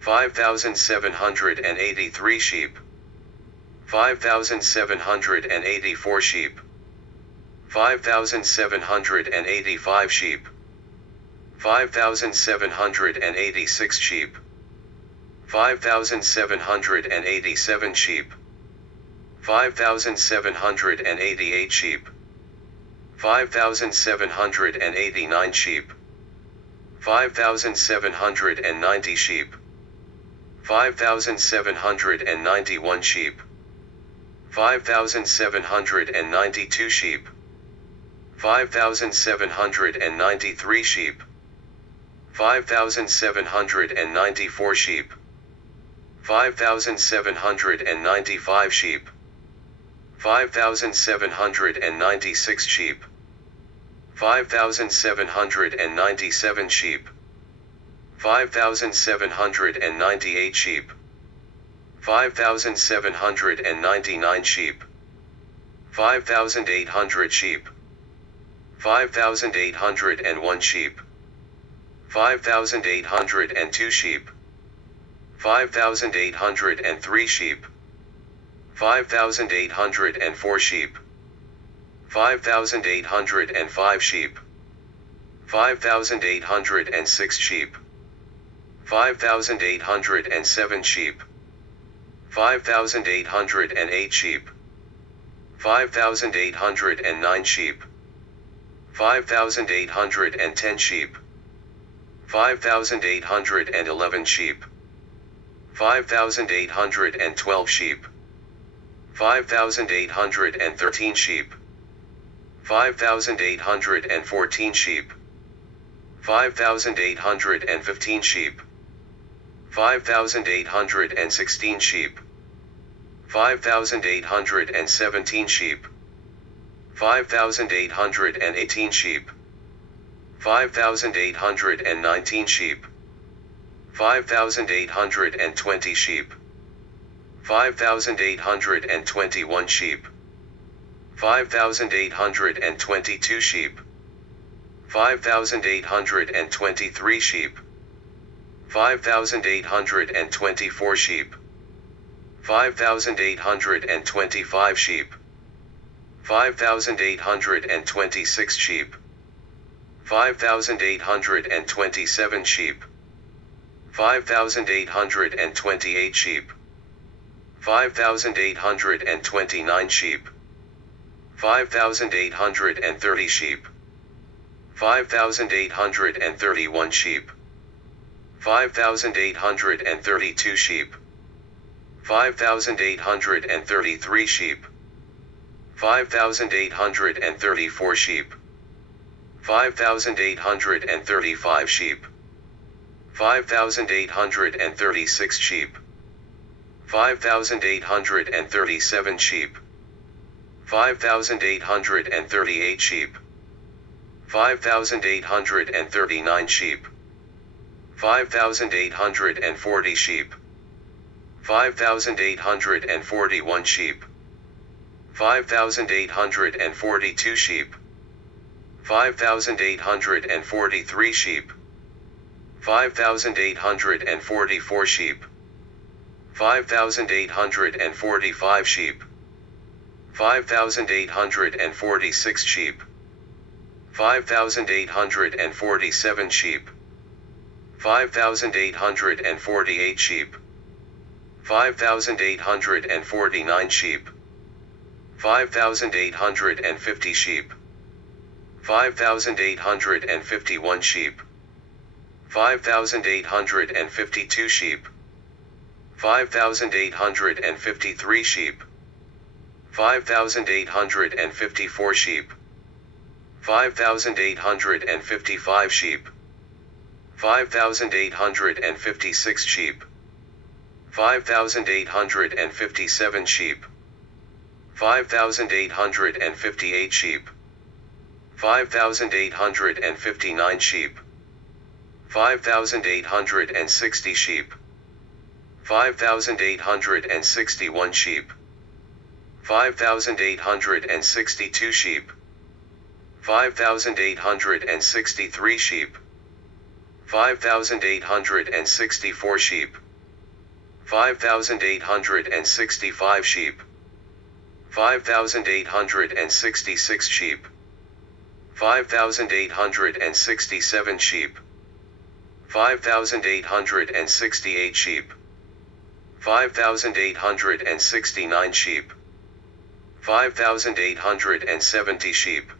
5,783 sheep, 5,784 sheep, 5,785 sheep, 5,786 sheep, 5,787 sheep, 5,788 sheep, 5,789 sheep, 5,790 sheep, 5,791 sheep, 5,792 sheep, 5,793 sheep, 5,794 sheep, 5,795 sheep, 5,796 sheep, 5,797 sheep, 5,798 sheep, 5,799 sheep, 5,800 sheep, 5,801 sheep, 5,802 sheep, 5,803 sheep, 5,804 sheep, 5,805 sheep, 5,806 sheep, 5,807 sheep, 5,808 sheep, 5,809 sheep, 5,810 sheep, 5,811 sheep, 5,812 sheep, 5,813 sheep, 5,814 sheep, 5,815 sheep, 5,816 sheep, 5,817 sheep, 5,818 sheep, 5,819 sheep, 5,820 sheep, 5,821 sheep, 5,822 sheep, 5,823 sheep, 5,824 sheep, 5,825 sheep, 5,826 sheep, 5,827 sheep, 5,828 sheep, 5,829 sheep, 5,830 sheep, 5,831 sheep, 5,832 sheep, 5,833 sheep, 5,834 sheep, 5,835 sheep, 5,836 sheep, 5,837 sheep, 5,838 sheep, 5,839 sheep, 5,840 sheep, 5,841 sheep, 5,842 sheep, 5,843 sheep, 5,844 sheep, 5,845 sheep, 5,846 sheep, 5,847 sheep, 5,848 sheep, 5,849 sheep, 5,850 sheep, 5,851 sheep, 5,852 sheep, 5,853 sheep, 5,854 sheep, 5,855 sheep, 5,856 sheep, 5,857 sheep, 5,858 sheep, 5,859 sheep, 5,860 sheep, 5,861 sheep, 5,862 sheep, 5,863 sheep, 5,864 sheep, 5,865 sheep, 5,866 sheep, 5,867 sheep, 5,868 sheep, 5,869 sheep, 5,870 sheep,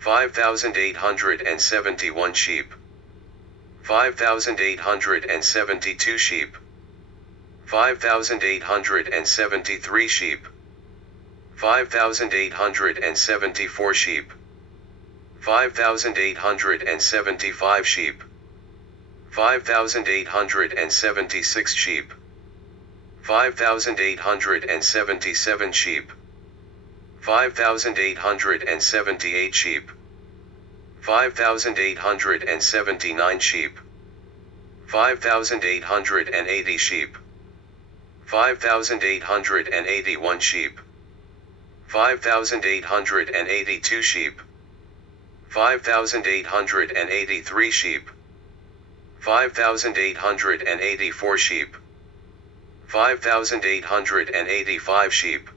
5,871 sheep, 5,872 sheep, 5,873 sheep, 5,874 sheep, 5,875 sheep, 5,876 sheep, 5,877 sheep, 5,878 sheep, 5,879 sheep, 5,880 sheep, 5,881 sheep, 5,882 sheep, 5,883 sheep, 5,884 sheep, 5,885 sheep,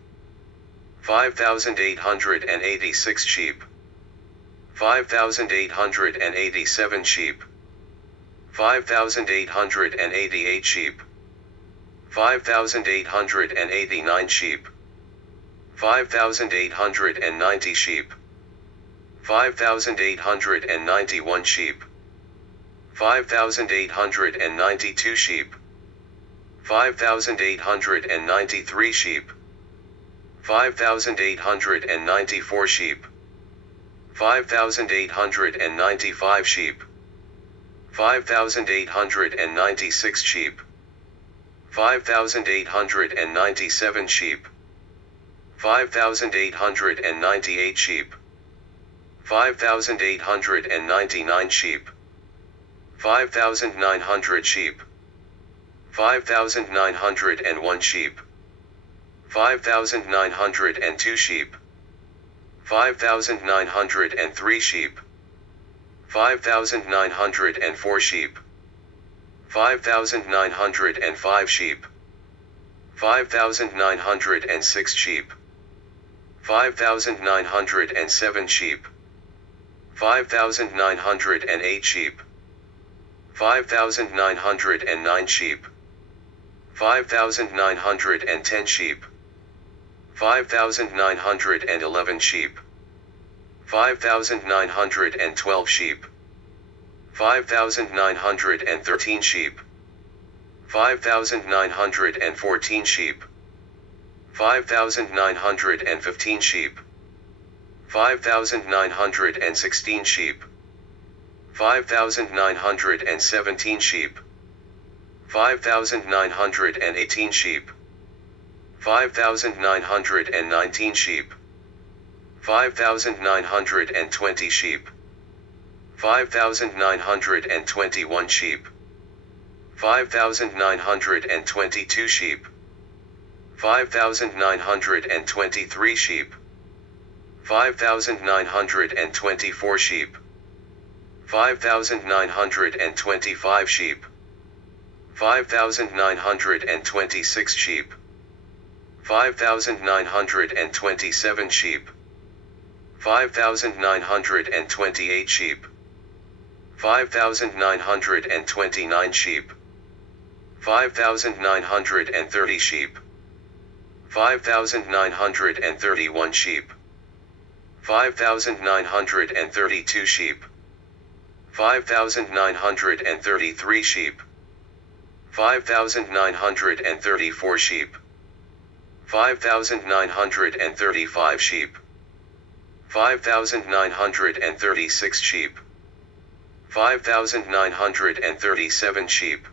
5,886 sheep, 5,887 sheep, 5,888 sheep, 5,889 sheep, 5,890 sheep, 5,891 sheep, 5,892 sheep, 5,893 sheep, 5,894 sheep, 5,895 sheep, 5,896 sheep, 5,897 sheep, 5,898 sheep, 5,899 sheep, 5,900 sheep, 5,901 sheep, 5,902 sheep, 5,903 sheep, 5,904 sheep, 5,905 sheep, 5,906 sheep, 5,907 sheep, 5,908 sheep, 5,909 sheep, 5,910 sheep, 5,911 sheep, 5,912 sheep, 5,913 sheep, 5,914 sheep, 5,915 sheep, 5,916 sheep, 5,917 sheep, 5,918 sheep, 5,919 sheep, 5,920 sheep, 5,921 sheep, 5,922 sheep, 5,923 sheep, 5,924 sheep, 5,925 sheep, 5,926 sheep, 5,927 sheep, 5,928 sheep, 5,929 sheep, 5,930 sheep, 5,931 sheep, 5,932 sheep, 5,933 sheep, 5,934 sheep, 5,935 sheep, 5,936 sheep, 5,937 sheep,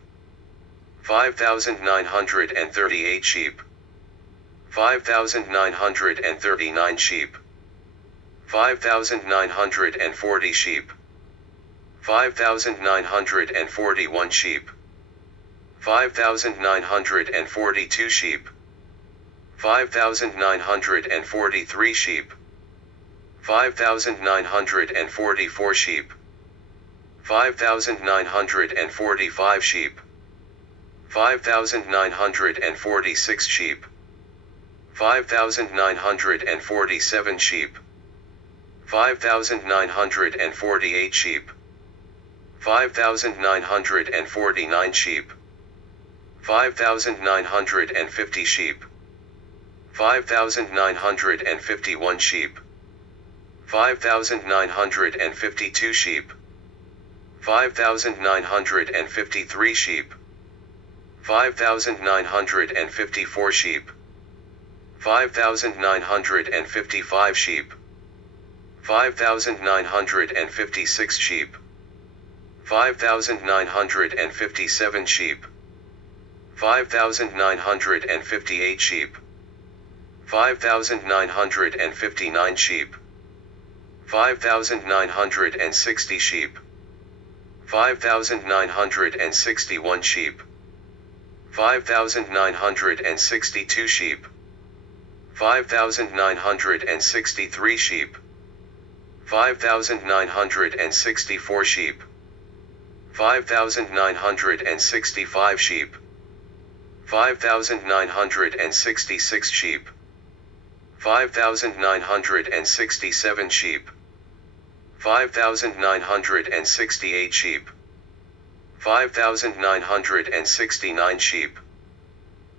5,938 sheep, 5,939 sheep, 5,940 sheep, 5,941 sheep, 5,942 sheep, 5,943 sheep, 5,944 sheep, 5,945 sheep, 5,946 sheep, 5,947 sheep, 5,948 sheep, 5,949 sheep, 5,950 sheep, 5,951 sheep, 5,952 sheep, 5,953 sheep, 5,954 sheep, 5,955 sheep, 5,956 sheep, 5,957 sheep, 5,958 sheep, 5,959 sheep, 5,960 sheep, 5,961 sheep, 5,962 sheep, 5,963 sheep, 5,964 sheep, 5,965 sheep, 5,966 sheep, 5,967 sheep, 5,968 sheep, 5,969 sheep,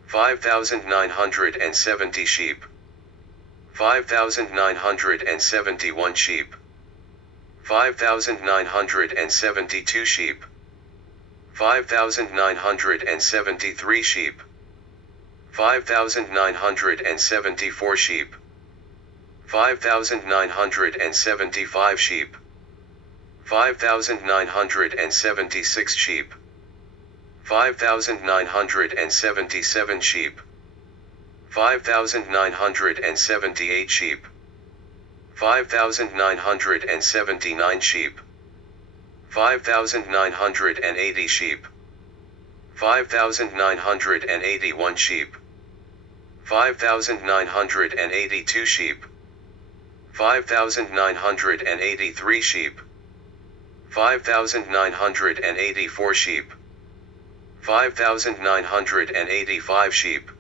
5,970 sheep, 5,971 sheep, 5,972 sheep, 5,973 sheep, 5,974 sheep, 5,975 sheep, 5,976 sheep, 5,977 sheep, 5,978 sheep, 5,979 sheep, 5,980 sheep, 5,981 sheep, 5,982 sheep, 5,983 sheep, 5,984 sheep, 5,985 sheep,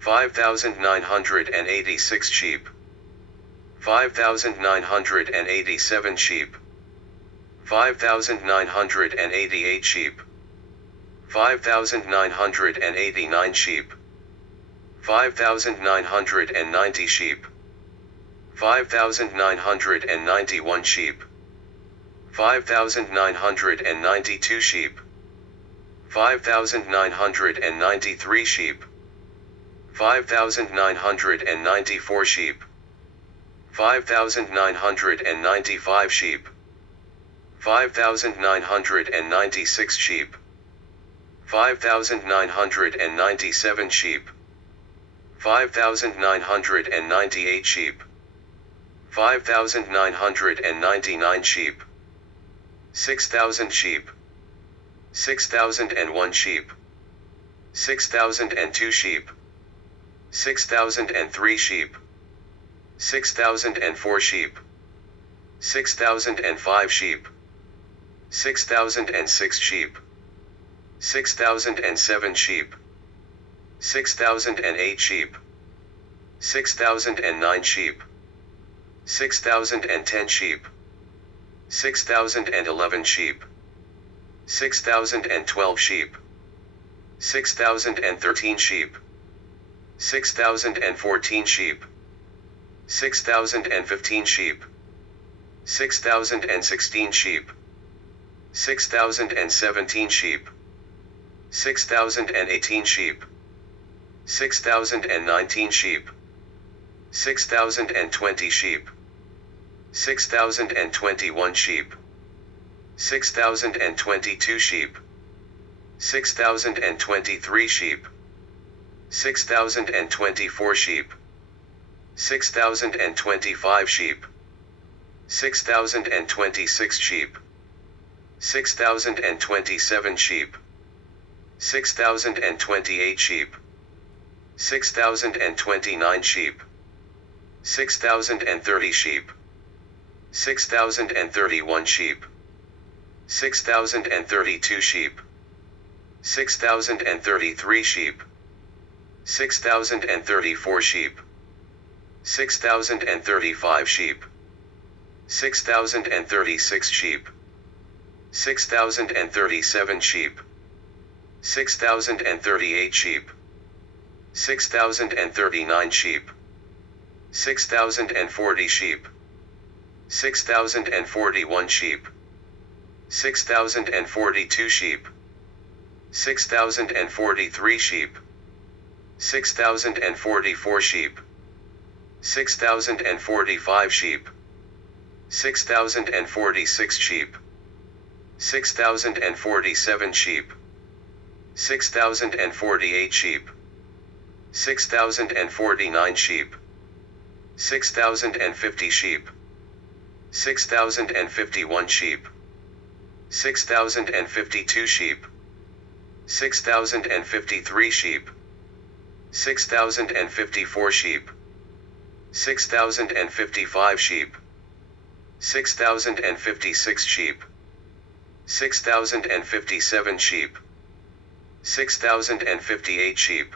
5,986 sheep, 5,987 sheep, 5,988 sheep, 5,989 sheep, 5,990 sheep, 5,991 sheep, 5,992 sheep, 5,993 sheep, 5,994 sheep, 5,995 sheep, 5,996 sheep, 5,997 sheep, 5,998 sheep, 5,999 sheep, 6,000 sheep, 6,001 sheep, 6,002 sheep, 6,003 sheep, 6,004 sheep, 6,005 sheep, 6,006 sheep, 6,007 sheep, 6,008 sheep, 6,009 sheep, 6,010 sheep, 6,011 sheep, 6,012 sheep, 6,013 sheep, 6,014 sheep, 6,015 sheep, 6,016 sheep, 6,017 sheep, 6,018 sheep, 6,019 sheep, 6,020 sheep, 6,021 sheep, 6,022 sheep, 6,023 sheep, 6,024 sheep, 6,025 sheep, 6,026 sheep, 6,027 sheep, 6,028 sheep, 6,029 sheep, 6,030 sheep, 6,031 sheep, 6,032 sheep, 6,033 sheep, 6,034 sheep, 6,035 sheep, 6,036 sheep, 6,037 sheep, 6,038 sheep, 6,039 sheep, 6,040 sheep, 6,041 sheep, 6,042 sheep, 6,043 sheep, 6,044 sheep, 6,045 sheep, 6,046 sheep, 6,047 sheep, 6,048 sheep, 6,049 sheep, 6,050 sheep, 6,051 sheep, 6,052 sheep, 6,053 sheep, 6,054 sheep, 6,055 sheep, 6,056 sheep, 6,057 sheep, 6,058 sheep,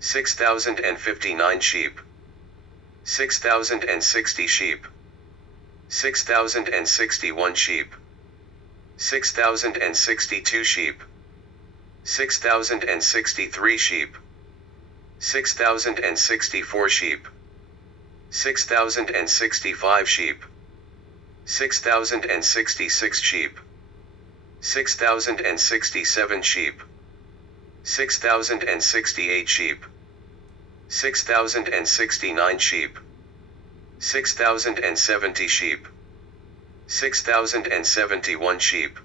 6,059 sheep, 6,060 sheep, 6,061 sheep, 6,062 sheep, 6,063 sheep, 6,064 sheep, 6,065 sheep, 6,066 sheep, 6,067 sheep, 6,068 sheep, 6,069 sheep, 6,070 sheep, 6,071 sheep,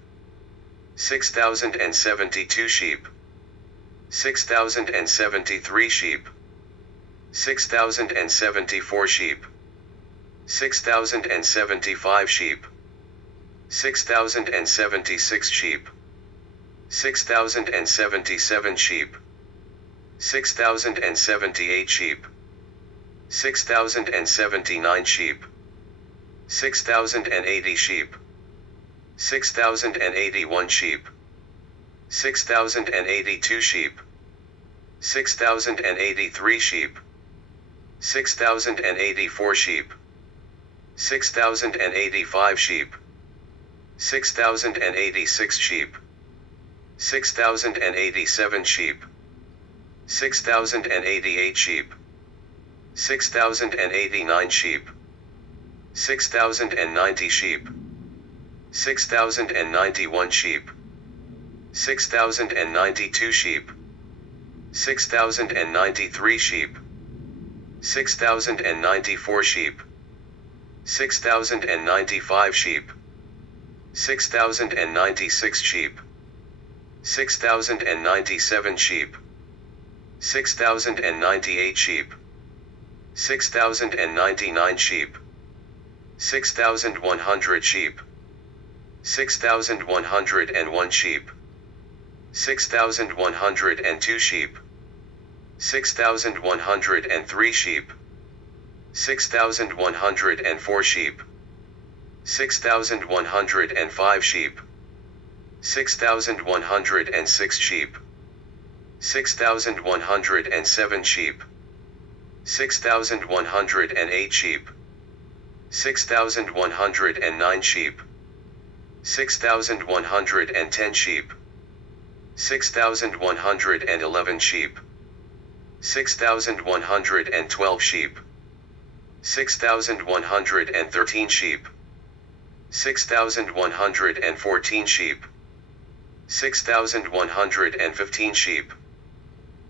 6,072 sheep, 6,073 sheep, 6,074 sheep, 6,075 sheep, 6,076 sheep, 6,077 sheep, 6,078 sheep, 6,079 sheep, 6,080 sheep, 6,081 sheep, 6,082 sheep, 6,083 sheep, 6,084 sheep, 6,085 sheep, 6,086 sheep, 6,087 sheep, 6,088 sheep, 6,089 sheep, 6,090 sheep, 6,091 sheep, 6,092 sheep, 6,093 sheep, 6,094 sheep, 6,095 sheep, 6,096 sheep, 6,097 sheep, 6,098 sheep, 6,099 sheep, 6,100 sheep, 6,101 sheep, 6,102 sheep, 6,103 sheep, 6,104 sheep, 6,105 sheep, 6,106 sheep, 6,107 sheep, 6,108 sheep, 6,109 sheep, 6,110 sheep, 6,111 sheep, 6,112 sheep, 6,113 sheep, 6,114 sheep, 6,115 sheep,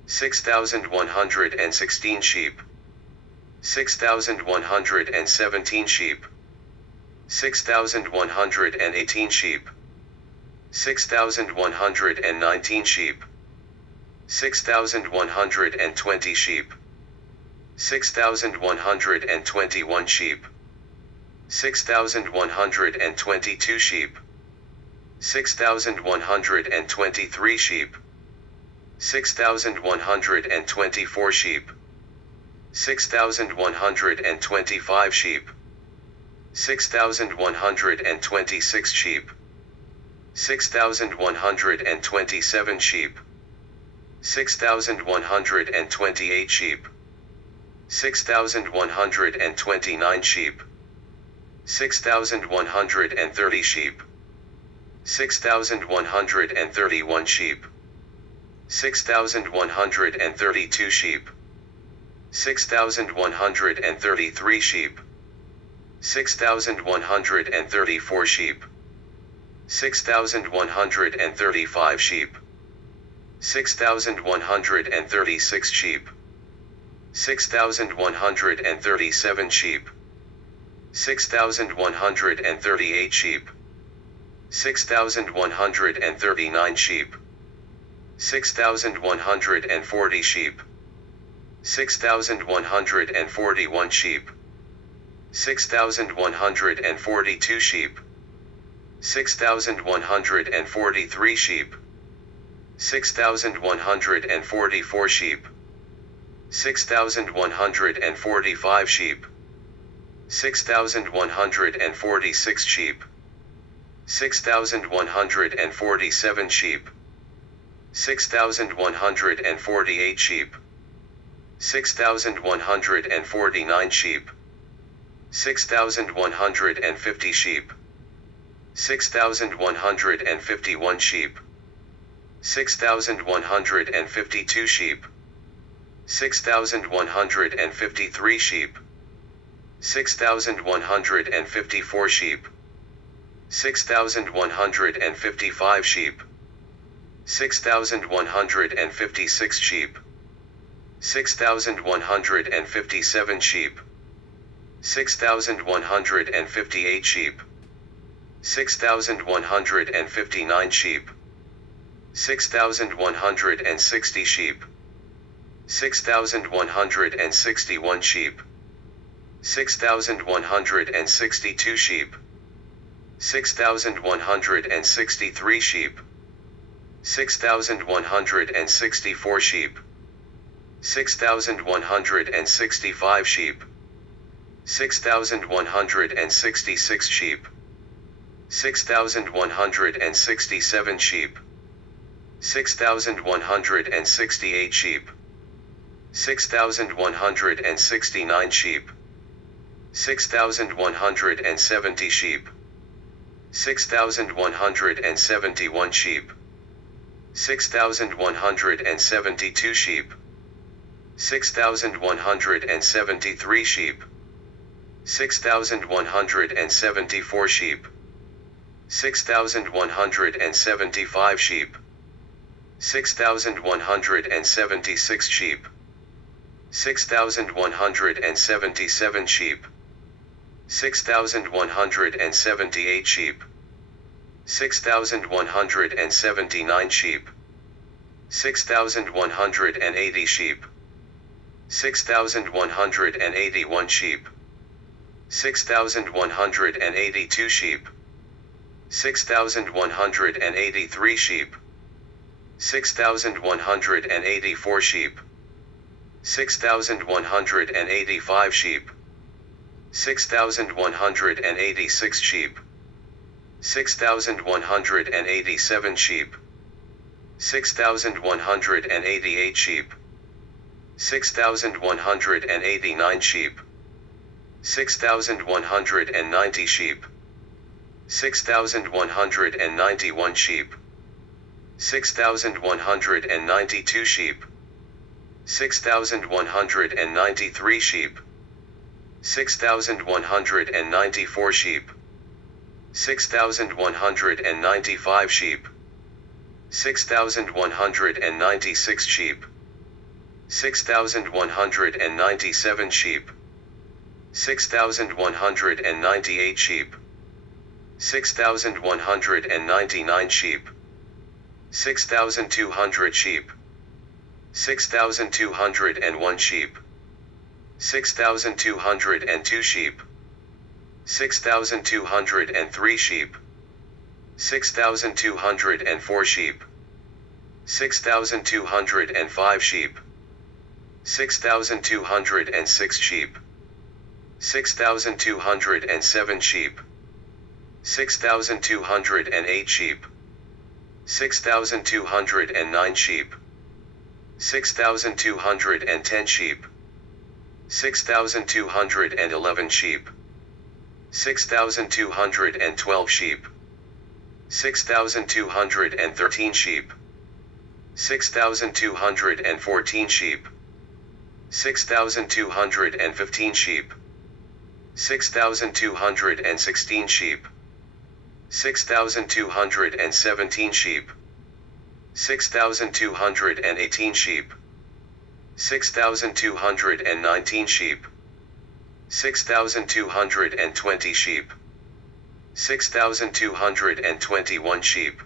6,116 sheep, 6,117 sheep, 6,118 sheep, 6,119 sheep, 6,120 sheep, 6,121 sheep, 6,122 sheep, 6,123 sheep, 6,124 sheep, 6,125 sheep, 6,126 sheep, 6,127 sheep, 6,128 sheep, 6,129 sheep, 6,130 sheep, 6,131 sheep, 6,132 sheep, 6,133 sheep, 6,134 sheep, 6,135 sheep, 6,136 sheep, 6,137 sheep, 6,138 sheep, 6,139 sheep, 6,140 sheep, 6,141 sheep, 6,142 sheep, 6,143 sheep, 6,144 sheep, 6,145 sheep, 6,146 sheep, 6,147 sheep, 6,148 sheep, 6,149 sheep, 6,150 sheep, 6,151 sheep, 6,152 sheep, 6,153 sheep, 6,154 sheep, 6,155 sheep, 6,156 sheep, 6,157 sheep, 6,158 sheep, 6,159 sheep, 6,160 sheep, 6,161 sheep, 6,162 sheep, 6,163 sheep, 6,164 sheep, 6,165 sheep, 6,166 sheep, 6,167 sheep, 6,168 sheep, 6,169 sheep, 6,170 sheep, 6,171 sheep, 6,172 sheep, 6,173 sheep, 6,174 sheep, 6,175 sheep, 6,176 sheep, 6,177 sheep, 6,178 sheep, 6,179 sheep, 6,180 sheep, 6,181 sheep, 6,182 sheep, 6,183 sheep, 6,184 sheep, 6,185 sheep, 6,186 sheep, 6,187 sheep, 6,188 sheep, 6,189 sheep, 6,190 sheep, 6,191 sheep, 6,192 sheep, 6,193 sheep, 6,194 sheep, 6,195 sheep, 6,196 sheep, 6,197 sheep, 6,198 sheep, 6,199 sheep, 6,200 sheep, 6,201 sheep, 6,202 sheep, 6,203 sheep, 6,204 sheep, 6,205 sheep, 6,206 sheep, 6,207 sheep, 6,208 sheep, 6,209 sheep, 6,210 sheep, 6,211 sheep, 6,212 sheep, 6,213 sheep, 6,214 sheep, 6,215 sheep, 6,216 sheep, 6,217 sheep, 6,218 sheep, 6,219 sheep, 6,220 sheep, 6,221 sheep,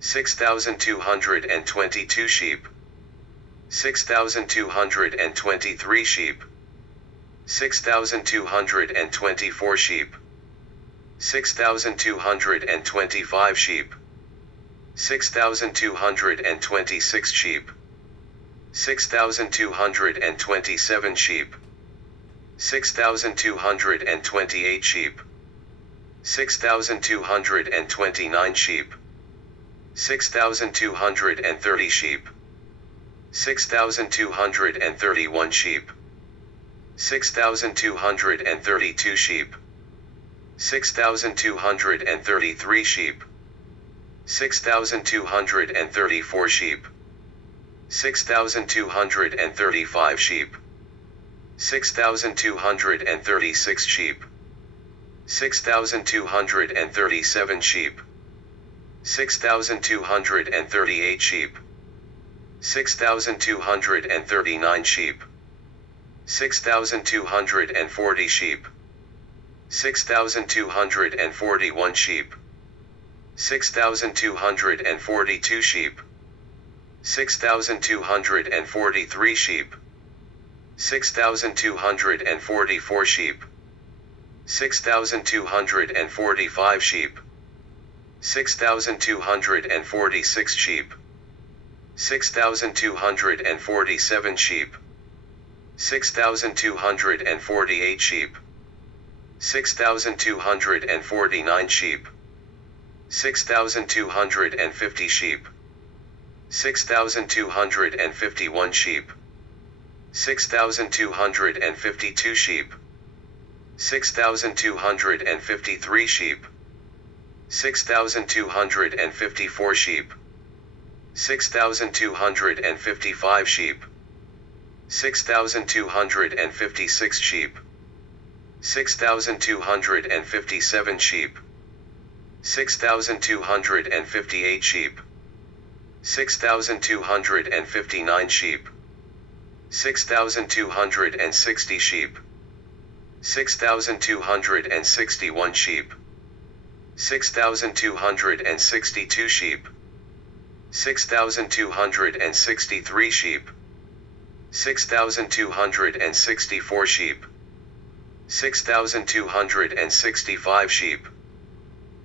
6,222 sheep, 6,223 sheep, 6,224 sheep, 6,225 sheep, 6,226 sheep, 6,227 sheep, 6,228 sheep, 6,229 sheep, 6,230 sheep, 6,231 sheep, 6,232 sheep, 6,233 sheep, 6,234 sheep, 6,235 sheep, 6,236 sheep, 6,237 sheep, 6,238 sheep, 6,239 sheep, 6,240 sheep, 6,241 sheep, 6,242 sheep, 6,243 sheep, 6,244 sheep, 6,245 sheep, 6,246 sheep, 6,247 sheep, 6,248 sheep, 6,249 sheep, 6,250 sheep, 6,251 sheep, 6,252 sheep, 6,253 sheep, 6,254 sheep, 6,255 sheep, 6,256 sheep, 6,257 sheep, 6,258 sheep, 6,259 sheep, 6,260 sheep, 6,261 sheep, 6,262 sheep, 6,263 sheep, 6,264 sheep, 6,265 sheep,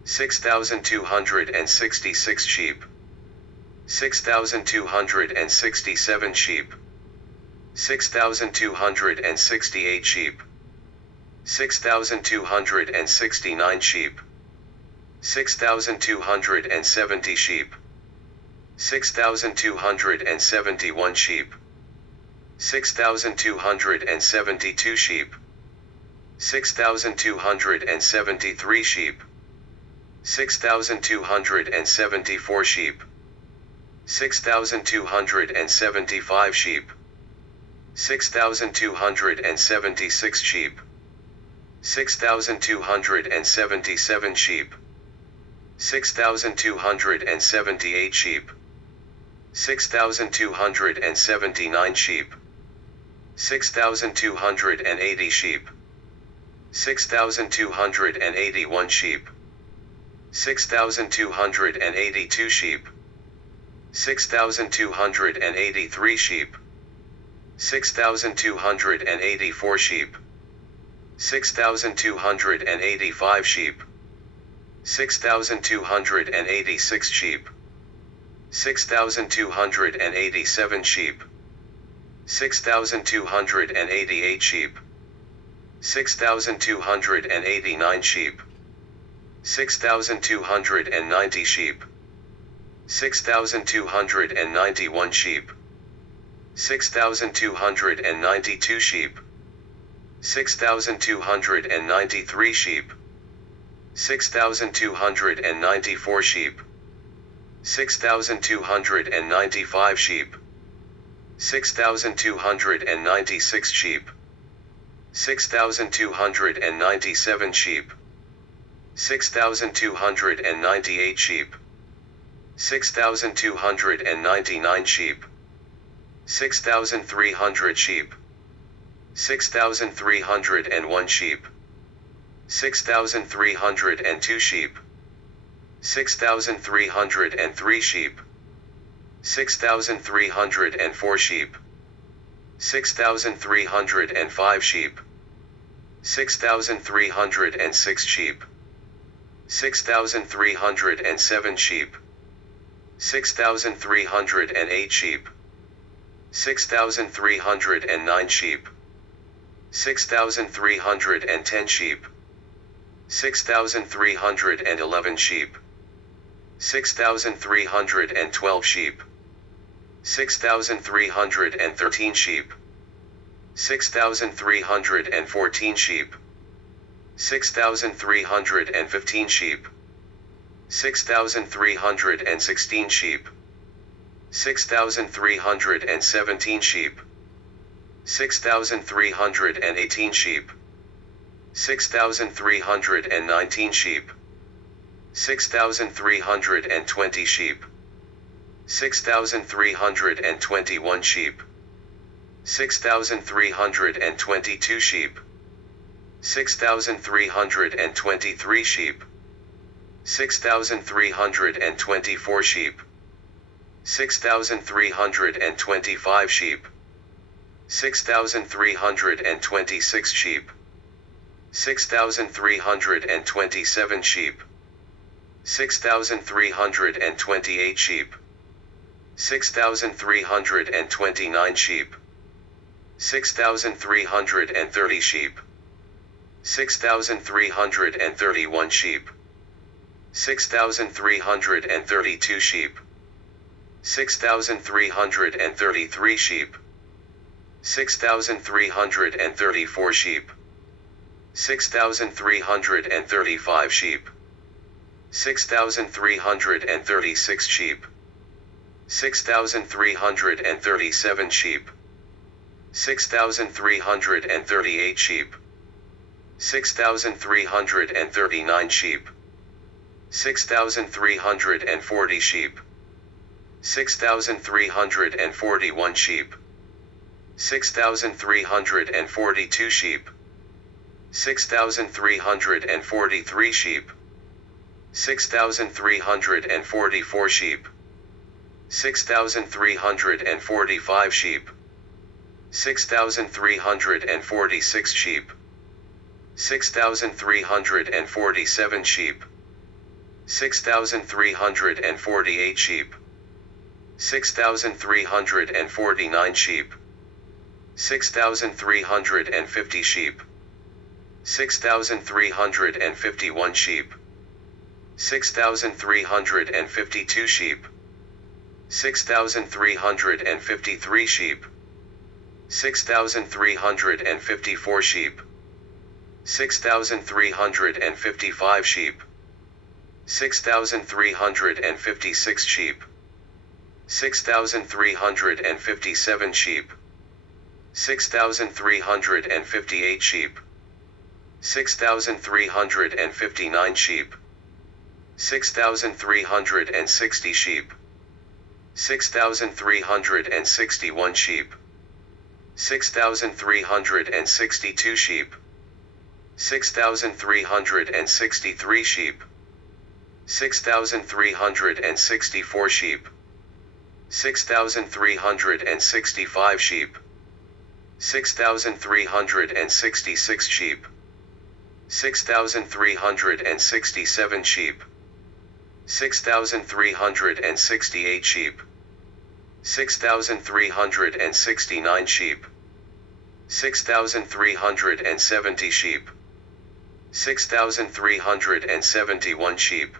6,266 sheep, 6,267 sheep, 6,268 sheep, 6,269 sheep, 6,270 sheep, 6,271 sheep, 6,272 sheep, 6,273 sheep, 6,274 sheep, 6,275 sheep, 6,276 sheep, 6,277 sheep, 6,278 sheep, 6,279 sheep, 6,280 sheep, 6,281 sheep, 6,282 sheep, 6,283 sheep, 6,284 sheep, 6,285 sheep, 6,286 sheep, 6,287 sheep, 6,288 sheep, 6,289 sheep, 6,290 sheep, 6,291 sheep, 6,292 sheep, 6,293 sheep, 6,294 sheep, 6,295 sheep, 6,296 sheep, 6,297 sheep, 6,298 sheep, 6,299 sheep, 6,300 sheep, 6,301 sheep, 6,302 sheep, 6,303 sheep, 6,304 sheep, 6,305 sheep, 6,306 sheep, 6,307 sheep, 6,308 sheep, 6,309 sheep, 6,310 sheep, 6,311 sheep, 6,312 sheep, 6,313 sheep, 6,314 sheep, 6,315 sheep, 6,316 sheep, 6,317 sheep, 6,318 sheep, 6,319 sheep, 6,320 sheep, 6,321 sheep, 6,322 sheep, 6,323 sheep, 6,324 sheep, 6,325 sheep, 6,326 sheep, 6,327 sheep, 6,328 sheep, 6,329 sheep, 6,330 sheep, 6,331 sheep, 6,332 sheep, 6,333 sheep, 6,334 sheep, 6,335 sheep, 6,336 sheep, 6,337 sheep, 6,338 sheep, 6,339 sheep, 6,340 sheep, 6,341 sheep, 6,342 sheep, 6,343 sheep, 6,344 sheep, 6,345 sheep, 6,346 sheep, 6,347 sheep, 6,348 sheep, 6,349 sheep, 6,350 sheep, 6,351 sheep, 6,352 sheep, 6,353 sheep, 6,354 sheep, 6,355 sheep, 6,356 sheep, 6,357 sheep, 6,358 sheep, 6,359 sheep, 6,360 sheep, 6,361 sheep, 6,362 sheep, 6,363 sheep, 6,364 sheep, 6,365 sheep, 6,366 sheep, 6,367 sheep, 6,368 sheep, 6,369 sheep, 6,370 sheep, 6,371 sheep,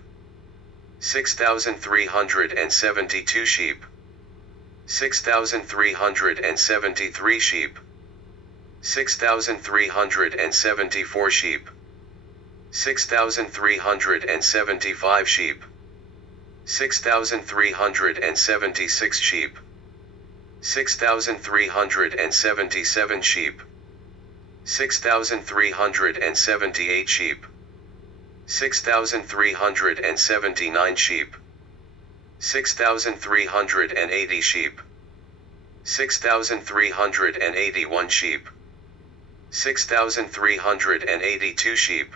6,372 sheep, 6,373 sheep, 6,374 sheep, 6,375 sheep, 6,376 sheep, 6,377 sheep, 6,378 sheep, 6,379 sheep, 6,380 sheep, 6,381 sheep, 6,382 sheep,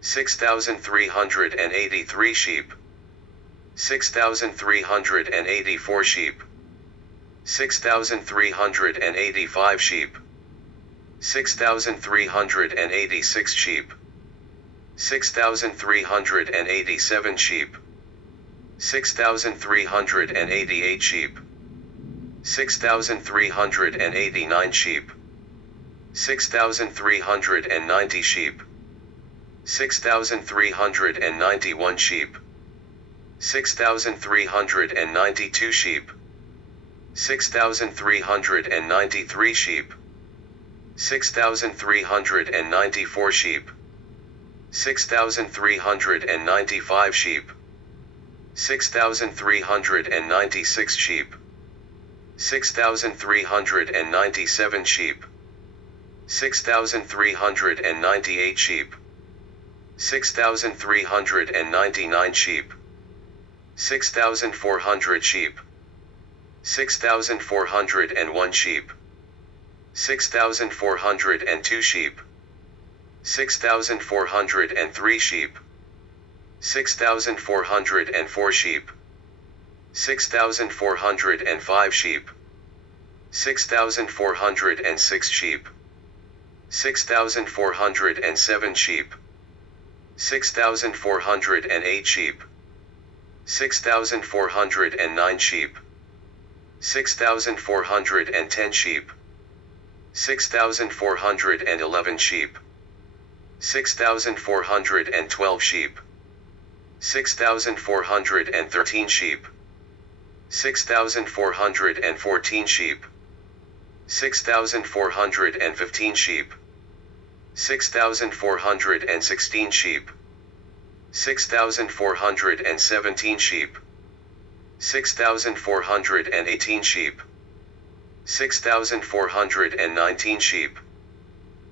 6,383 sheep, 6,384 sheep, 6,385 sheep, 6,386 sheep, 6,387 sheep, 6,388 sheep, 6,389 sheep, 6,390 sheep, 6,391 sheep, 6,392 sheep, 6,393 sheep, 6,394 sheep, 6,395 sheep, 6,396 sheep, 6,397 sheep, 6,398 sheep, 6,399 sheep, 6,400 sheep, 6,401 sheep, 6,402 sheep, 6,403 sheep, 6,404 sheep, 6,405 sheep, 6,406 sheep, 6,407 sheep, 6,408 sheep, 6,409 sheep, 6,410 sheep, 6,411 sheep, 6,412 sheep, 6,413 sheep, 6,414 sheep, 6,415 sheep, 6,416 sheep, 6,417 sheep, 6,418 sheep, 6,419 sheep,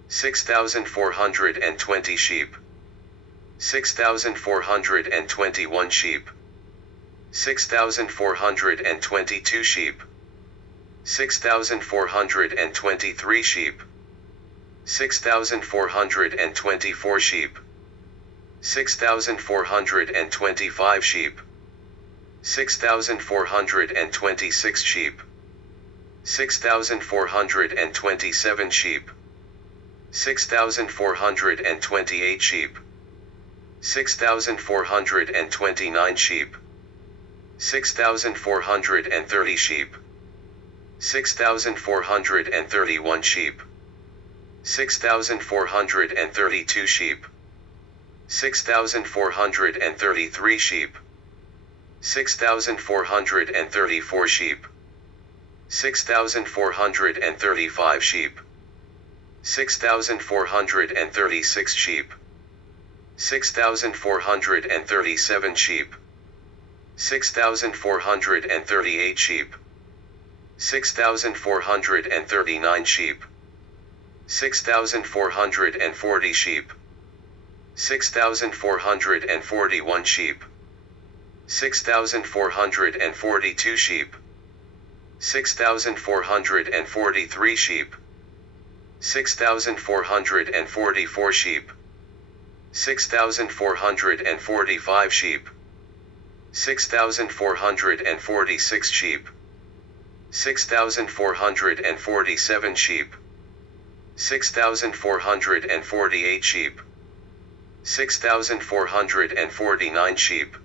6,420 sheep, 6,421 sheep, 6,422 sheep, 6,423 sheep, 6,424 sheep, 6,425 sheep, 6,426 sheep, 6,427 sheep, 6,428 sheep, 6,429 sheep, 6,430 sheep, 6,431 sheep, 6,432 sheep, 6,433 sheep, 6,434 sheep, 6,435 sheep, 6,436 sheep, 6,437 sheep, 6,438 sheep, 6,439 sheep, 6,440 sheep, 6,441 sheep, 6,442 sheep, 6,443 sheep, 6,444 sheep, 6,445 sheep, 6,446 sheep, 6,447 sheep, 6,448 sheep, 6,449 sheep,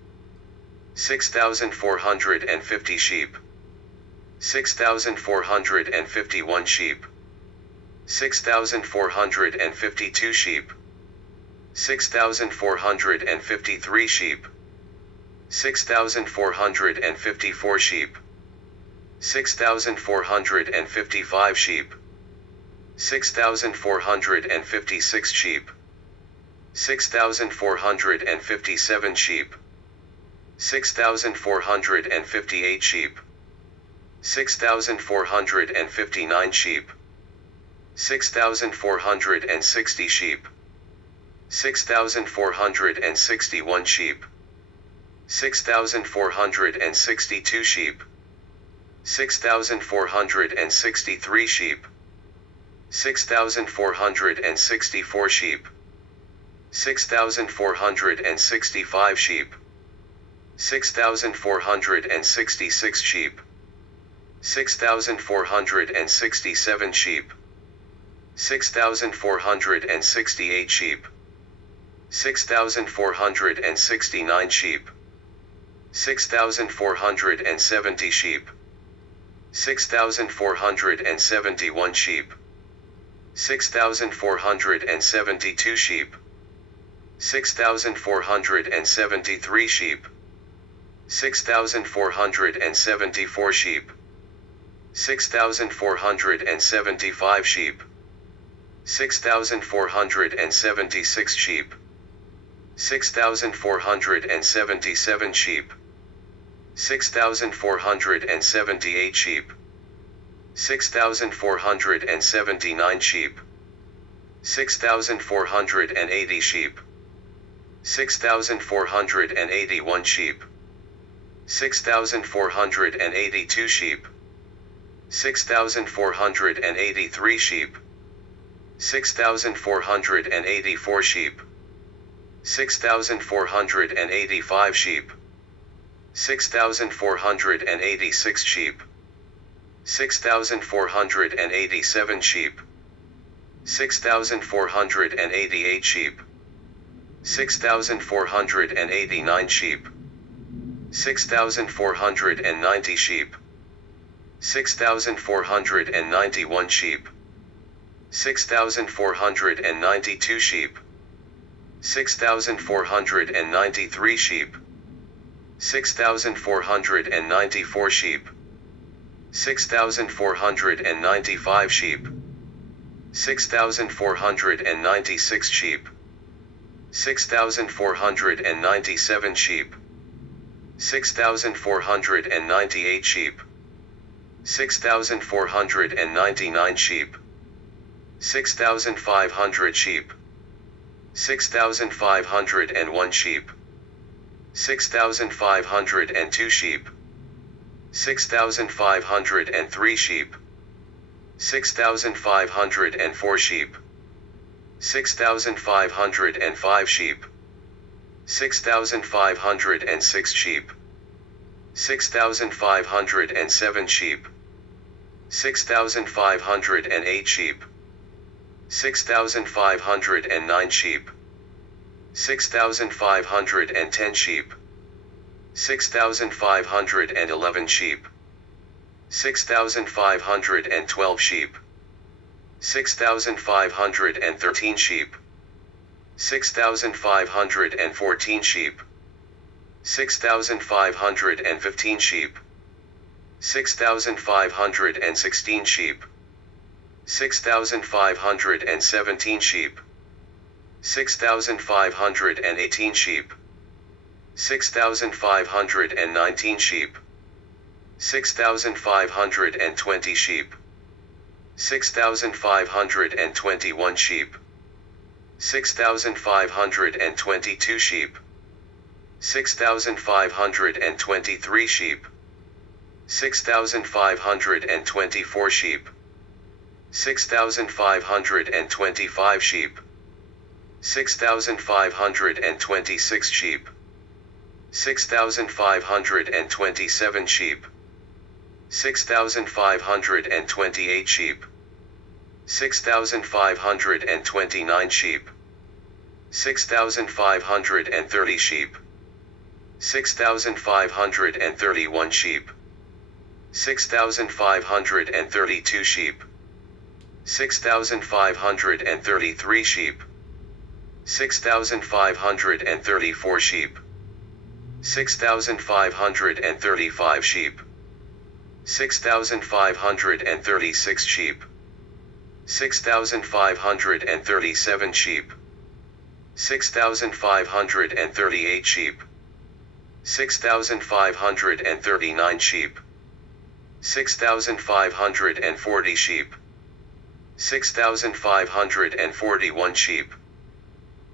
6,450 sheep, 6,451 sheep, 6,452 sheep, 6,453 sheep, 6,454 sheep, 6,455 sheep, 6,456 sheep, 6,457 sheep, 6,458 sheep, 6,459 sheep, 6,460 sheep, 6,461 sheep, 6,462 sheep, 6,463 sheep, 6,464 sheep, 6,465 sheep, 6,466 sheep, 6,467 sheep, 6,468 sheep, 6,469 sheep, 6,470 sheep, 6,471 sheep, 6,472 sheep, 6,473 sheep, 6,474 sheep, 6,475 sheep, 6,476 sheep, 6,477 sheep, 6,478 sheep, 6,479 sheep, 6,480 sheep, 6,481 sheep, 6,482 sheep, 6,483 sheep, 6,484 sheep, 6,485 sheep, 6,486 sheep, 6,487 sheep, 6,488 sheep, 6,489 sheep, 6,490 sheep, 6,491 sheep, 6,492 sheep, 6,493 sheep, 6,494 sheep, 6,495 sheep, 6,496 sheep, 6,497 sheep, 6,498 sheep, 6,499 sheep, 6,500 sheep, 6,501 sheep, 6,502 sheep, 6,503 sheep, 6,504 sheep, 6,505 sheep, 6,506 sheep, 6,507 sheep, 6,508 sheep, 6,509 sheep, 6,510 sheep, 6,511 sheep, 6,512 sheep, 6,513 sheep, 6,514 sheep, 6,515 sheep, 6,516 sheep, 6,517 sheep, 6,518 sheep, 6,519 sheep, 6,520 sheep, 6,521 sheep, 6,522 sheep, 6,523 sheep, 6,524 sheep, 6,525 sheep, 6,526 sheep, 6,527 sheep, 6,528 sheep, 6,529 sheep, 6,530 sheep, 6,531 sheep, 6,532 sheep, 6,533 sheep, 6,534 sheep, 6,535 sheep, 6,536 sheep, 6,537 sheep, 6,538 sheep, 6,539 sheep, 6,540 sheep, 6,541 sheep,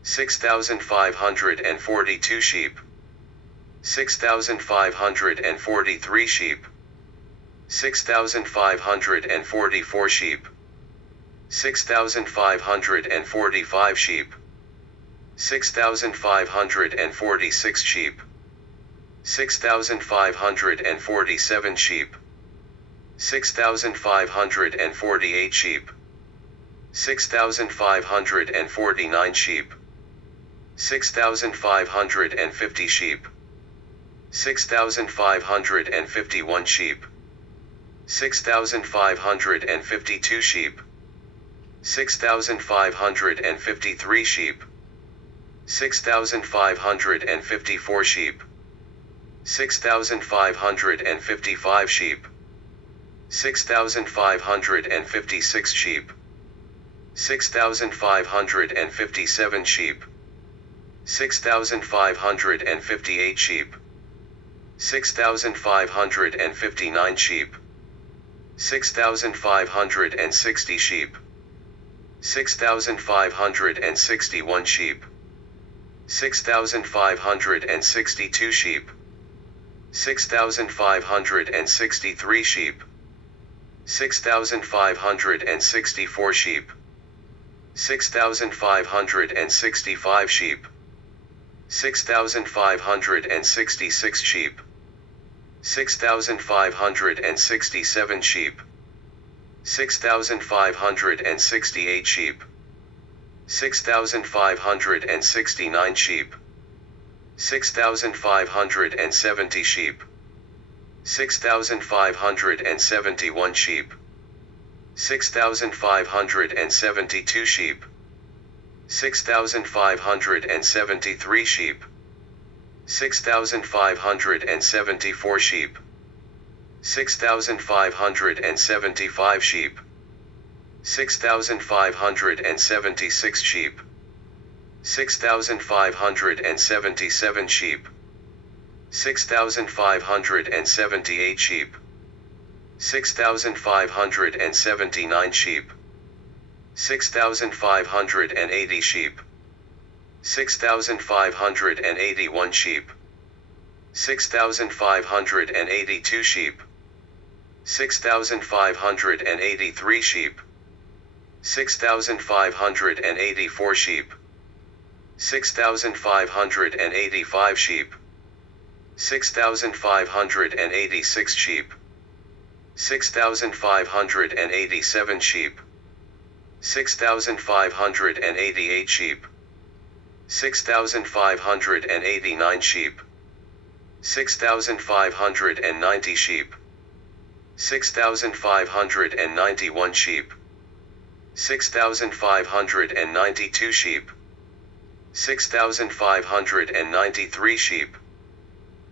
6,542 sheep, 6,543 sheep, 6,544 sheep, 6,545 sheep, 6,546 sheep, 6,547 sheep, 6,548 sheep, 6,549 sheep, 6,550 sheep, 6,551 sheep, 6,552 sheep, 6,553 sheep, 6,554 sheep, 6,555 sheep, 6,556 sheep, 6,557 sheep, 6,558 sheep, 6,559 sheep, 6,560 sheep, 6,561 sheep, 6,562 sheep, 6,563 sheep, 6,564 sheep, 6,565 sheep, 6,566 sheep, 6,567 sheep, 6,568 sheep, 6,569 sheep, 6,570 sheep, 6,571 sheep, 6,572 sheep, 6,573 sheep, 6,574 sheep, 6,575 sheep, 6,576 sheep, 6,577 sheep, 6,578 sheep, 6,579 sheep, 6,580 sheep, 6,581 sheep, 6,582 sheep, 6,583 sheep, 6,584 sheep, 6,585 sheep, 6,586 sheep, 6,587 sheep, 6,588 sheep, 6,589 sheep, 6,590 sheep, 6,591 sheep, 6,592 sheep, 6,593 sheep,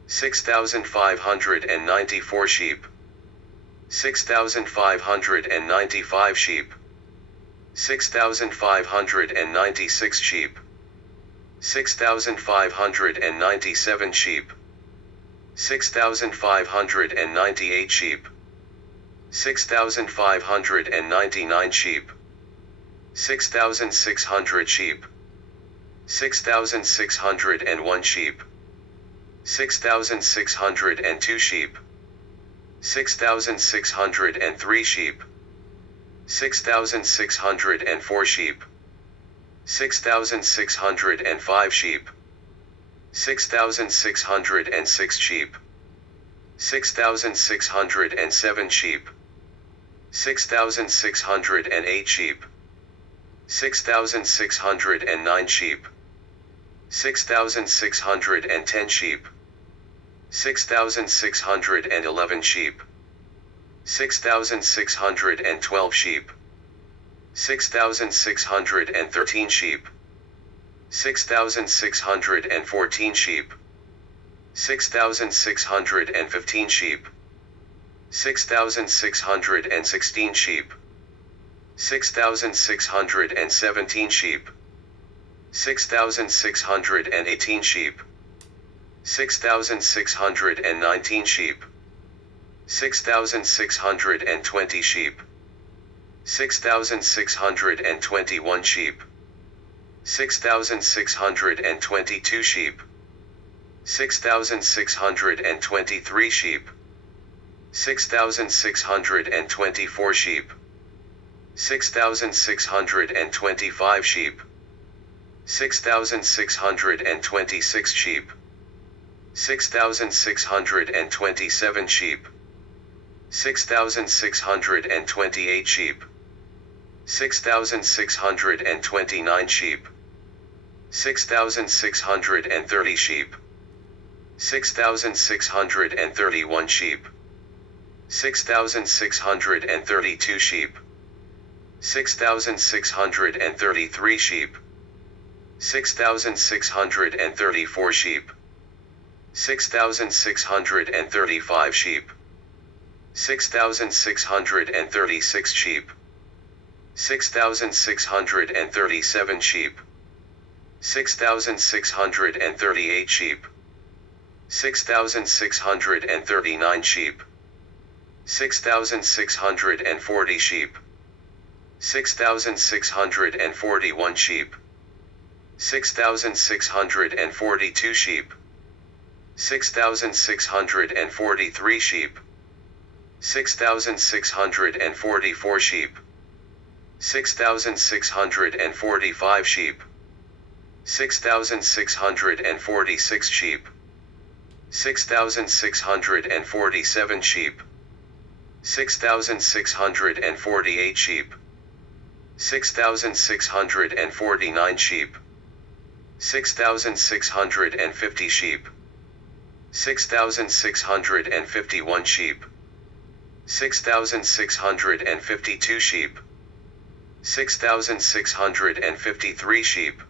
6,594 sheep, 6,595 sheep, 6,596 sheep, 6,597 sheep, 6,598 sheep, 6,599 sheep, 6,600 sheep, 6,601 sheep, 6,602 sheep, 6,603 sheep, 6,604 sheep, 6,605 sheep, 6,606 sheep, 6,607 sheep, 6,608 sheep, 6,609 sheep, 6,610 sheep, 6,611 sheep, 6,612 sheep, 6,613 sheep, 6,614 sheep, 6,615 sheep, 6,616 sheep, 6,617 sheep, 6,618 sheep, 6,619 sheep, 6,620 sheep, 6,621 sheep, 6,622 sheep, 6,623 sheep, 6,624 sheep, 6,625 sheep, 6,626 sheep, 6,627 sheep, 6,628 sheep, 6,629 sheep, 6,630 sheep, 6,631 sheep, 6,632 sheep, 6,633 sheep, 6,634 sheep, 6,635 sheep, 6,636 sheep, 6,637 sheep, 6,638 sheep, 6,639 sheep, 6,640 sheep, 6,641 sheep, 6,642 sheep, 6,643 sheep, 6,644 sheep, 6,645 sheep, 6,646 sheep, 6,647 sheep, 6,648 sheep, 6,649 sheep, 6,650 sheep, 6,651 sheep, 6,652 sheep, 6,653 sheep,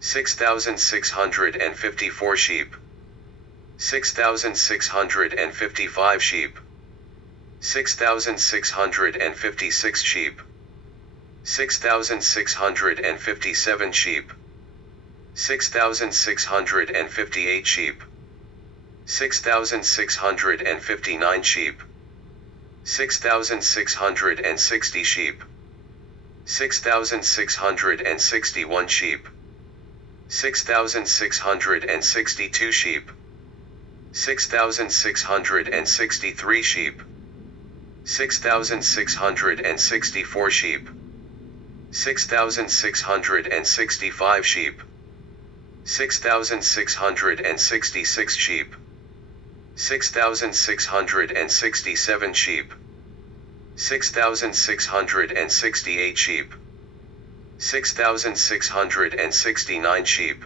6,654 sheep, 6,655 sheep, 6,656 sheep, 6,657 sheep, 6,658 sheep, 6,659 sheep, 6,660 sheep, 6,661 sheep, 6,662 sheep, 6,663 sheep, 6,664 sheep, 6,665 sheep, 6,666 sheep, 6,667 sheep, 6,668 sheep, 6,669 sheep,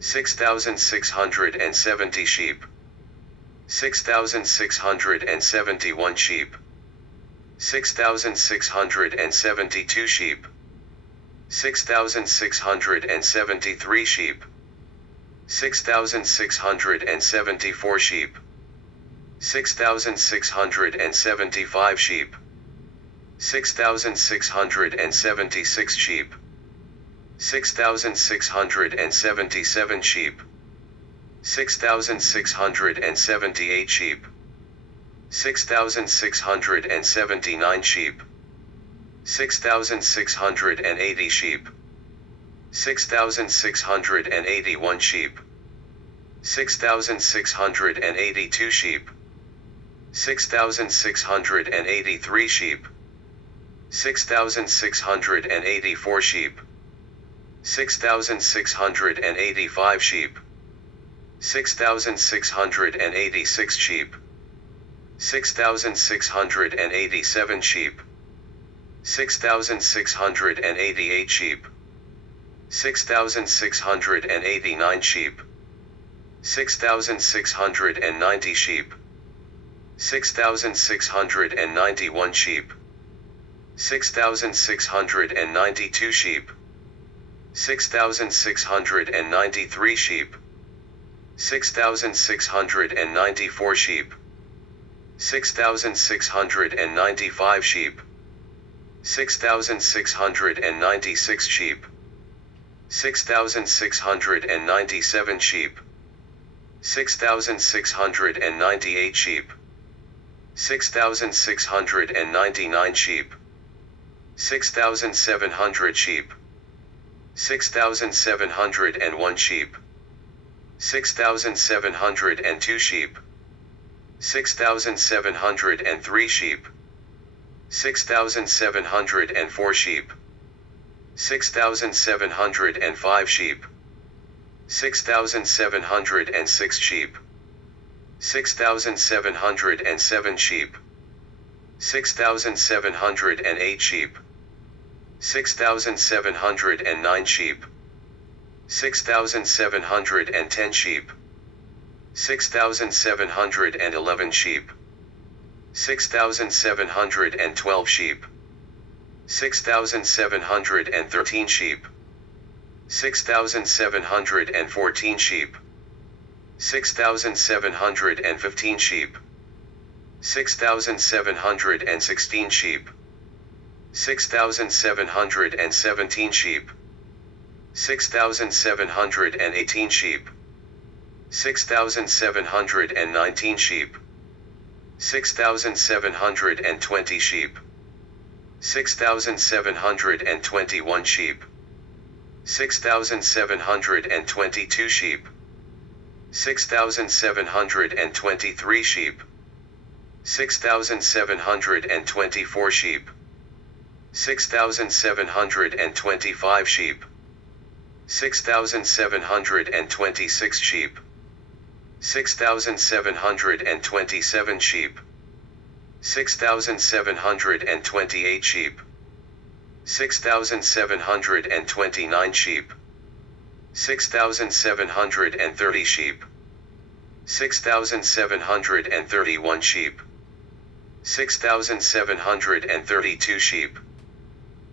6,670 sheep, 6,671 sheep, 6,672 sheep, 6,673 sheep, 6,674 sheep, 6,675 sheep, 6,676 sheep, 6,677 sheep, 6,678 sheep, 6,679 sheep, 6,680 sheep, 6,681 sheep, 6,682 sheep, 6,683 sheep, 6,684 sheep, 6,685 sheep, 6,686 sheep, 6,687 sheep, 6,688 sheep, 6,689 sheep, 6,690 sheep, 6,691 sheep, 6,692 sheep, 6,693 sheep, 6,694 sheep, 6,695 sheep, 6,696 sheep, 6,697 sheep, 6,698 sheep, 6,699 sheep, 6,700 sheep, 6,701 sheep, 6,702 sheep, 6,703 sheep, 6,704 sheep, 6,705 sheep, 6,706 sheep, 6,707 sheep, 6,708 sheep, 6,709 sheep, 6,710 sheep, 6,711 sheep, 6,712 sheep, 6,713 sheep, 6,714 sheep, 6,715 sheep, 6,716 sheep, 6,717 sheep, 6,718 sheep, 6,719 sheep, 6,720 sheep, 6,721 sheep, 6,722 sheep, 6,723 sheep, 6,724 sheep, 6,725 sheep, 6,726 sheep, 6,727 sheep, 6,728 sheep, 6,729 sheep, 6,730 sheep, 6,731 sheep, 6,732 sheep,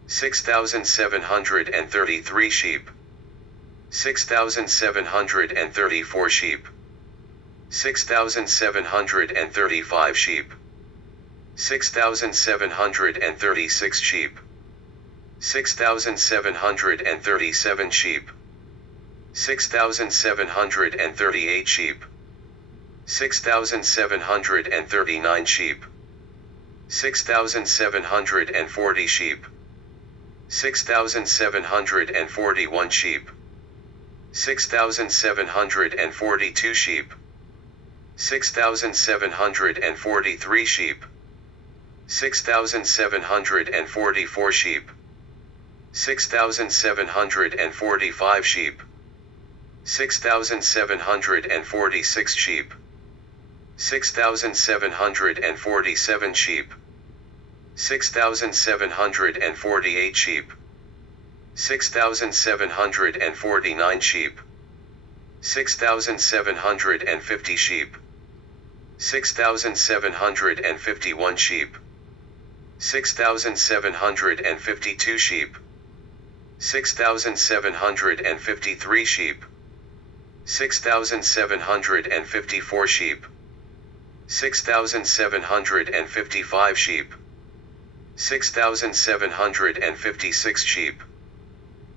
6,733 sheep, 6,734 sheep, 6,735 sheep, 6,736 sheep, 6,737 sheep, 6,738 sheep, 6,739 sheep, 6,740 sheep, 6,741 sheep, 6,742 sheep, 6,743 sheep, 6,744 sheep, 6,745 sheep, 6,746 sheep, 6,747 sheep, 6,748 sheep, 6,749 sheep, 6,750 sheep, 6,751 sheep, 6,752 sheep, 6,753 sheep, 6,754 sheep, 6,755 sheep, 6,756 sheep,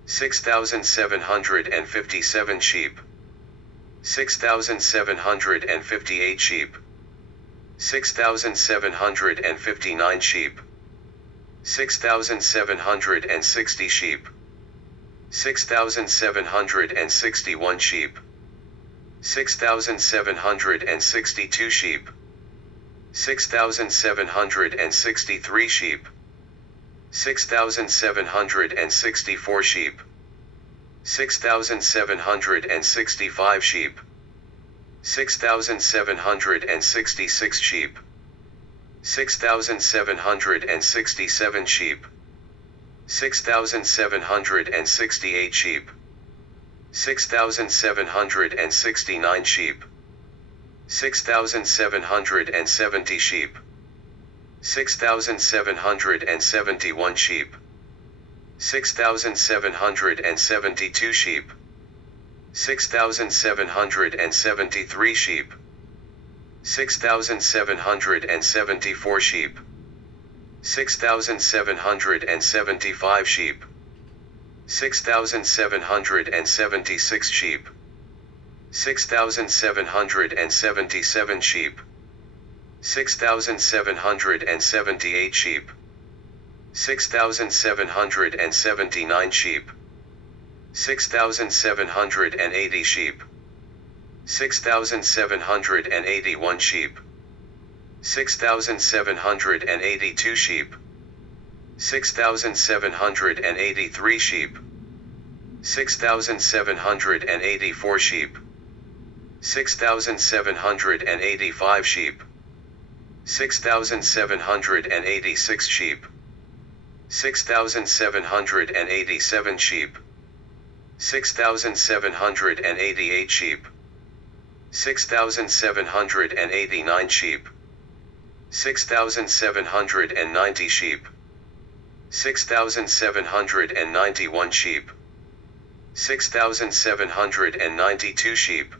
6,757 sheep, 6,758 sheep, 6,759 sheep, 6,760 sheep, 6,761 sheep, 6,762 sheep, 6,763 sheep, 6,764 sheep, 6,765 sheep, 6,766 sheep, 6,767 sheep, 6,768 sheep, 6,769 sheep, 6,770 sheep, 6,771 sheep, 6,772 sheep, 6,773 sheep, 6,774 sheep, 6,775 sheep, 6,776 sheep, 6,777 sheep, 6,778 sheep, 6,779 sheep, 6,780 sheep, 6,781 sheep, 6,782 sheep, 6,783 sheep, 6,784 sheep, 6,785 sheep, 6,786 sheep, 6,787 sheep, 6,788 sheep, 6,789 sheep, 6,790 sheep, 6,791 sheep, 6,792 sheep,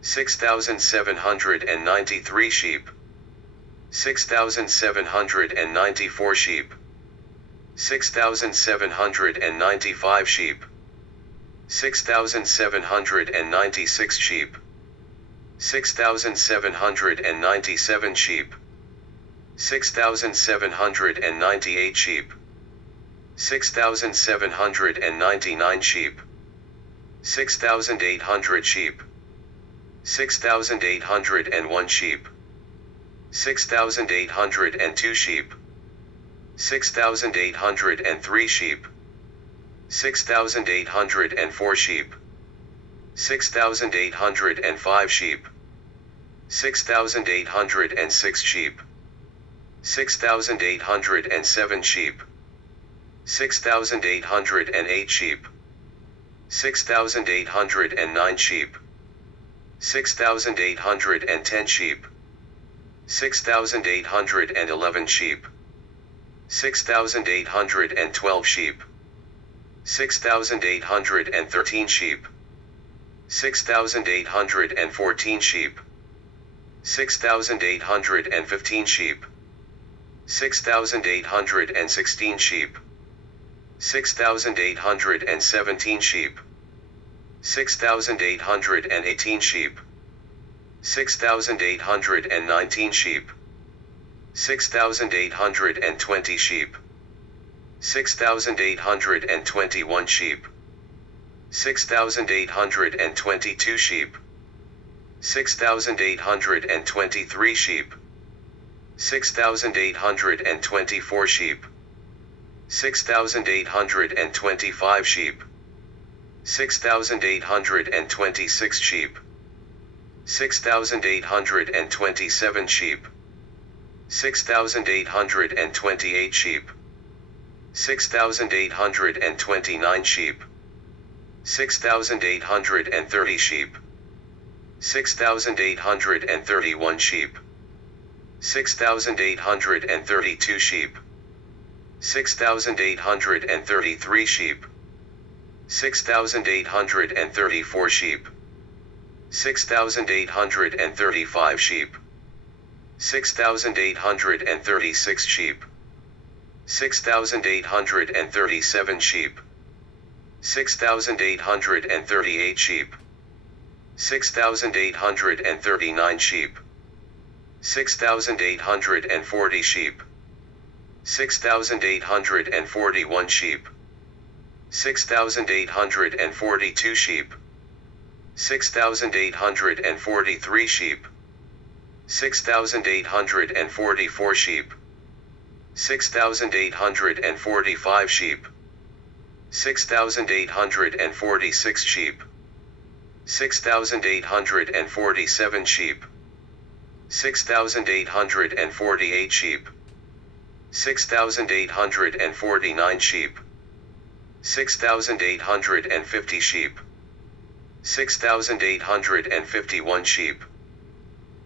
6,793 sheep, 6,794 sheep, 6,795 sheep, 6,796 sheep, 6,797 sheep, 6,798 sheep, 6,799 sheep, 6,800 sheep, 6,801 sheep, 6,802 sheep, 6,803 sheep, 6,804 sheep, 6,805 sheep, 6,806 sheep, 6,807 sheep, 6,808 sheep, 6,809 sheep, 6,810 sheep, 6,811 sheep, 6,812 sheep, 6,813 sheep, 6,814 sheep, 6,815 sheep, 6,816 sheep, 6,817 sheep, 6,818 sheep, 6,819 sheep, 6,820 sheep, 6,821 sheep, 6,822 sheep, 6,823 sheep, 6,824 sheep, 6,825 sheep, 6,826 sheep, 6,827 sheep, 6,828 sheep, 6,829 sheep, 6,830 sheep, 6,831 sheep, 6,832 sheep, 6,833 sheep, 6,834 sheep, 6,835 sheep, 6,836 sheep, 6,837 sheep, 6,838 sheep, 6,839 sheep, 6,840 sheep, 6,841 sheep, 6,842 sheep, 6,843 sheep, 6,844 sheep, 6,845 sheep, 6,846 sheep, 6,847 sheep, 6,848 sheep, 6,849 sheep, 6,850 sheep, 6,851 sheep,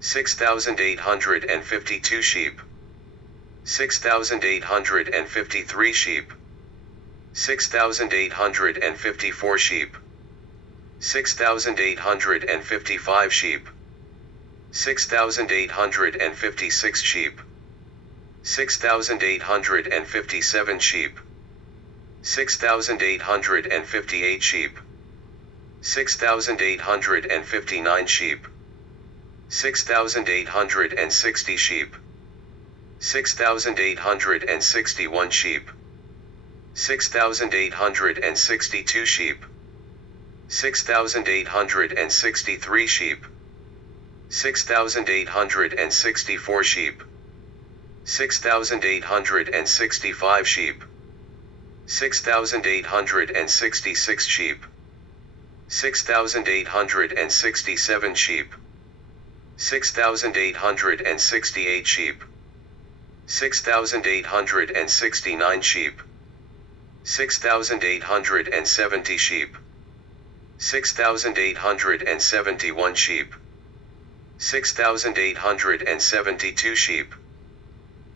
6,852 sheep, 6,853 sheep, 6,854 sheep, 6,855 sheep, 6,856 sheep, 6,857 sheep, 6,858 sheep, 6,859 sheep, 6,860 sheep, 6,861 sheep, 6,862 sheep, 6,863 sheep, 6,864 sheep, 6,865 sheep, 6,866 sheep, 6,867 sheep, 6,868 sheep, 6,869 sheep, 6,870 sheep, 6,871 sheep, 6,872 sheep,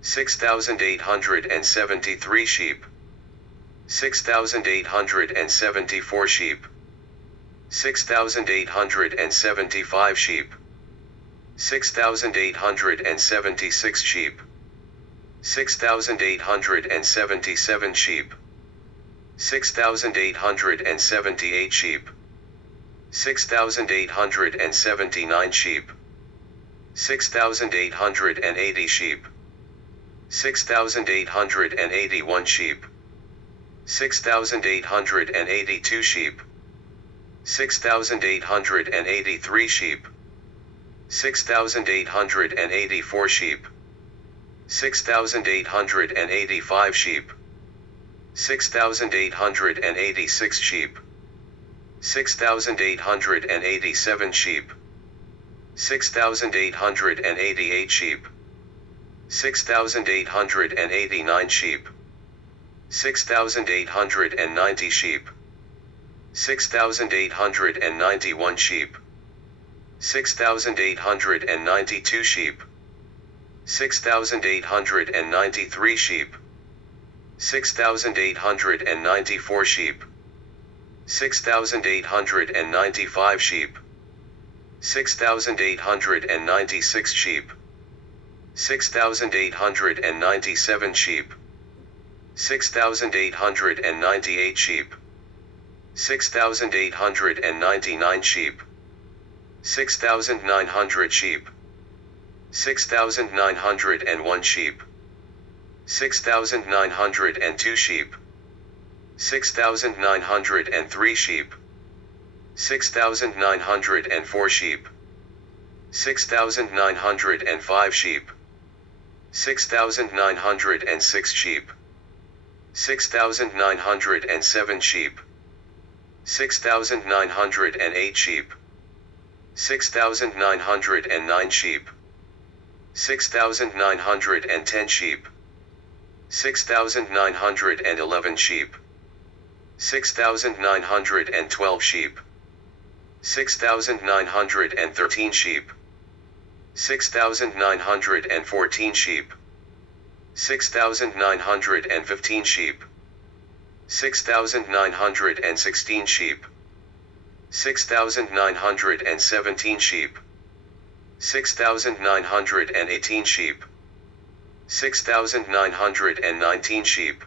6,873 sheep, 6,874 sheep, 6,875 sheep, 6,876 sheep, 6,877 sheep, 6,878 sheep, 6,879 sheep, 6,880 sheep, 6,881 sheep, 6,882 sheep, 6,883 sheep, 6,884 sheep, 6,885 sheep, 6,886 sheep, 6,887 sheep, 6,888 sheep, 6,889 sheep, 6,890 sheep, 6,891 sheep, 6,892 sheep, 6,893 sheep, 6,894 sheep, 6,895 sheep, 6,896 sheep, 6,897 sheep, 6,898 sheep, 6,899 sheep, 6,900 sheep, 6,901 sheep, 6,902 sheep, 6,903 sheep, 6,904 sheep, 6,905 sheep, 6,906 sheep, 6,907 sheep, 6,908 sheep, 6,909 sheep, 6,910 sheep, 6,911 sheep, 6,912 sheep, 6,913 sheep, 6,914 sheep, 6,915 sheep, 6,916 sheep, 6,917 sheep, 6,918 sheep, 6,919 sheep,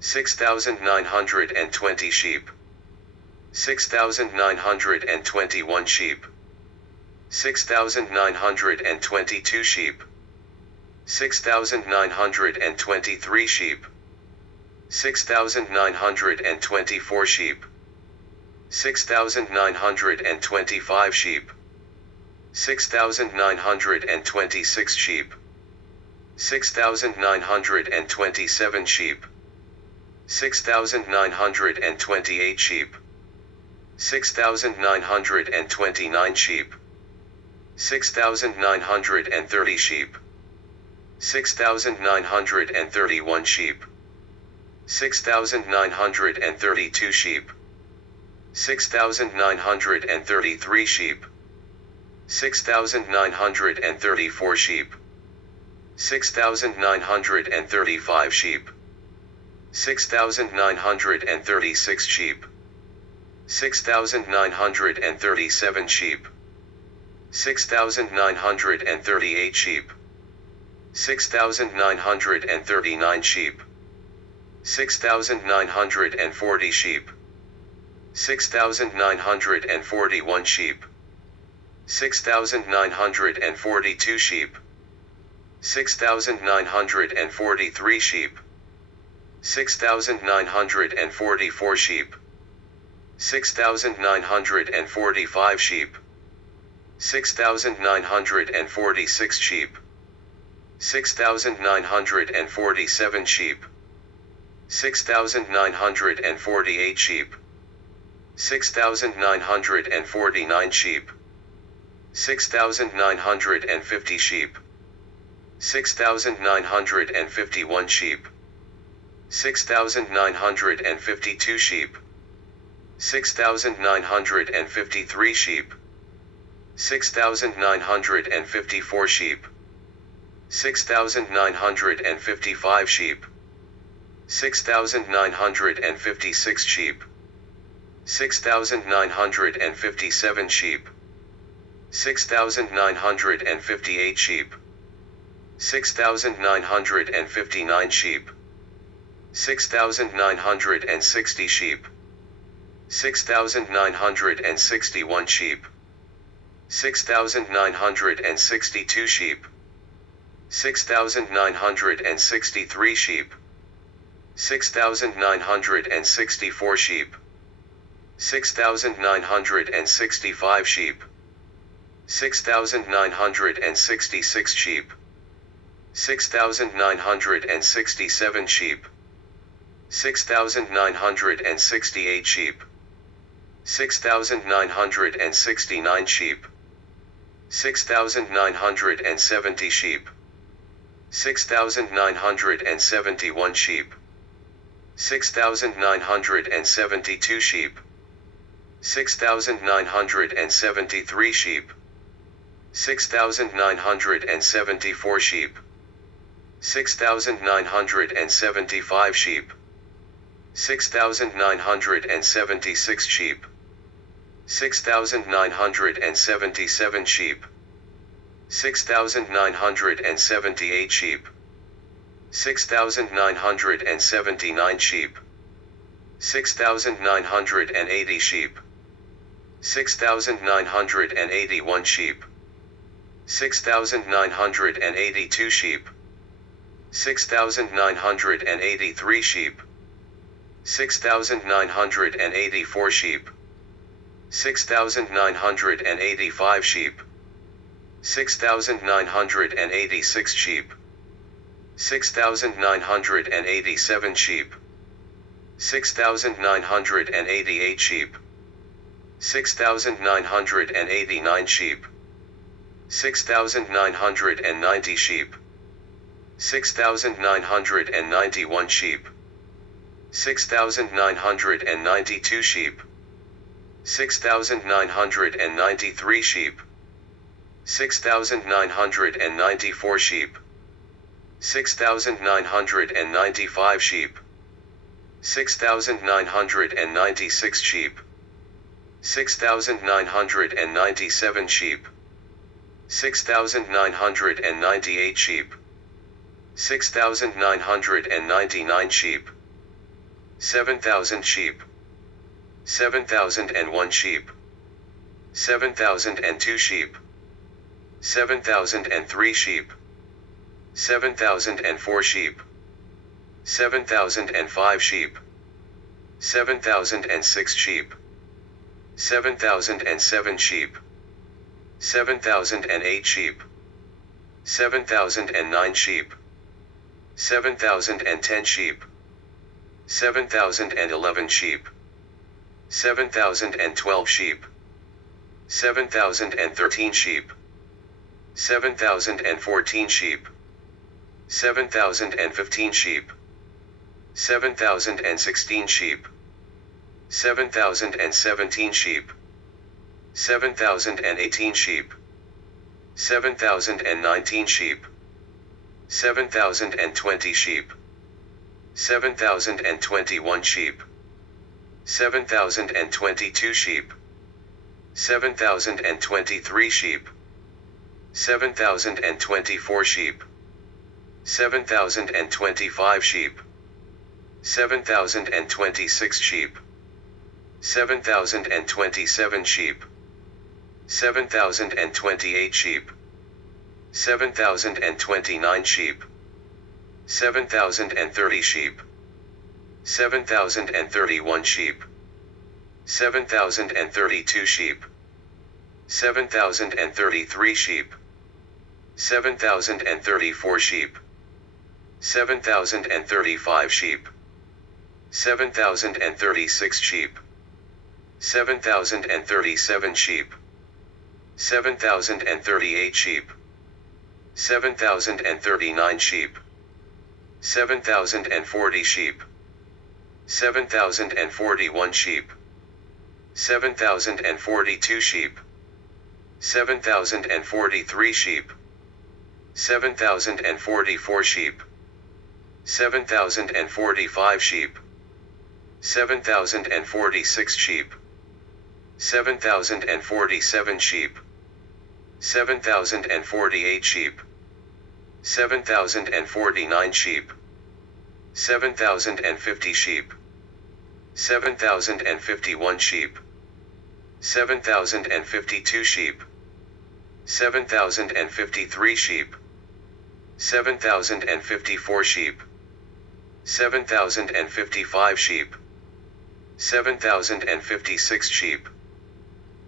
6,920 sheep, 6,921 sheep, 6,922 sheep, 6,923 sheep, 6,924 sheep, 6,925 sheep, 6,926 sheep, 6,927 sheep, 6,928 sheep, 6,929 sheep, 6,930 sheep, 6,931 sheep, 6,932 sheep, 6,933 sheep, 6,934 sheep, 6,935 sheep, 6,936 sheep, 6,937 sheep, 6,938 sheep, 6,939 sheep, 6,940 sheep, 6,941 sheep, 6,942 sheep, 6,943 sheep, 6,944 sheep, 6,945 sheep, 6,946 sheep, 6,947 sheep, 6,948 sheep, 6,949 sheep, 6,950 sheep, 6,951 sheep, 6,952 sheep, 6,953 sheep, 6,954 sheep, 6,955 sheep, 6,956 sheep, 6,957 sheep, 6,958 sheep, 6,959 sheep, 6,960 sheep, 6,961 sheep, 6,962 sheep, 6,963 sheep, 6,964 sheep, 6,965 sheep, 6,966 sheep, 6,967 sheep, 6,968 sheep, 6,969 sheep, 6,970 sheep, 6,971 sheep, 6,972 sheep, 6,973 sheep, 6,974 sheep, 6,975 sheep, 6,976 sheep, 6,977 sheep, 6,978 sheep, 6,979 sheep, 6,980 sheep, 6,981 sheep, 6,982 sheep, 6,983 sheep, 6,984 sheep, 6,985 sheep, 6,986 sheep, 6,987 sheep, 6,988 sheep, 6,989 sheep, 6,990 sheep, 6,991 sheep, 6,992 sheep, 6,993 sheep, 6,994 sheep, 6,995 sheep, 6,996 sheep, 6,997 sheep, 6,998 sheep, 6,999 sheep, 7,000 sheep, 7,001 sheep, 7,002 sheep, 7,003 sheep, 7,004 sheep, 7,005 sheep, 7,006 sheep, 7,007 sheep, 7,008 sheep, 7,009 sheep, 7,010 sheep, 7,011 sheep, 7,012 sheep, 7,013 sheep, 7,014 sheep, 7,015 sheep, 7,016 sheep, 7,017 sheep, 7,018 sheep, 7,019 sheep, 7,020 sheep, 7,021 sheep, 7,022 sheep, 7,023 sheep, 7,024 sheep, 7,025 sheep, 7,026 sheep, 7,027 sheep, 7,028 sheep, 7,029 sheep, 7,030 sheep, 7,031 sheep, 7,032 sheep, 7,033 sheep, 7,034 sheep, 7,035 sheep, 7,036 sheep, 7,037 sheep, 7,038 sheep, 7,039 sheep, 7,040 sheep, 7,041 sheep, 7,042 sheep, 7,043 sheep, 7,044 sheep, 7,045 sheep, 7,046 sheep, 7,047 sheep, 7,048 sheep, 7,049 sheep, 7,050 sheep, 7,051 sheep, 7,052 sheep, 7,053 sheep, 7,054 sheep, 7,055 sheep, 7,056 sheep,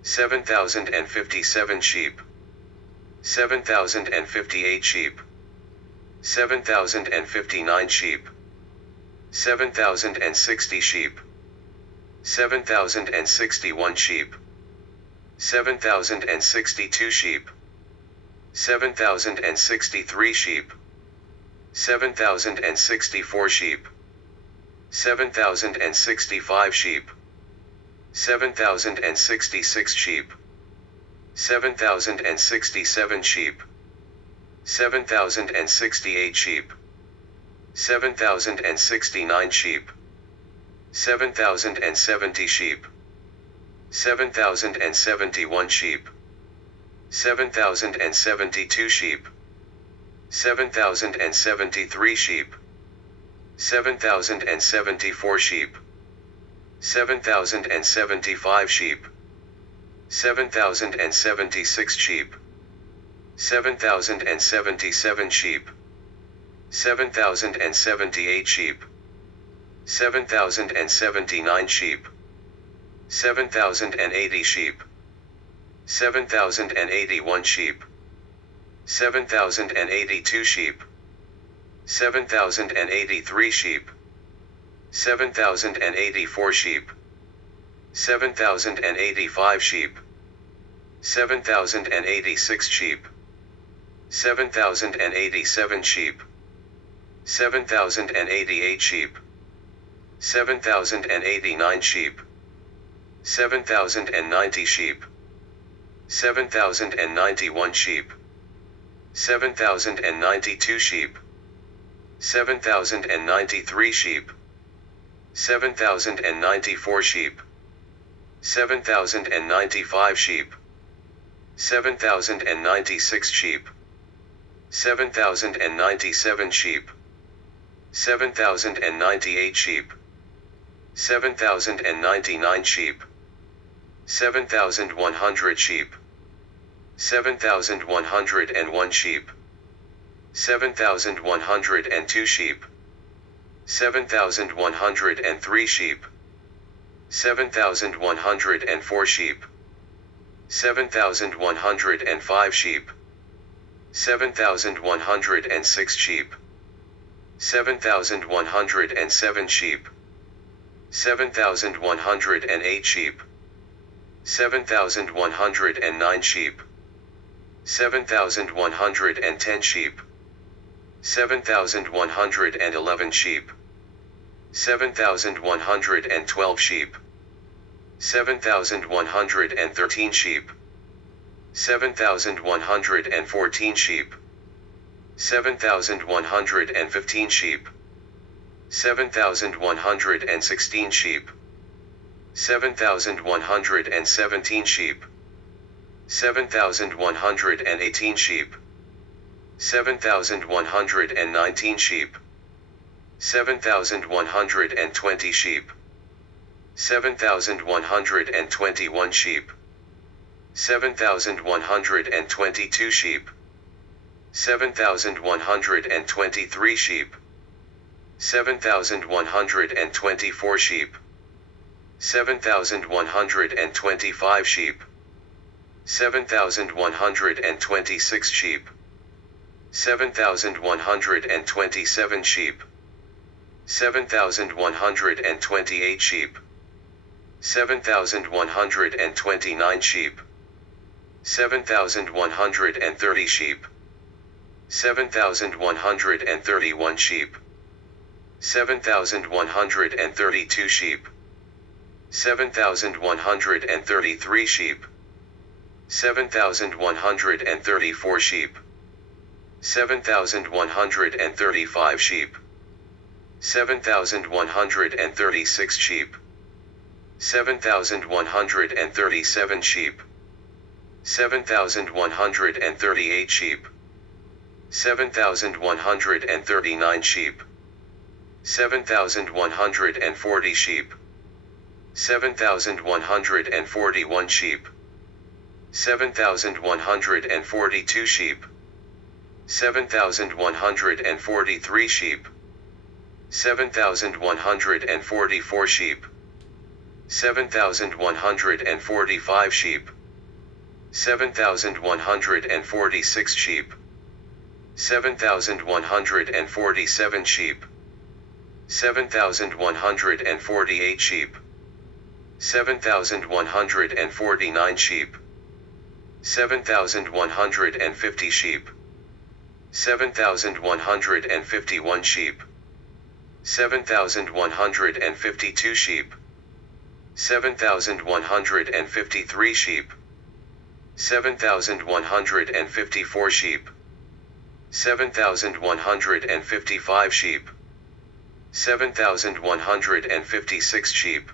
7,057 sheep, 7,058 sheep, 7,059 sheep, 7,060 sheep, 7,061 sheep, 7,062 sheep, 7,063 sheep, 7,064 sheep, 7,065 sheep, 7,066 sheep, 7,067 sheep, 7,068 sheep, 7,069 sheep, 7,070 sheep, 7,071 sheep, 7,072 sheep, 7,073 sheep, 7,074 sheep, 7,075 sheep, 7,076 sheep, 7,077 sheep, 7,078 sheep, 7,079 sheep, 7,080 sheep, 7,081 sheep, 7,082 sheep, 7,083 sheep, 7,084 sheep, 7,085 sheep, 7,086 sheep, 7,087 sheep, 7,088 sheep, 7,089 sheep, 7,090 sheep, 7,091 sheep, 7,092 sheep, 7,093 sheep, 7,094 sheep, 7,095 sheep, 7,096 sheep, 7,097 sheep, 7,098 sheep, 7,099 sheep, 7,100 sheep, 7,101 sheep, 7,102 sheep, 7,103 sheep, 7,104 sheep, 7,105 sheep, 7,106 sheep, 7,107 sheep, 7,108 sheep, 7,109 sheep, 7,110 sheep, 7,111 sheep, 7,112 sheep, 7,113 sheep, 7,114 sheep, 7,115 sheep, 7,116 sheep, 7,117 sheep, 7,118 sheep, 7,119 sheep, 7,120 sheep, 7,121 sheep, 7,122 sheep, 7,123 sheep, 7,124 sheep, 7,125 sheep, 7,126 sheep, 7,127 sheep, 7,128 sheep, 7,129 sheep, 7,130 sheep, 7,131 sheep, 7,132 sheep, 7,133 sheep, 7,134 sheep, 7,135 sheep, 7,136 sheep, 7,137 sheep, 7,138 sheep, 7,139 sheep, 7,140 sheep, 7,141 sheep, 7,142 sheep, 7,143 sheep, 7,144 sheep, 7,145 sheep, 7,146 sheep, 7,147 sheep, 7,148 sheep, 7,149 sheep, 7,150 sheep, 7,151 sheep, 7,152 sheep, 7,153 sheep, 7,154 sheep, 7,155 sheep, 7,156 sheep,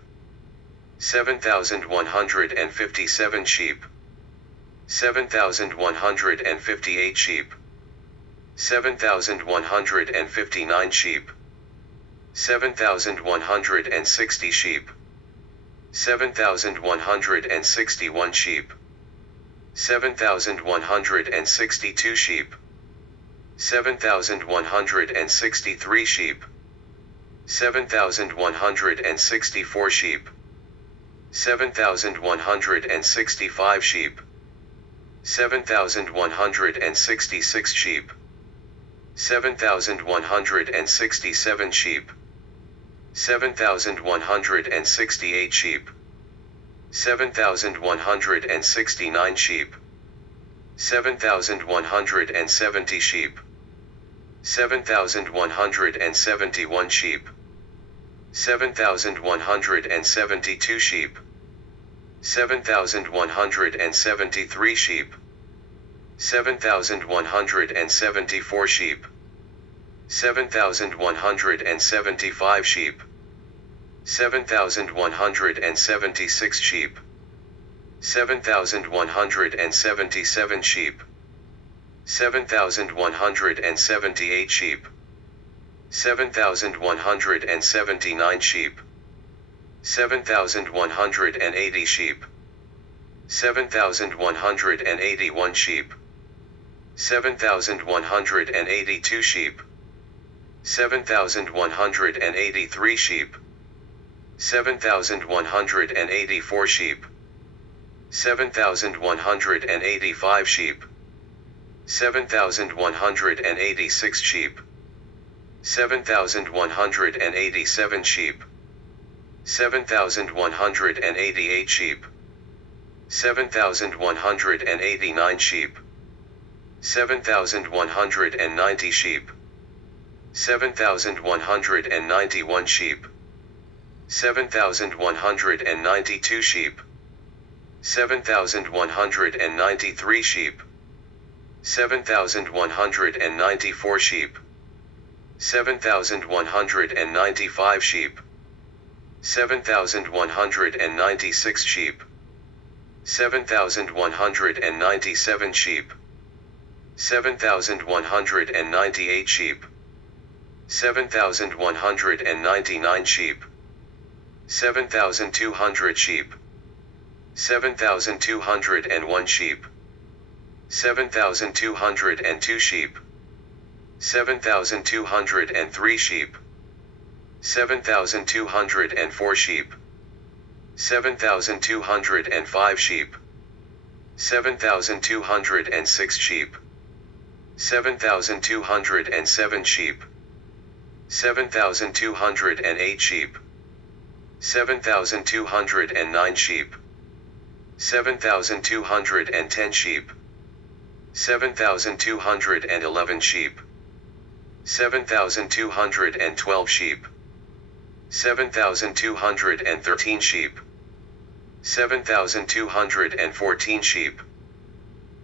7,157 sheep, 7,158 sheep, 7,159 sheep, 7,160 sheep, 7,161 sheep, 7,162 sheep, 7,163 sheep, 7,164 sheep, 7,165 sheep, 7,166 sheep, 7,167 sheep, 7,168 sheep, 7,169 sheep, 7,170 sheep, 7,171 sheep, 7,172 sheep, 7,173 sheep, 7,174 sheep, 7,175 sheep, 7,176 sheep, 7,177 sheep, 7,178 sheep, 7,179 sheep, 7,180 sheep, 7,181 sheep, 7,182 sheep, 7,183 sheep, 7,184 sheep, 7,185 sheep, 7,186 sheep, 7,187 sheep, 7,188 sheep, 7,189 sheep, 7,190 sheep, 7,191 sheep, 7,192 sheep, 7,193 sheep, 7,194 sheep, 7,195 sheep, 7,196 sheep, 7,197 sheep, 7,198 sheep, 7,199 sheep, 7,200 sheep, 7,201 sheep, 7,202 sheep, 7,203 sheep, 7,204 sheep, 7,205 sheep, 7,206 sheep, 7,207 sheep, 7,208 sheep, 7,209 sheep, 7,210 sheep, 7,211 sheep, 7,212 sheep, 7,213 sheep, 7,214 sheep,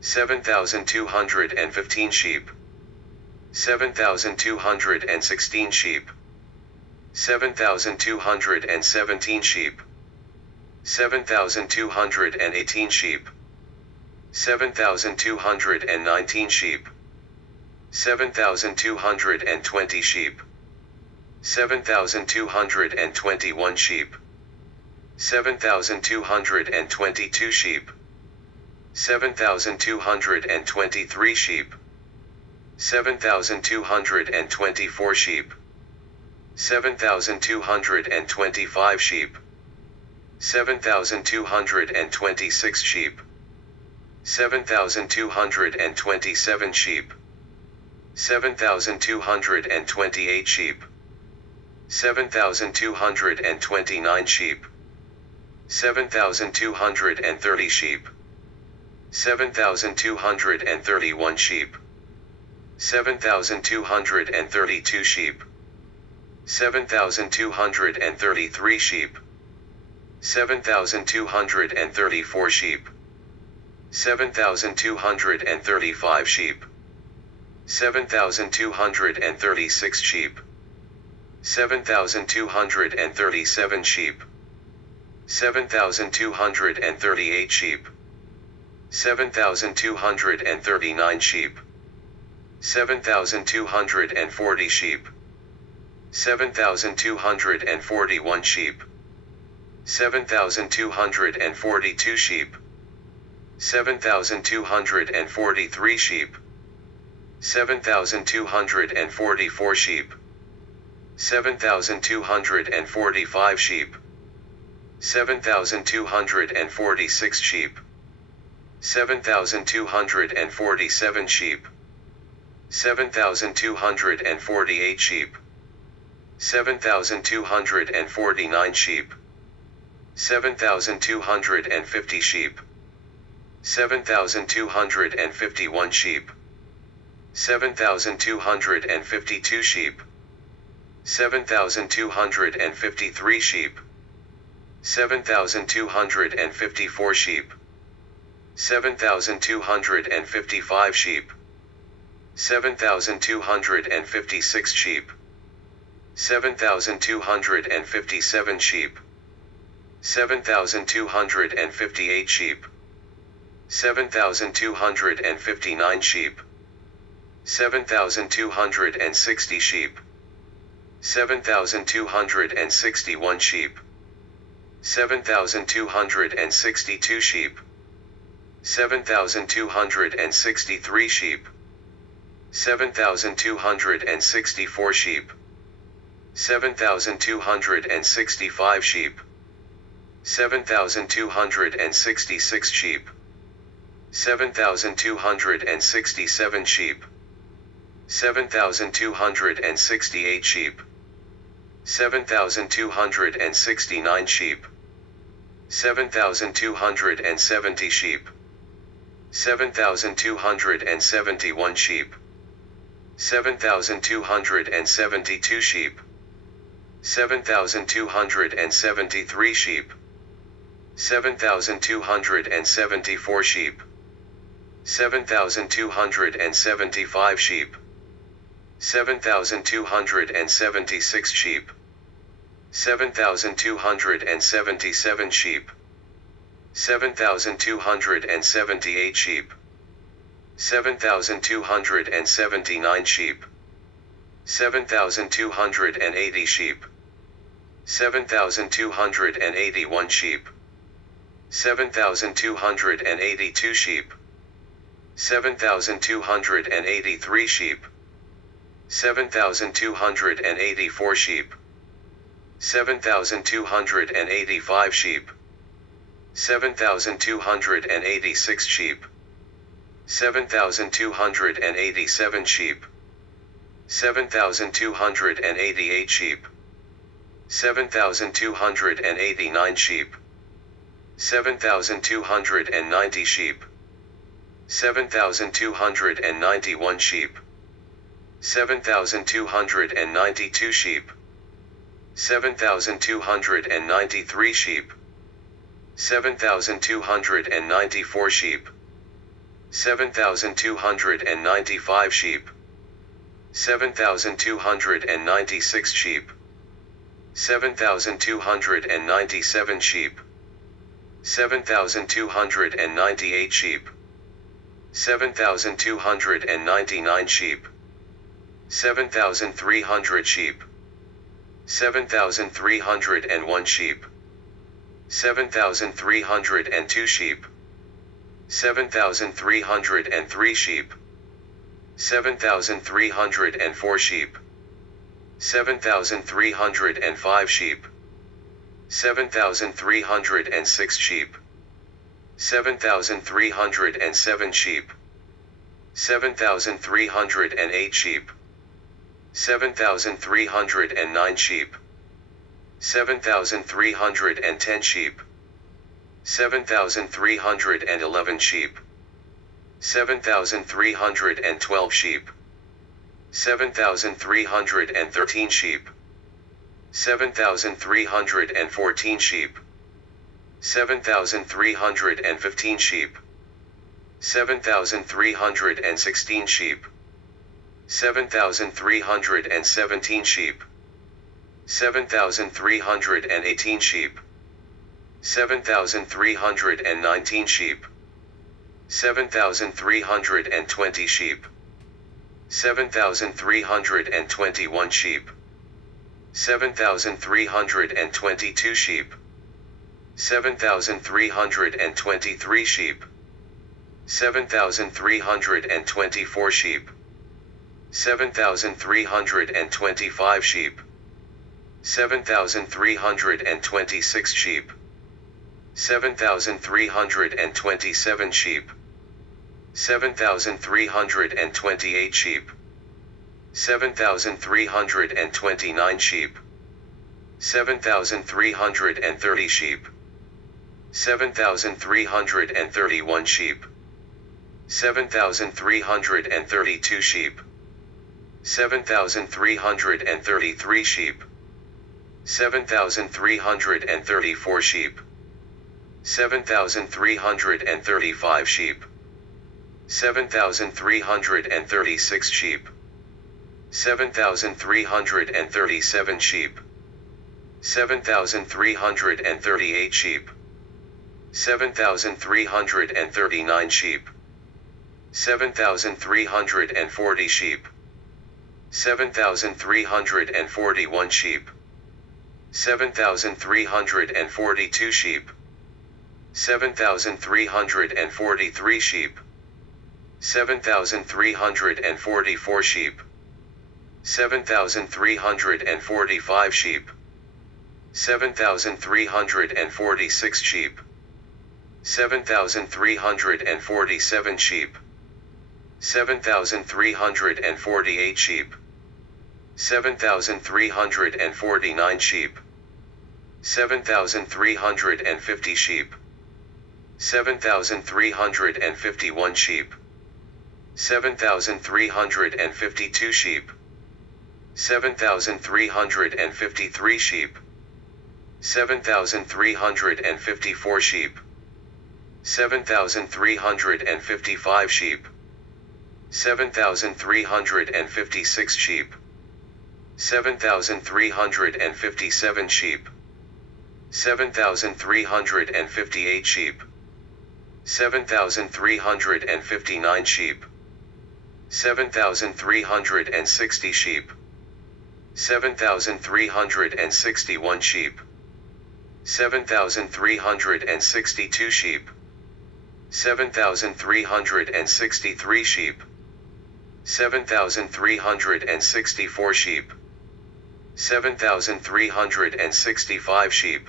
7,215 sheep, 7,216 sheep, 7,217 sheep, 7,218 sheep, 7,219 sheep, 7,220 sheep, 7,221 sheep, 7,222 sheep, 7,223 sheep, 7,224 sheep, 7,225 sheep, 7,226 sheep, 7,227 sheep, 7,228 sheep, 7,229 sheep, 7,230 sheep, 7,231 sheep, 7,232 sheep, 7,233 sheep, 7,234 sheep, 7,235 sheep, 7,236 sheep, 7,237 sheep, 7,238 sheep, 7,239 sheep, 7,240 sheep, 7,241 sheep, 7,242 sheep, 7,243 sheep, 7,244 sheep, 7,245 sheep, 7,246 sheep, 7,247 sheep, 7,248 sheep, 7,249 sheep, 7,250 sheep, 7,251 sheep, 7,252 sheep, 7,253 sheep, 7,254 sheep, 7,255 sheep, 7,256 sheep, 7,257 sheep, 7,258 sheep, 7,259 sheep, 7,260 sheep, 7,261 sheep, 7,262 sheep, 7,263 sheep, 7,264 sheep, 7,265 sheep, 7,266 sheep, 7,267 sheep, 7,268 sheep, 7,269 sheep, 7,270 sheep, 7,271 sheep, 7,272 sheep, 7,273 sheep, 7,274 sheep, 7,275 sheep, 7,276 sheep, 7,277 sheep, 7,278 sheep, 7,279 sheep, 7,280 sheep, 7,281 sheep, 7,282 sheep, 7,283 sheep, 7,284 sheep, 7,285 sheep, 7,286 sheep, 7,287 sheep, 7,288 sheep, 7,289 sheep, 7,290 sheep, 7,291 sheep, 7,292 sheep, 7,293 sheep, 7,294 sheep, 7,295 sheep, 7,296 sheep, 7,297 sheep, 7,298 sheep, 7,299 sheep, 7,300 sheep, 7,301 sheep, 7,302 sheep, 7,303 sheep, 7,304 sheep, 7,305 sheep, 7,306 sheep, 7,307 sheep, 7,308 sheep, 7,309 sheep, 7,310 sheep, 7,311 sheep, 7,312 sheep, 7,313 sheep, 7,314 sheep, 7,315 sheep, 7,316 sheep, 7,317 sheep, 7,318 sheep, 7,319 sheep, 7,320 sheep, 7,321 sheep, 7,322 sheep, 7,323 sheep, 7,324 sheep, 7,325 sheep, 7,326 sheep, 7,327 sheep, 7,328 sheep, 7,329 sheep, 7,330 sheep, 7,331 sheep, 7,332 sheep, 7,333 sheep, 7,334 sheep, 7,335 sheep, 7,336 sheep, 7,337 sheep, 7,338 sheep, 7,339 sheep, 7,340 sheep, 7,341 sheep, 7,342 sheep, 7,343 sheep, 7,344 sheep, 7,345 sheep, 7,346 sheep, 7,347 sheep, 7,348 sheep, 7,349 sheep, 7,350 sheep, 7,351 sheep, 7,352 sheep, 7,353 sheep, 7,354 sheep, 7,355 sheep, 7,356 sheep, 7,357 sheep, 7,358 sheep, 7,359 sheep, 7,360 sheep, 7,361 sheep, 7,362 sheep, 7,363 sheep, 7,364 sheep, 7,365 sheep,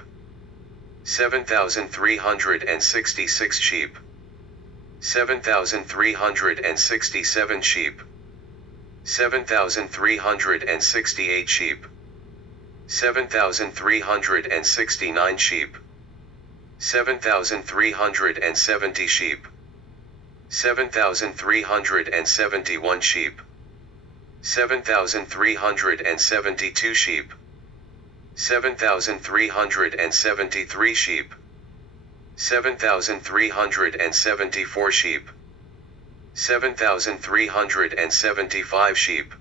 7,366 sheep, 7,367 sheep, 7,368 sheep, 7,369 sheep, 7,370 sheep, 7,371 sheep, 7,372 sheep, 7,373 sheep, 7,374 sheep, 7,375 sheep,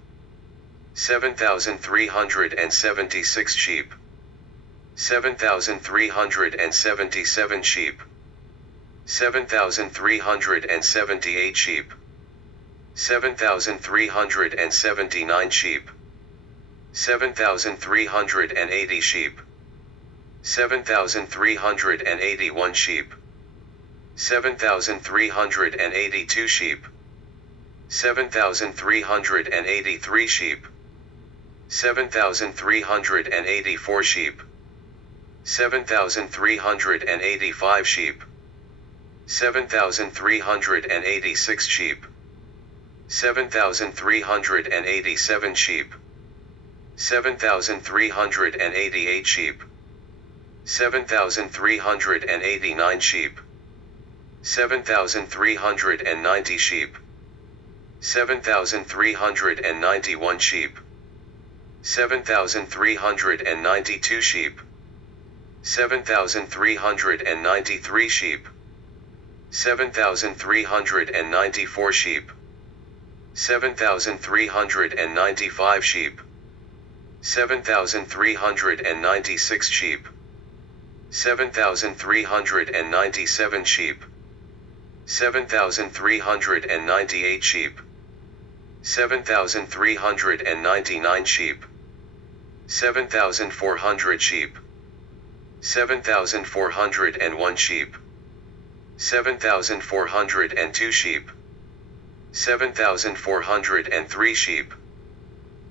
7,376 sheep, 7,377 sheep, 7,378 sheep, 7,379 sheep, 7,380 sheep, 7,381 sheep, 7,382 sheep, 7,383 sheep, 7,384 sheep, 7,385 sheep, 7,386 sheep, 7,387 sheep, 7,388 sheep, 7,389 sheep, 7,390 sheep, 7,391 sheep, 7,392 sheep, 7,393 sheep, 7,394 sheep, 7,395 sheep, 7,396 sheep, 7,397 sheep, 7,398 sheep, 7,399 sheep, 7,400 sheep, 7,401 sheep, 7,402 sheep, 7,403 sheep,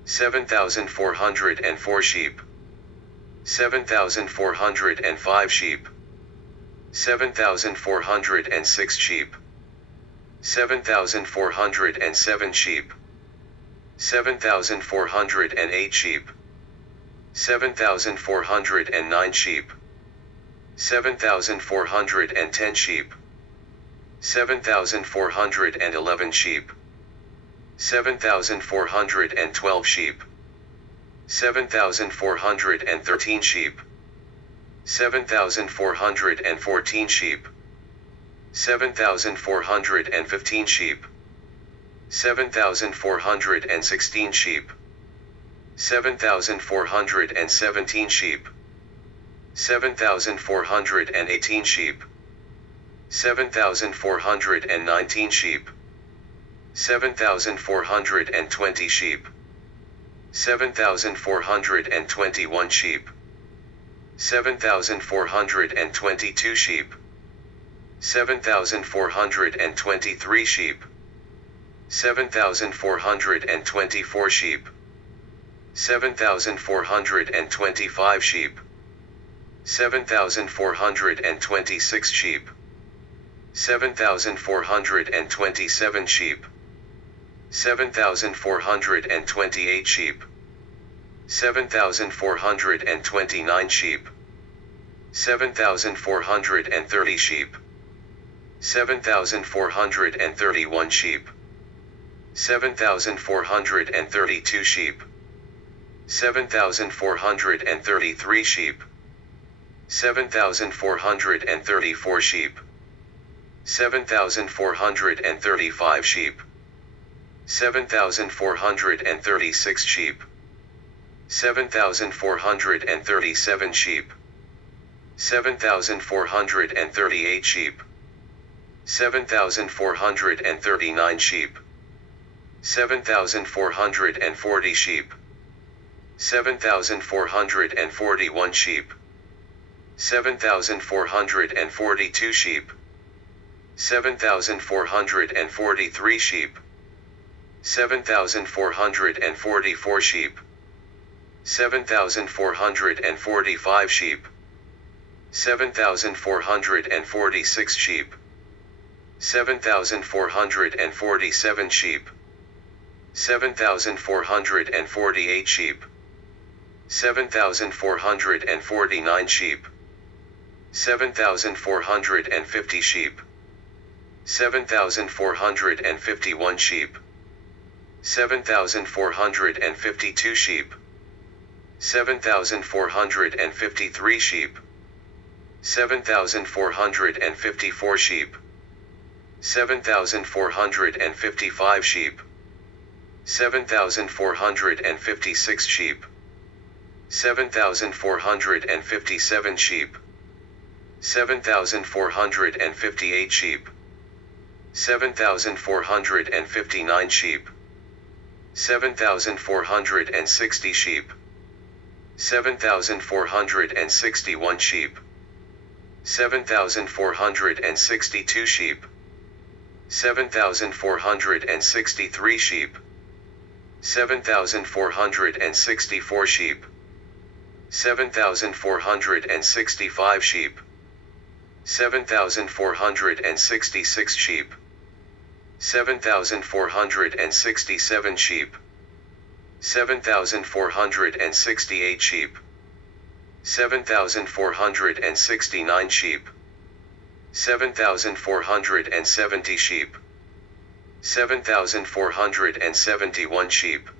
7,404 sheep, 7,405 sheep, 7,406 sheep, 7,407 sheep, 7,408 sheep, 7,409 sheep, 7,410 sheep, 7,411 sheep, 7,412 sheep, 7,413 sheep, 7,414 sheep, 7,415 sheep, 7,416 sheep, 7,417 sheep, 7,418 sheep, 7,419 sheep, 7,420 sheep, 7,421 sheep, 7,422 sheep, 7,423 sheep, 7,424 sheep, 7,425 sheep, 7,426 sheep, 7,427 sheep, 7,428 sheep, 7,429 sheep, 7,430 sheep, 7,431 sheep, 7,432 sheep, 7,433 sheep, 7,434 sheep, 7,435 sheep, 7,436 sheep, 7,437 sheep, 7,438 sheep, 7,439 sheep, 7,440 sheep, 7,441 sheep, 7,442 sheep, 7,443 sheep, 7,444 sheep, 7,445 sheep, 7,446 sheep, 7,447 sheep, 7,448 sheep, 7,449 sheep, 7,450 sheep, 7,451 sheep, 7,452 sheep, 7,453 sheep, 7,454 sheep, 7,455 sheep, 7,456 sheep, 7,457 sheep, 7,458 sheep, 7,459 sheep, 7,460 sheep, 7,461 sheep, 7,462 sheep, 7,463 sheep, 7,464 sheep, 7,465 sheep, 7,466 sheep, 7,467 sheep, 7,468 sheep, 7,469 sheep, 7,470 sheep, 7,471 sheep,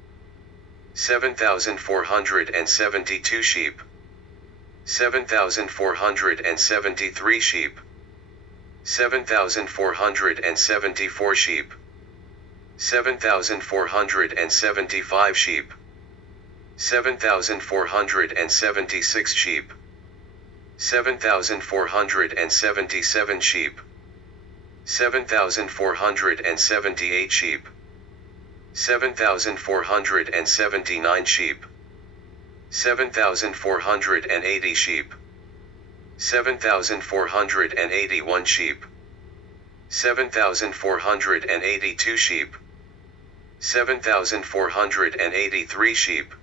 7,472 sheep, 7,473 sheep, 7,474 sheep, 7,475 sheep, 7,476 sheep, 7,477 sheep, 7,478 sheep, 7,479 sheep, 7,480 sheep, 7,481 sheep, 7,482 sheep, 7,483 sheep,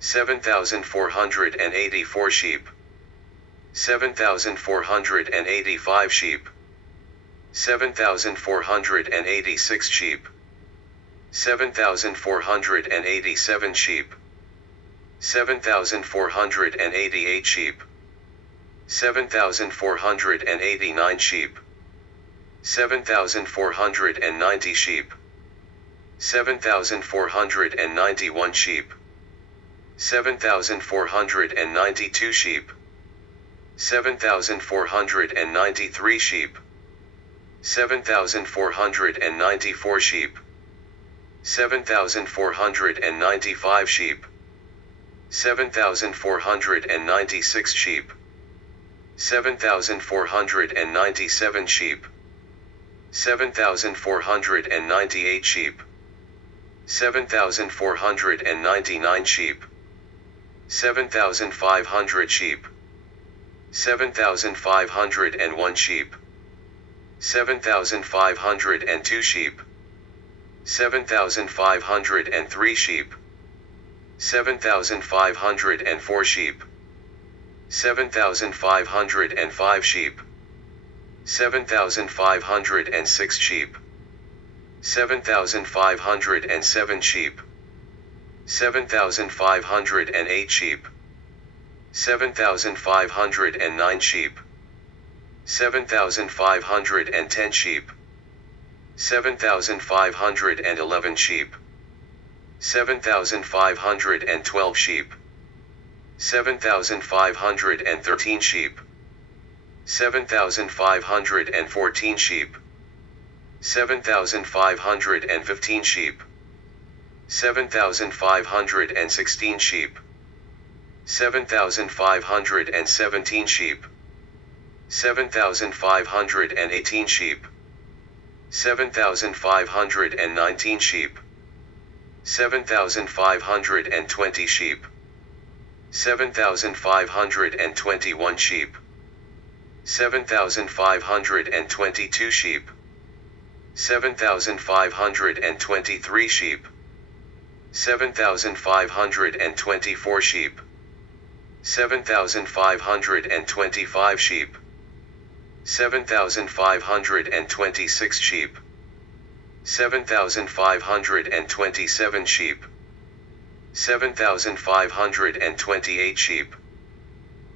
7,484 sheep, 7,485 sheep, 7,486 sheep, 7,487 sheep, 7,488 sheep, 7,489 sheep, 7,490 sheep, 7,491 sheep, 7,492 sheep, 7,493 sheep, 7,494 sheep, 7,495 sheep, 7,496 sheep, 7,497 sheep, 7,498 sheep, 7,499 sheep, 7,500 sheep, 7,501 sheep, 7,502 sheep, 7,503 sheep, 7,504 sheep, 7,505 sheep, 7,506 sheep, 7,507 sheep, 7,508 sheep, 7,509 sheep, 7,510 sheep, 7,511 sheep, 7,512 sheep, 7,513 sheep, 7,514 sheep, 7,515 sheep, 7,516 sheep, 7,517 sheep, 7,518 sheep, 7,519 sheep, 7,520 sheep, 7,521 sheep, 7,522 sheep, 7,523 sheep, 7,524 sheep, 7,525 sheep, 7,526 sheep, 7,527 sheep, 7,528 sheep,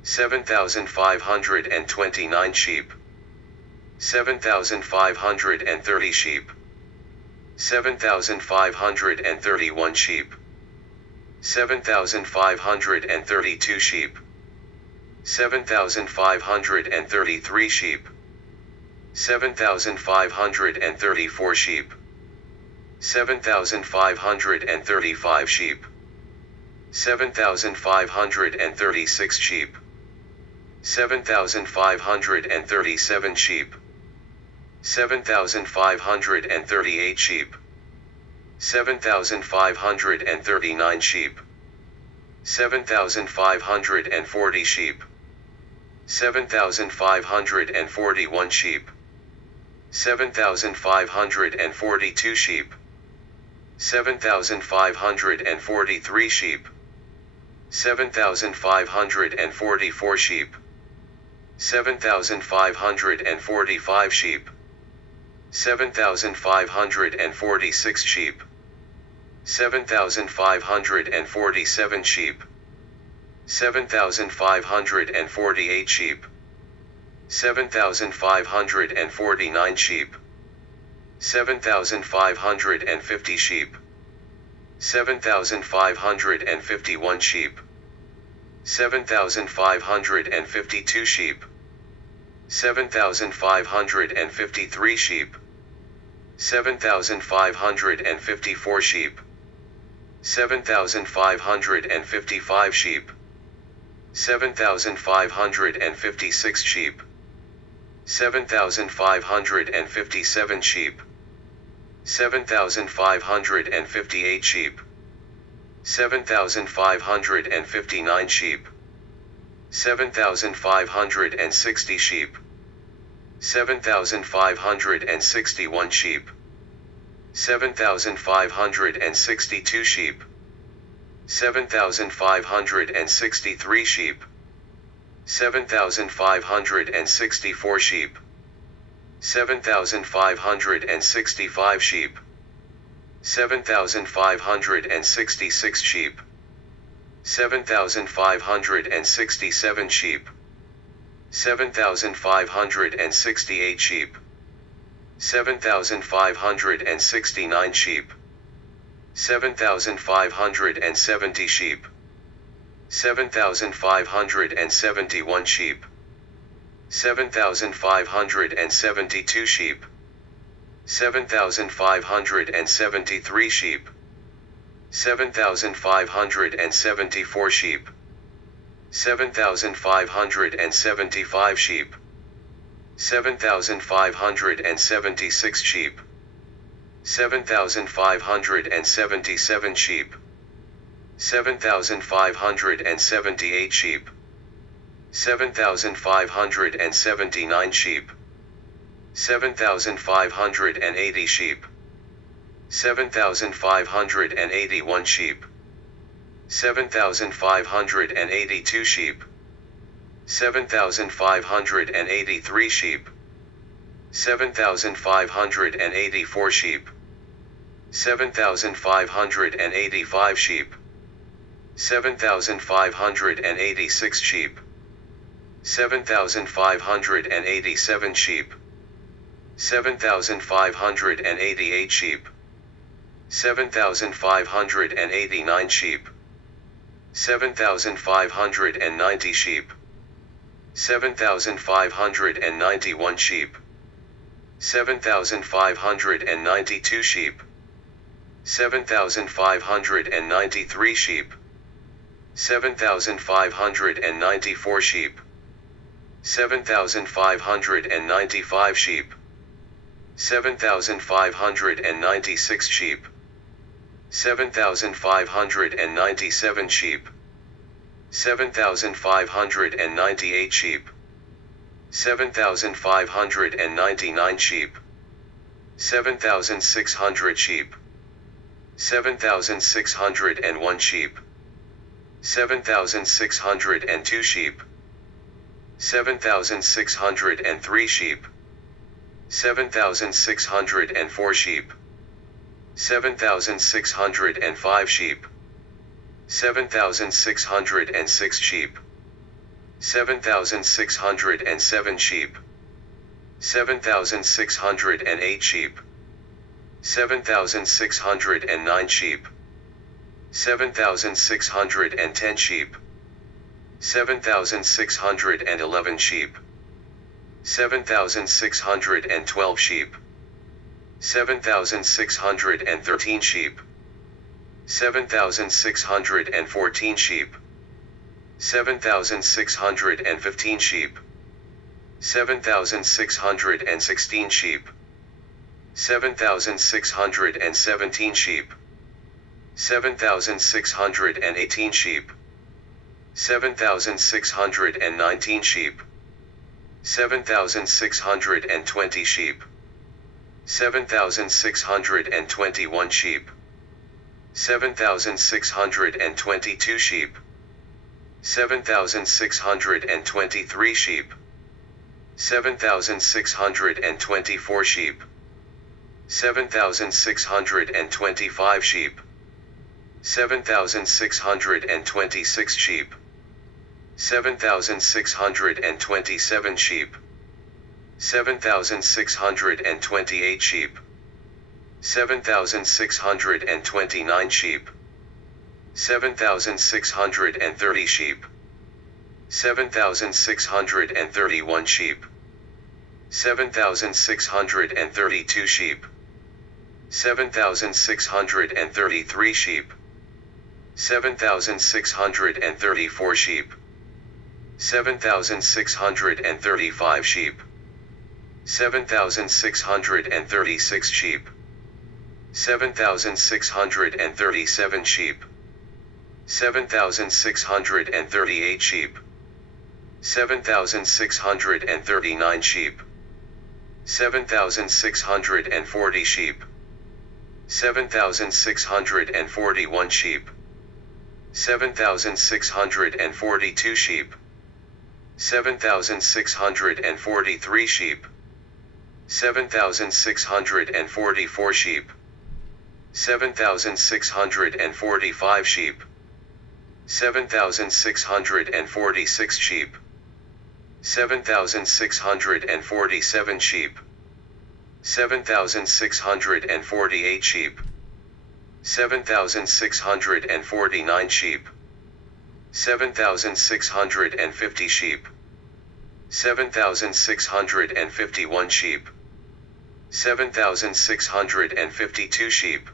7,529 sheep, 7,530 sheep, 7,531 sheep, 7,532 sheep, 7,533 sheep, 7,534 sheep, 7,535 sheep, 7,536 sheep, 7,537 sheep, 7,538 sheep, 7,539 sheep, 7,540 sheep, 7,541 sheep, 7,542 sheep, 7,543 sheep, 7,544 sheep, 7,545 sheep, 7,546 sheep, 7,547 sheep, 7,548 sheep, 7,549 sheep, 7,550 sheep, 7,551 sheep, 7,552 sheep, 7,553 sheep, 7,554 sheep, 7,555 sheep, 7,556 sheep, 7,557 sheep, 7,558 sheep, 7,559 sheep, 7,560 sheep, 7,561 sheep, 7,562 sheep, 7,563 sheep, 7,564 sheep, 7,565 sheep, 7,566 sheep, 7,567 sheep, 7,568 sheep, 7,569 sheep, 7,570 sheep, 7,571 sheep, 7,572 sheep, 7,573 sheep, 7,574 sheep, 7,575 sheep, 7,576 sheep, 7,577 sheep, 7,578 sheep, 7,579 sheep, 7,580 sheep, 7,581 sheep, 7,582 sheep, 7,583 sheep, 7,584 sheep, 7,585 sheep, 7,586 sheep, 7,587 sheep, 7,588 sheep, 7,589 sheep, 7,590 sheep, 7,591 sheep, 7,592 sheep, 7,593 sheep, 7,594 sheep, 7,595 sheep, 7,596 sheep, 7,597 sheep, 7,598 sheep, 7,599 sheep, 7,600 sheep, 7,601 sheep, 7,602 sheep, 7,603 sheep, 7,604 sheep, 7,605 sheep, 7,606 sheep, 7,607 sheep, 7,608 sheep, 7,609 sheep, 7,610 sheep, 7,611 sheep, 7,612 sheep, 7,613 sheep, 7,614 sheep, 7,615 sheep, 7,616 sheep, 7,617 sheep, 7,618 sheep, 7,619 sheep, 7,620 sheep, 7,621 sheep, 7,622 sheep, 7,623 sheep, 7,624 sheep, 7,625 sheep, 7,626 sheep, 7,627 sheep, 7,628 sheep, 7,629 sheep, 7,630 sheep, 7,631 sheep, 7,632 sheep, 7,633 sheep, 7,634 sheep, 7,635 sheep, 7,636 sheep, 7,637 sheep, 7,638 sheep, 7,639 sheep, 7,640 sheep, 7,641 sheep, 7,642 sheep, 7,643 sheep, 7,644 sheep, 7,645 sheep, 7,646 sheep, 7,647 sheep, 7,648 sheep, 7,649 sheep, 7,650 sheep, 7,651 sheep, 7,652 sheep,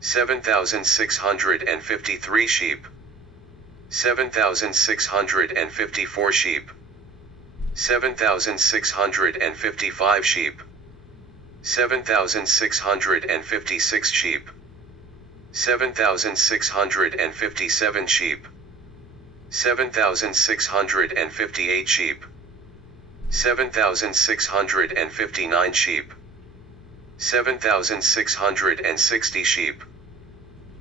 7,653 sheep, 7,654 sheep, 7,655 sheep, 7,656 sheep, 7,657 sheep, 7,658 sheep, 7,659 sheep, 7,660 sheep,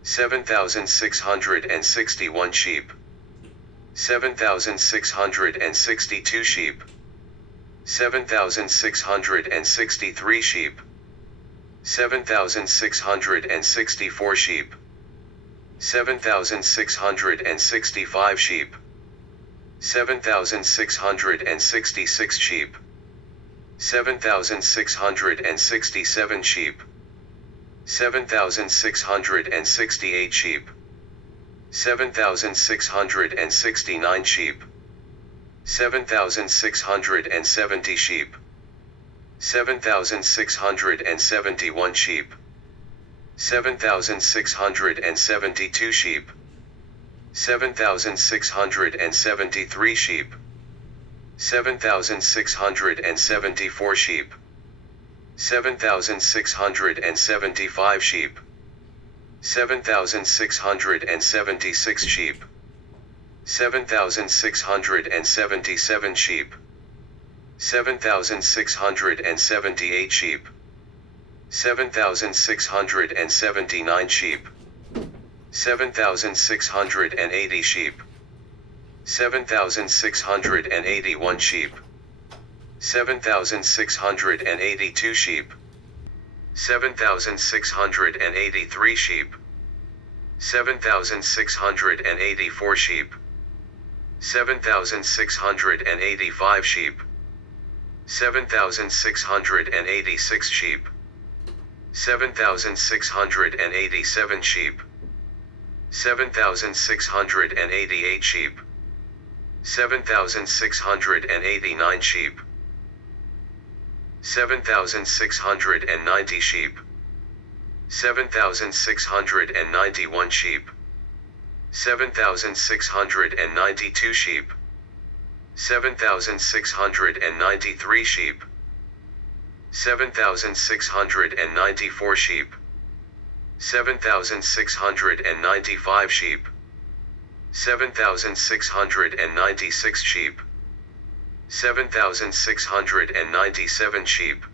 7,661 sheep, 7,662 sheep, 7,663 sheep, 7,664 sheep, 7,665 sheep, 7,666 sheep, 7,667 sheep, 7,668 sheep, 7,669 sheep, 7,670 sheep, 7,671 sheep, 7,672 sheep, 7,673 sheep, 7,674 sheep, 7,675 sheep, 7,676 sheep, 7,677 sheep, 7,678 sheep, 7,679 sheep, 7,680 sheep, 7,681 sheep, 7,682 sheep, 7,683 sheep, 7,684 sheep, 7,685 sheep, 7,686 sheep, 7,687 sheep, 7,688 sheep, 7,689 sheep, 7,690 sheep, 7,691 sheep, 7,692 sheep, 7,693 sheep, 7,694 sheep, 7,695 sheep, 7,696 sheep, 7,697 sheep,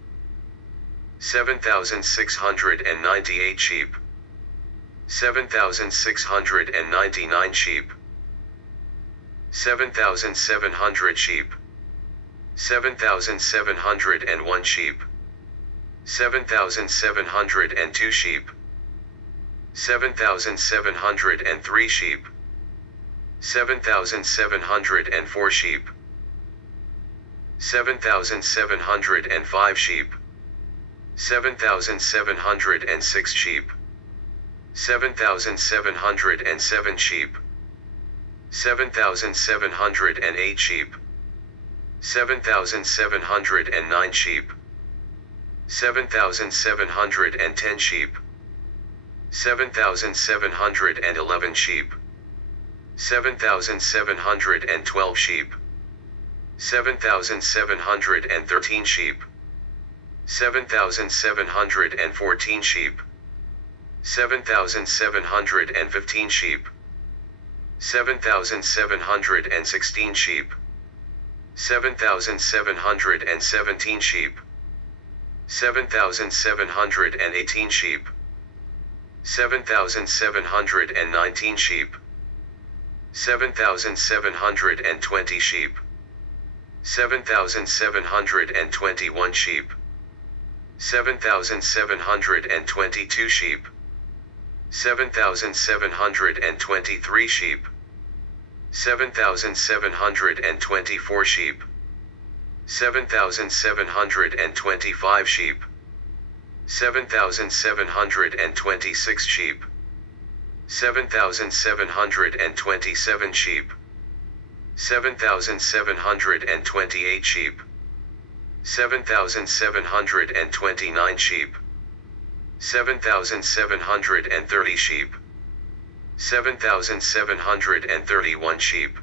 7,698 sheep, 7,699 sheep, 7,700 sheep, 7,701 sheep, 7,702 sheep, 7,703 sheep, 7,704 sheep, 7,705 sheep, 7,706 sheep, 7,707 sheep, 7,708 sheep, 7,709 sheep, 7,710 sheep, 7,711 sheep, 7,712 sheep, 7,713 sheep, 7,714 sheep, 7,715 sheep, 7,716 sheep, 7,717 sheep, 7,718 sheep, 7,719 sheep, 7,720 sheep, 7,721 sheep, 7,722 sheep, 7,723 sheep, 7,724 sheep, 7,725 sheep, 7,726 sheep, 7,727 sheep, 7,728 sheep, 7,729 sheep, 7,730 sheep, 7,731 sheep,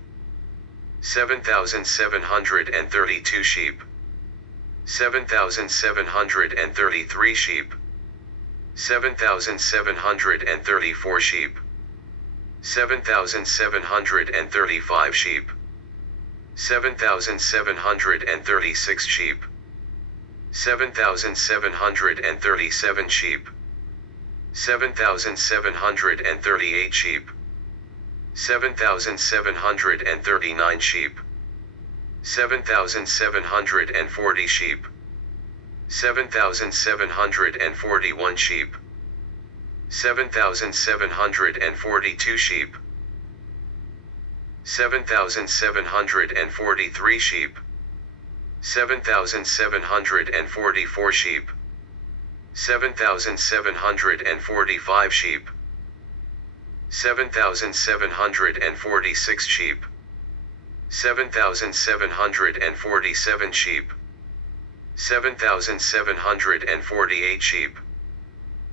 7,732 sheep, 7,733 sheep, 7,734 sheep, 7,735 sheep, 7,736 sheep, 7,737 sheep, 7,738 sheep, 7,739 sheep, 7,740 sheep, 7,741 sheep, 7,742 sheep, 7,743 sheep, 7,744 sheep, 7,745 sheep, 7,746 sheep, 7,747 sheep, 7,748 sheep,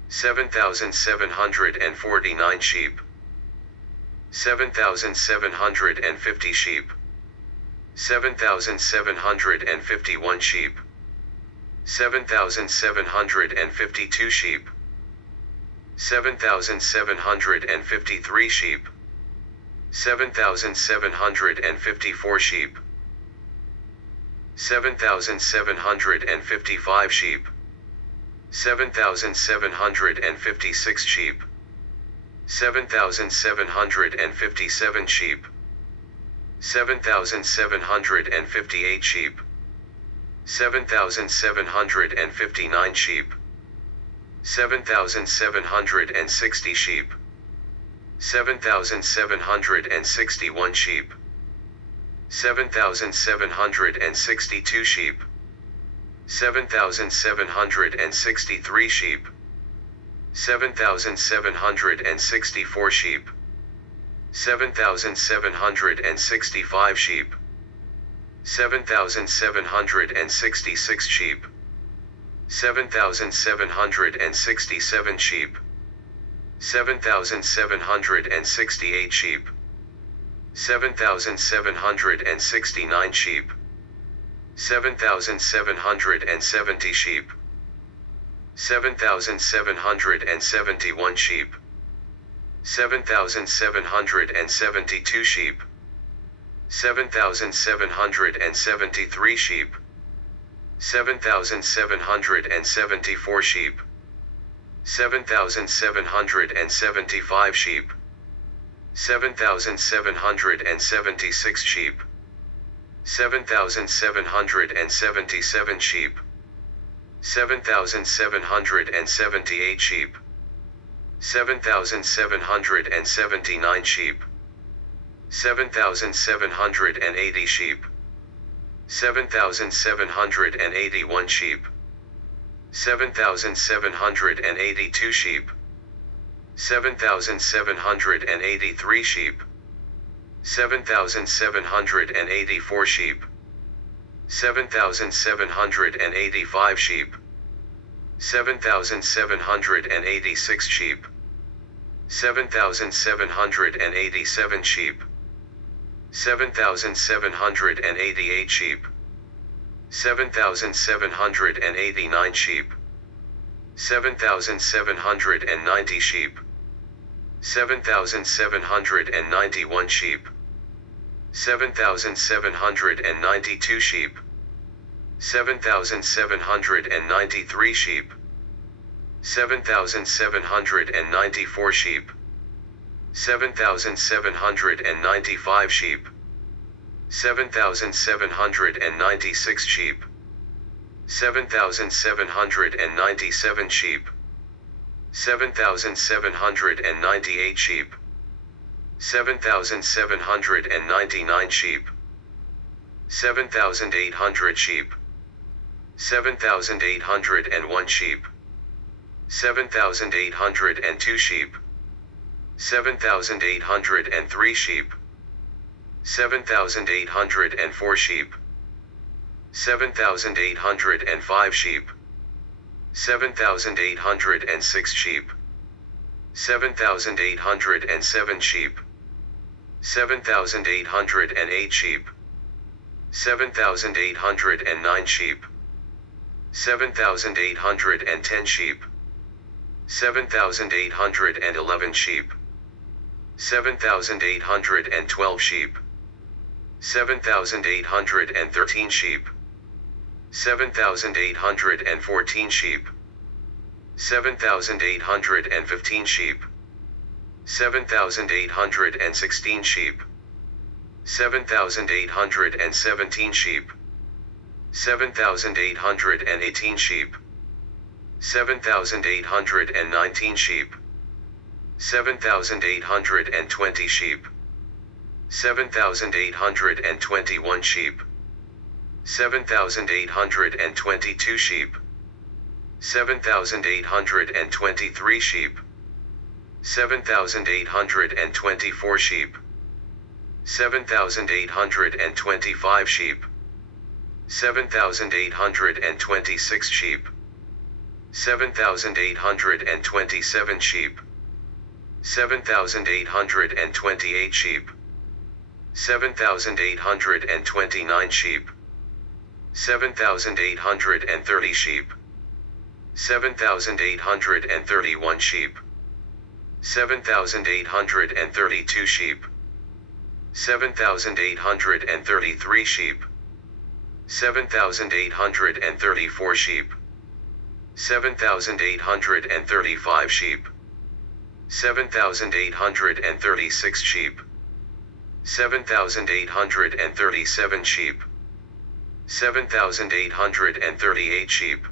7,749 sheep, 7,750 sheep, 7,751 sheep, 7,752 sheep, 7,753 sheep, 7,754 sheep, 7,755 sheep, 7,756 sheep, 7,757 sheep, 7,758 sheep, 7,759 sheep, 7,760 sheep, 7,761 sheep, 7,762 sheep, 7,763 sheep, 7,764 sheep, 7,765 sheep, 7,766 sheep, 7,767 sheep, 7,768 sheep, 7,769 sheep, 7,770 sheep, 7,771 sheep, 7,772 sheep, 7,773 sheep, 7,774 sheep, 7,775 sheep, 7,776 sheep, 7,777 sheep, 7,778 sheep, 7,779 sheep, 7,780 sheep, 7,781 sheep, 7,782 sheep, 7,783 sheep, 7,784 sheep, 7,785 sheep, 7,786 sheep, 7,787 sheep, 7,788 sheep, 7,789 sheep, 7,790 sheep, 7,791 sheep, 7,792 sheep, 7,793 sheep, 7,794 sheep, 7,795 sheep, 7,796 sheep, 7,797 sheep, 7,798 sheep, 7,799 sheep, 7,800 sheep, 7,801 sheep, 7,802 sheep, 7,803 sheep, 7,804 sheep, 7,805 sheep, 7,806 sheep, 7,807 sheep, 7,808 sheep, 7,809 sheep, 7,810 sheep, 7,811 sheep, 7,812 sheep, 7,813 sheep, 7,814 sheep, 7,815 sheep, 7,816 sheep, 7,817 sheep, 7,818 sheep, 7,819 sheep, 7,820 sheep, 7,821 sheep, 7,822 sheep, 7,823 sheep, 7,824 sheep, 7,825 sheep, 7,826 sheep, 7,827 sheep, 7,828 sheep, 7,829 sheep, 7,830 sheep, 7,831 sheep, 7,832 sheep, 7,833 sheep, 7,834 sheep, 7,835 sheep, 7,836 sheep, 7,837 sheep, 7,838 sheep,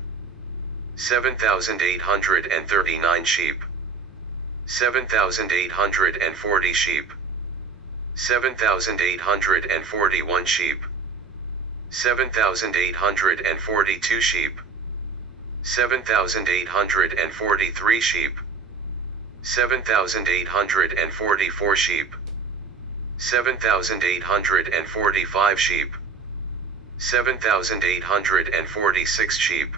7,839 sheep, 7,840 sheep, 7,841 sheep, 7,842 sheep, 7,843 sheep, 7,844 sheep, 7,845 sheep, 7,846 sheep,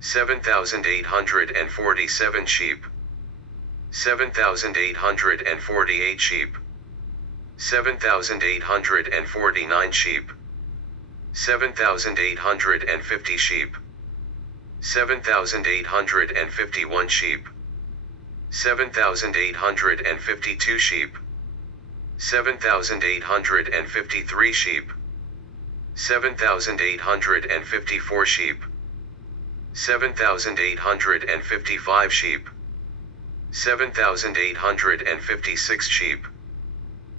7,847 sheep, 7,848 sheep, 7,849 sheep, 7,850 sheep, 7,851 sheep, 7,852 sheep, 7,853 sheep, 7,854 sheep, 7,855 sheep, 7,856 sheep,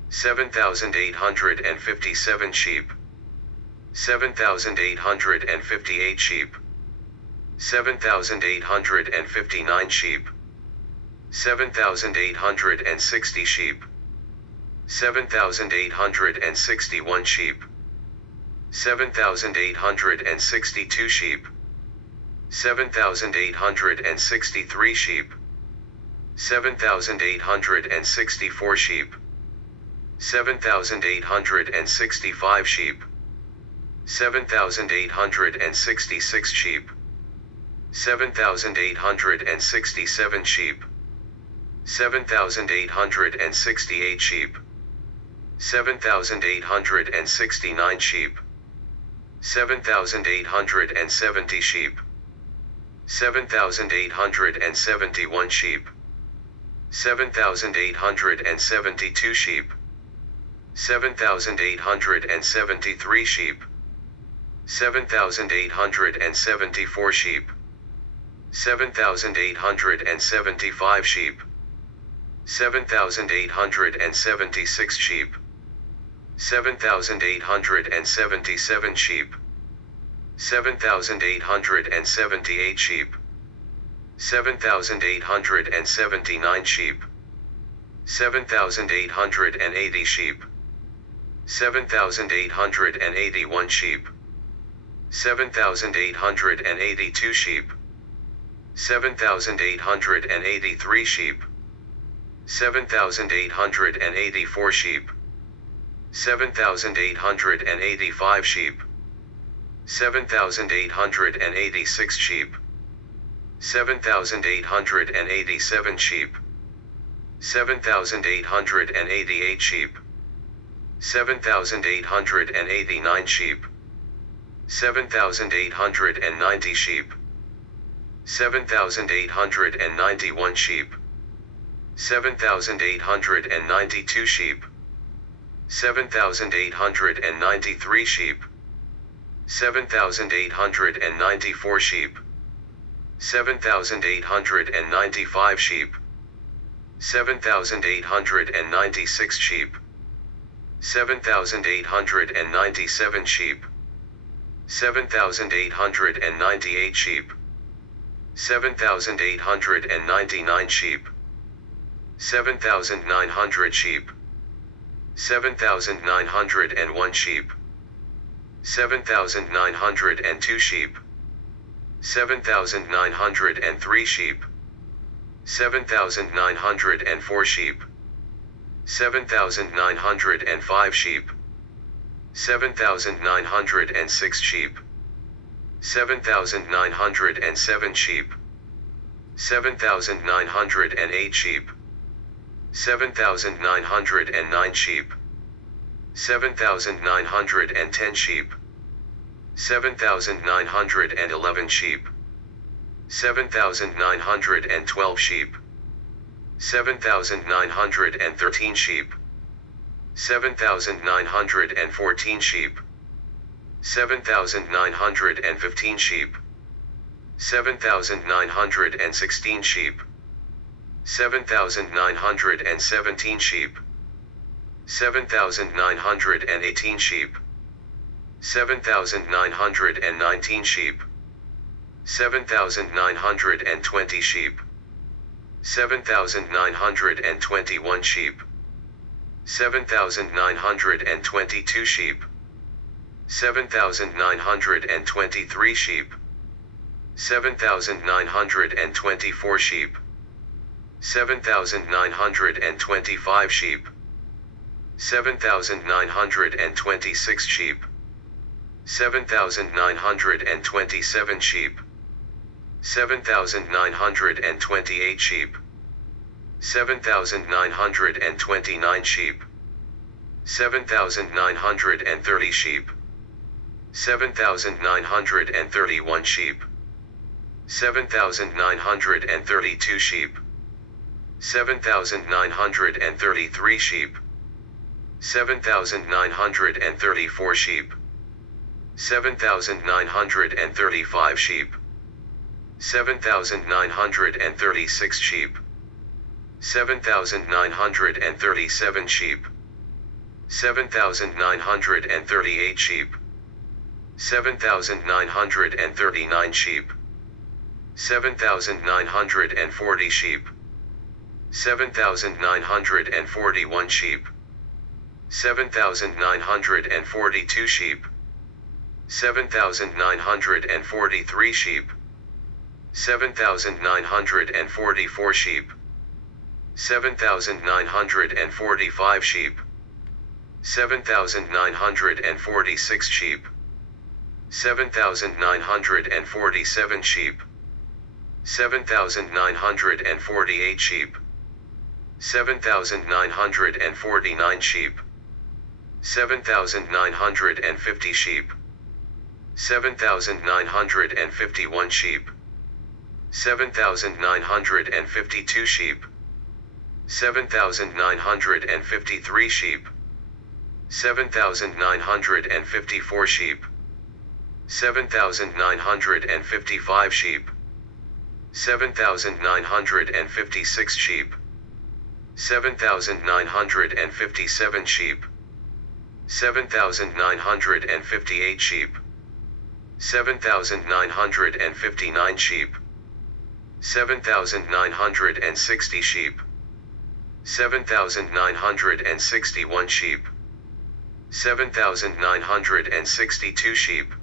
7,857 sheep, 7,858 sheep, 7,859 sheep, 7,860 sheep, 7,861 sheep, 7,862 sheep, 7,863 sheep, 7,864 sheep, 7,865 sheep, 7,866 sheep, 7,867 sheep, 7,868 sheep, 7,869 sheep, 7,870 sheep, 7,871 sheep, 7,872 sheep, 7,873 sheep, 7,874 sheep, 7,875 sheep, 7,876 sheep, 7,877 sheep, 7,878 sheep, 7,879 sheep, 7,880 sheep, 7,881 sheep, 7,882 sheep, 7,883 sheep, 7,884 sheep, 7,885 sheep, 7,886 sheep, 7,887 sheep, 7,888 sheep, 7,889 sheep, 7,890 sheep, 7,891 sheep, 7,892 sheep, 7,893 sheep, 7,894 sheep, 7,895 sheep, 7,896 sheep, 7,897 sheep, 7,898 sheep, 7,899 sheep, 7,900 sheep, 7,901 sheep, 7,902 sheep, 7,903 sheep, 7,904 sheep, 7,905 sheep, 7,906 sheep, 7,907 sheep, 7,908 sheep, 7,909 sheep, 7,910 sheep, 7,911 sheep, 7,912 sheep, 7,913 sheep, 7,914 sheep, 7,915 sheep, 7,916 sheep, 7,917 sheep, 7,918 sheep, 7,919 sheep, 7,920 sheep, 7,921 sheep, 7,922 sheep, 7,923 sheep, 7,924 sheep, 7,925 sheep, 7,926 sheep, 7,927 sheep, 7,928 sheep, 7,929 sheep, 7,930 sheep, 7,931 sheep, 7,932 sheep, 7,933 sheep, 7,934 sheep, 7,935 sheep, 7,936 sheep, 7,937 sheep, 7,938 sheep, 7,939 sheep, 7,940 sheep, 7,941 sheep, 7,942 sheep, 7,943 sheep, 7,944 sheep, 7,945 sheep, 7,946 sheep, 7,947 sheep, 7,948 sheep, 7,949 sheep, 7,950 sheep, 7,951 sheep, 7,952 sheep, 7,953 sheep, 7,954 sheep, 7,955 sheep, 7,956 sheep, 7,957 sheep, 7,958 sheep, 7,959 sheep, 7,960 sheep, 7,961 sheep, 7,962 sheep,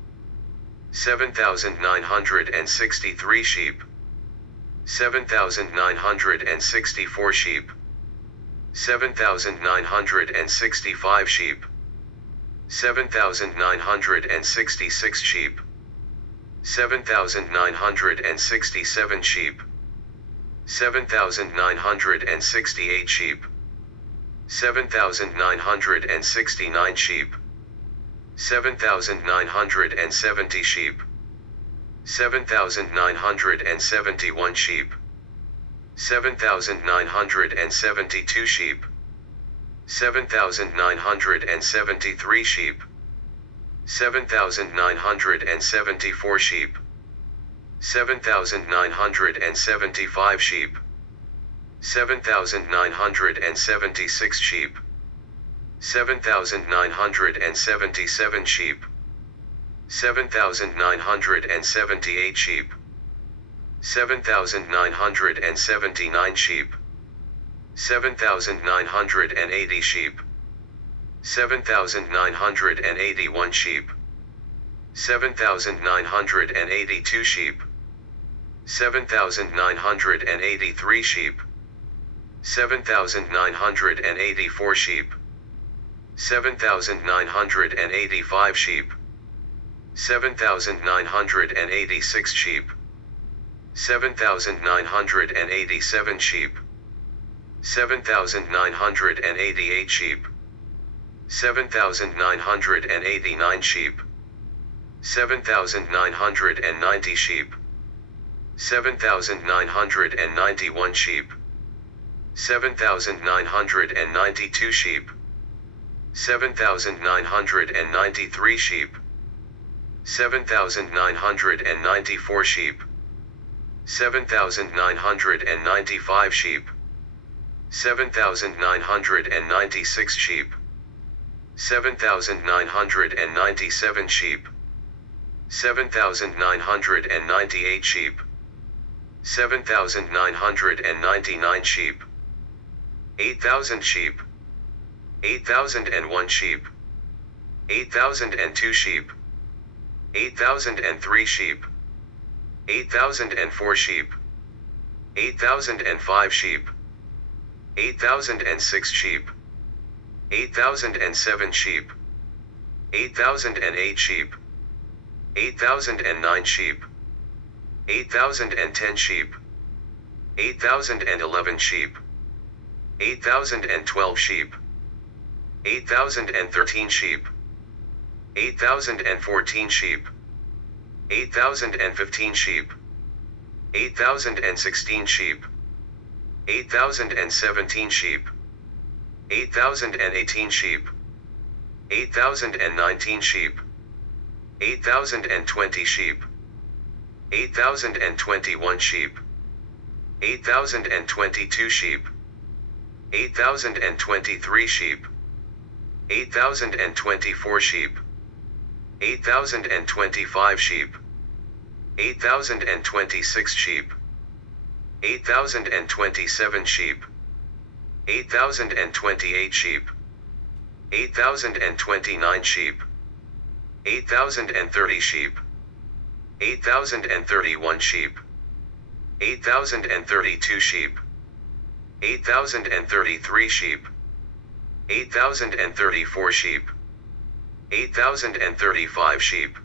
7,963 sheep, 7,964 sheep, 7,965 sheep, 7,966 sheep, 7,967 sheep, 7,968 sheep, 7,969 sheep, 7,970 sheep, 7,971 sheep, 7,972 sheep, 7,973 sheep, 7,974 sheep, 7,975 sheep, 7,976 sheep, 7,977 sheep, 7,978 sheep, 7,979 sheep, 7,980 sheep, 7,981 sheep, 7,982 sheep, 7,983 sheep, 7,984 sheep, 7,985 sheep, 7,986 sheep, 7,987 sheep, 7,988 sheep, 7,989 sheep, 7,990 sheep, 7,991 sheep, 7,992 sheep, 7,993 sheep, 7,994 sheep, 7,995 sheep, 7,996 sheep, 7,997 sheep, 7,998 sheep, 7,999 sheep, 8,000 sheep, 8,001 sheep, 8,002 sheep, 8,003 sheep, 8,004 sheep, 8,005 sheep, 8,006 sheep, 8,007 sheep, 8,008 sheep, 8,009 sheep, 8,010 sheep, 8,011 sheep, 8,012 sheep, 8,013 sheep, 8,014 sheep, 8,015 sheep, 8,016 sheep, 8,017 sheep, 8,018 sheep, 8,019 sheep, 8,020 sheep, 8,021 sheep, 8,022 sheep, 8,023 sheep, 8,024 sheep, 8,025 sheep, 8,026 sheep, 8,027 sheep, 8,028 sheep, 8,029 sheep, 8,030 sheep, 8,031 sheep, 8,032 sheep, 8,033 sheep, 8,034 sheep, 8,035 sheep,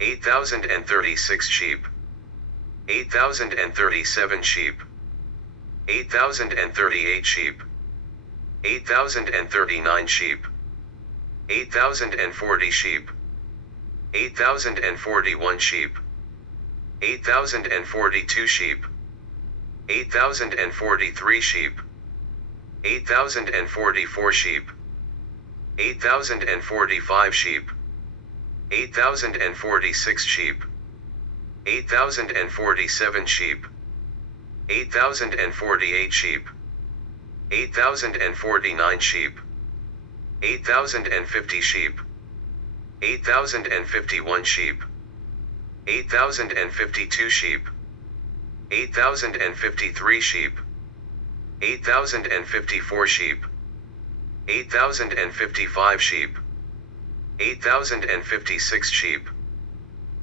8,036 sheep, 8,037 sheep, 8,038 sheep, 8,039 sheep, 8,040 sheep, 8,041 sheep, 8,042 sheep, 8,043 sheep, 8,044 sheep, 8,045 sheep, 8,046 sheep, 8,047 sheep, 8,048 sheep, 8,049 sheep, 8,050 sheep, 8,051 sheep, 8,052 sheep, 8,053 sheep, 8,054 sheep, 8,055 sheep, 8,056 sheep,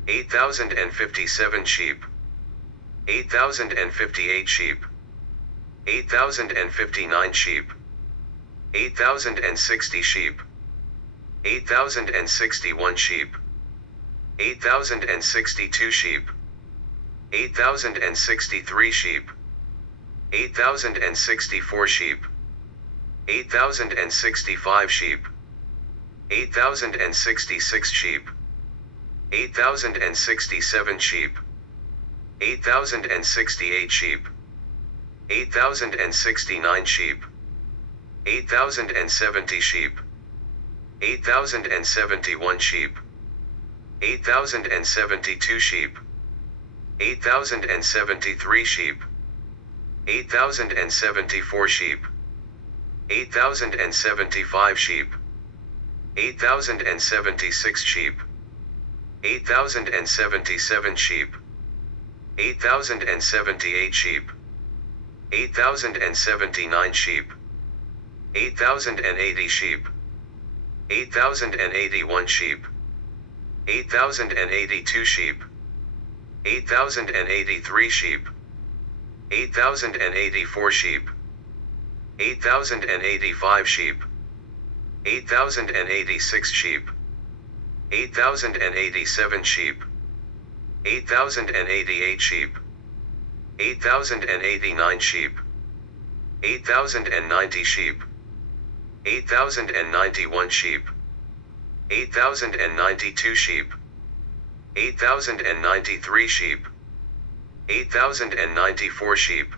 8,057 sheep, 8,058 sheep, 8,059 sheep, 8,060 sheep, 8,061 sheep, 8,062 sheep, 8,063 sheep, 8,064 sheep, 8,065 sheep, 8,066 sheep, 8,067 sheep, 8,068 sheep, 8,069 sheep, 8,070 sheep, 8,071 sheep, 8,072 sheep, 8,073 sheep, 8,074 sheep, 8,075 sheep, 8,076 sheep, 8,077 sheep, 8,078 sheep, 8,079 sheep, 8,080 sheep, 8,081 sheep, 8,082 sheep, 8,083 sheep, 8,084 sheep, 8,085 sheep, 8,086 sheep, 8,087 sheep, 8,088 sheep, 8,089 sheep, 8,090 sheep, 8,091 sheep, 8,092 sheep, 8,093 sheep, 8,094 sheep,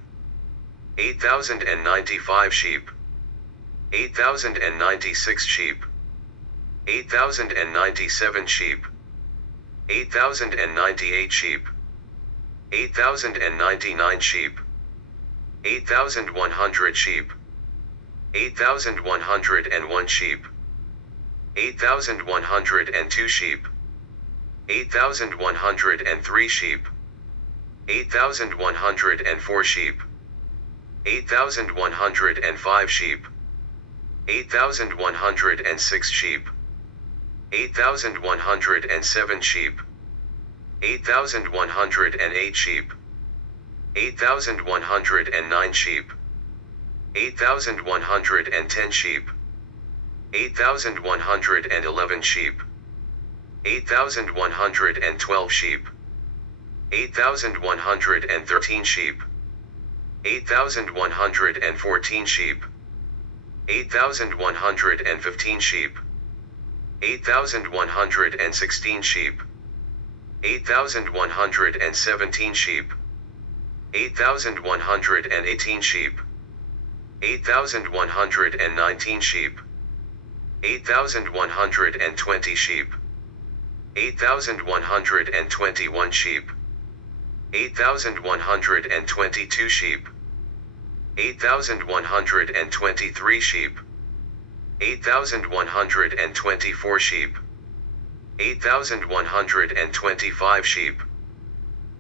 8,095 sheep, 8,096 sheep, 8,097 sheep, 8,098 sheep, 8,099 sheep, 8,100 sheep, 8,101 sheep, 8,102 sheep. 8,103 sheep. 8,104 sheep. 8,105 sheep. 8,106 sheep. 8,107 sheep. 8,108 sheep. 8,109 sheep. 8,110 sheep. 8,111 sheep. 8,112 sheep. 8,113 sheep. 8,114 sheep. 8,115 sheep. 8,116 sheep. 8,117 sheep. 8,118 sheep. 8,119 sheep. 8,120 sheep. 8,121 sheep. 8,122 sheep. 8,123 sheep. 8,124 sheep. 8,125 sheep.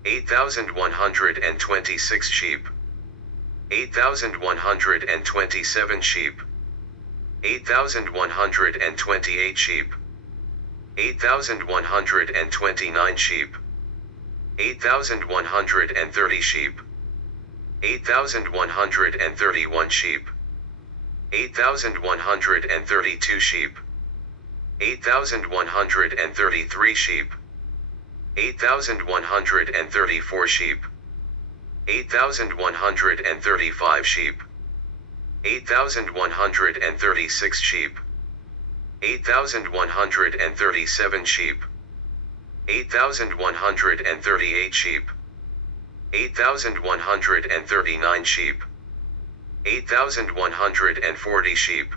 8,126 sheep. 8,127 sheep. 8,128 sheep. 8,129 sheep. 8,130 sheep. 8,131 sheep. 8,132 sheep. 8,133 sheep. 8,134 sheep. 8,135 sheep. 8,136 sheep. 8,137 sheep. 8,138 sheep. 8,139 sheep. 8,140 sheep.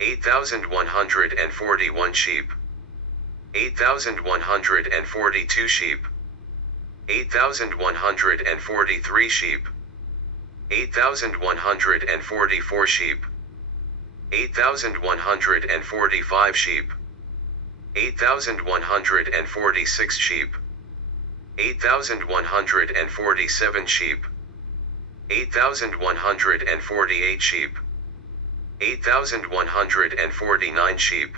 8,141 sheep. 8,142 sheep. 8,143 sheep. 8,144 sheep. 8,145 sheep. 8,146 sheep. 8,147 sheep. 8,148 sheep. 8,149 sheep.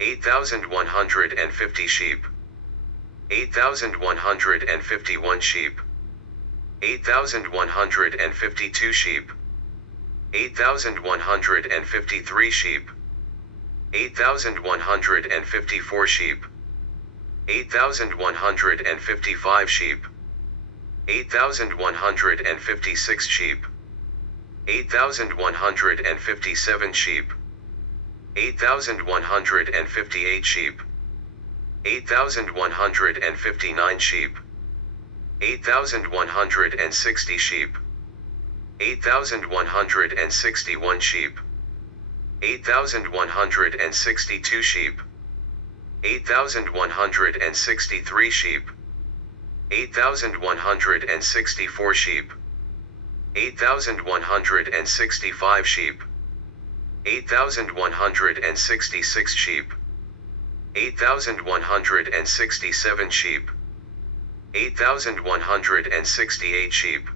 8,150 sheep. 8,151 sheep. 8,152 sheep. 8,153 sheep. 8,154 sheep. 8,155 sheep. 8,156 sheep. 8,157 sheep. 8,158 sheep. 8,159 sheep. 8,160 sheep. 8,161 sheep. 8,162 sheep. 8,163 sheep. 8,164 sheep. 8,165 sheep. 8,166 sheep. 8,167 sheep. 8,168 sheep.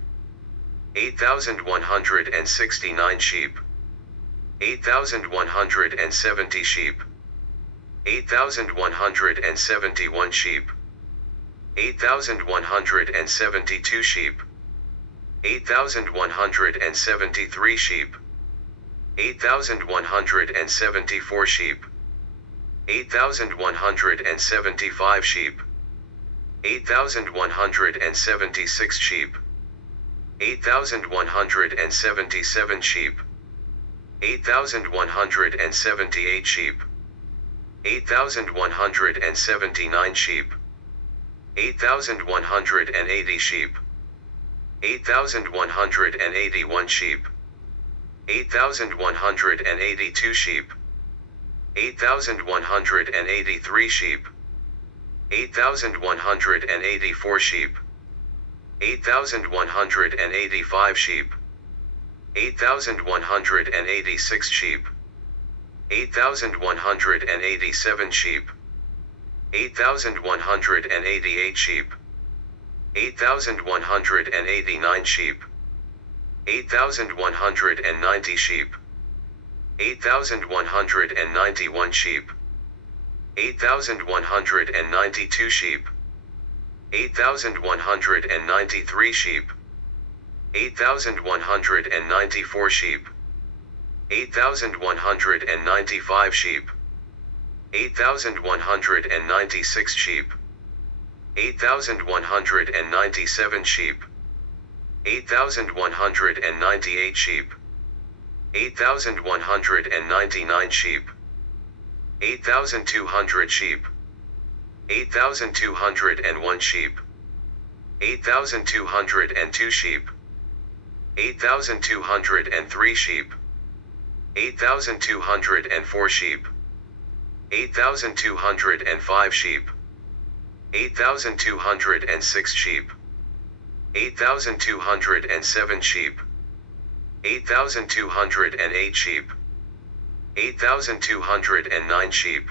8,169 sheep. 8,170 sheep. 8,171 sheep. 8,172 sheep. 8,173 sheep. 8,174 sheep. 8,175 sheep. 8,176 sheep. 8,177 sheep. 8,178 sheep. 8,179 sheep. 8,180 sheep. 8,181 sheep. 8,182 sheep. 8,183 sheep. 8,184 sheep. 8,185 sheep. 8,186 sheep. 8,187 sheep, 8,188 sheep, 8,189 sheep, 8,190 sheep, 8,191 sheep, 8,192 sheep, 8,193 sheep, 8,194 sheep, 8,195 sheep, 8,196 sheep, 8,197 sheep, 8,198 sheep, 8,199 sheep, 8,200 sheep, 8,201 sheep, 8,202 sheep, 8,203 sheep, 8,204 sheep, 8,205 sheep, 8,206 sheep, 8,207 sheep, 8,208 sheep, 8,209 sheep,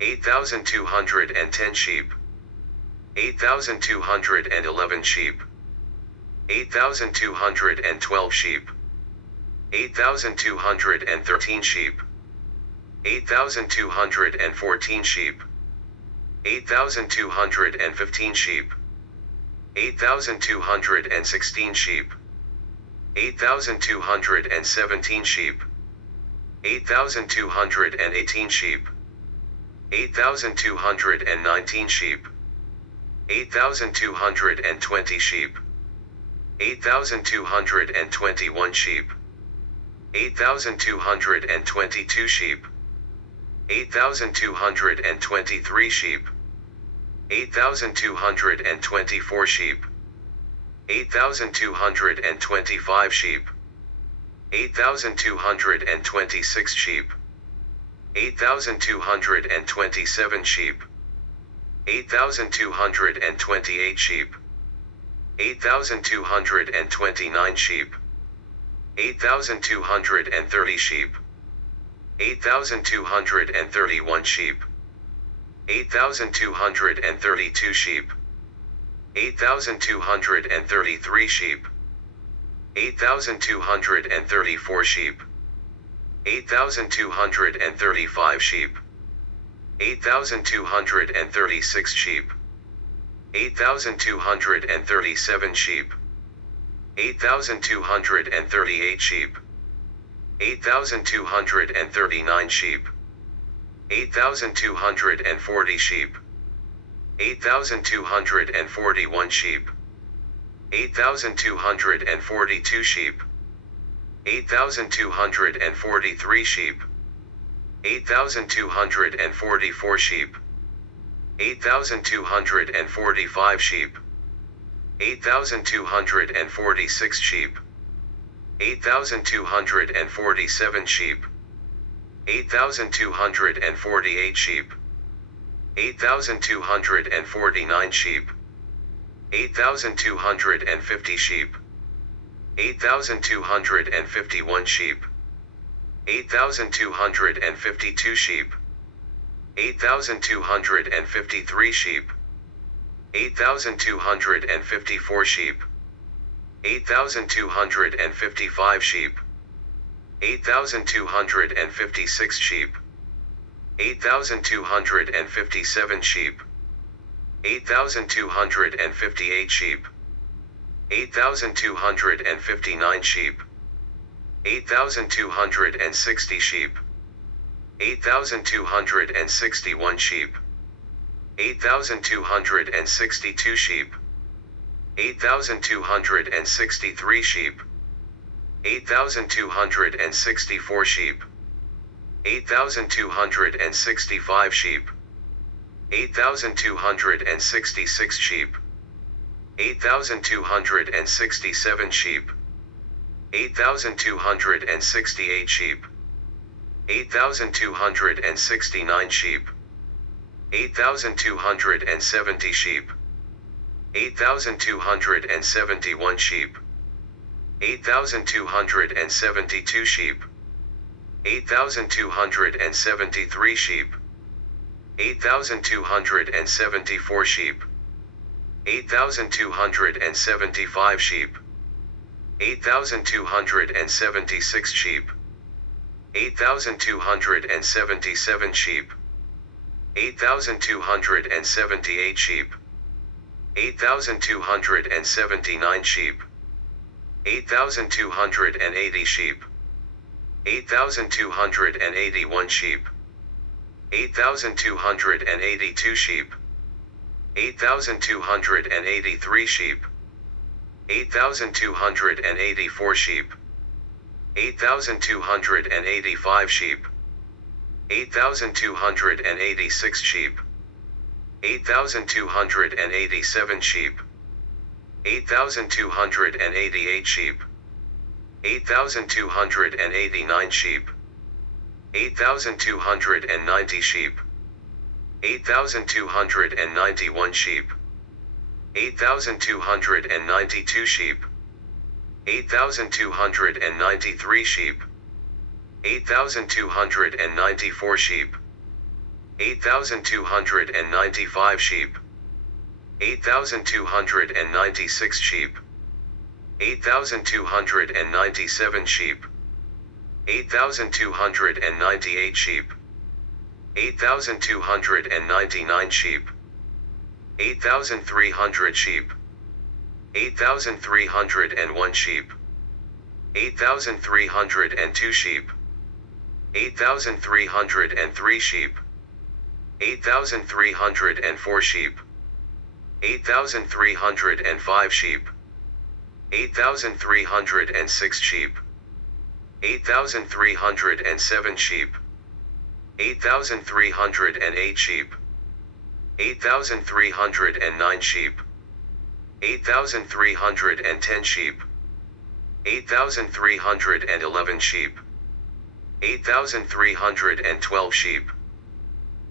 8,210 sheep, 8,211 sheep, 8,212 sheep, 8,213 sheep, 8,214 sheep, 8,215 sheep, 8,216 sheep, 8,217 sheep, 8,218 sheep, 8,219 sheep, 8,220 sheep, 8,221 sheep, 8,222 sheep, 8,223 sheep, 8,224 sheep, 8,225 sheep, 8,226 sheep, 8,227 sheep, 8,228 sheep, 8,229 sheep, 8,230 sheep, 8,231 sheep, 8,232 sheep, 8,233 sheep, 8,234 sheep, 8,235 sheep, 8,236 sheep, 8,237 sheep, 8,238 sheep, 8,239 sheep, 8,240 sheep, 8,241 sheep, 8,242 sheep, 8,243 sheep, 8,244 sheep, 8,245 sheep, 8,246 sheep, 8,247 sheep, 8,248 sheep, 8,249 sheep, 8,250 sheep, 8,251 sheep, 8,252 sheep, 8,253 sheep, 8,254 sheep, 8,255 sheep, 8,256 sheep, 8,257 sheep, 8,258 sheep, 8,259 sheep, 8,260 sheep, 8,261 sheep, 8,262 sheep, 8,263 sheep, 8,264 sheep, 8,265 sheep, 8,266 sheep, 8,267 sheep, 8,268 sheep, 8,269 sheep, 8,270 sheep, 8,271 sheep, 8,272 sheep, 8,273 sheep, 8,274 sheep, 8,275 sheep, 8,276 sheep, 8,277 sheep, 8,278 sheep, 8,279 sheep, 8,280 sheep, 8,281 sheep, 8,282 sheep, 8,283 sheep, 8,284 sheep, 8,285 sheep, 8,286 sheep, 8,287 sheep, 8,288 sheep, 8,289 sheep, 8,290 sheep, 8,291 sheep, 8,292 sheep, 8,293 sheep, 8,294 sheep, 8,295 sheep, 8,296 sheep, 8,297 sheep, 8,298 sheep, 8,299 sheep, 8,300 sheep, 8,301 sheep, 8,302 sheep, 8,303 sheep, 8,304 sheep, 8,305 sheep, 8,306 sheep, 8,307 sheep, 8,308 sheep, 8,309 sheep, 8,310 sheep, 8,311 sheep, 8,312 sheep,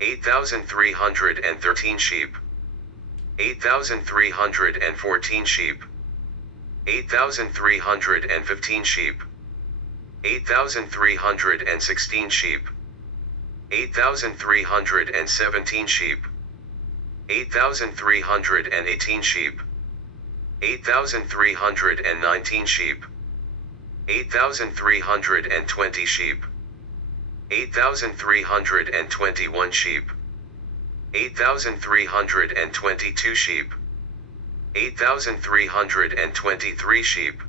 8,313 sheep, 8,314 sheep, 8,315 sheep, 8,316 sheep, 8,317 sheep, 8,318 sheep, 8,319 sheep, 8,320 sheep, 8,321 sheep, 8,322 sheep, 8,323 sheep,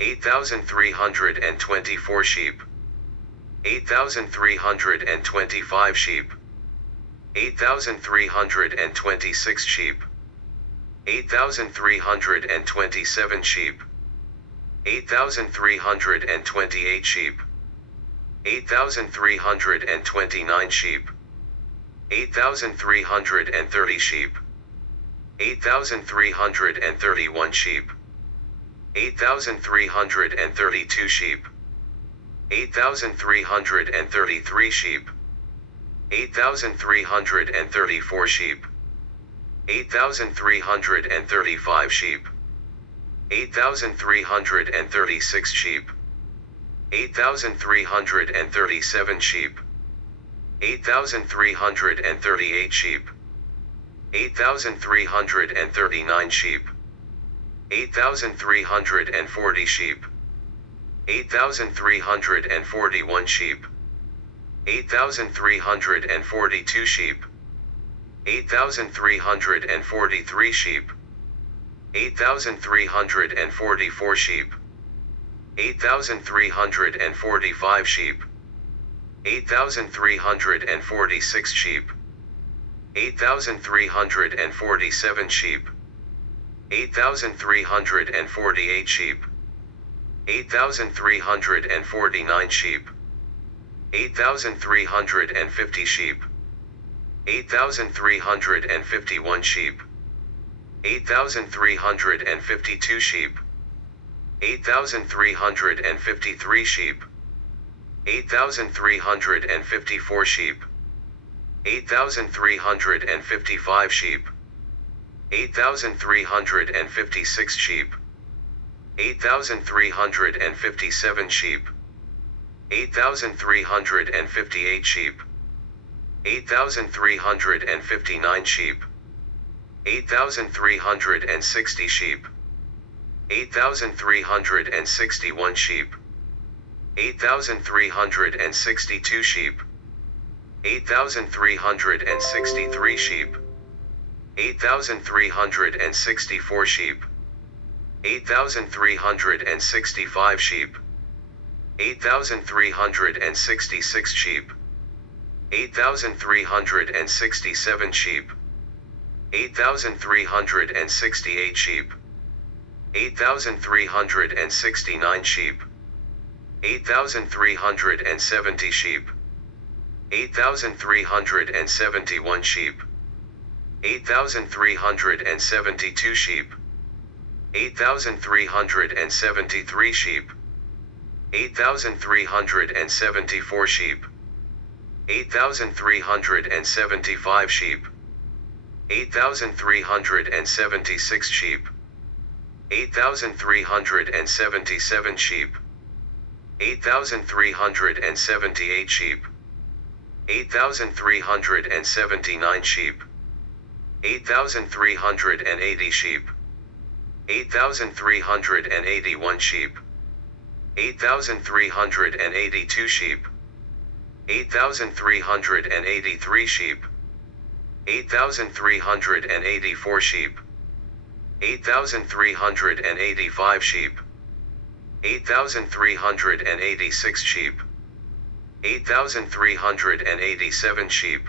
8,324 sheep, 8,325 sheep, 8,326 sheep, 8,327 sheep, 8,328 sheep, 8,329 sheep, 8,330 sheep, 8,331 sheep, 8,332 sheep, 8,333 sheep, 8,334 sheep, 8,335 sheep, 8,336 sheep, 8,337 sheep, 8,338 sheep, 8,339 sheep, 8,340 sheep, 8,341 sheep, 8,342 sheep, 8,343 sheep, 8,344 sheep, 8,345 sheep, 8,346 sheep, 8,347 sheep, 8,348 sheep, 8,349 sheep, 8,350 sheep, 8,351 sheep, 8,352 sheep, 8,353 sheep, 8,354 sheep, 8,355 sheep, 8,356 sheep, 8,357 sheep, 8,358 sheep, 8,359 sheep, 8,360 sheep, 8,361 sheep, 8,362 sheep, 8,363 sheep, 8,364 sheep, 8,365 sheep, 8,366 sheep, 8,367 sheep, 8,368 sheep, 8,369 sheep, 8,370 sheep, 8,371 sheep, 8,372 sheep, 8,373 sheep, 8,374 sheep, 8,375 sheep, 8,376 sheep, 8,377 sheep, 8,378 sheep, 8,379 sheep, 8,380 sheep, 8,381 sheep, 8,382 sheep, 8,383 sheep, 8,384 sheep, 8,385 sheep, 8,386 sheep, 8,387 sheep,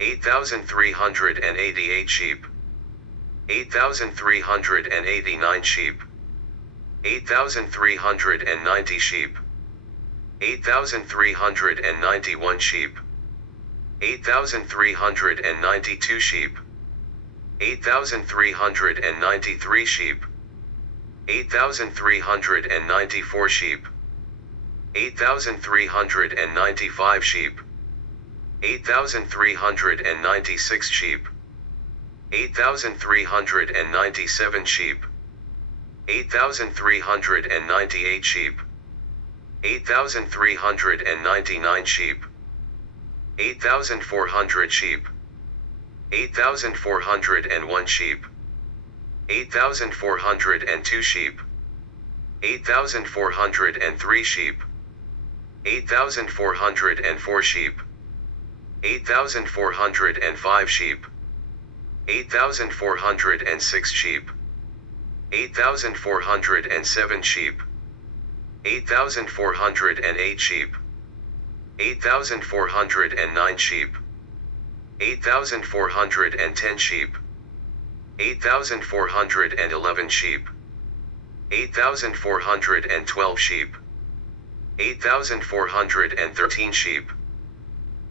8,388 sheep, 8,389 sheep, 8,390 sheep, 8,391 sheep, 8,392 sheep, 8,393 sheep, 8,394 sheep, 8,395 sheep, 8,396 sheep, 8,397 sheep, 8,398 sheep, 8,399 sheep, 8,400 sheep, 8,401 sheep, 8,402 sheep, 8,403 sheep, 8,404 sheep, 8,405 sheep, 8,406 sheep, 8,407 sheep, 8,408 sheep, 8,409 sheep, 8,410 sheep, 8,411 sheep, 8,412 sheep, 8,413 sheep,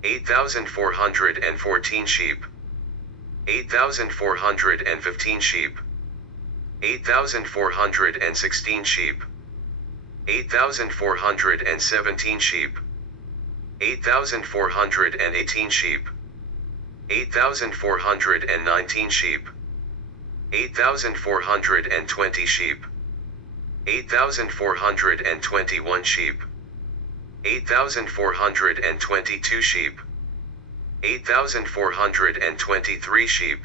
8,414 sheep, 8,415 sheep, 8,416 sheep, 8,417 sheep, 8,418 sheep, 8,419 sheep, 8,420 sheep, 8,421 sheep, 8,422 sheep, 8,423 sheep,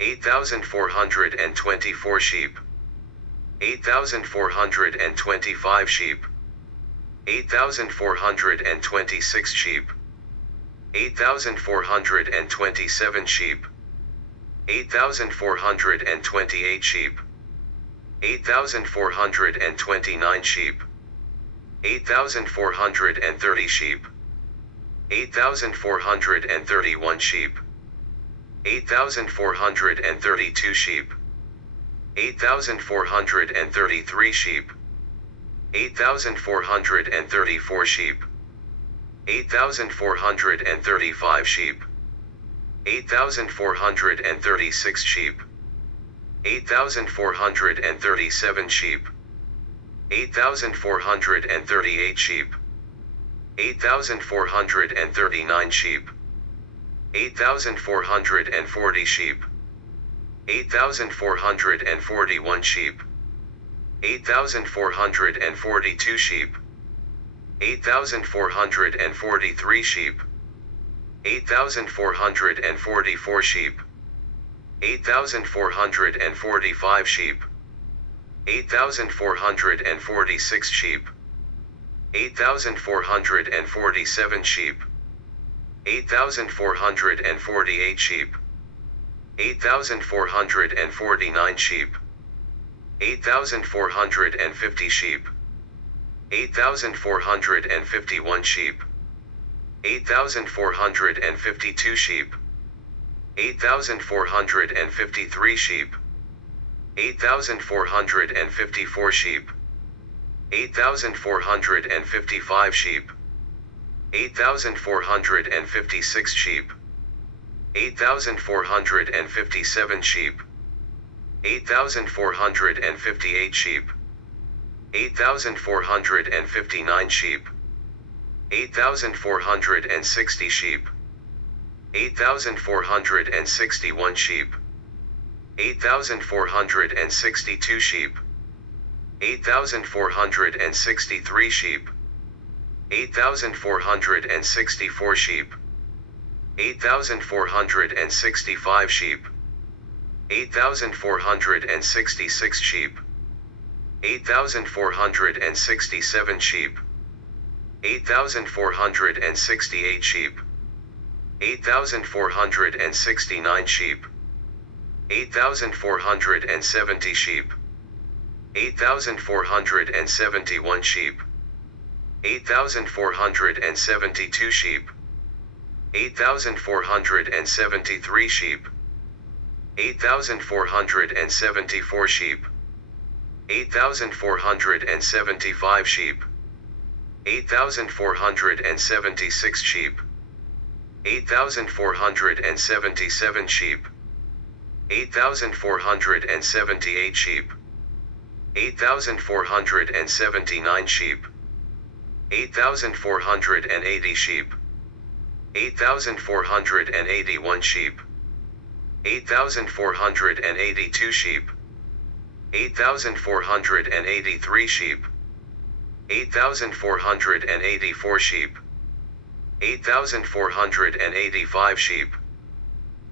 8,424 sheep, 8,425 sheep, 8,426 sheep, 8,427 sheep, 8,428 sheep, 8,429 sheep, 8,430 sheep, 8,431 sheep, 8,432 sheep, 8,433 sheep, 8,434 sheep, 8,435 sheep, 8,436 sheep, 8,437 sheep, 8,438 sheep, 8,439 sheep, 8,440 sheep, 8,441 sheep, 8,442 sheep, 8,443 sheep, 8,444 sheep, 8,445 sheep, 8,446 sheep, 8,447 sheep, 8,448 sheep, 8,449 sheep, 8,450 sheep, 8,451 sheep, 8,452 sheep, 8,453 sheep, 8,454 sheep, 8,455 sheep, 8,456 sheep, 8,457 sheep, 8,458 sheep, 8,459 sheep, 8,460 sheep, 8,461 sheep, 8,462 sheep, 8,463 sheep, 8,464 sheep, 8,465 sheep, 8,466 sheep, 8,467 sheep, 8,468 sheep, 8,469 sheep, 8,470 sheep, 8,471 sheep, 8,472 sheep, 8,473 sheep, 8,474 sheep, 8,475 sheep, 8,476 sheep, 8,477 sheep, 8,478 sheep, 8,479 sheep, 8,480 sheep, 8,481 sheep, 8,482 sheep, 8,483 sheep, 8,484 sheep, 8,485 sheep,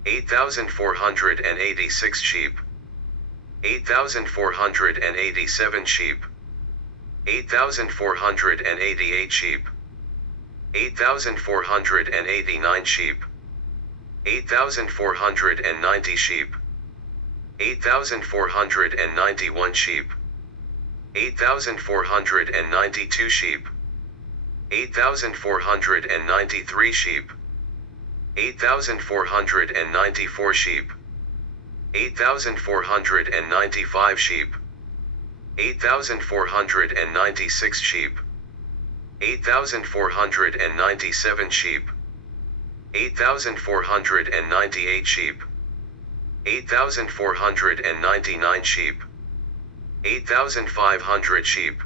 8,486 sheep, 8,487 sheep, 8,488 sheep, 8,489 sheep, 8,490 sheep, 8,491 sheep, 8,492 sheep, 8,493 sheep, 8,494 sheep, 8,495 sheep, 8,496 sheep, 8,497 sheep, 8,498 sheep, 8,499 sheep, 8,500 sheep,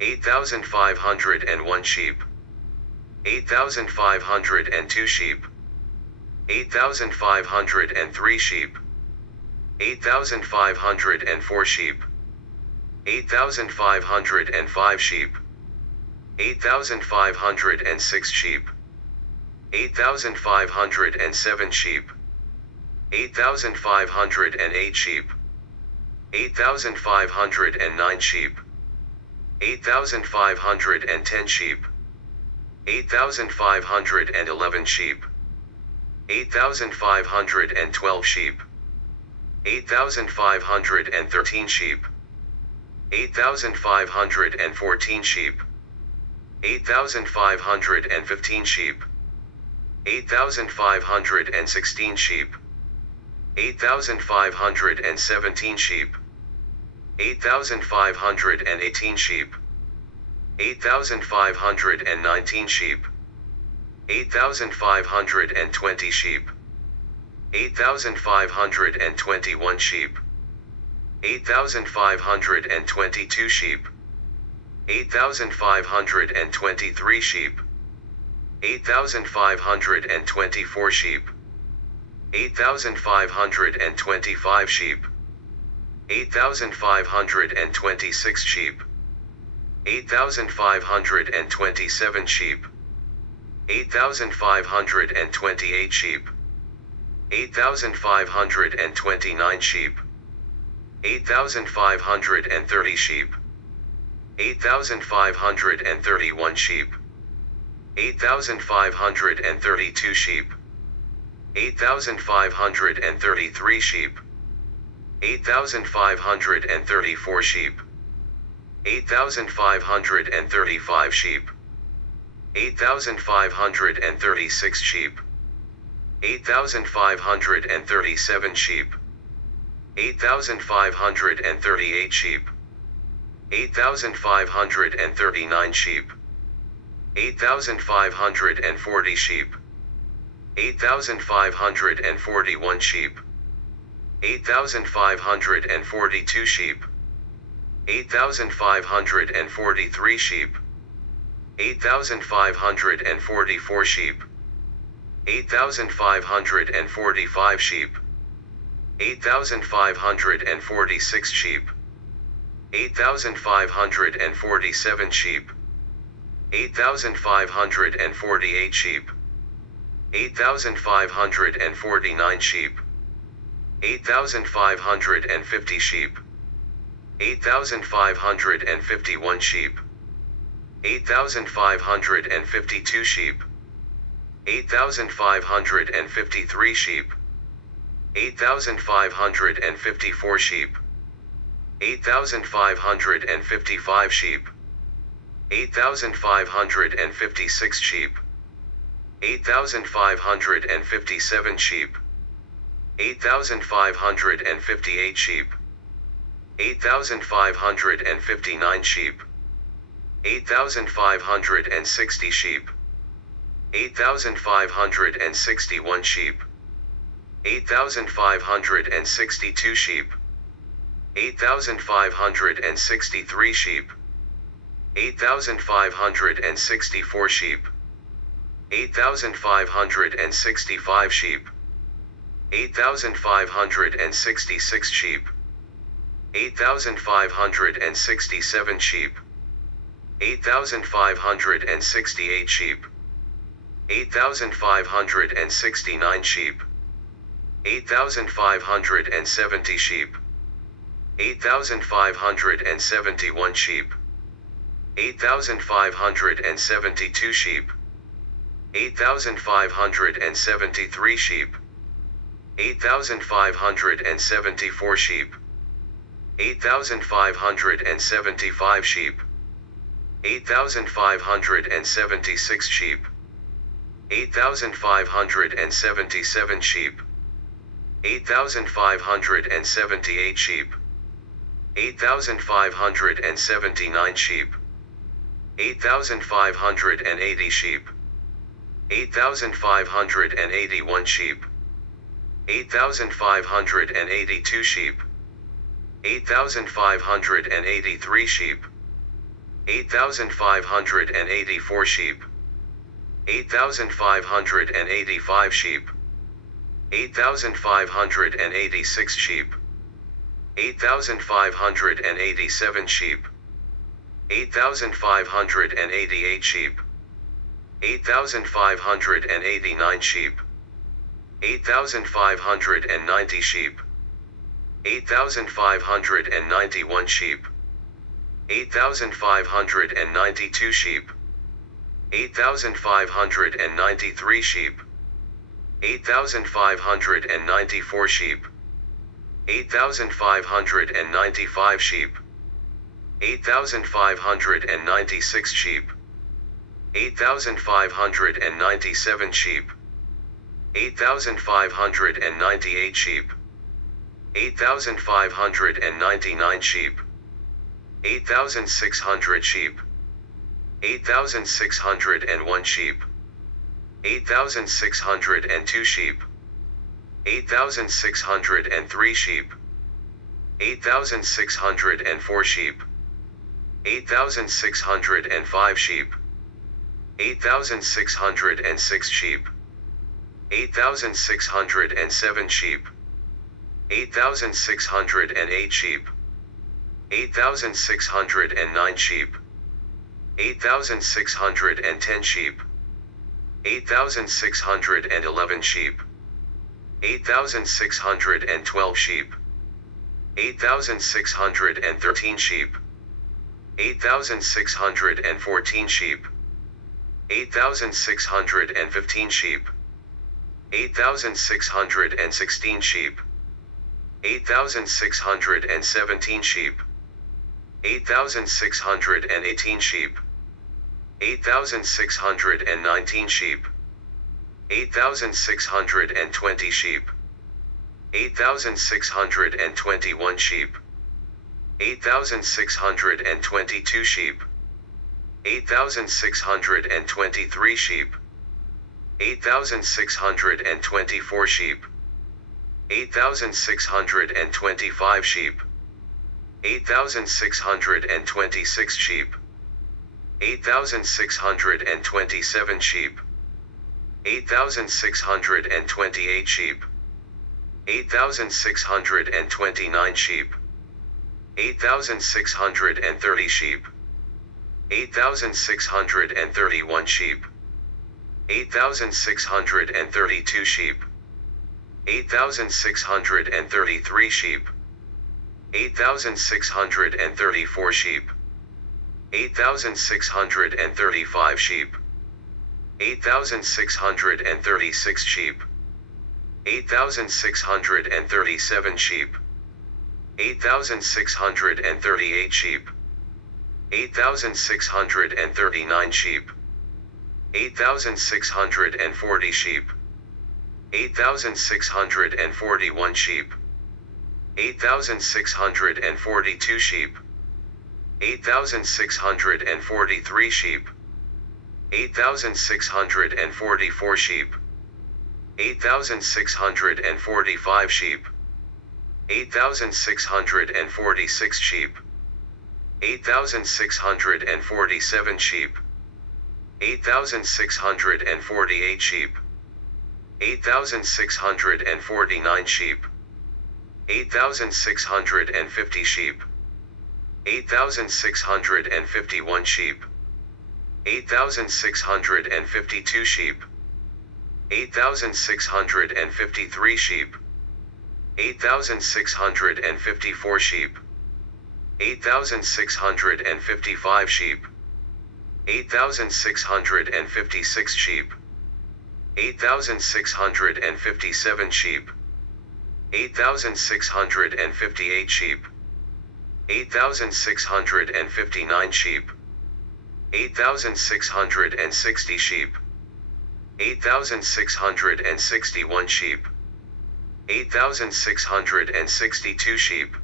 8,501 sheep, 8,502 sheep, 8,503 sheep, 8,504 sheep, 8,505 sheep, 8,506 sheep, 8,507 sheep, 8,508 sheep, 8,509 sheep, 8,510 sheep, 8,511 sheep, 8,512 sheep, 8,513 sheep, 8,514 sheep, 8,515 sheep, 8,516 sheep, 8,517 sheep, 8,518 sheep, 8,519 sheep, 8,520 sheep, 8,521 sheep, 8,522 sheep, 8,523 sheep, 8,524 sheep, 8,525 sheep, 8,526 sheep, 8,527 sheep, 8,528 sheep, 8,529 sheep, 8,530 sheep, 8,531 sheep, 8,532 sheep, 8,533 sheep, 8,534 sheep, 8,535 sheep, 8,536 sheep, 8,537 sheep, 8,538 sheep, 8,539 sheep, 8,540 sheep, 8,541 sheep, 8,542 sheep, 8,543 sheep, 8,544 sheep, 8,545 sheep, 8,546 sheep, 8,547 sheep, 8,548 sheep, 8,549 sheep, 8,550 sheep, 8,551 sheep, 8,552 sheep, 8,553 sheep, 8,554 sheep, 8,555 sheep, 8,556 sheep, 8,557 sheep, 8,558 sheep, 8,559 sheep, 8,560 sheep, 8,561 sheep, 8,562 sheep, 8,563 sheep, 8,564 sheep, 8,565 sheep, 8,566 sheep, 8,567 sheep, 8,568 sheep, 8,569 sheep, 8,570 sheep, 8,571 sheep, 8,572 sheep, 8,573 sheep, 8,574 sheep, 8,575 sheep, 8,576 sheep, 8,577 sheep, 8,578 sheep, 8,579 sheep, 8,580 sheep, 8,581 sheep, 8,582 sheep, 8,583 sheep, 8,584 sheep, 8,585 sheep, 8,586 sheep, 8,587 sheep, 8,588 sheep, 8,589 sheep, 8,590 sheep, 8,591 sheep, 8,592 sheep, 8,593 sheep, 8,594 sheep, 8,595 sheep, 8,596 sheep, 8,597 sheep, 8,598 sheep, 8,599 sheep, 8,600 sheep, 8,601 sheep, 8,602 sheep, 8,603 sheep, 8,604 sheep, 8,605 sheep, 8,606 sheep, 8,607 sheep, 8,608 sheep, 8,609 sheep, 8,610 sheep, 8,611 sheep, 8,612 sheep, 8,613 sheep, 8,614 sheep, 8,615 sheep, 8,616 sheep, 8,617 sheep, 8,618 sheep, 8,619 sheep, 8,620 sheep, 8,621 sheep, 8,622 sheep, 8,623 sheep, 8,624 sheep, 8,625 sheep, 8,626 sheep, 8,627 sheep, 8,628 sheep, 8,629 sheep, 8,630 sheep, 8,631 sheep, 8,632 sheep, 8,633 sheep, 8,634 sheep, 8,635 sheep, 8,636 sheep, 8,637 sheep, 8,638 sheep, 8,639 sheep, 8,640 sheep, 8,641 sheep, 8,642 sheep, 8,643 sheep, 8,644 sheep, 8,645 sheep, 8,646 sheep, 8,647 sheep, 8,648 sheep, 8,649 sheep, 8,650 sheep, 8,651 sheep, 8,652 sheep, 8,653 sheep, 8,654 sheep, 8,655 sheep, 8,656 sheep, 8,657 sheep, 8,658 sheep, 8,659 sheep, 8,660 sheep, 8,661 sheep, 8,662 sheep,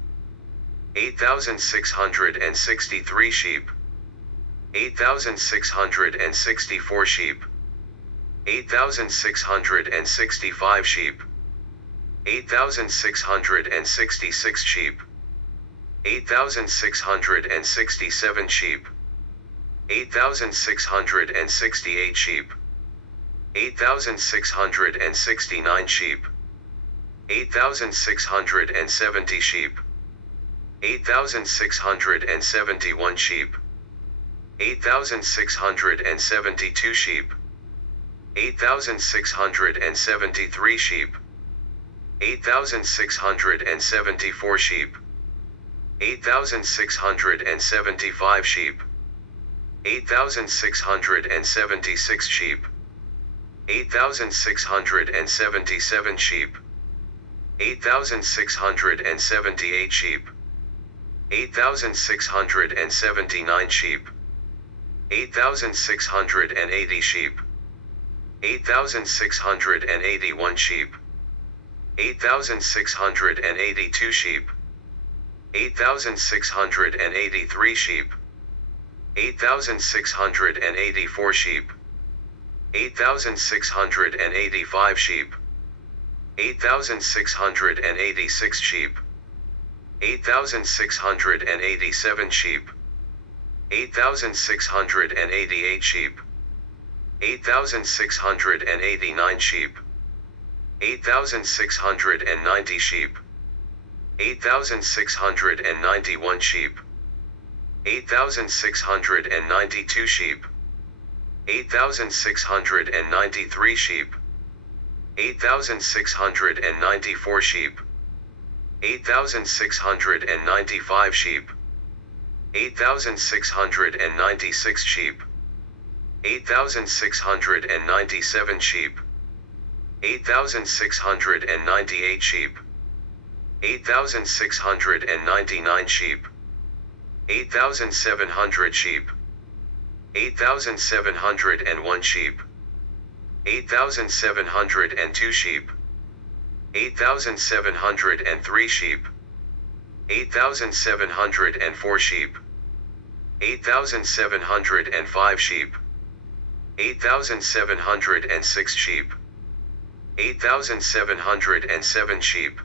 8,663 sheep, 8,664 sheep, 8,665 sheep, 8,666 sheep, 8,667 sheep, 8,668 sheep, 8,669 sheep, 8,670 sheep, 8,671 sheep, 8,672 sheep, 8,673 sheep, 8,674 sheep, 8,675 sheep, 8,676 sheep, 8,677 sheep, 8,678 sheep, 8,679 sheep, 8,680 sheep, 8,681 sheep, 8,682 sheep, 8,683 sheep, 8,684 sheep, 8,685 sheep, 8,686 sheep, 8,687 sheep, 8,688 sheep, 8,689 sheep, 8,690 sheep, 8,691 sheep, 8,692 sheep, 8,693 sheep, 8,694 sheep, 8,695 sheep, 8,696 sheep, 8,697 sheep, 8,698 sheep, 8,699 sheep, 8,700 sheep, 8,701 sheep, 8,702 sheep, 8,703 sheep, 8,704 sheep, 8,705 sheep, 8,706 sheep, 8,707 sheep,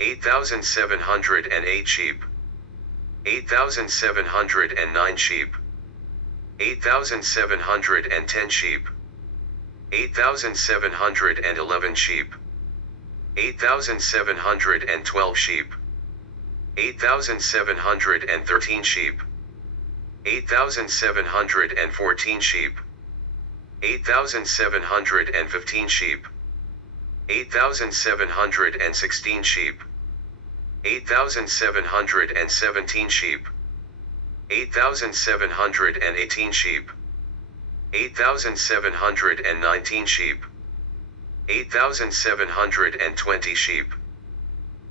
8,708 sheep, 8,709 sheep, 8,710 sheep, 8,711 sheep, 8,712 sheep, 8,713 sheep, 8,714 sheep, 8,715 sheep, 8,716 sheep, 8,717 sheep, 8,718 sheep, 8,719 sheep, 8,720 sheep,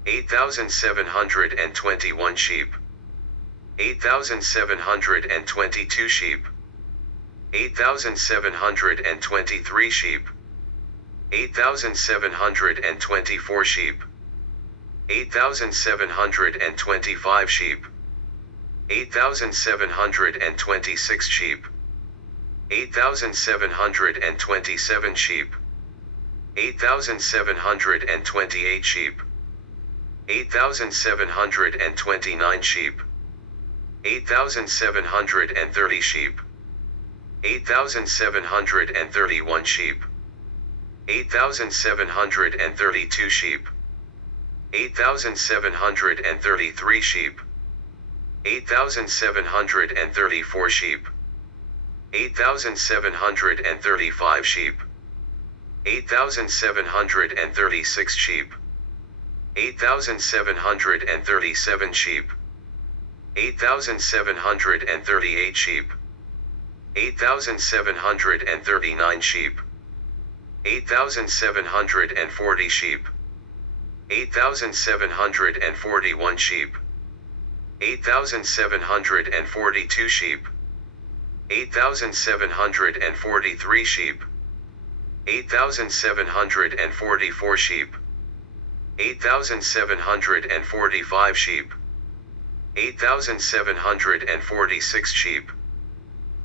8,721 sheep, 8,722 sheep, 8,723 sheep, 8,724 sheep, 8,725 sheep, 8,726 sheep, 8,727 sheep, 8,728 sheep, 8,729 sheep, 8,730 sheep, 8,731 sheep, 8,732 sheep, 8,733 sheep, 8,734 sheep, 8,735 sheep, 8,736 sheep, 8,737 sheep, 8,738 sheep, 8,739 sheep, 8,740 sheep, 8,741 sheep, 8,742 sheep, 8,743 sheep, 8,744 sheep, 8,745 sheep, 8,746 sheep,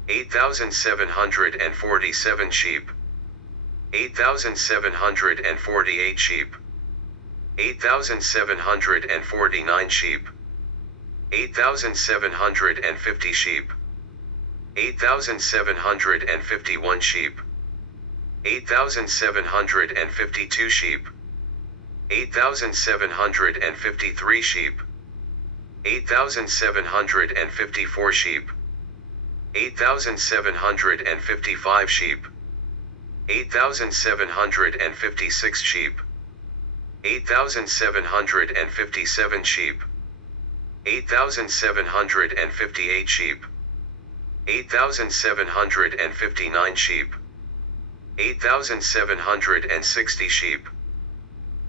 8,747 sheep, 8,748 sheep, 8,749 sheep, 8,750 sheep, 8,751 sheep, 8,752 sheep, 8,753 sheep, 8,754 sheep, 8,755 sheep, 8,756 sheep, 8,757 sheep, 8,758 sheep, 8,759 sheep, 8,760 sheep,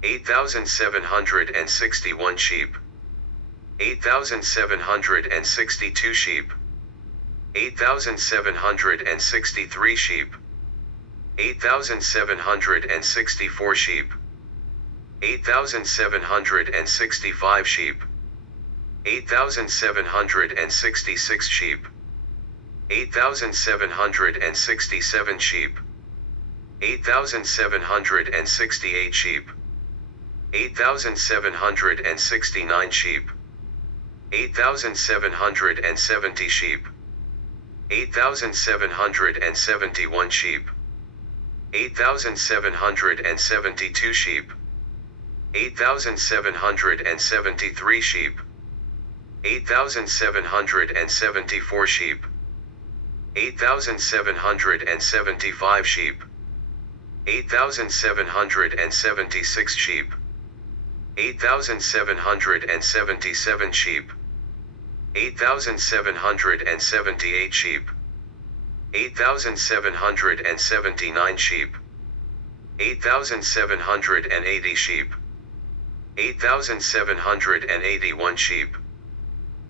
8,761 sheep, 8,762 sheep, 8,763 sheep, 8,764 sheep, 8,765 sheep, 8,766 sheep, 8,767 sheep, 8,768 sheep, 8,769 sheep, 8,770 sheep, 8,771 sheep, 8,772 sheep, 8,773 sheep, 8,774 sheep, 8,775 sheep, 8,776 sheep, 8,777 sheep, 8,778 sheep, 8,779 sheep, 8,780 sheep, 8,781 sheep,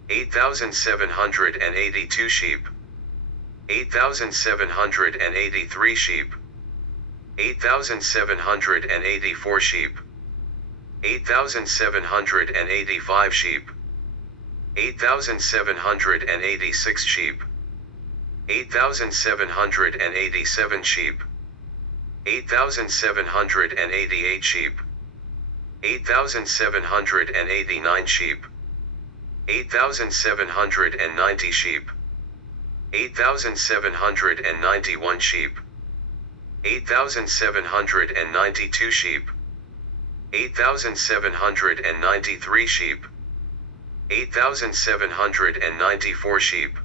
8,782 sheep, 8,783 sheep, 8,784 sheep, 8,785 sheep, 8,786 sheep, 8,787 sheep, 8,788 sheep, 8,789 sheep, 8,790 sheep, 8,791 sheep, 8,792 sheep, 8,793 sheep, 8,794 sheep,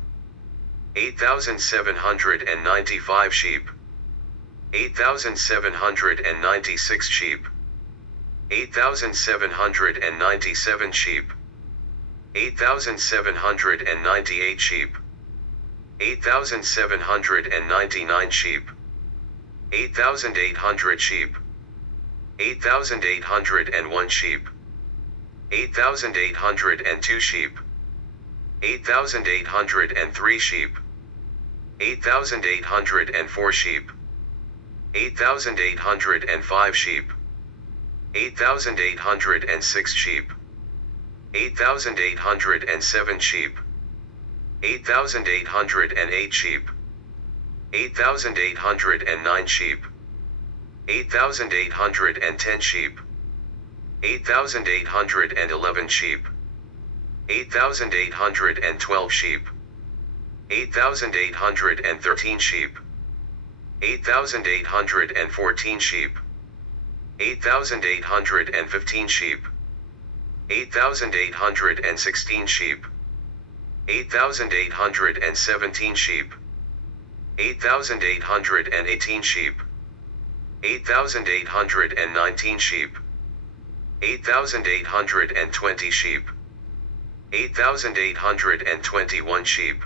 8,795 sheep, 8,796 sheep, 8,797 sheep, 8,798 sheep, 8,799 sheep, 8,800 sheep, 8,801 sheep, 8,802 sheep, 8,803 sheep, 8,804 sheep, 8,805 sheep, 8,806 sheep, 8,807 sheep, 8,808 sheep, 8,809 sheep, 8,810 sheep, 8,811 sheep, 8,812 sheep, 8,813 sheep, 8,814 sheep, 8,815 sheep, 8,816 sheep, 8,817 sheep, 8,818 sheep, 8,819 sheep, 8,820 sheep, 8,821 sheep,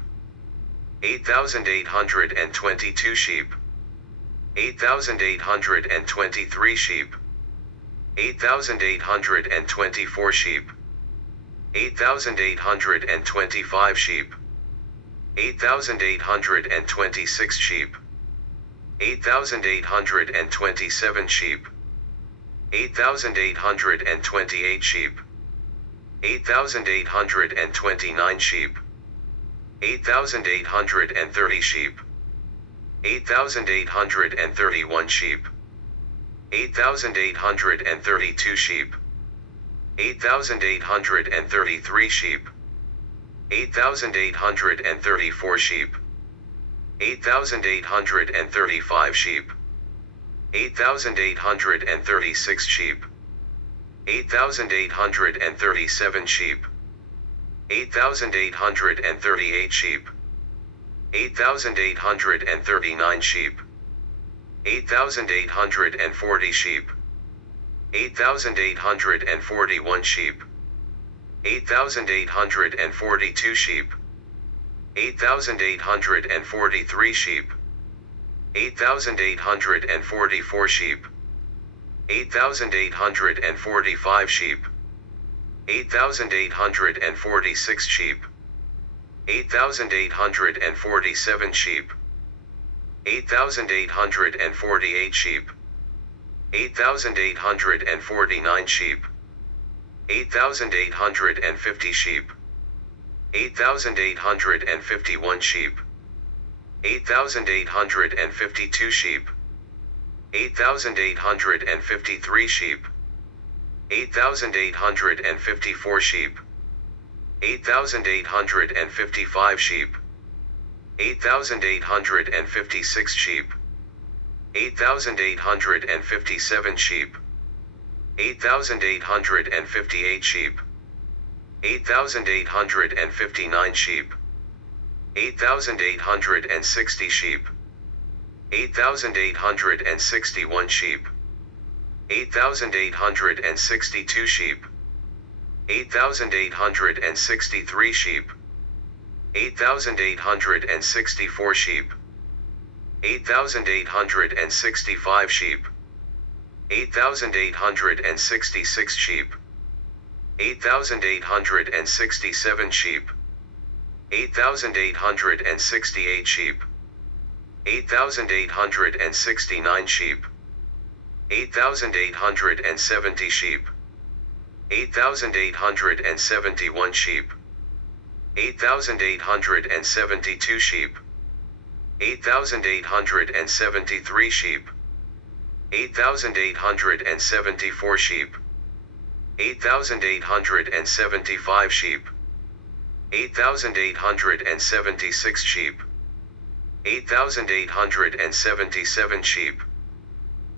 8,822 sheep, 8,823 sheep, 8,824 sheep, 8,825 sheep, 8,826 sheep, 8,827 sheep, 8,828 sheep, 8,829 sheep, 8,830 sheep, 8,831 sheep, 8,832 sheep, 8,833 sheep, 8,834 sheep, 8,835 sheep, 8,836 sheep, 8,837 sheep, 8,838 sheep, 8,839 sheep, 8,840 sheep, 8,841 sheep, 8,842 sheep, 8,843 sheep, 8,844 sheep, 8,845 sheep, 8,846 sheep, 8,847 sheep, 8,848 sheep, 8,849 sheep, 8,850 sheep, 8,851 sheep, 8,852 sheep, 8,853 sheep, 8,854 sheep, 8,855 sheep, 8,856 sheep, 8,857 sheep, 8,858 sheep, 8,859 sheep, 8,860 sheep, 8,861 sheep, 8,862 sheep, 8,863 sheep, 8,864 sheep, 8,865 sheep, 8,866 sheep, 8,867 sheep, 8,868 sheep, 8,869 sheep, 8,870 sheep, 8,871 sheep, 8,872 sheep, 8,873 sheep, 8,874 sheep, 8,875 sheep, 8,876 sheep, 8,877 sheep,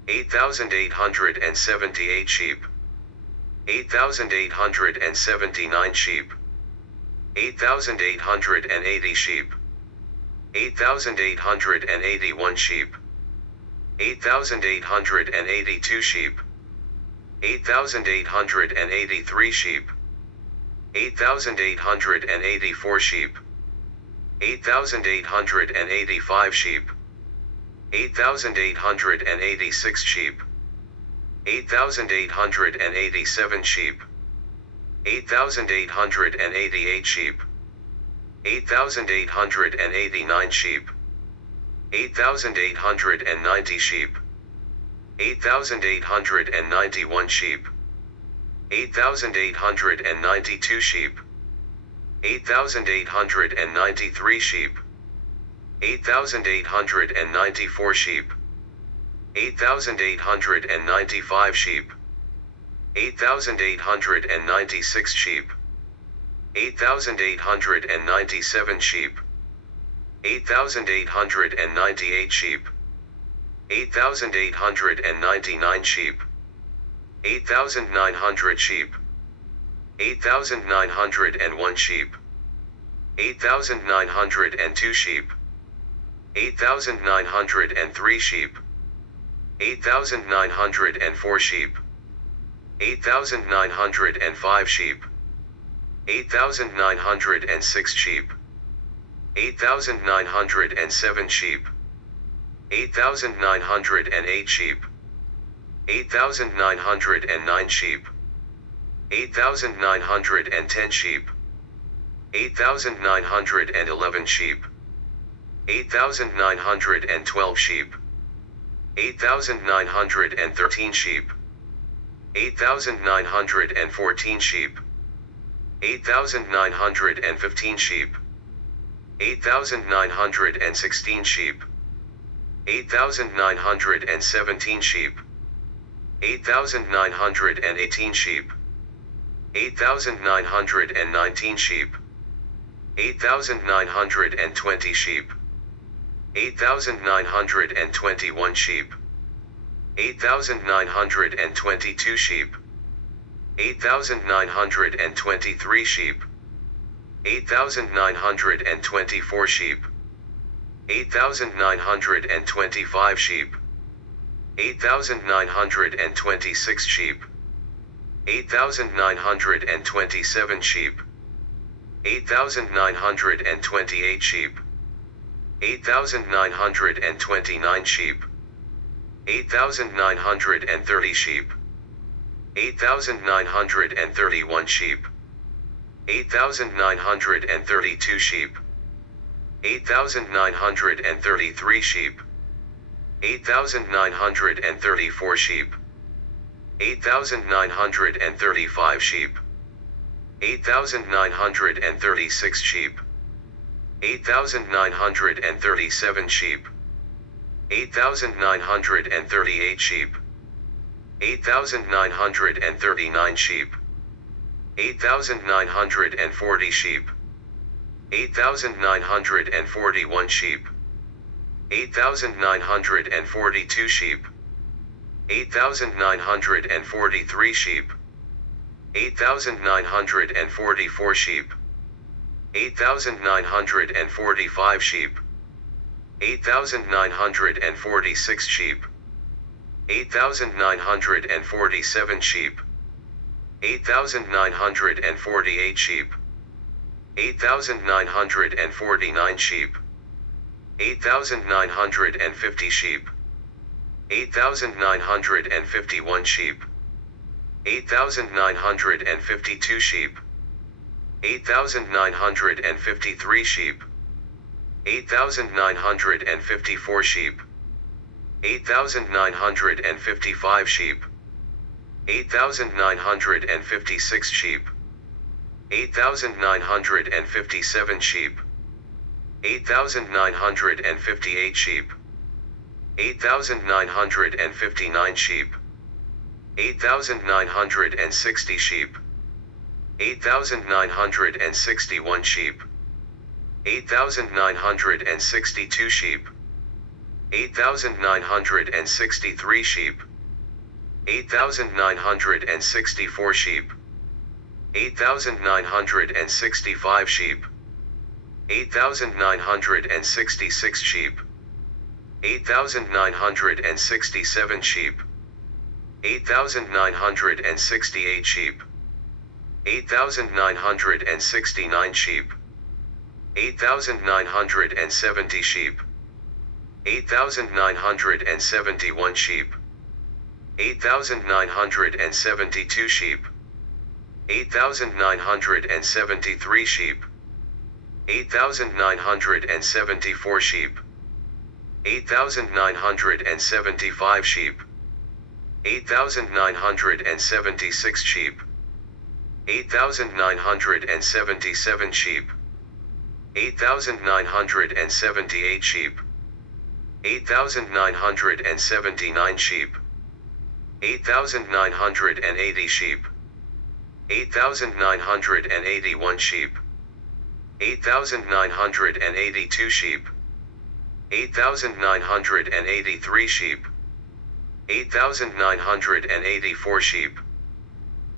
8,878 sheep, 8,879 sheep, 8,880 sheep, 8,881 sheep, 8,882 sheep, 8,883 sheep, 8,884 sheep, 8,885 sheep, 8,886 sheep, 8,887 sheep, 8,888 sheep, 8,889 sheep, 8,890 sheep, 8,891 sheep, 8,892 sheep, 8,893 sheep, 8,894 sheep, 8,895 sheep, 8,896 sheep, 8,897 sheep, 8,898 sheep, 8,899 sheep, 8,900 sheep, 8,901 sheep, 8,902 sheep, 8,903 sheep, 8,904 sheep, 8,905 sheep, 8,906 sheep, 8,907 sheep, 8,908 sheep, 8,909 sheep, 8,910 sheep, 8,911 sheep, 8,912 sheep, 8,913 sheep, 8,914 sheep, 8,915 sheep, 8,916 sheep, 8,917 sheep, 8,918 sheep, 8,919 sheep, 8,920 sheep, 8,921 sheep, 8,922 sheep, 8,923 sheep, 8,924 sheep, 8,925 sheep, 8,926 sheep, 8,927 sheep, 8,928 sheep, 8,929 sheep, 8,930 sheep, 8,931 sheep, 8,932 sheep, 8,933 sheep, 8,934 sheep, 8,935 sheep, 8,936 sheep, 8,937 sheep, 8,938 sheep, 8,939 sheep, 8,940 sheep, 8,941 sheep, 8,942 sheep, 8,943 sheep, 8,944 sheep, 8,945 sheep, 8,946 sheep, 8,947 sheep, 8,948 sheep, 8,949 sheep, 8,950 sheep, 8,951 sheep, 8,952 sheep, 8,953 sheep, 8,954 sheep, 8,955 sheep, 8,956 sheep, 8,957 sheep, 8,958 sheep, 8,959 sheep, 8,960 sheep, 8,961 sheep, 8,962 sheep, 8,963 sheep, 8,964 sheep, 8,965 sheep, 8,966 sheep, 8,967 sheep, 8,968 sheep, 8,969 sheep, 8,970 sheep, 8,971 sheep, 8,972 sheep, 8,973 sheep, 8,974 sheep, 8,975 sheep, 8,976 sheep, 8,977 sheep, 8,978 sheep, 8,979 sheep, 8,980 sheep, 8,981 sheep, 8,982 sheep, 8,983 sheep, 8,984 sheep,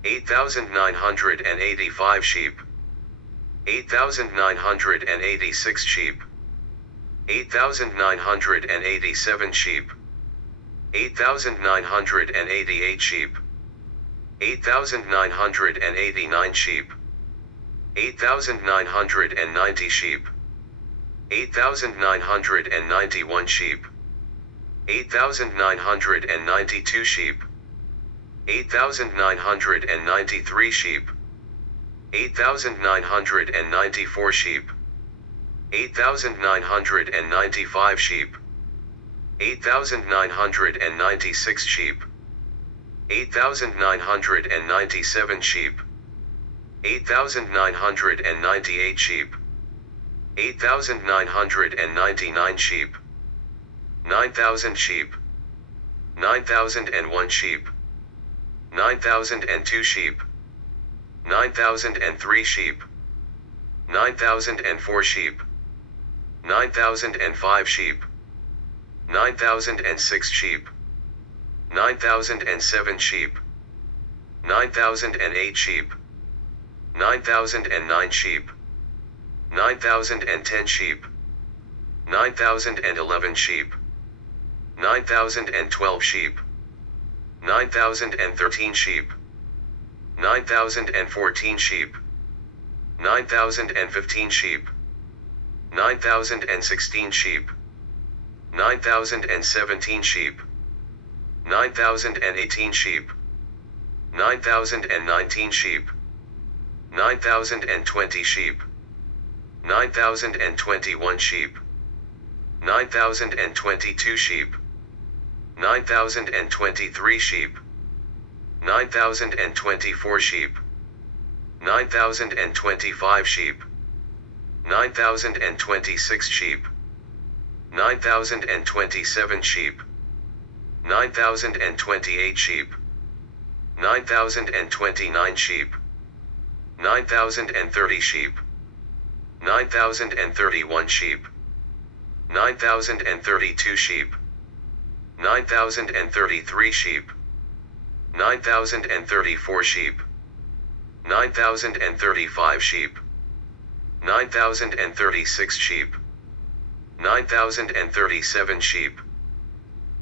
8,985 sheep, 8,986 sheep, 8,987 sheep, 8,988 sheep, 8,989 sheep, 8,990 sheep, 8,991 sheep, 8,992 sheep, 8,993 sheep, 8,994 sheep, 8,995 sheep, 8,996 sheep, 8,997 sheep, 8,998 sheep, 8,999 sheep, 9,000 sheep, 9,001 sheep, 9,002 sheep, 9,003 sheep, 9,004 sheep, 9,005 sheep, 9,006 sheep, 9,007 sheep, 9,008 sheep, 9,009 sheep, 9,010 sheep, 9,011 sheep, 9,012 sheep, 9,013 sheep, 9,014 sheep, 9,015 sheep, 9,016 sheep, 9,017 sheep, 9,018 sheep, 9,019 sheep, 9,020 sheep, 9,021 sheep, 9,022 sheep, 9,023 sheep, 9,024 sheep, 9,025 sheep, 9,026 sheep, 9,027 sheep, 9,028 sheep, 9,029 sheep, 9,030 sheep, 9,031 sheep, 9,032 sheep, 9,033 sheep, 9,034 sheep, 9,035 sheep, 9,036 sheep, 9,037 sheep,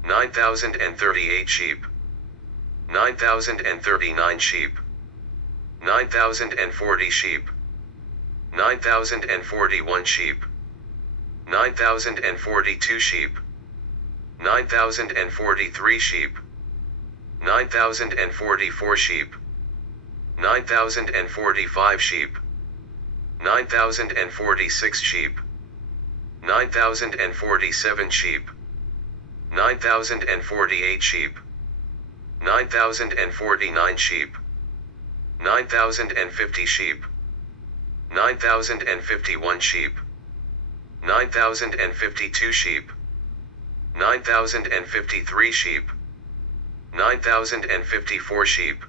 9,038 sheep, 9,039 sheep, 9,040 sheep, 9,041 sheep, 9,042 sheep, 9,043 sheep, 9,044 sheep, 9,045 sheep, 9,046 sheep, 9,047 sheep, 9,048 sheep, 9,049 sheep, 9,050 sheep, 9,051 sheep, 9,052 sheep, 9,053 sheep, 9,054 sheep,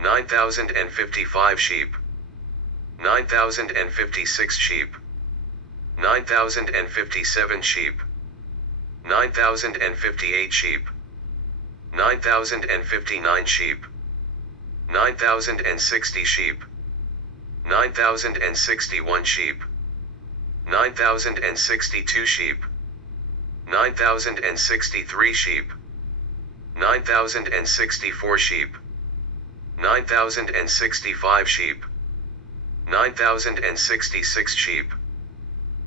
9,055 sheep, 9,056 sheep, 9,057 sheep, 9,058 sheep, 9,059 sheep, 9,060 sheep, 9,061 sheep, 9,062 sheep, 9,063 sheep, 9,064 sheep, 9,065 sheep, 9,066 sheep,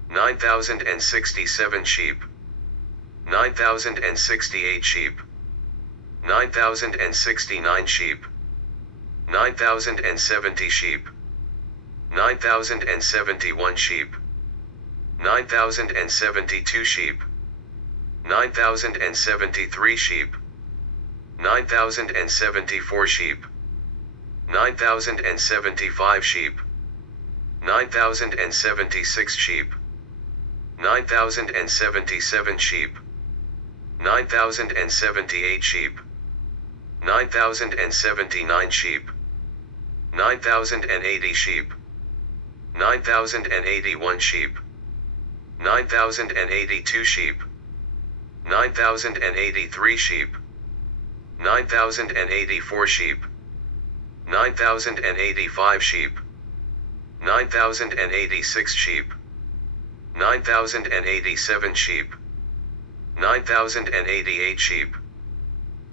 9,067 sheep, 9,068 sheep, 9,069 sheep, 9,070 sheep, 9,071 sheep, 9,072 sheep, 9,073 sheep, 9,074 sheep, 9,075 sheep, 9,076 sheep, 9,077 sheep, 9,078 sheep, 9,079 sheep, 9,080 sheep, 9,081 sheep, 9,082 sheep, 9,083 sheep, 9,084 sheep, 9,085 sheep, 9,086 sheep, 9,087 sheep, 9,088 sheep,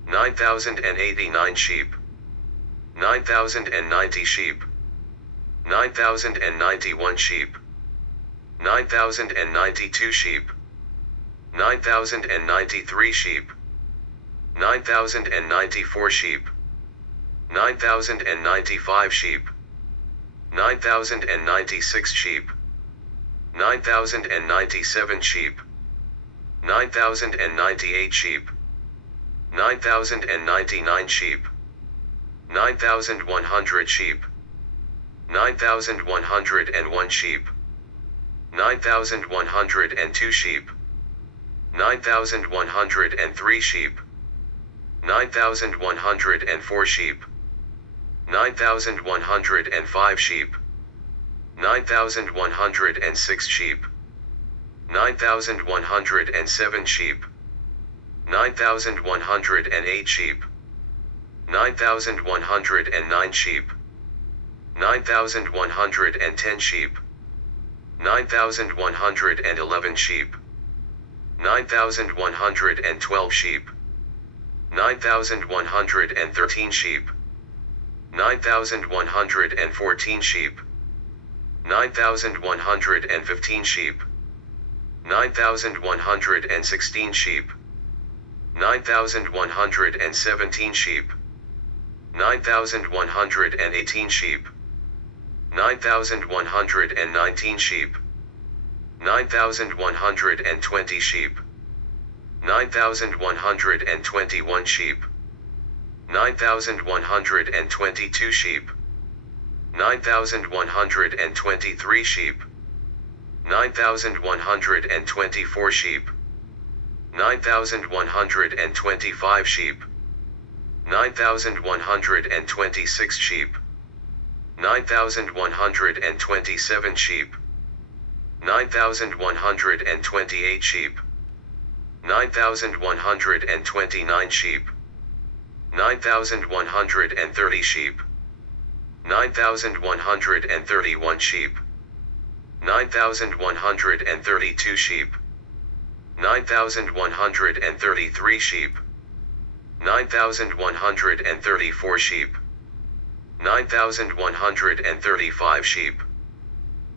9,089 sheep, 9,090 sheep, 9,091 sheep, 9,092 sheep, 9,093 sheep, 9,094 sheep, 9,095 sheep, 9,096 sheep, 9,097 sheep, 9,098 sheep, 9,099 sheep, 9,100 sheep, 9,101 sheep, 9,102 sheep, 9,103 sheep, 9,104 sheep, 9,105 sheep, 9,106 sheep, 9,107 sheep, 9,108 sheep, 9,109 sheep, 9,110 sheep, 9,111 sheep, 9,112 sheep, 9,113 sheep, 9,114 sheep, 9,115 sheep, 9,116 sheep, 9,117 sheep, 9,118 sheep, 9,119 sheep, 9,120 sheep, 9,121 sheep, 9,122 sheep, 9,123 sheep, 9,124 sheep, 9,125 sheep, 9,126 sheep, 9,127 sheep, 9,128 sheep, 9,129 sheep, 9,130 sheep, 9,131 sheep, 9,132 sheep, 9,133 sheep, 9,134 sheep, 9,135 sheep,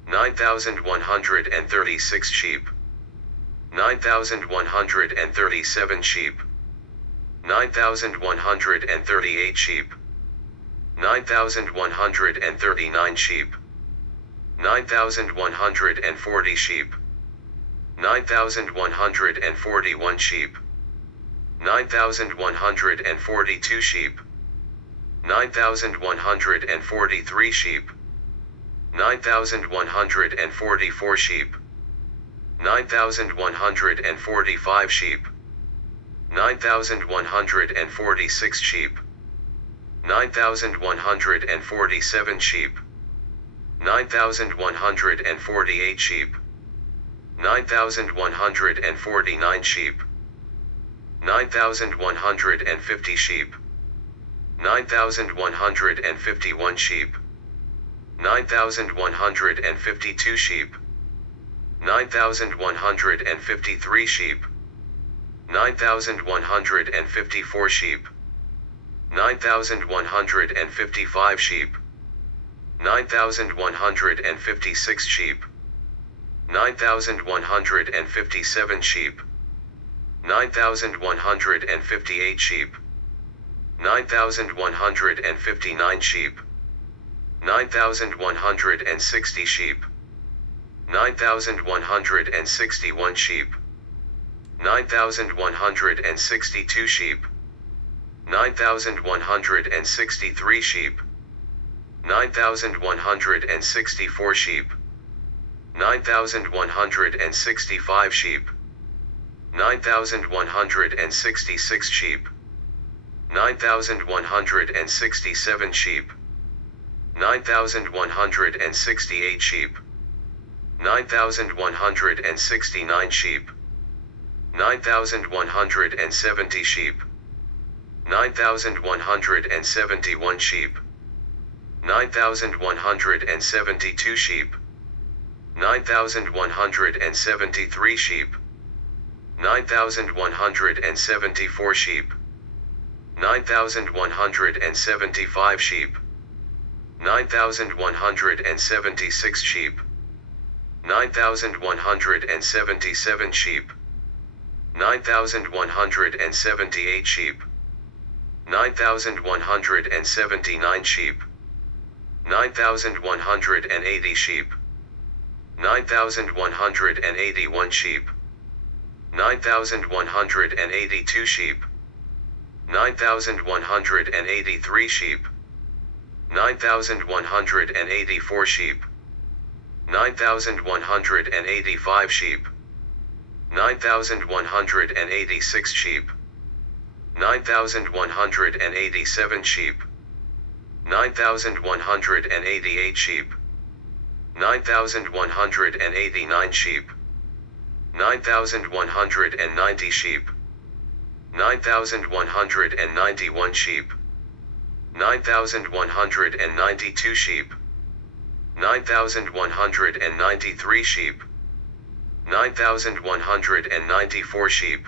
9,136 sheep, 9,137 sheep, 9,138 sheep, 9,139 sheep, 9,140 sheep, 9,141 sheep, 9,142 sheep, 9,143 sheep, 9,144 sheep, 9,145 sheep, 9,146 sheep, 9,147 sheep, 9,148 sheep, 9,149 sheep, 9,150 sheep, 9,151 sheep, 9,152 sheep, 9,153 sheep, 9,154 sheep, 9,155 sheep, 9,156 sheep, 9,157 sheep, 9,158 sheep, 9,159 sheep, 9,160 sheep, 9,161 sheep, 9,162 sheep, 9,163 sheep, 9,164 sheep, 9,165 sheep, 9,166 sheep, 9,167 sheep, 9,168 sheep, 9,169 sheep, 9,170 sheep, 9,171 sheep, 9,172 sheep, 9,173 sheep, 9,174 sheep, 9,175 sheep, 9,176 sheep, 9,177 sheep, 9,178 sheep, 9,179 sheep, 9,180 sheep, 9,181 sheep, 9,182 sheep, 9,183 sheep, 9,184 sheep, 9,185 sheep, 9,186 sheep, 9,187 sheep, 9,188 sheep, 9,189 sheep, 9,190 sheep, 9,191 sheep, 9,192 sheep, 9,193 sheep, 9,194 sheep,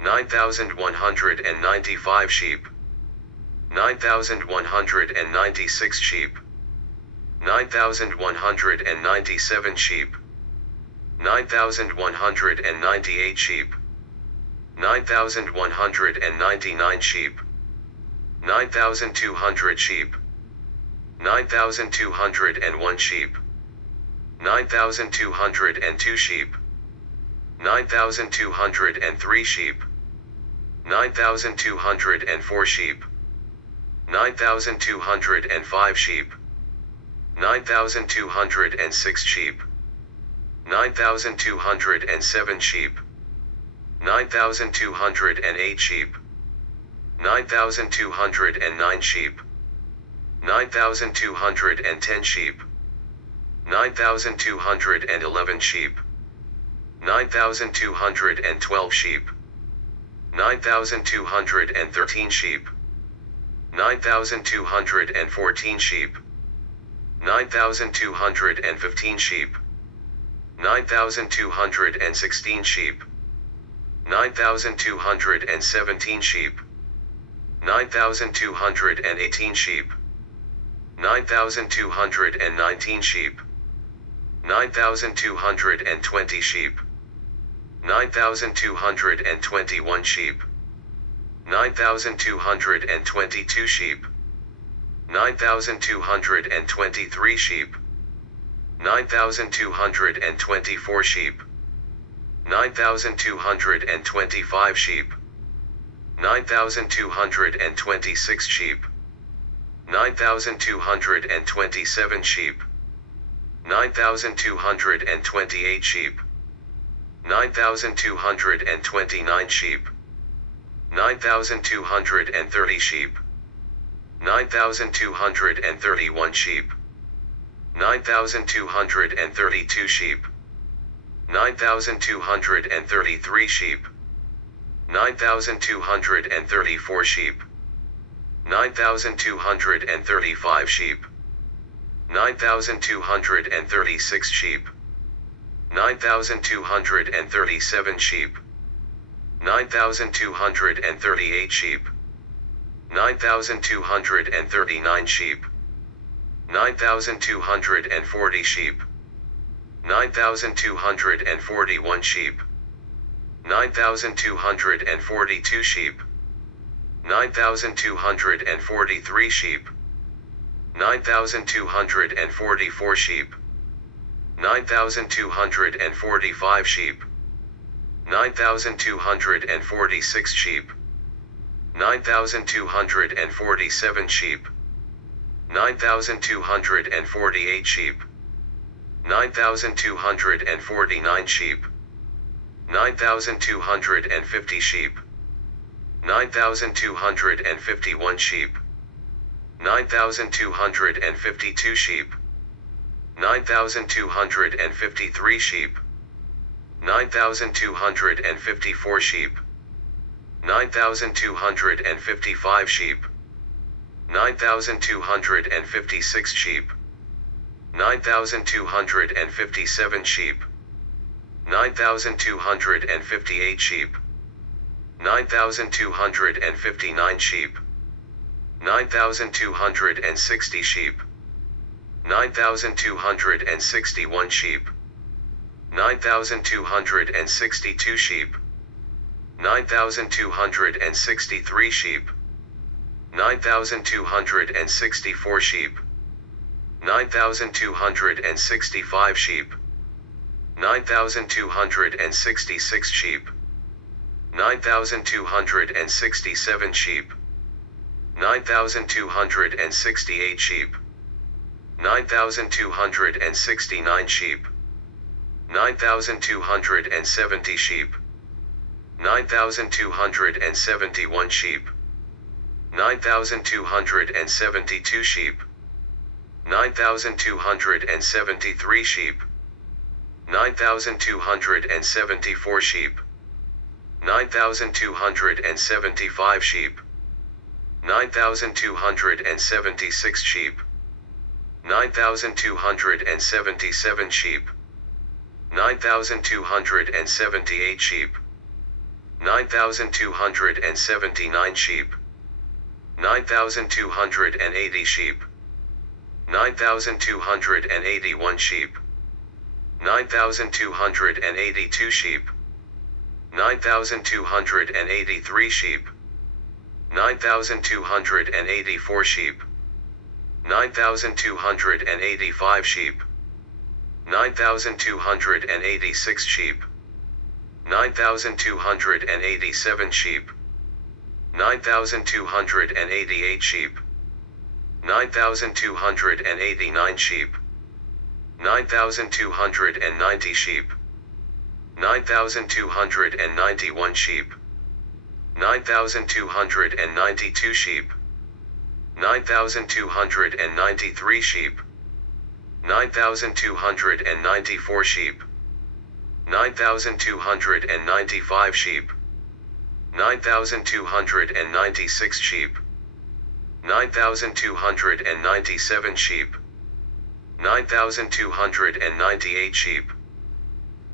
9,195 sheep, 9,196 sheep, 9,197 sheep, 9,198 sheep, 9,199 sheep, 9,200 sheep, 9,201 sheep, 9,202 sheep, 9,203 sheep, 9,204 sheep, 9,205 sheep, 9,206 sheep, 9,207 sheep, 9,208 sheep, 9,209 sheep, 9,210 sheep, 9,211 sheep, 9,212 sheep, 9,213 sheep, 9,214 sheep, 9,215 sheep, 9,216 sheep, 9,217 sheep, 9,218 sheep, 9,219 sheep, 9,220 sheep, 9,221 sheep, 9,222 sheep, 9,223 sheep, 9,224 sheep, 9,225 sheep, 9,226 sheep, 9,227 sheep, 9,228 sheep, 9,229 sheep, 9,230 sheep, 9,231 sheep, 9,232 sheep, 9,233 sheep, 9,234 sheep, 9,235 sheep, 9,236 sheep, 9,237 sheep, 9,238 sheep, 9,239 sheep, 9,240 sheep, 9,241 sheep, 9,242 sheep, 9,243 sheep, 9,244 sheep, 9,245 sheep, 9,246 sheep, 9,247 sheep, 9,248 sheep, 9,249 sheep, 9,250 sheep, 9,251 sheep, 9,252 sheep, 9,253 sheep, 9,254 sheep, 9,255 sheep, 9,256 sheep, 9,257 sheep, 9,258 sheep, 9,259 sheep, 9,260 sheep, 9,261 sheep, 9,262 sheep, 9,263 sheep, 9,264 sheep, 9,265 sheep, 9,266 sheep, 9,267 sheep, 9,268 sheep, 9,269 sheep, 9,270 sheep, 9,271 sheep, 9,272 sheep, 9,273 sheep, 9,274 sheep, 9,275 sheep, 9,276 sheep, 9,277 sheep, 9,278 sheep, 9,279 sheep, 9,280 sheep, 9,281 sheep, 9,282 sheep, 9,283 sheep, 9,284 sheep, 9,285 sheep, 9,286 sheep, 9,287 sheep, 9,288 sheep, 9,289 sheep, 9,290 sheep, 9,291 sheep, 9,292 sheep, 9,293 sheep, 9,294 sheep, 9,295 sheep, 9,296 sheep, 9,297 sheep, 9,298 sheep,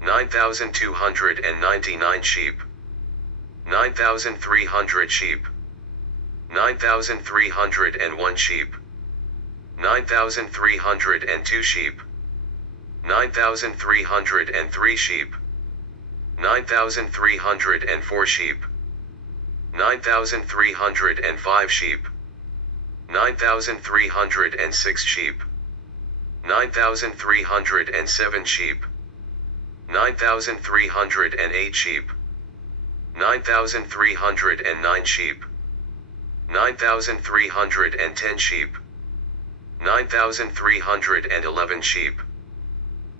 9,299 sheep, 9,300 sheep, 9,301 sheep, 9,302 sheep, 9,303 sheep, 9,304 sheep, 9,305 sheep, 9,306 sheep, 9,307 sheep, 9,308 sheep, 9,309 sheep, 9,310 sheep, 9,311 sheep,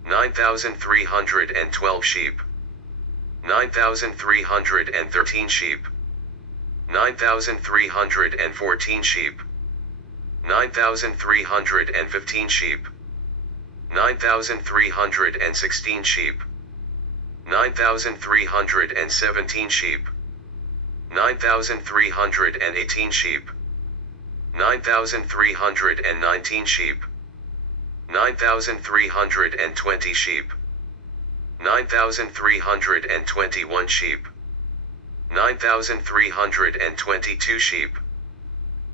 9,312 sheep, 9,313 sheep, 9,314 sheep, 9,315 sheep, 9,316 sheep, 9,317 sheep, 9,318 sheep, 9,319 sheep, 9,320 sheep, 9,321 sheep, 9,322 sheep,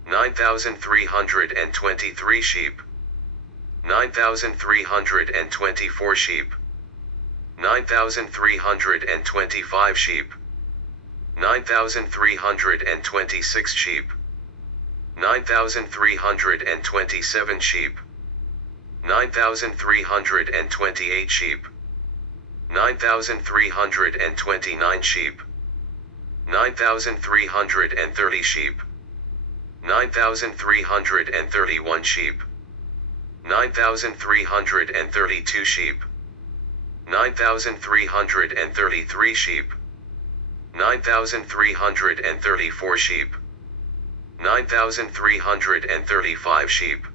9,323 sheep, 9,324 sheep, 9,325 sheep, 9,326 sheep, 9,327 sheep, 9,328 sheep, 9,329 sheep, 9,330 sheep, 9,331 sheep, 9,332 sheep, 9,333 sheep, 9,334 sheep, 9,335 sheep,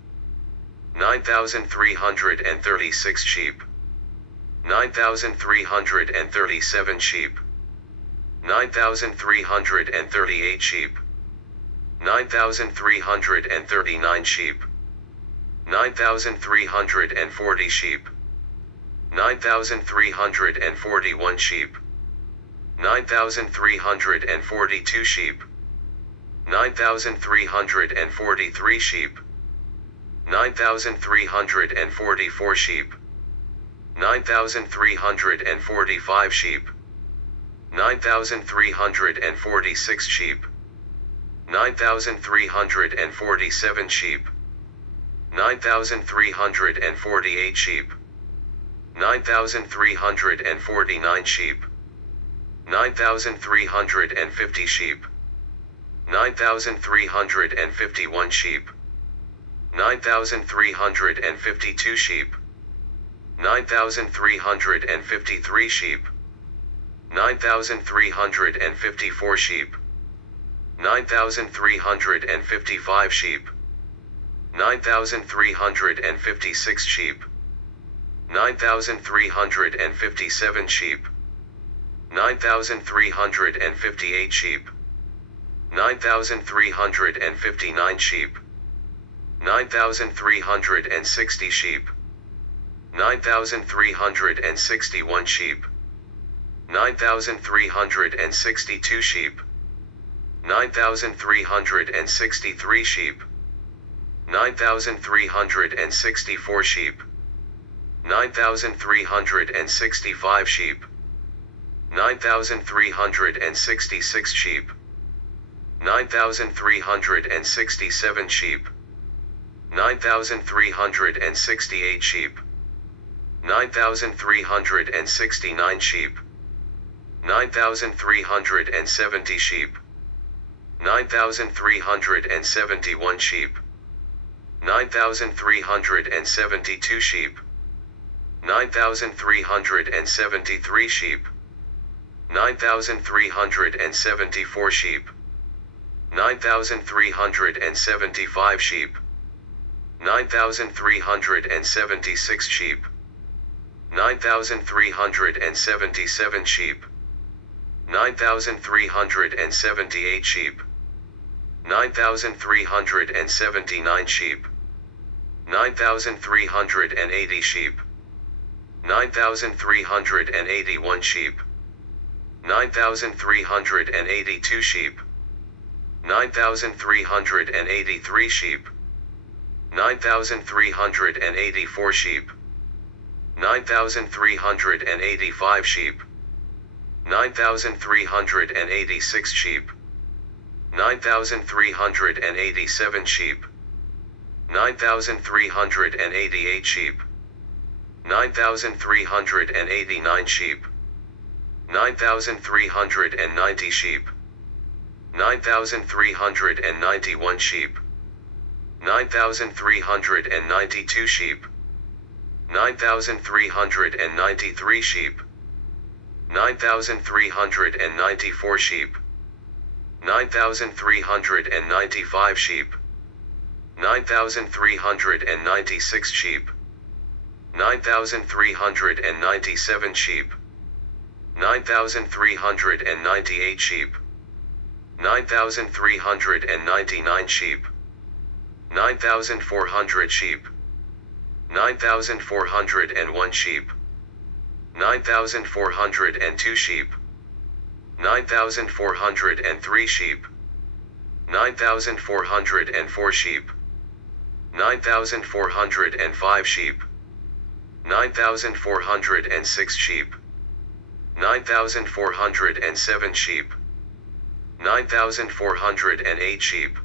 9,336 sheep, 9,337 sheep, 9,338 sheep, 9,339 sheep, 9,340 sheep, 9,341 sheep, 9,342 sheep, 9,343 sheep, 9,344 sheep, 9,345 sheep, 9,346 sheep, 9,347 sheep, 9,348 sheep, 9,349 sheep, 9,350 sheep, 9,351 sheep, 9,352 sheep, 9,353 sheep, 9,354 sheep, 9,355 sheep, 9,356 sheep, 9,357 sheep, 9,358 sheep, 9,359 sheep, 9,360 sheep, 9,361 sheep, 9,362 sheep, 9,363 sheep, 9,364 sheep, 9,365 sheep, 9,366 sheep, 9,367 sheep, 9,368 sheep, 9,369 sheep, 9,370 sheep, 9,371 sheep, 9,372 sheep, 9,373 sheep, 9,374 sheep, 9,375 sheep, 9,376 sheep, 9,377 sheep, 9,378 sheep, 9,379 sheep, 9,380 sheep, 9,381 sheep, 9,382 sheep, 9,383 sheep, 9,384 sheep, 9,385 sheep, 9,386 sheep, 9,387 sheep, 9,388 sheep, 9,389 sheep, 9,390 sheep, 9,391 sheep, 9,392 sheep, 9,393 sheep, 9,394 sheep, 9,395 sheep, 9,396 sheep, 9,397 sheep, 9,398 sheep, 9,399 sheep, 9,400 sheep, 9,401 sheep, 9,402 sheep, 9,403 sheep, 9,404 sheep, 9,405 sheep, 9,406 sheep, 9,407 sheep, 9,408 sheep,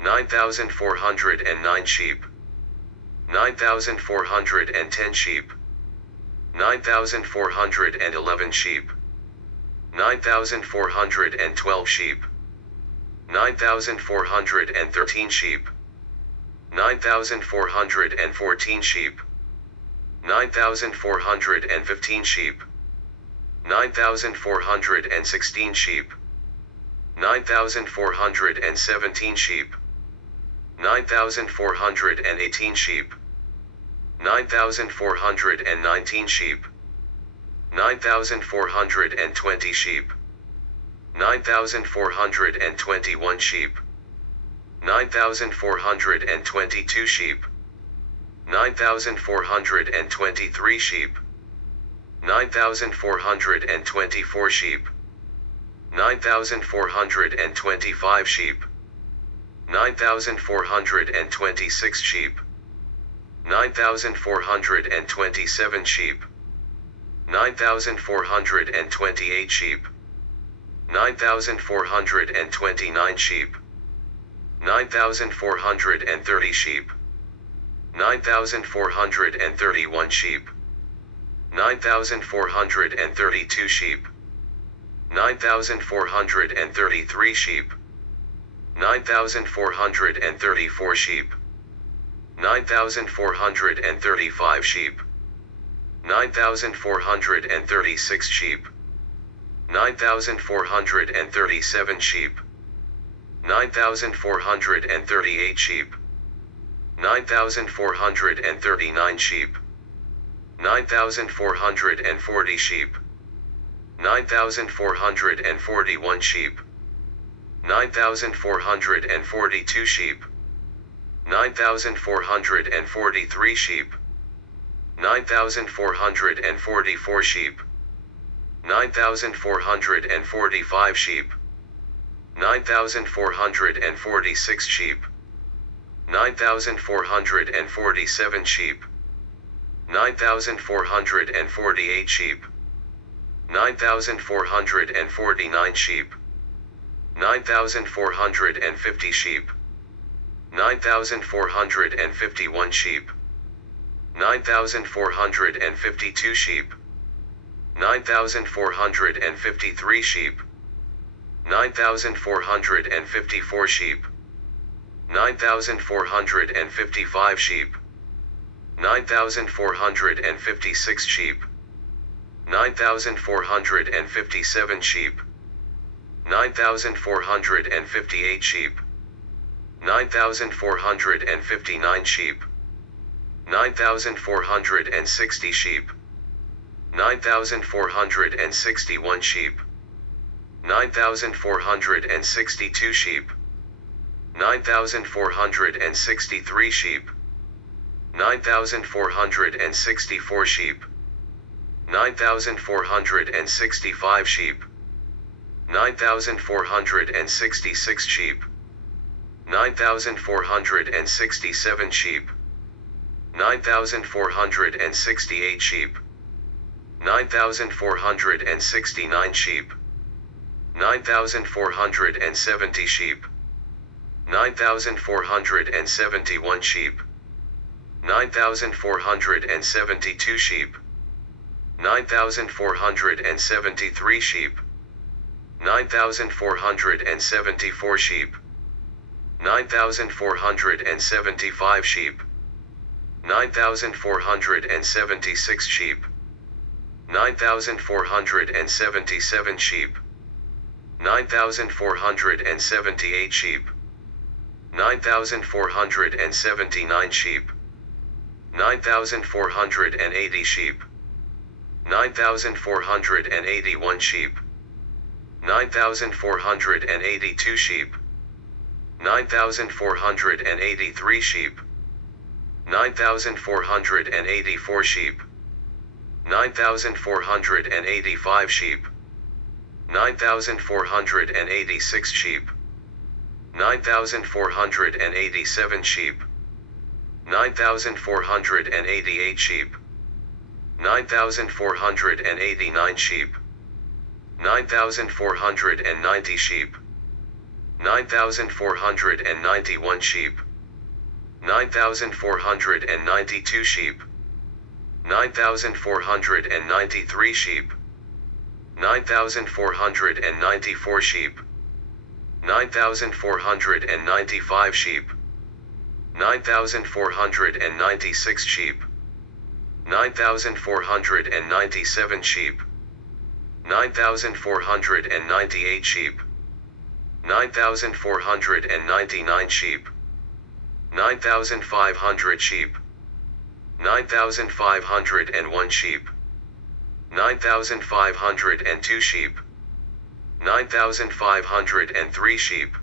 9,409 sheep, 9,410 sheep, 9,411 sheep, 9,412 sheep, 9,413 sheep, 9,414 sheep, 9,415 sheep, 9,416 sheep, 9,417 sheep, 9,418 sheep, 9,419 sheep, 9,420 sheep, 9,421 sheep, 9,422 sheep, 9,423 sheep, 9,424 sheep, 9,425 sheep, 9,426 sheep, 9,427 sheep, 9,428 sheep, 9,429 sheep, 9,430 sheep, 9,431 sheep, 9,432 sheep, 9,433 sheep, 9,434 sheep, 9,435 sheep, 9,436 sheep, 9,437 sheep, 9,438 sheep, 9,439 sheep, 9,440 sheep, 9,441 sheep, 9,442 sheep, 9,443 sheep, 9,444 sheep, 9,445 sheep, 9,446 sheep, 9,447 sheep, 9,448 sheep, 9,449 sheep, 9,450 sheep, 9,451 sheep, 9,452 sheep, 9,453 sheep, 9,454 sheep, 9,455 sheep, 9,456 sheep, 9,457 sheep, 9,458 sheep, 9,459 sheep, 9,460 sheep, 9,461 sheep, 9,462 sheep, 9,463 sheep, 9,464 sheep, 9,465 sheep, 9,466 sheep, 9,467 sheep, 9,468 sheep, 9,469 sheep, 9,470 sheep, 9,471 sheep, 9,472 sheep, 9,473 sheep, 9,474 sheep, 9,475 sheep, 9,476 sheep, 9,477 sheep, 9,478 sheep, 9,479 sheep, 9,480 sheep, 9,481 sheep, 9,482 sheep, 9,483 sheep, 9,484 sheep, 9,485 sheep, 9,486 sheep, 9,487 sheep, 9,488 sheep, 9,489 sheep, 9,490 sheep, 9,491 sheep, 9,492 sheep, 9,493 sheep, 9,494 sheep, 9,495 sheep, 9,496 sheep, 9,497 sheep, 9,498 sheep, 9,499 sheep, 9,500 sheep, 9,501 sheep, 9,502 sheep, 9,503 sheep,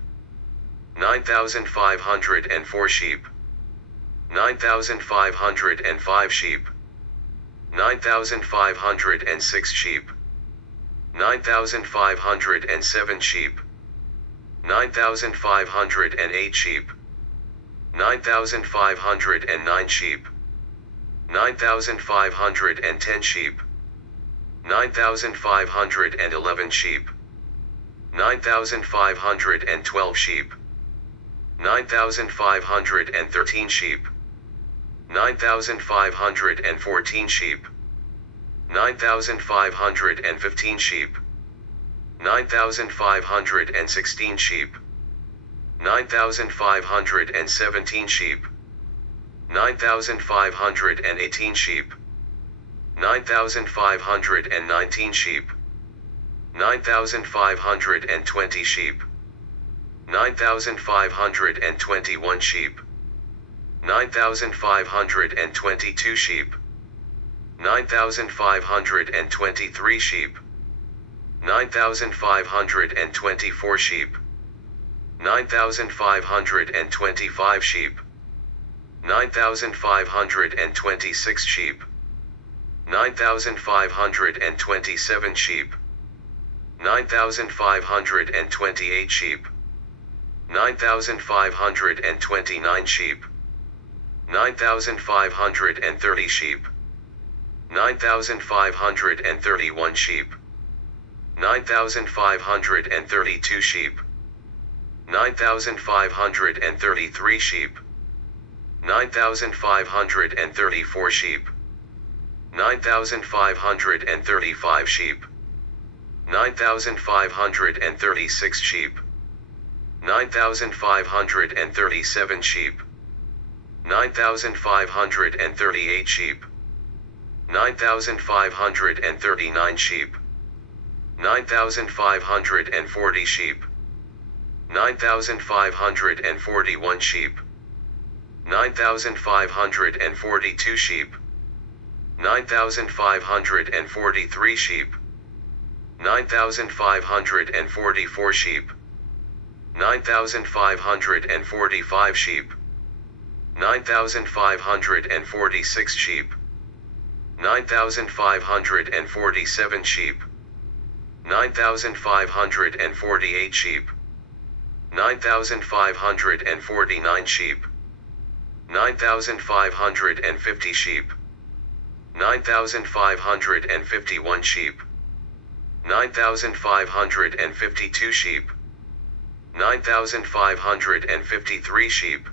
9,504 sheep, 9,505 sheep, 9,506 sheep, 9,507 sheep, 9,508 sheep, 9,509 sheep, 9,510 sheep, 9,511 sheep, 9,512 sheep, 9,513 sheep, 9,514 sheep, 9,515 sheep, 9,516 sheep, 9,517 sheep, 9,518 sheep, 9,519 sheep, 9,520 sheep, 9,521 sheep, 9,522 sheep, 9,523 sheep, 9,524 sheep, 9,525 sheep, 9,526 sheep, 9,527 sheep, 9,528 sheep, 9,529 sheep, 9,530 sheep, 9,531 sheep, 9,532 sheep, 9,533 sheep, 9,534 sheep, 9,535 sheep, 9,536 sheep, 9,537 sheep, 9,538 sheep, 9,539 sheep, 9,540 sheep, 9,541 sheep, 9,542 sheep, 9,543 sheep, 9,544 sheep, 9,545 sheep, 9,546 sheep, 9,547 sheep, 9,548 sheep, 9,549 sheep, 9,550 sheep, 9,551 sheep, 9,552 sheep, 9,553 sheep,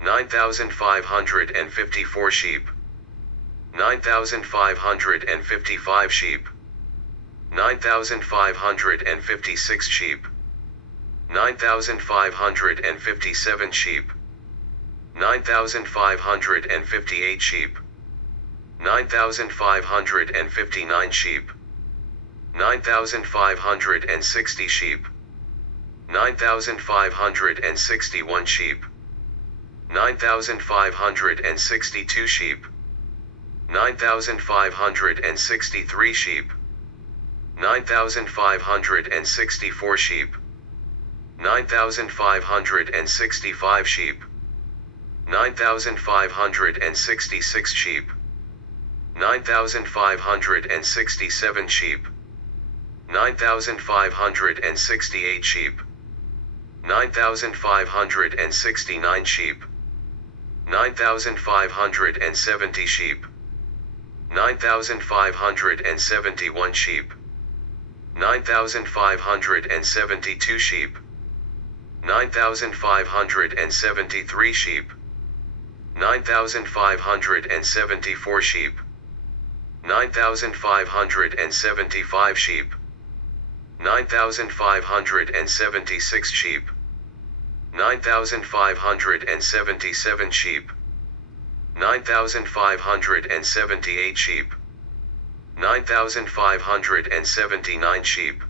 9,554 sheep, 9,555 sheep, 9,556 sheep, 9,557 sheep, 9,558 sheep, 9,559 sheep, 9,560 sheep, 9,561 sheep, 9,562 sheep, 9,563 sheep, 9,564 sheep, 9,565 sheep, 9,566 sheep, 9,567 sheep, 9,568 sheep, 9,569 sheep, 9,570 sheep, 9,571 sheep, 9,572 sheep, 9,573 sheep, 9,574 sheep, 9,575 sheep, 9,576 sheep, 9,577 sheep, 9,578 sheep, 9,579 sheep,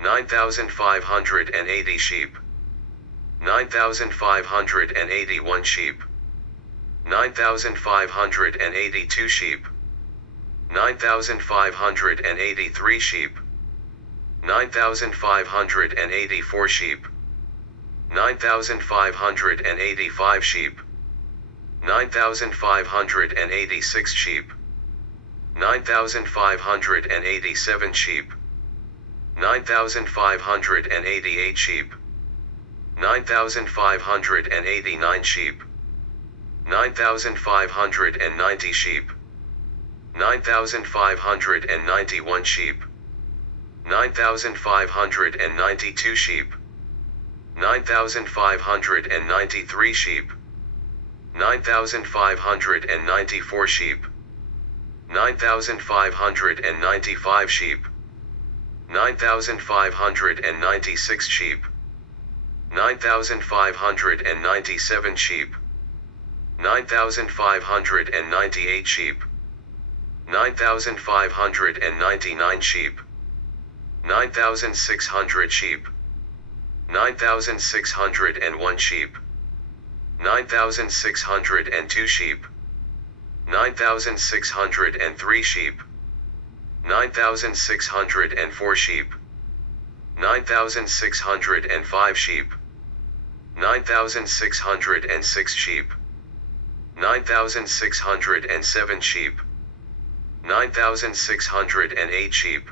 9,580 sheep, 9,581 sheep, 9,582 sheep, 9,583 sheep, 9,584 sheep, 9,585 sheep, 9,586 sheep, 9,587 sheep, 9,588 sheep, 9,589 sheep, 9,590 sheep, 9,591 sheep, 9,592 sheep, 9,593 sheep, 9,594 sheep, 9,595 sheep, 9,596 sheep, 9,597 sheep, 9,598 sheep, 9,599 sheep, 9,600 sheep, 9,601 sheep, 9,602 sheep, 9,603 sheep, 9,604 sheep, 9,605 sheep, 9,606 sheep, 9,607 sheep, 9,608 sheep,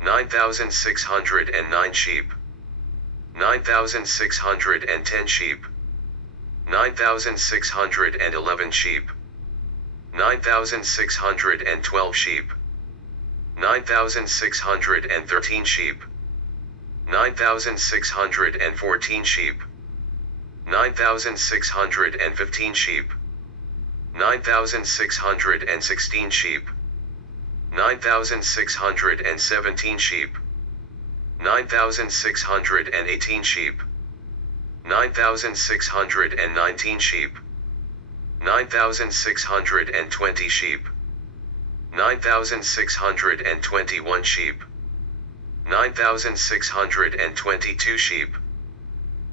9,609 sheep, 9,610 sheep, 9,611 sheep, 9,612 sheep, 9,613 sheep, 9,614 sheep, 9,615 sheep, 9,616 sheep, 9,617 sheep, 9,618 sheep, 9,619 sheep, 9,620 sheep, 9,621 sheep, 9,622 sheep,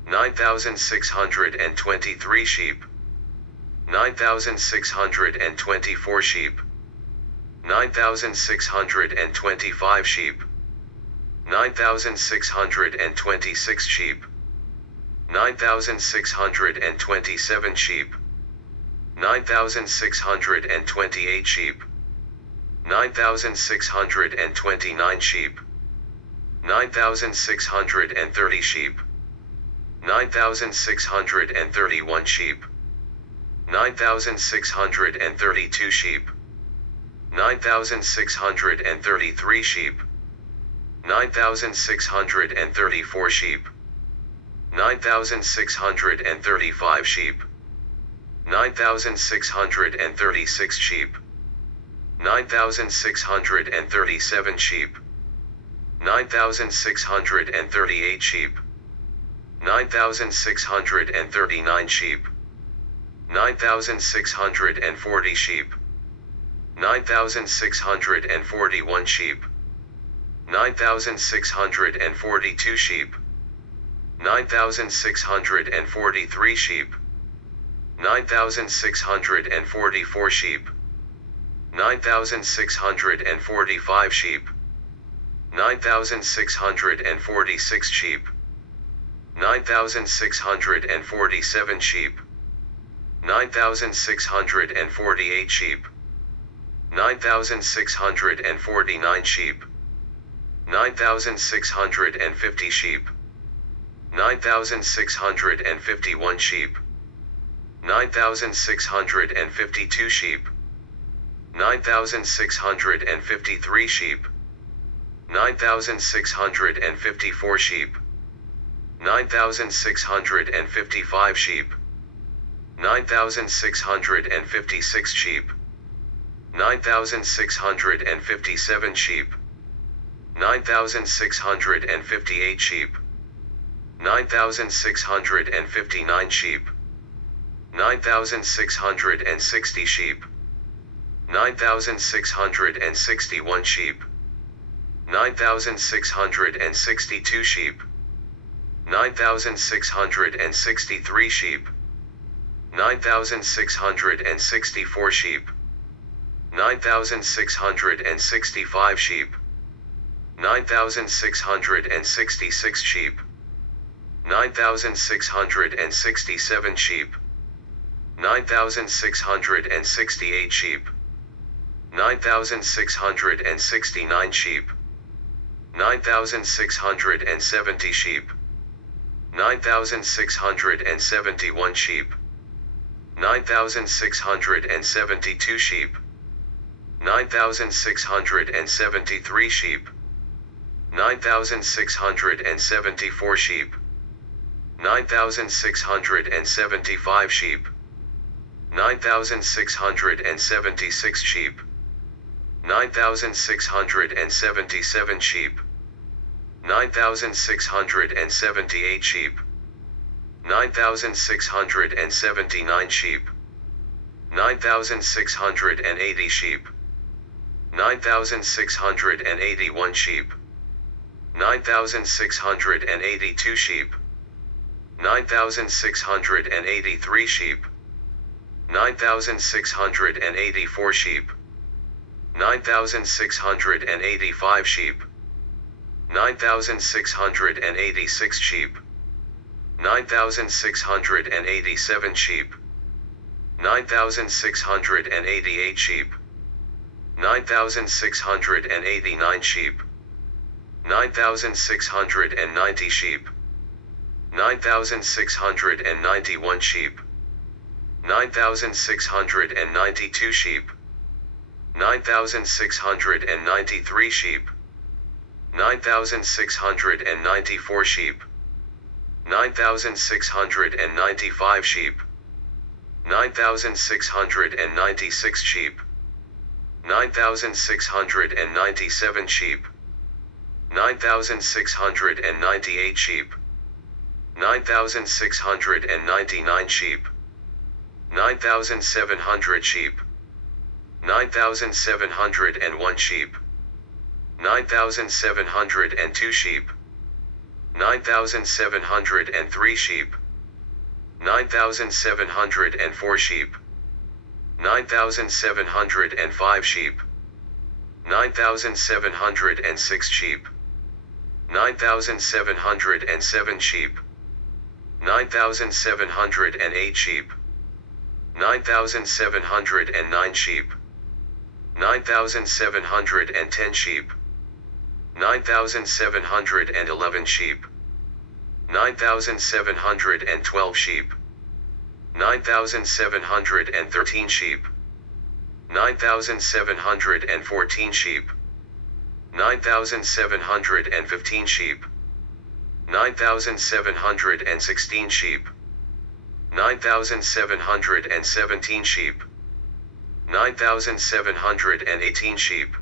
9,623 sheep, 9,624 sheep, 9,625 sheep, 9,626 sheep, 9,627 sheep, 9,628 sheep, 9,629 sheep, 9,630 sheep, 9,631 sheep, 9,632 sheep, 9,633 sheep, 9,634 sheep, 9,635 sheep, 9,636 sheep, 9,637 sheep, 9,638 sheep, 9,639 sheep, 9,640 sheep, 9,641 sheep, 9,642 sheep, 9,643 sheep, 9,644 sheep, 9,645 sheep, 9,646 sheep, 9,647 sheep, 9,648 sheep, 9,649 sheep, 9,650 sheep, 9,651 sheep, 9,652 sheep, 9,653 sheep, 9,654 sheep, 9,655 sheep, 9,656 sheep, 9,657 sheep, 9,658 sheep, 9,659 sheep, 9,660 sheep, 9,661 sheep, 9,662 sheep, 9,663 sheep, 9,664 sheep, 9,665 sheep, 9,666 sheep, 9,667 sheep, 9,668 sheep, 9,669 sheep, 9,670 sheep, 9,671 sheep, 9,672 sheep, 9,673 sheep, 9,674 sheep, 9,675 sheep, 9,676 sheep, 9,677 sheep, 9,678 sheep, 9,679 sheep, 9,680 sheep, 9,681 sheep, 9,682 sheep, 9,683 sheep, 9,684 sheep, 9,685 sheep, 9,686 sheep, 9,687 sheep, 9,688 sheep, 9,689 sheep, 9,690 sheep, 9,691 sheep, 9,692 sheep, 9,693 sheep, 9,694 sheep, 9,695 sheep, 9,696 sheep, 9,697 sheep, 9,698 sheep, 9,699 sheep, 9,700 sheep, 9,701 sheep, 9,702 sheep, 9,703 sheep, 9,704 sheep, 9,705 sheep, 9,706 sheep, 9,707 sheep, 9,708 sheep, 9,709 sheep, 9,710 sheep, 9,711 sheep, 9,712 sheep, 9,713 sheep, 9,714 sheep, 9,715 sheep, 9,716 sheep, 9,717 sheep, 9,718 sheep,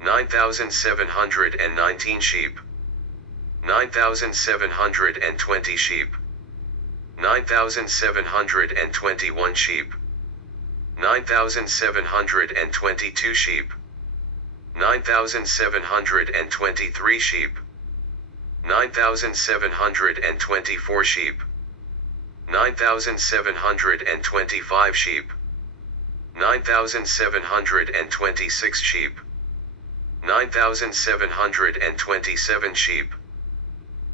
9,719 sheep, 9,720 sheep, 9,721 sheep, 9,722 sheep, 9,723 sheep, 9,724 sheep, 9,725 sheep, 9,726 sheep, 9,727 sheep,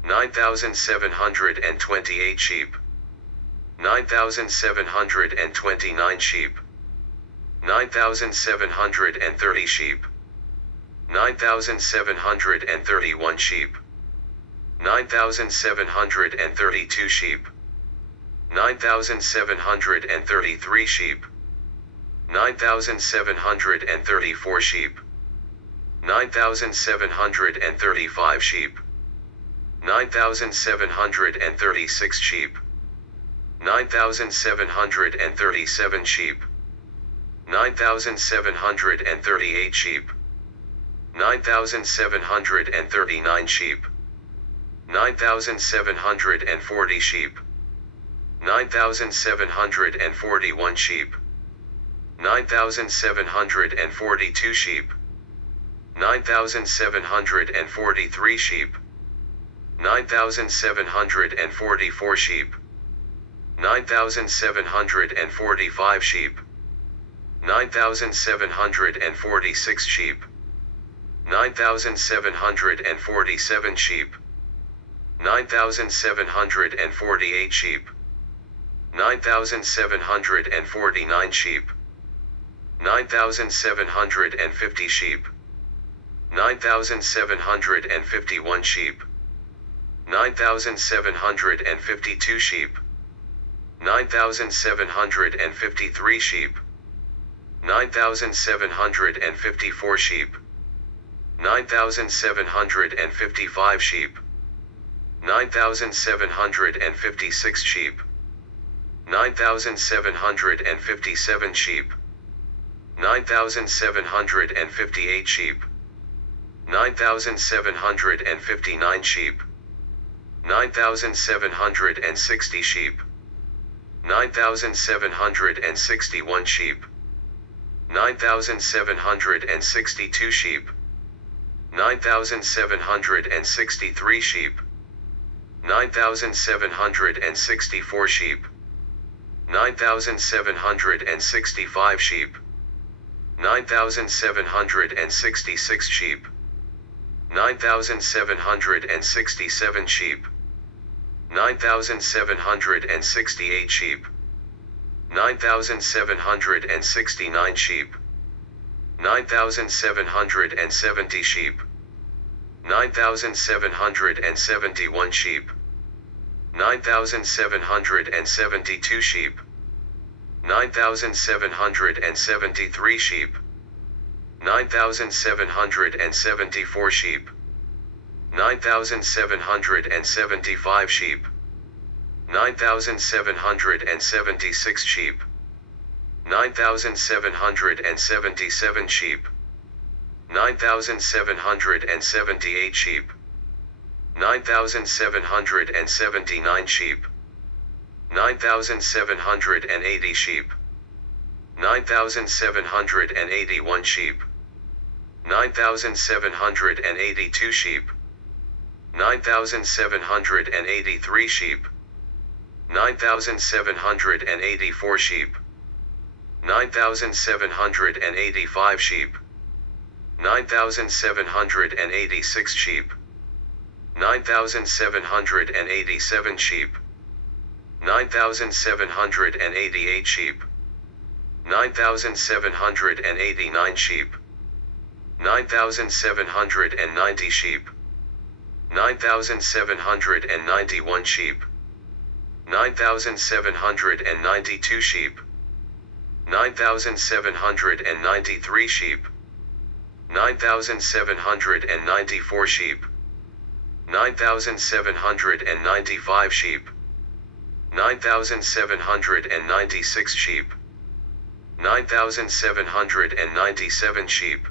9,728 sheep, 9,729 sheep, 9,730 sheep, 9,731 sheep, 9,732 sheep, 9,733 sheep, 9,734 sheep, 9,735 sheep, 9,736 sheep, 9,737 sheep, 9,738 sheep, 9,739 sheep, 9,740 sheep, 9,741 sheep, 9,742 sheep, 9,743 sheep, 9,744 sheep, 9,745 sheep, 9,746 sheep, 9,747 sheep, 9,748 sheep, 9,749 sheep, 9,750 sheep, 9,751 sheep, 9,752 sheep, 9,753 sheep, 9,754 sheep, 9,755 sheep, 9,756 sheep, 9,757 sheep, 9,758 sheep, 9,759 sheep, 9,760 sheep, 9,761 sheep, 9,762 sheep, 9,763 sheep, 9,764 sheep, 9,765 sheep, 9,766 sheep, 9,767 sheep, 9,768 sheep, 9,769 sheep, 9,770 sheep, 9,771 sheep, 9,772 sheep, 9,773 sheep, 9,774 sheep, 9,775 sheep, 9,776 sheep, 9,777 sheep, 9,778 sheep, 9,779 sheep, 9,780 sheep, 9,781 sheep, 9,782 sheep, 9,783 sheep, 9,784 sheep, 9,785 sheep, 9,786 sheep, 9,787 sheep, 9,788 sheep, 9,789 sheep, 9,790 sheep, 9,791 sheep, 9,792 sheep, 9,793 sheep, 9,794 sheep, 9,795 sheep, 9,796 sheep, 9,797 sheep,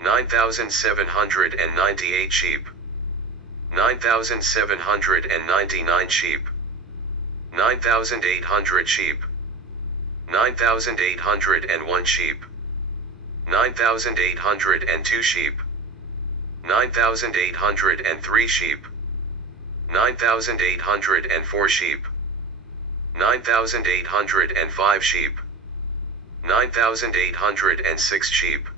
9,798 sheep, 9,799 sheep, 9,800 sheep, 9,801 sheep, 9,802 sheep, 9,803 sheep, 9,804 sheep, 9,805 sheep, 9,806 sheep,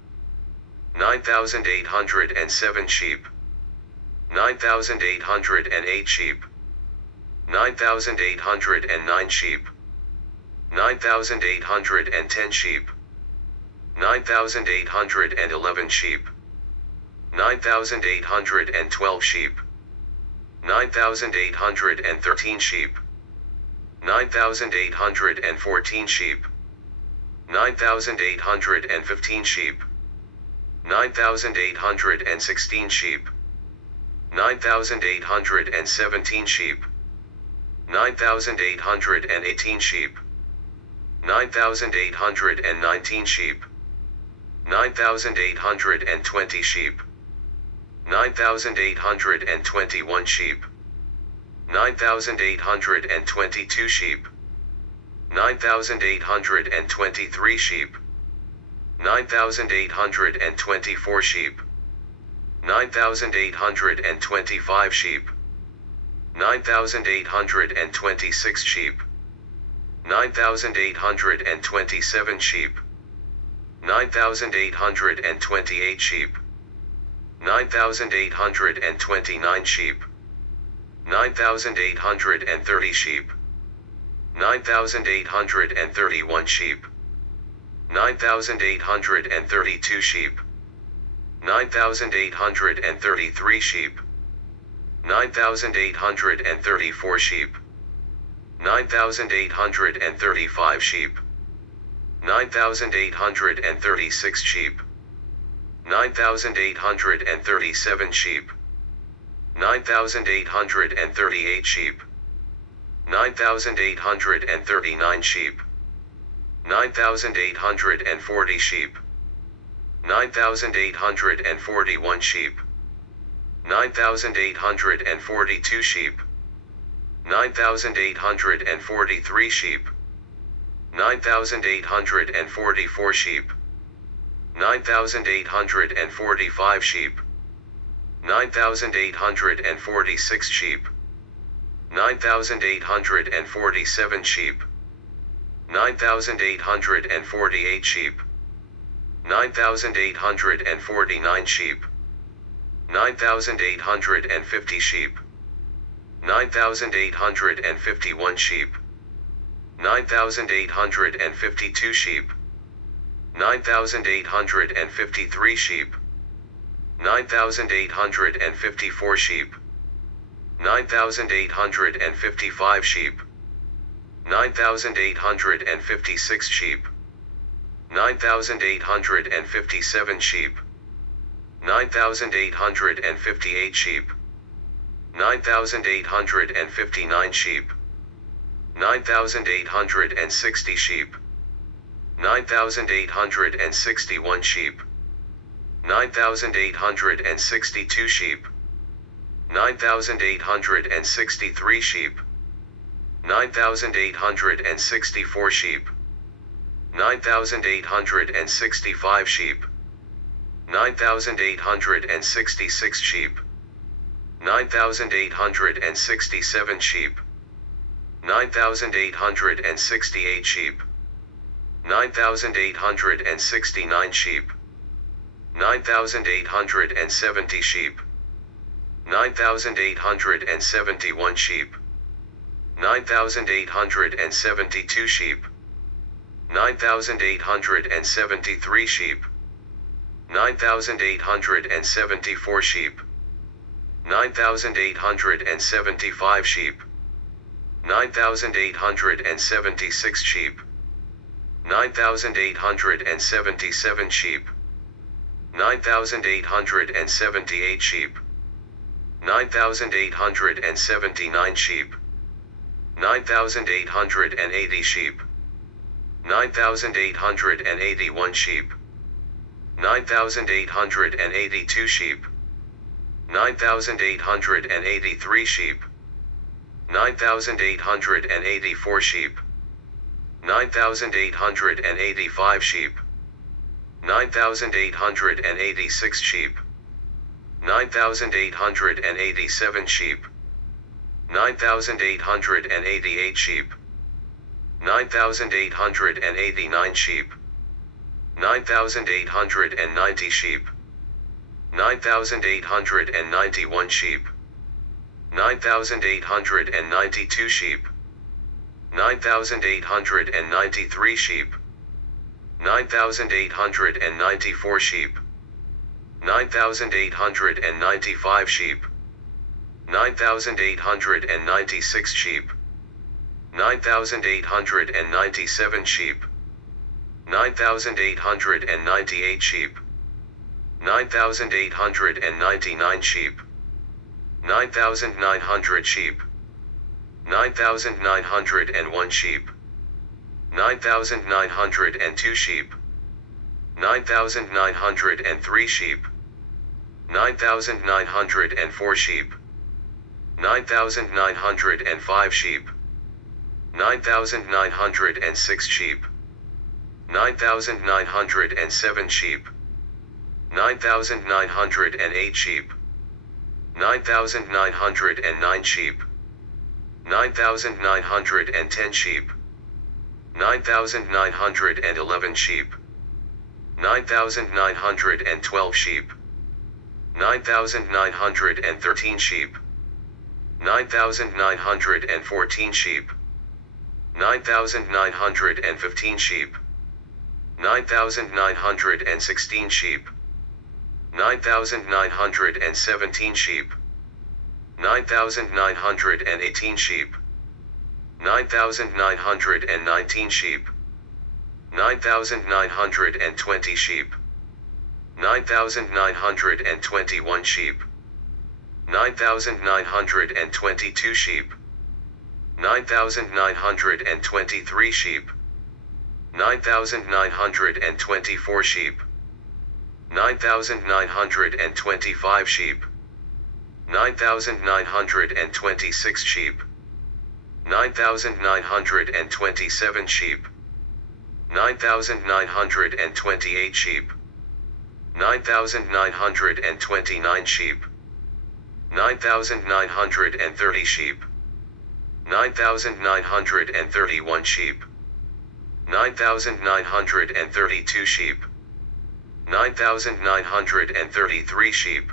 9,807 sheep, 9,808 sheep, 9,809 sheep, 9,810 sheep, 9,811 sheep, 9,812 sheep, 9,813 sheep, 9,814 sheep, 9,815 sheep, 9,816 sheep, 9,817 sheep, 9,818 sheep, 9,819 sheep, 9,820 sheep, 9,821 sheep, 9,822 sheep, 9,823 sheep, 9,824 sheep, 9,825 sheep, 9,826 sheep, 9,827 sheep, 9,828 sheep, 9,829 sheep, 9,830 sheep, 9,831 sheep, 9,832 sheep, 9,833 sheep, 9,834 sheep, 9,835 sheep, 9,836 sheep, 9,837 sheep, 9,838 sheep, 9,839 sheep, 9,840 sheep, 9,841 sheep, 9,842 sheep, 9,843 sheep, 9,844 sheep, 9,845 sheep, 9,846 sheep, 9,847 sheep, 9,848 sheep, 9,849 sheep, 9,850 sheep, 9,851 sheep, 9,852 sheep, 9,853 sheep, 9,854 sheep, 9,855 sheep, 9,856 sheep, 9,857 sheep, 9,858 sheep, 9,859 sheep, 9,860 sheep, 9,861 sheep, 9,862 sheep, 9,863 sheep, 9,864 sheep, 9,865 sheep, 9,866 sheep, 9,867 sheep, 9,868 sheep, 9,869 sheep, 9,870 sheep, 9,871 sheep, 9,872 sheep, 9,873 sheep, 9,874 sheep, 9,875 sheep, 9,876 sheep, 9,877 sheep, 9,878 sheep, 9,879 sheep, 9,880 sheep, 9,881 sheep, 9,882 sheep, 9,883 sheep, 9,884 sheep, 9,885 sheep, 9,886 sheep, 9,887 sheep, 9,888 sheep, 9,889 sheep, 9,890 sheep, 9,891 sheep, 9,892 sheep, 9,893 sheep, 9,894 sheep, 9,895 sheep, 9,896 sheep, 9,897 sheep, 9,898 sheep, 9,899 sheep, 9,900 sheep, 9,901 sheep, 9,902 sheep, 9,903 sheep, 9,904 sheep, 9,905 sheep, 9,906 sheep, 9,907 sheep, 9,908 sheep, 9,909 sheep, 9,910 sheep, 9,911 sheep, 9,912 sheep, 9,913 sheep, 9,914 sheep, 9,915 sheep, 9,916 sheep, 9,917 sheep, 9,918 sheep, 9,919 sheep, 9,920 sheep, 9,921 sheep, 9,922 sheep, 9,923 sheep, 9,924 sheep, 9,925 sheep, 9,926 sheep, 9,927 sheep, 9,928 sheep, 9,929 sheep, 9,930 sheep, 9,931 sheep, 9,932 sheep, 9,933 sheep,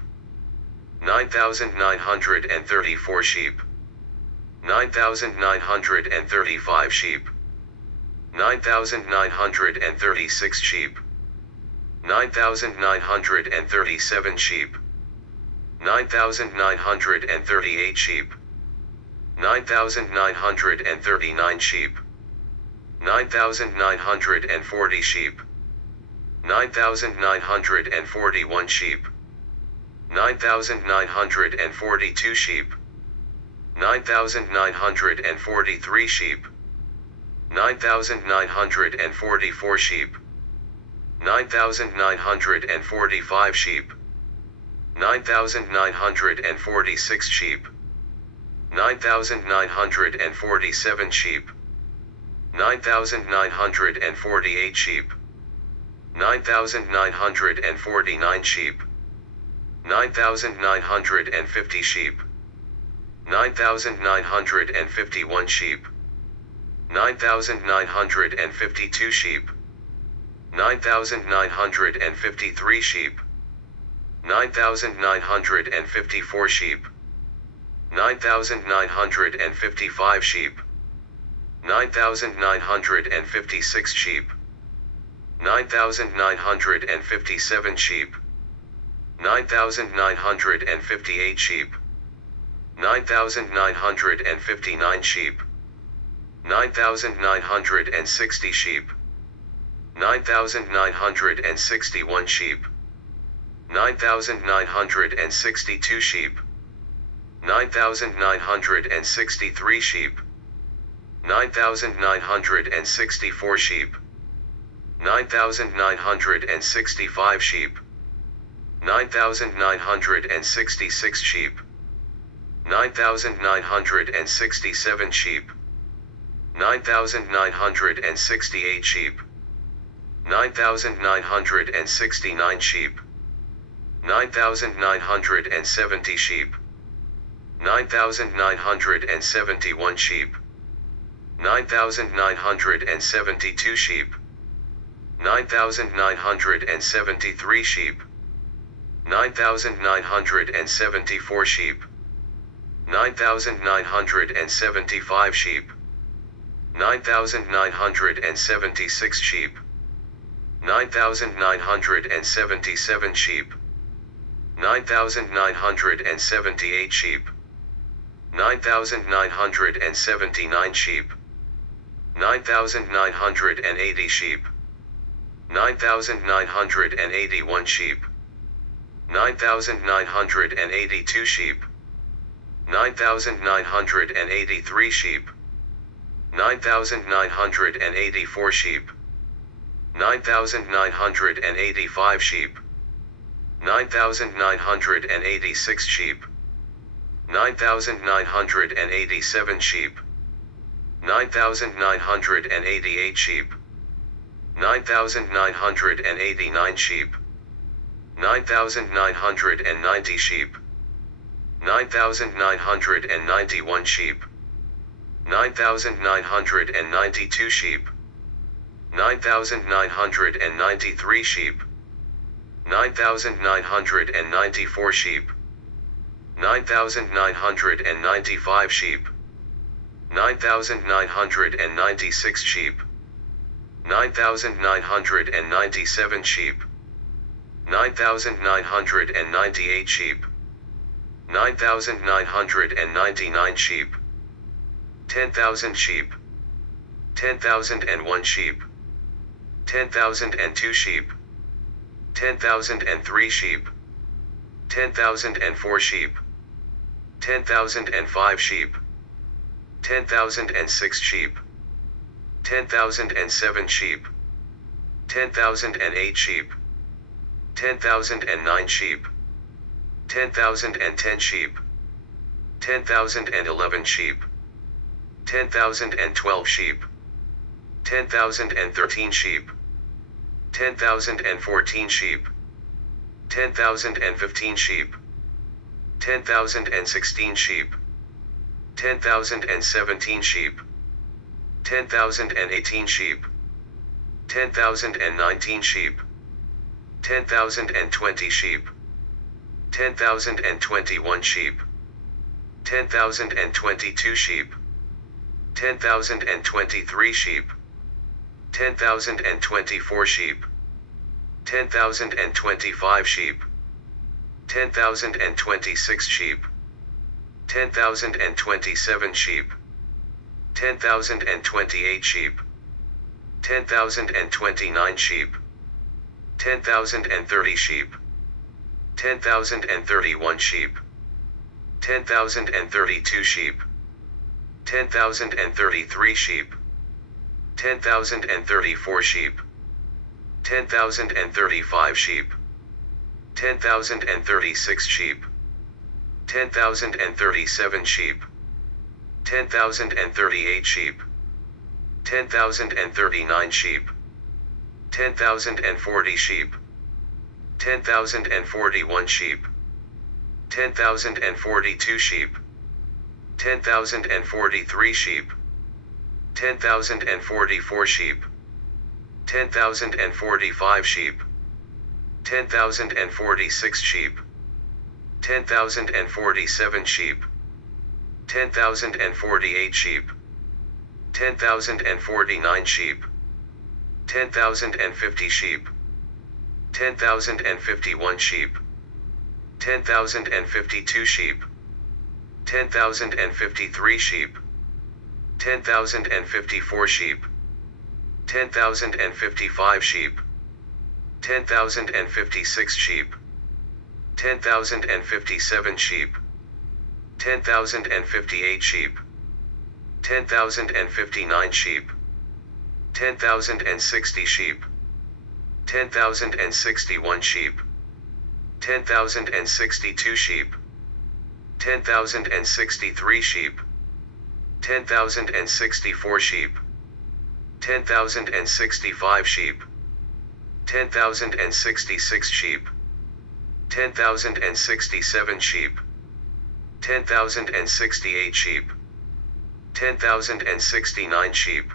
9,934 sheep, 9,935 sheep, 9,936 sheep, 9,937 sheep, 9,938 sheep, 9,939 sheep, 9,940 sheep, 9,941 sheep, 9,942 sheep, 9,943 sheep, 9,944 sheep, 9,945 sheep, 9,946 sheep, 9,947 sheep, 9,948 sheep, 9,949 sheep, 9,950 sheep, 9,951 sheep, 9,952 sheep, 9,953 sheep, 9,954 sheep, 9,955 sheep, 9,956 sheep, 9,957 sheep, 9,958 sheep, 9,959 sheep, 9,960 sheep, 9,961 sheep, 9,962 sheep, 9,963 sheep, 9,964 sheep, 9,965 sheep, 9,966 sheep, 9,967 sheep, 9,968 sheep, 9,969 sheep, 9,970 sheep, 9,971 sheep, 9,972 sheep, 9,973 sheep, 9,974 sheep, 9,975 sheep, 9,976 sheep, 9,977 sheep, 9,978 sheep, 9,979 sheep, 9,980 sheep, 9,981 sheep, 9,982 sheep, 9,983 sheep, 9,984 sheep, 9,985 sheep, 9,986 sheep, 9,987 sheep, 9,988 sheep, 9,989 sheep, 9,990 sheep, 9,991 sheep, 9,992 sheep, 9,993 sheep, 9,994 sheep, 9,995 sheep, 9,996 sheep, 9,997 sheep, 9,998 sheep, 9,999 sheep, 10,000 sheep, 10,001 sheep, 10,002 sheep, 10,003 sheep, 10,004 sheep, 10,005 sheep, 10,006 sheep, 10,007 sheep, 10,008 sheep, 10,009 sheep, 10,010 sheep, 10,011 sheep, 10,012 sheep, 10,013 sheep, 10,014 sheep, 10,015 sheep, 10,016 sheep, 10,017 sheep, 10,018 sheep, 10,019 sheep, 10,020 sheep, 10,021 sheep, 10,022 sheep, 10,023 sheep, 10,024 sheep, 10,025 sheep, 10,026 sheep, 10,027 sheep, 10,028 sheep, 10,029 sheep, 10,030 sheep, 10,031 sheep, 10,032 sheep, 10,033 sheep, 10,034 sheep, 10,035 sheep, 10,036 sheep, 10,037 sheep, 10,038 sheep, 10,039 sheep, 10,040 sheep, 10,041 sheep, 10,042 sheep, 10,043 sheep, 10,044 sheep, 10,045 sheep, 10,046 sheep, 10,047 sheep, 10,048 sheep, 10,049 sheep, 10,050 sheep, 10,051 sheep, 10,052 sheep, 10,053 sheep, 10,054 sheep, 10,055 sheep, 10,056 sheep, 10,057 sheep, 10,058 sheep, 10,059 sheep, 10,060 sheep, 10,061 sheep, 10,062 sheep, 10,063 sheep, 10,064 sheep, 10,065 sheep, 10,066 sheep, 10,067 sheep, 10,068 sheep, 10,069 sheep,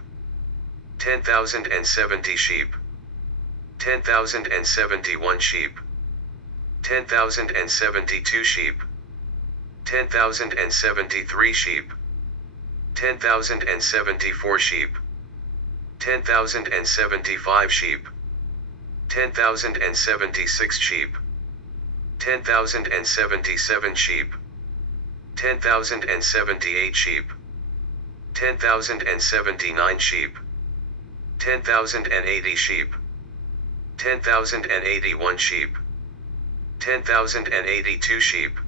10,070 sheep, 10,071 sheep, 10,072 sheep, 10,073 sheep, 10,074 sheep, 10,075 sheep, 10,076 sheep, 10,077 sheep, 10,078 sheep, 10,079 sheep, 10,080 sheep, 10,081 sheep, 10,082 sheep,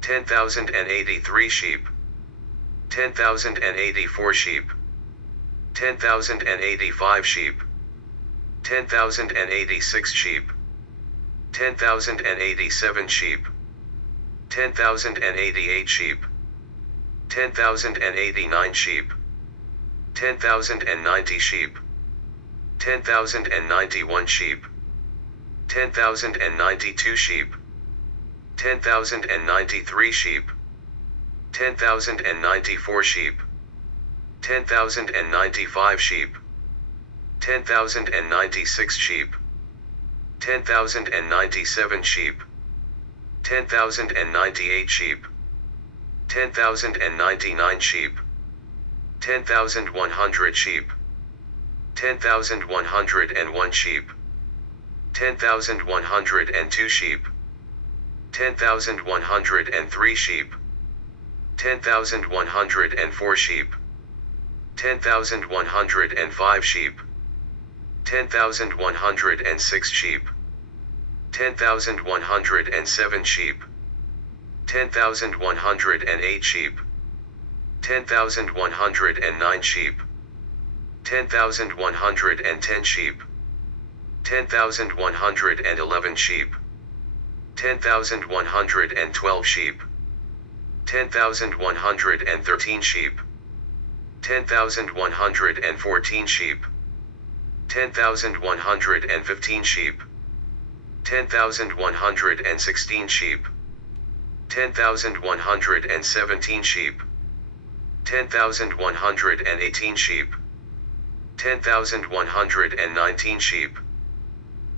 10,083 sheep, 10,084 sheep, 10,085 sheep, 10,086 sheep, 10,087 sheep, 10,088 sheep, 10,089 sheep, 10,090 sheep, 10,091 sheep, 10,092 sheep, 10,093 sheep, 10,094 sheep, 10,095 sheep, 10,096 sheep, 10,097 sheep, 10,098 sheep, 10,099 sheep, 10,100 sheep, 10,101 sheep, 10,102 sheep, 10,103 sheep, 10,104 sheep, 10,105 sheep, 10,106 sheep, 10,107 sheep, 10,108 sheep, 10,109 sheep, 10,110 sheep, 10,111 sheep, 10,112 sheep, 10,113 sheep, 10,114 sheep, 10,115 sheep, 10,116 sheep, 10,117 sheep, 10,118 sheep, 10,119 sheep,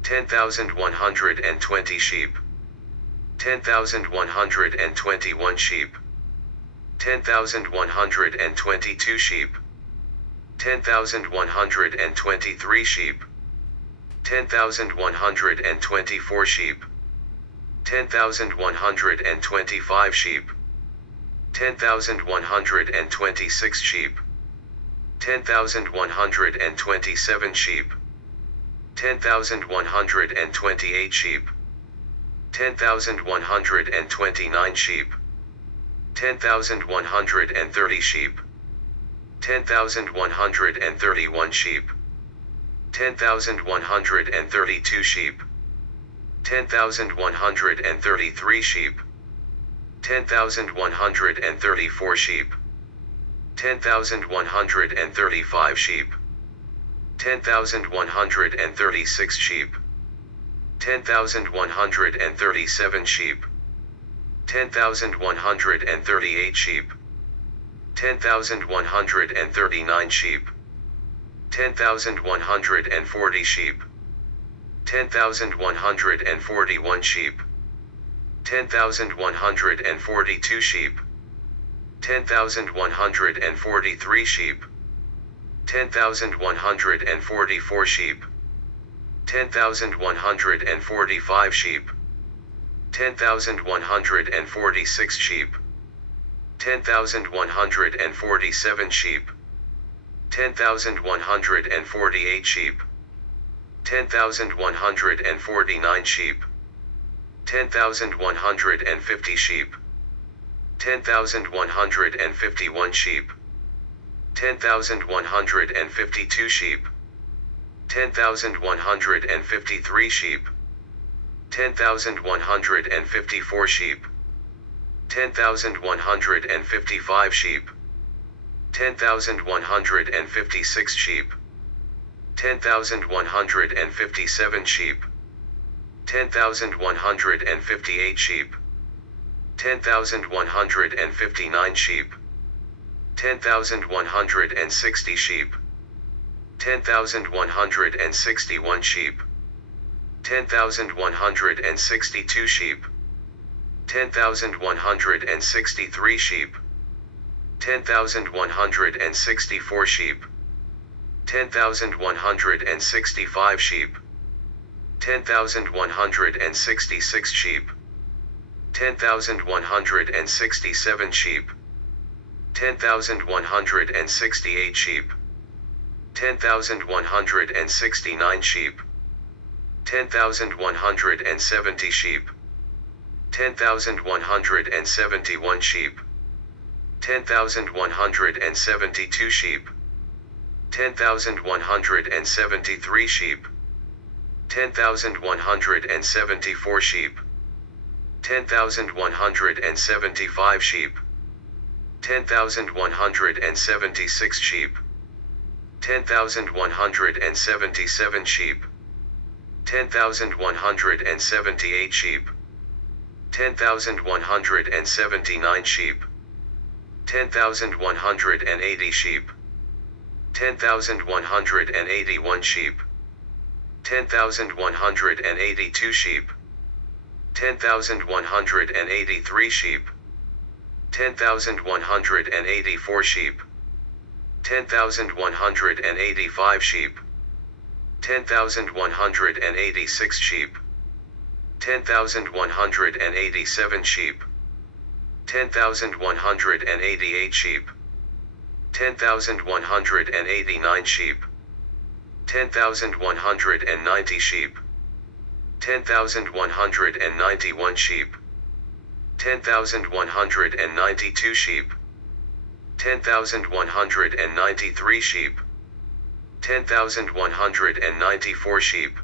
10,120 sheep, 10,121 sheep, 10,122 sheep, 10,123 sheep, 10,124 sheep, 10,125 sheep, 10,126 sheep, 10,127 sheep, 10,128 sheep, 10,129 sheep, 10,130 sheep, 10,131 sheep, 10,132 sheep, 10,133 sheep, 10,134 sheep, 10,135 sheep, 10,136 sheep, 10,137 sheep, 10,138 sheep, 10,139 sheep, 10,140 sheep, 10,141 sheep, 10,142 sheep, 10,143 sheep, 10,144 sheep, 10,145 sheep, 10,146 sheep, 10,147 sheep, 10,148 sheep, 10,149 sheep, 10,150 sheep, 10,151 sheep, 10,152 sheep, 10,153 sheep, 10,154 sheep, 10,155 sheep, 10,156 sheep, 10,157 sheep, 10,158 sheep, 10,159 sheep, 10,160 sheep, 10,161 sheep, 10,162 sheep, 10,163 sheep, 10,164 sheep, 10,165 sheep, 10,166 sheep, 10,167 sheep, 10,168 sheep, 10,169 sheep, 10,170 sheep, 10,171 sheep, 10,172 sheep, 10,173 sheep, 10,174 sheep, 10,175 sheep, 10,176 sheep, 10,177 sheep, 10,178 sheep, 10,179 sheep, 10,180 sheep, 10,181 sheep, 10,182 sheep, 10,183 sheep, 10,184 sheep, 10,185 sheep, 10,186 sheep, 10,187 sheep, 10,188 sheep, 10,189 sheep, 10,190 sheep, 10,191 sheep, 10,192 sheep, 10,193 sheep, 10,194 sheep,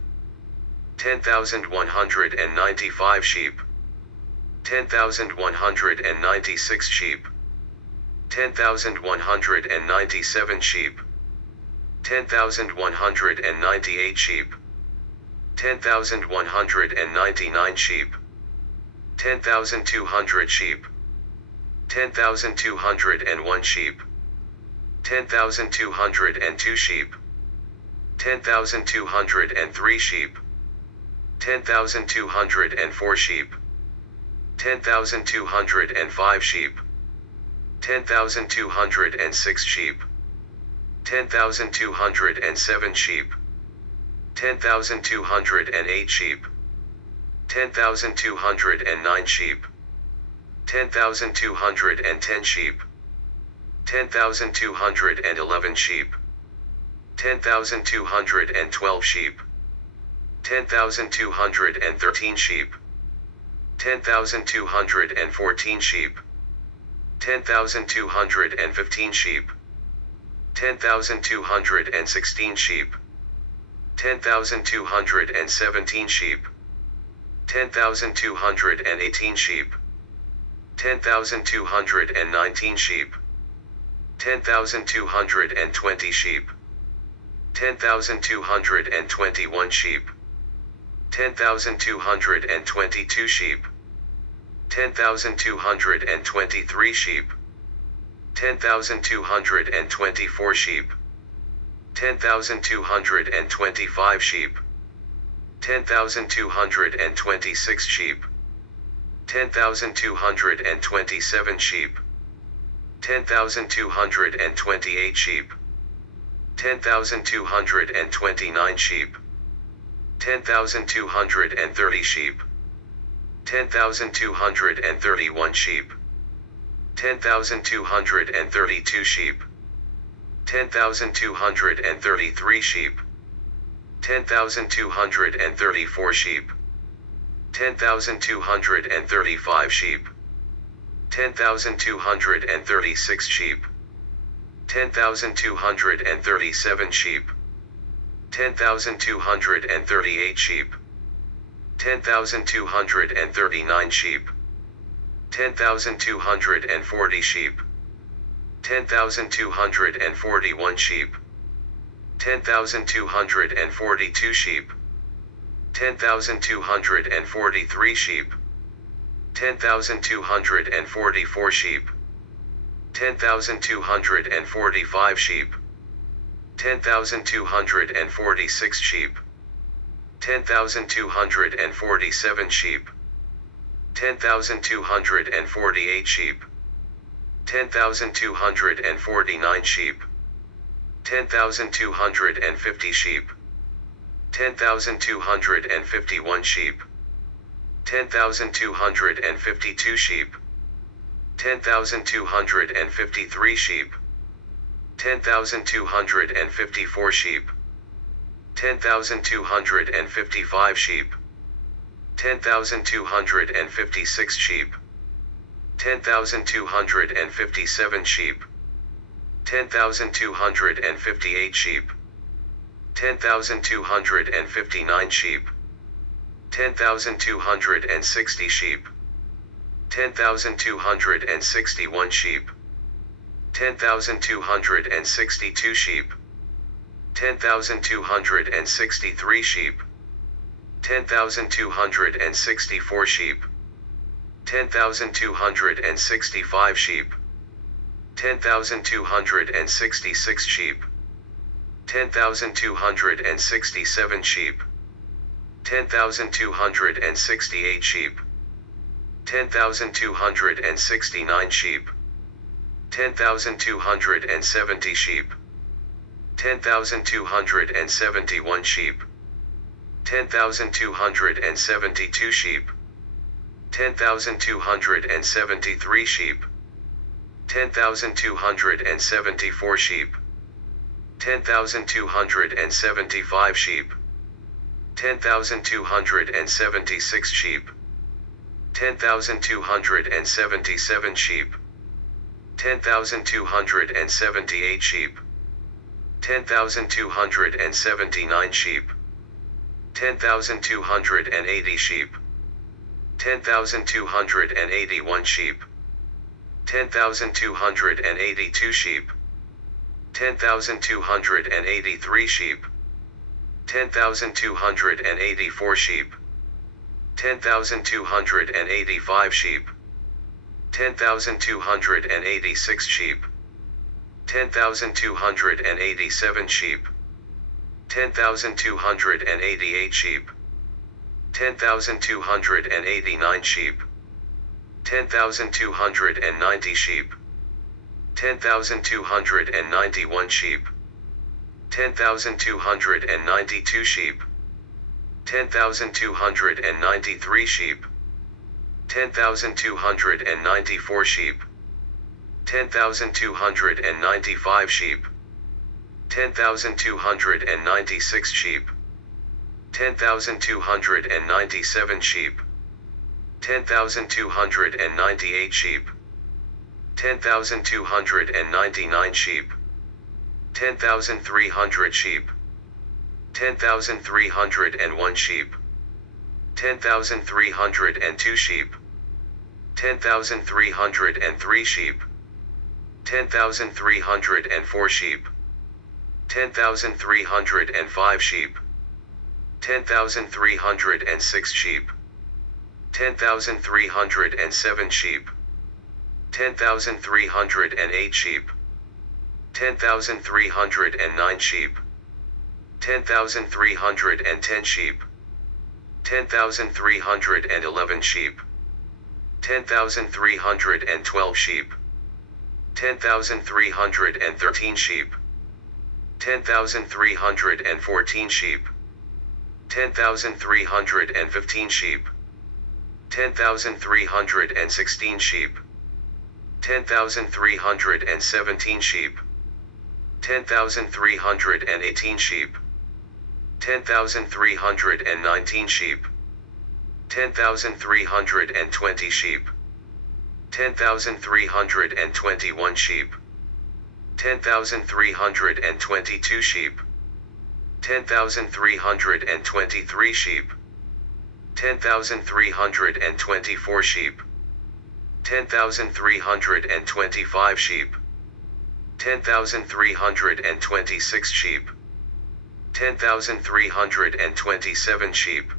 10,195 sheep, 10,196 sheep, 10,197 sheep, 10,198 sheep, 10,199 sheep, 10,200 sheep, 10,201 sheep, 10,202 sheep, 10,203 sheep, 10,204 sheep, 10,205 sheep, 10,206 sheep, 10,207 sheep, 10,208 sheep, 10,209 sheep, 10,210 sheep, 10,211 sheep, 10,212 sheep, 10,213 sheep, 10,214 sheep, 10,215 sheep, 10,216 sheep, 10,217 sheep, 10,218 sheep, 10,219 sheep, 10,220 sheep, 10,221 sheep, 10,222 sheep, 10,223 sheep, 10,224 sheep, 10,225 sheep, 10,226 sheep, 10,227 sheep, 10,228 sheep, 10,229 sheep, 10,230 sheep, 10,231 sheep, 10,232 sheep, 10,233 sheep, 10,234 sheep, 10,235 sheep, 10,236 sheep, 10,237 sheep, 10,238 sheep, 10,239 sheep, 10,240 sheep, 10,241 sheep, 10,242 sheep, 10,243 sheep, 10,244 sheep, 10,245 sheep, 10,246 sheep, 10,247 sheep, 10,248 sheep, 10,249 sheep, 10,250 sheep, 10,251 sheep, 10,252 sheep, 10,253 sheep, 10,254 sheep, 10,255 sheep, 10,256 sheep, 10,257 sheep, 10,258 sheep, 10,259 sheep, 10,260 sheep, 10,261 sheep, 10,262 sheep, 10,263 sheep, 10,264 sheep, 10,265 sheep, 10,266 sheep, 10,267 sheep, 10,268 sheep, 10,269 sheep, 10,270 sheep, 10,271 sheep, 10,272 sheep, 10,273 sheep, 10,274 sheep, 10,275 sheep, 10,276 sheep, 10,277 sheep, 10,278 sheep, 10,279 sheep, 10,280 sheep, 10,281 sheep, 10,282 sheep, 10,283 sheep, 10,284 sheep, 10,285 sheep, 10,286 sheep, 10,287 sheep, 10,288 sheep, 10,289 sheep, 10,290 sheep, 10,291 sheep, 10,292 sheep, 10,293 sheep, 10,294 sheep, 10,295 sheep, 10,296 sheep, 10,297 sheep, 10,298 sheep, 10,299 sheep, 10,300 sheep, 10,301 sheep, 10,302 sheep, 10,303 sheep, 10,304 sheep, 10,305 sheep, 10,306 sheep, 10,307 sheep, 10,308 sheep, 10,309 sheep, 10,310 sheep, 10,311 sheep, 10,312 sheep, 10,313 sheep, 10,314 sheep, 10,315 sheep, 10,316 sheep, 10,317 sheep, 10,318 sheep, 10,319 sheep, 10,320 sheep, 10,321 sheep, 10,322 sheep, 10,323 sheep, 10,324 sheep, 10,325 sheep, 10,326 sheep, 10,327 sheep,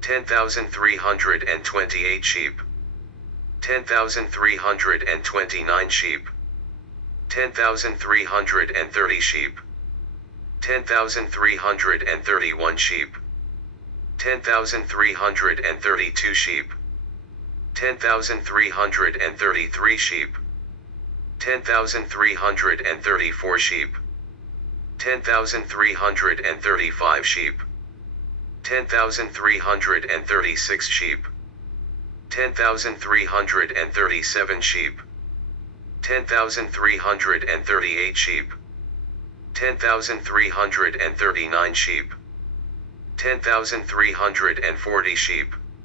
10,328 sheep, 10,329 sheep, 10,330 sheep, 10,331 sheep, 10,332 sheep, 10,333 sheep, 10,334 sheep, 10,335 sheep, 10,336 sheep, 10,337 sheep, 10,338 sheep, 10,339 sheep, 10,340 sheep,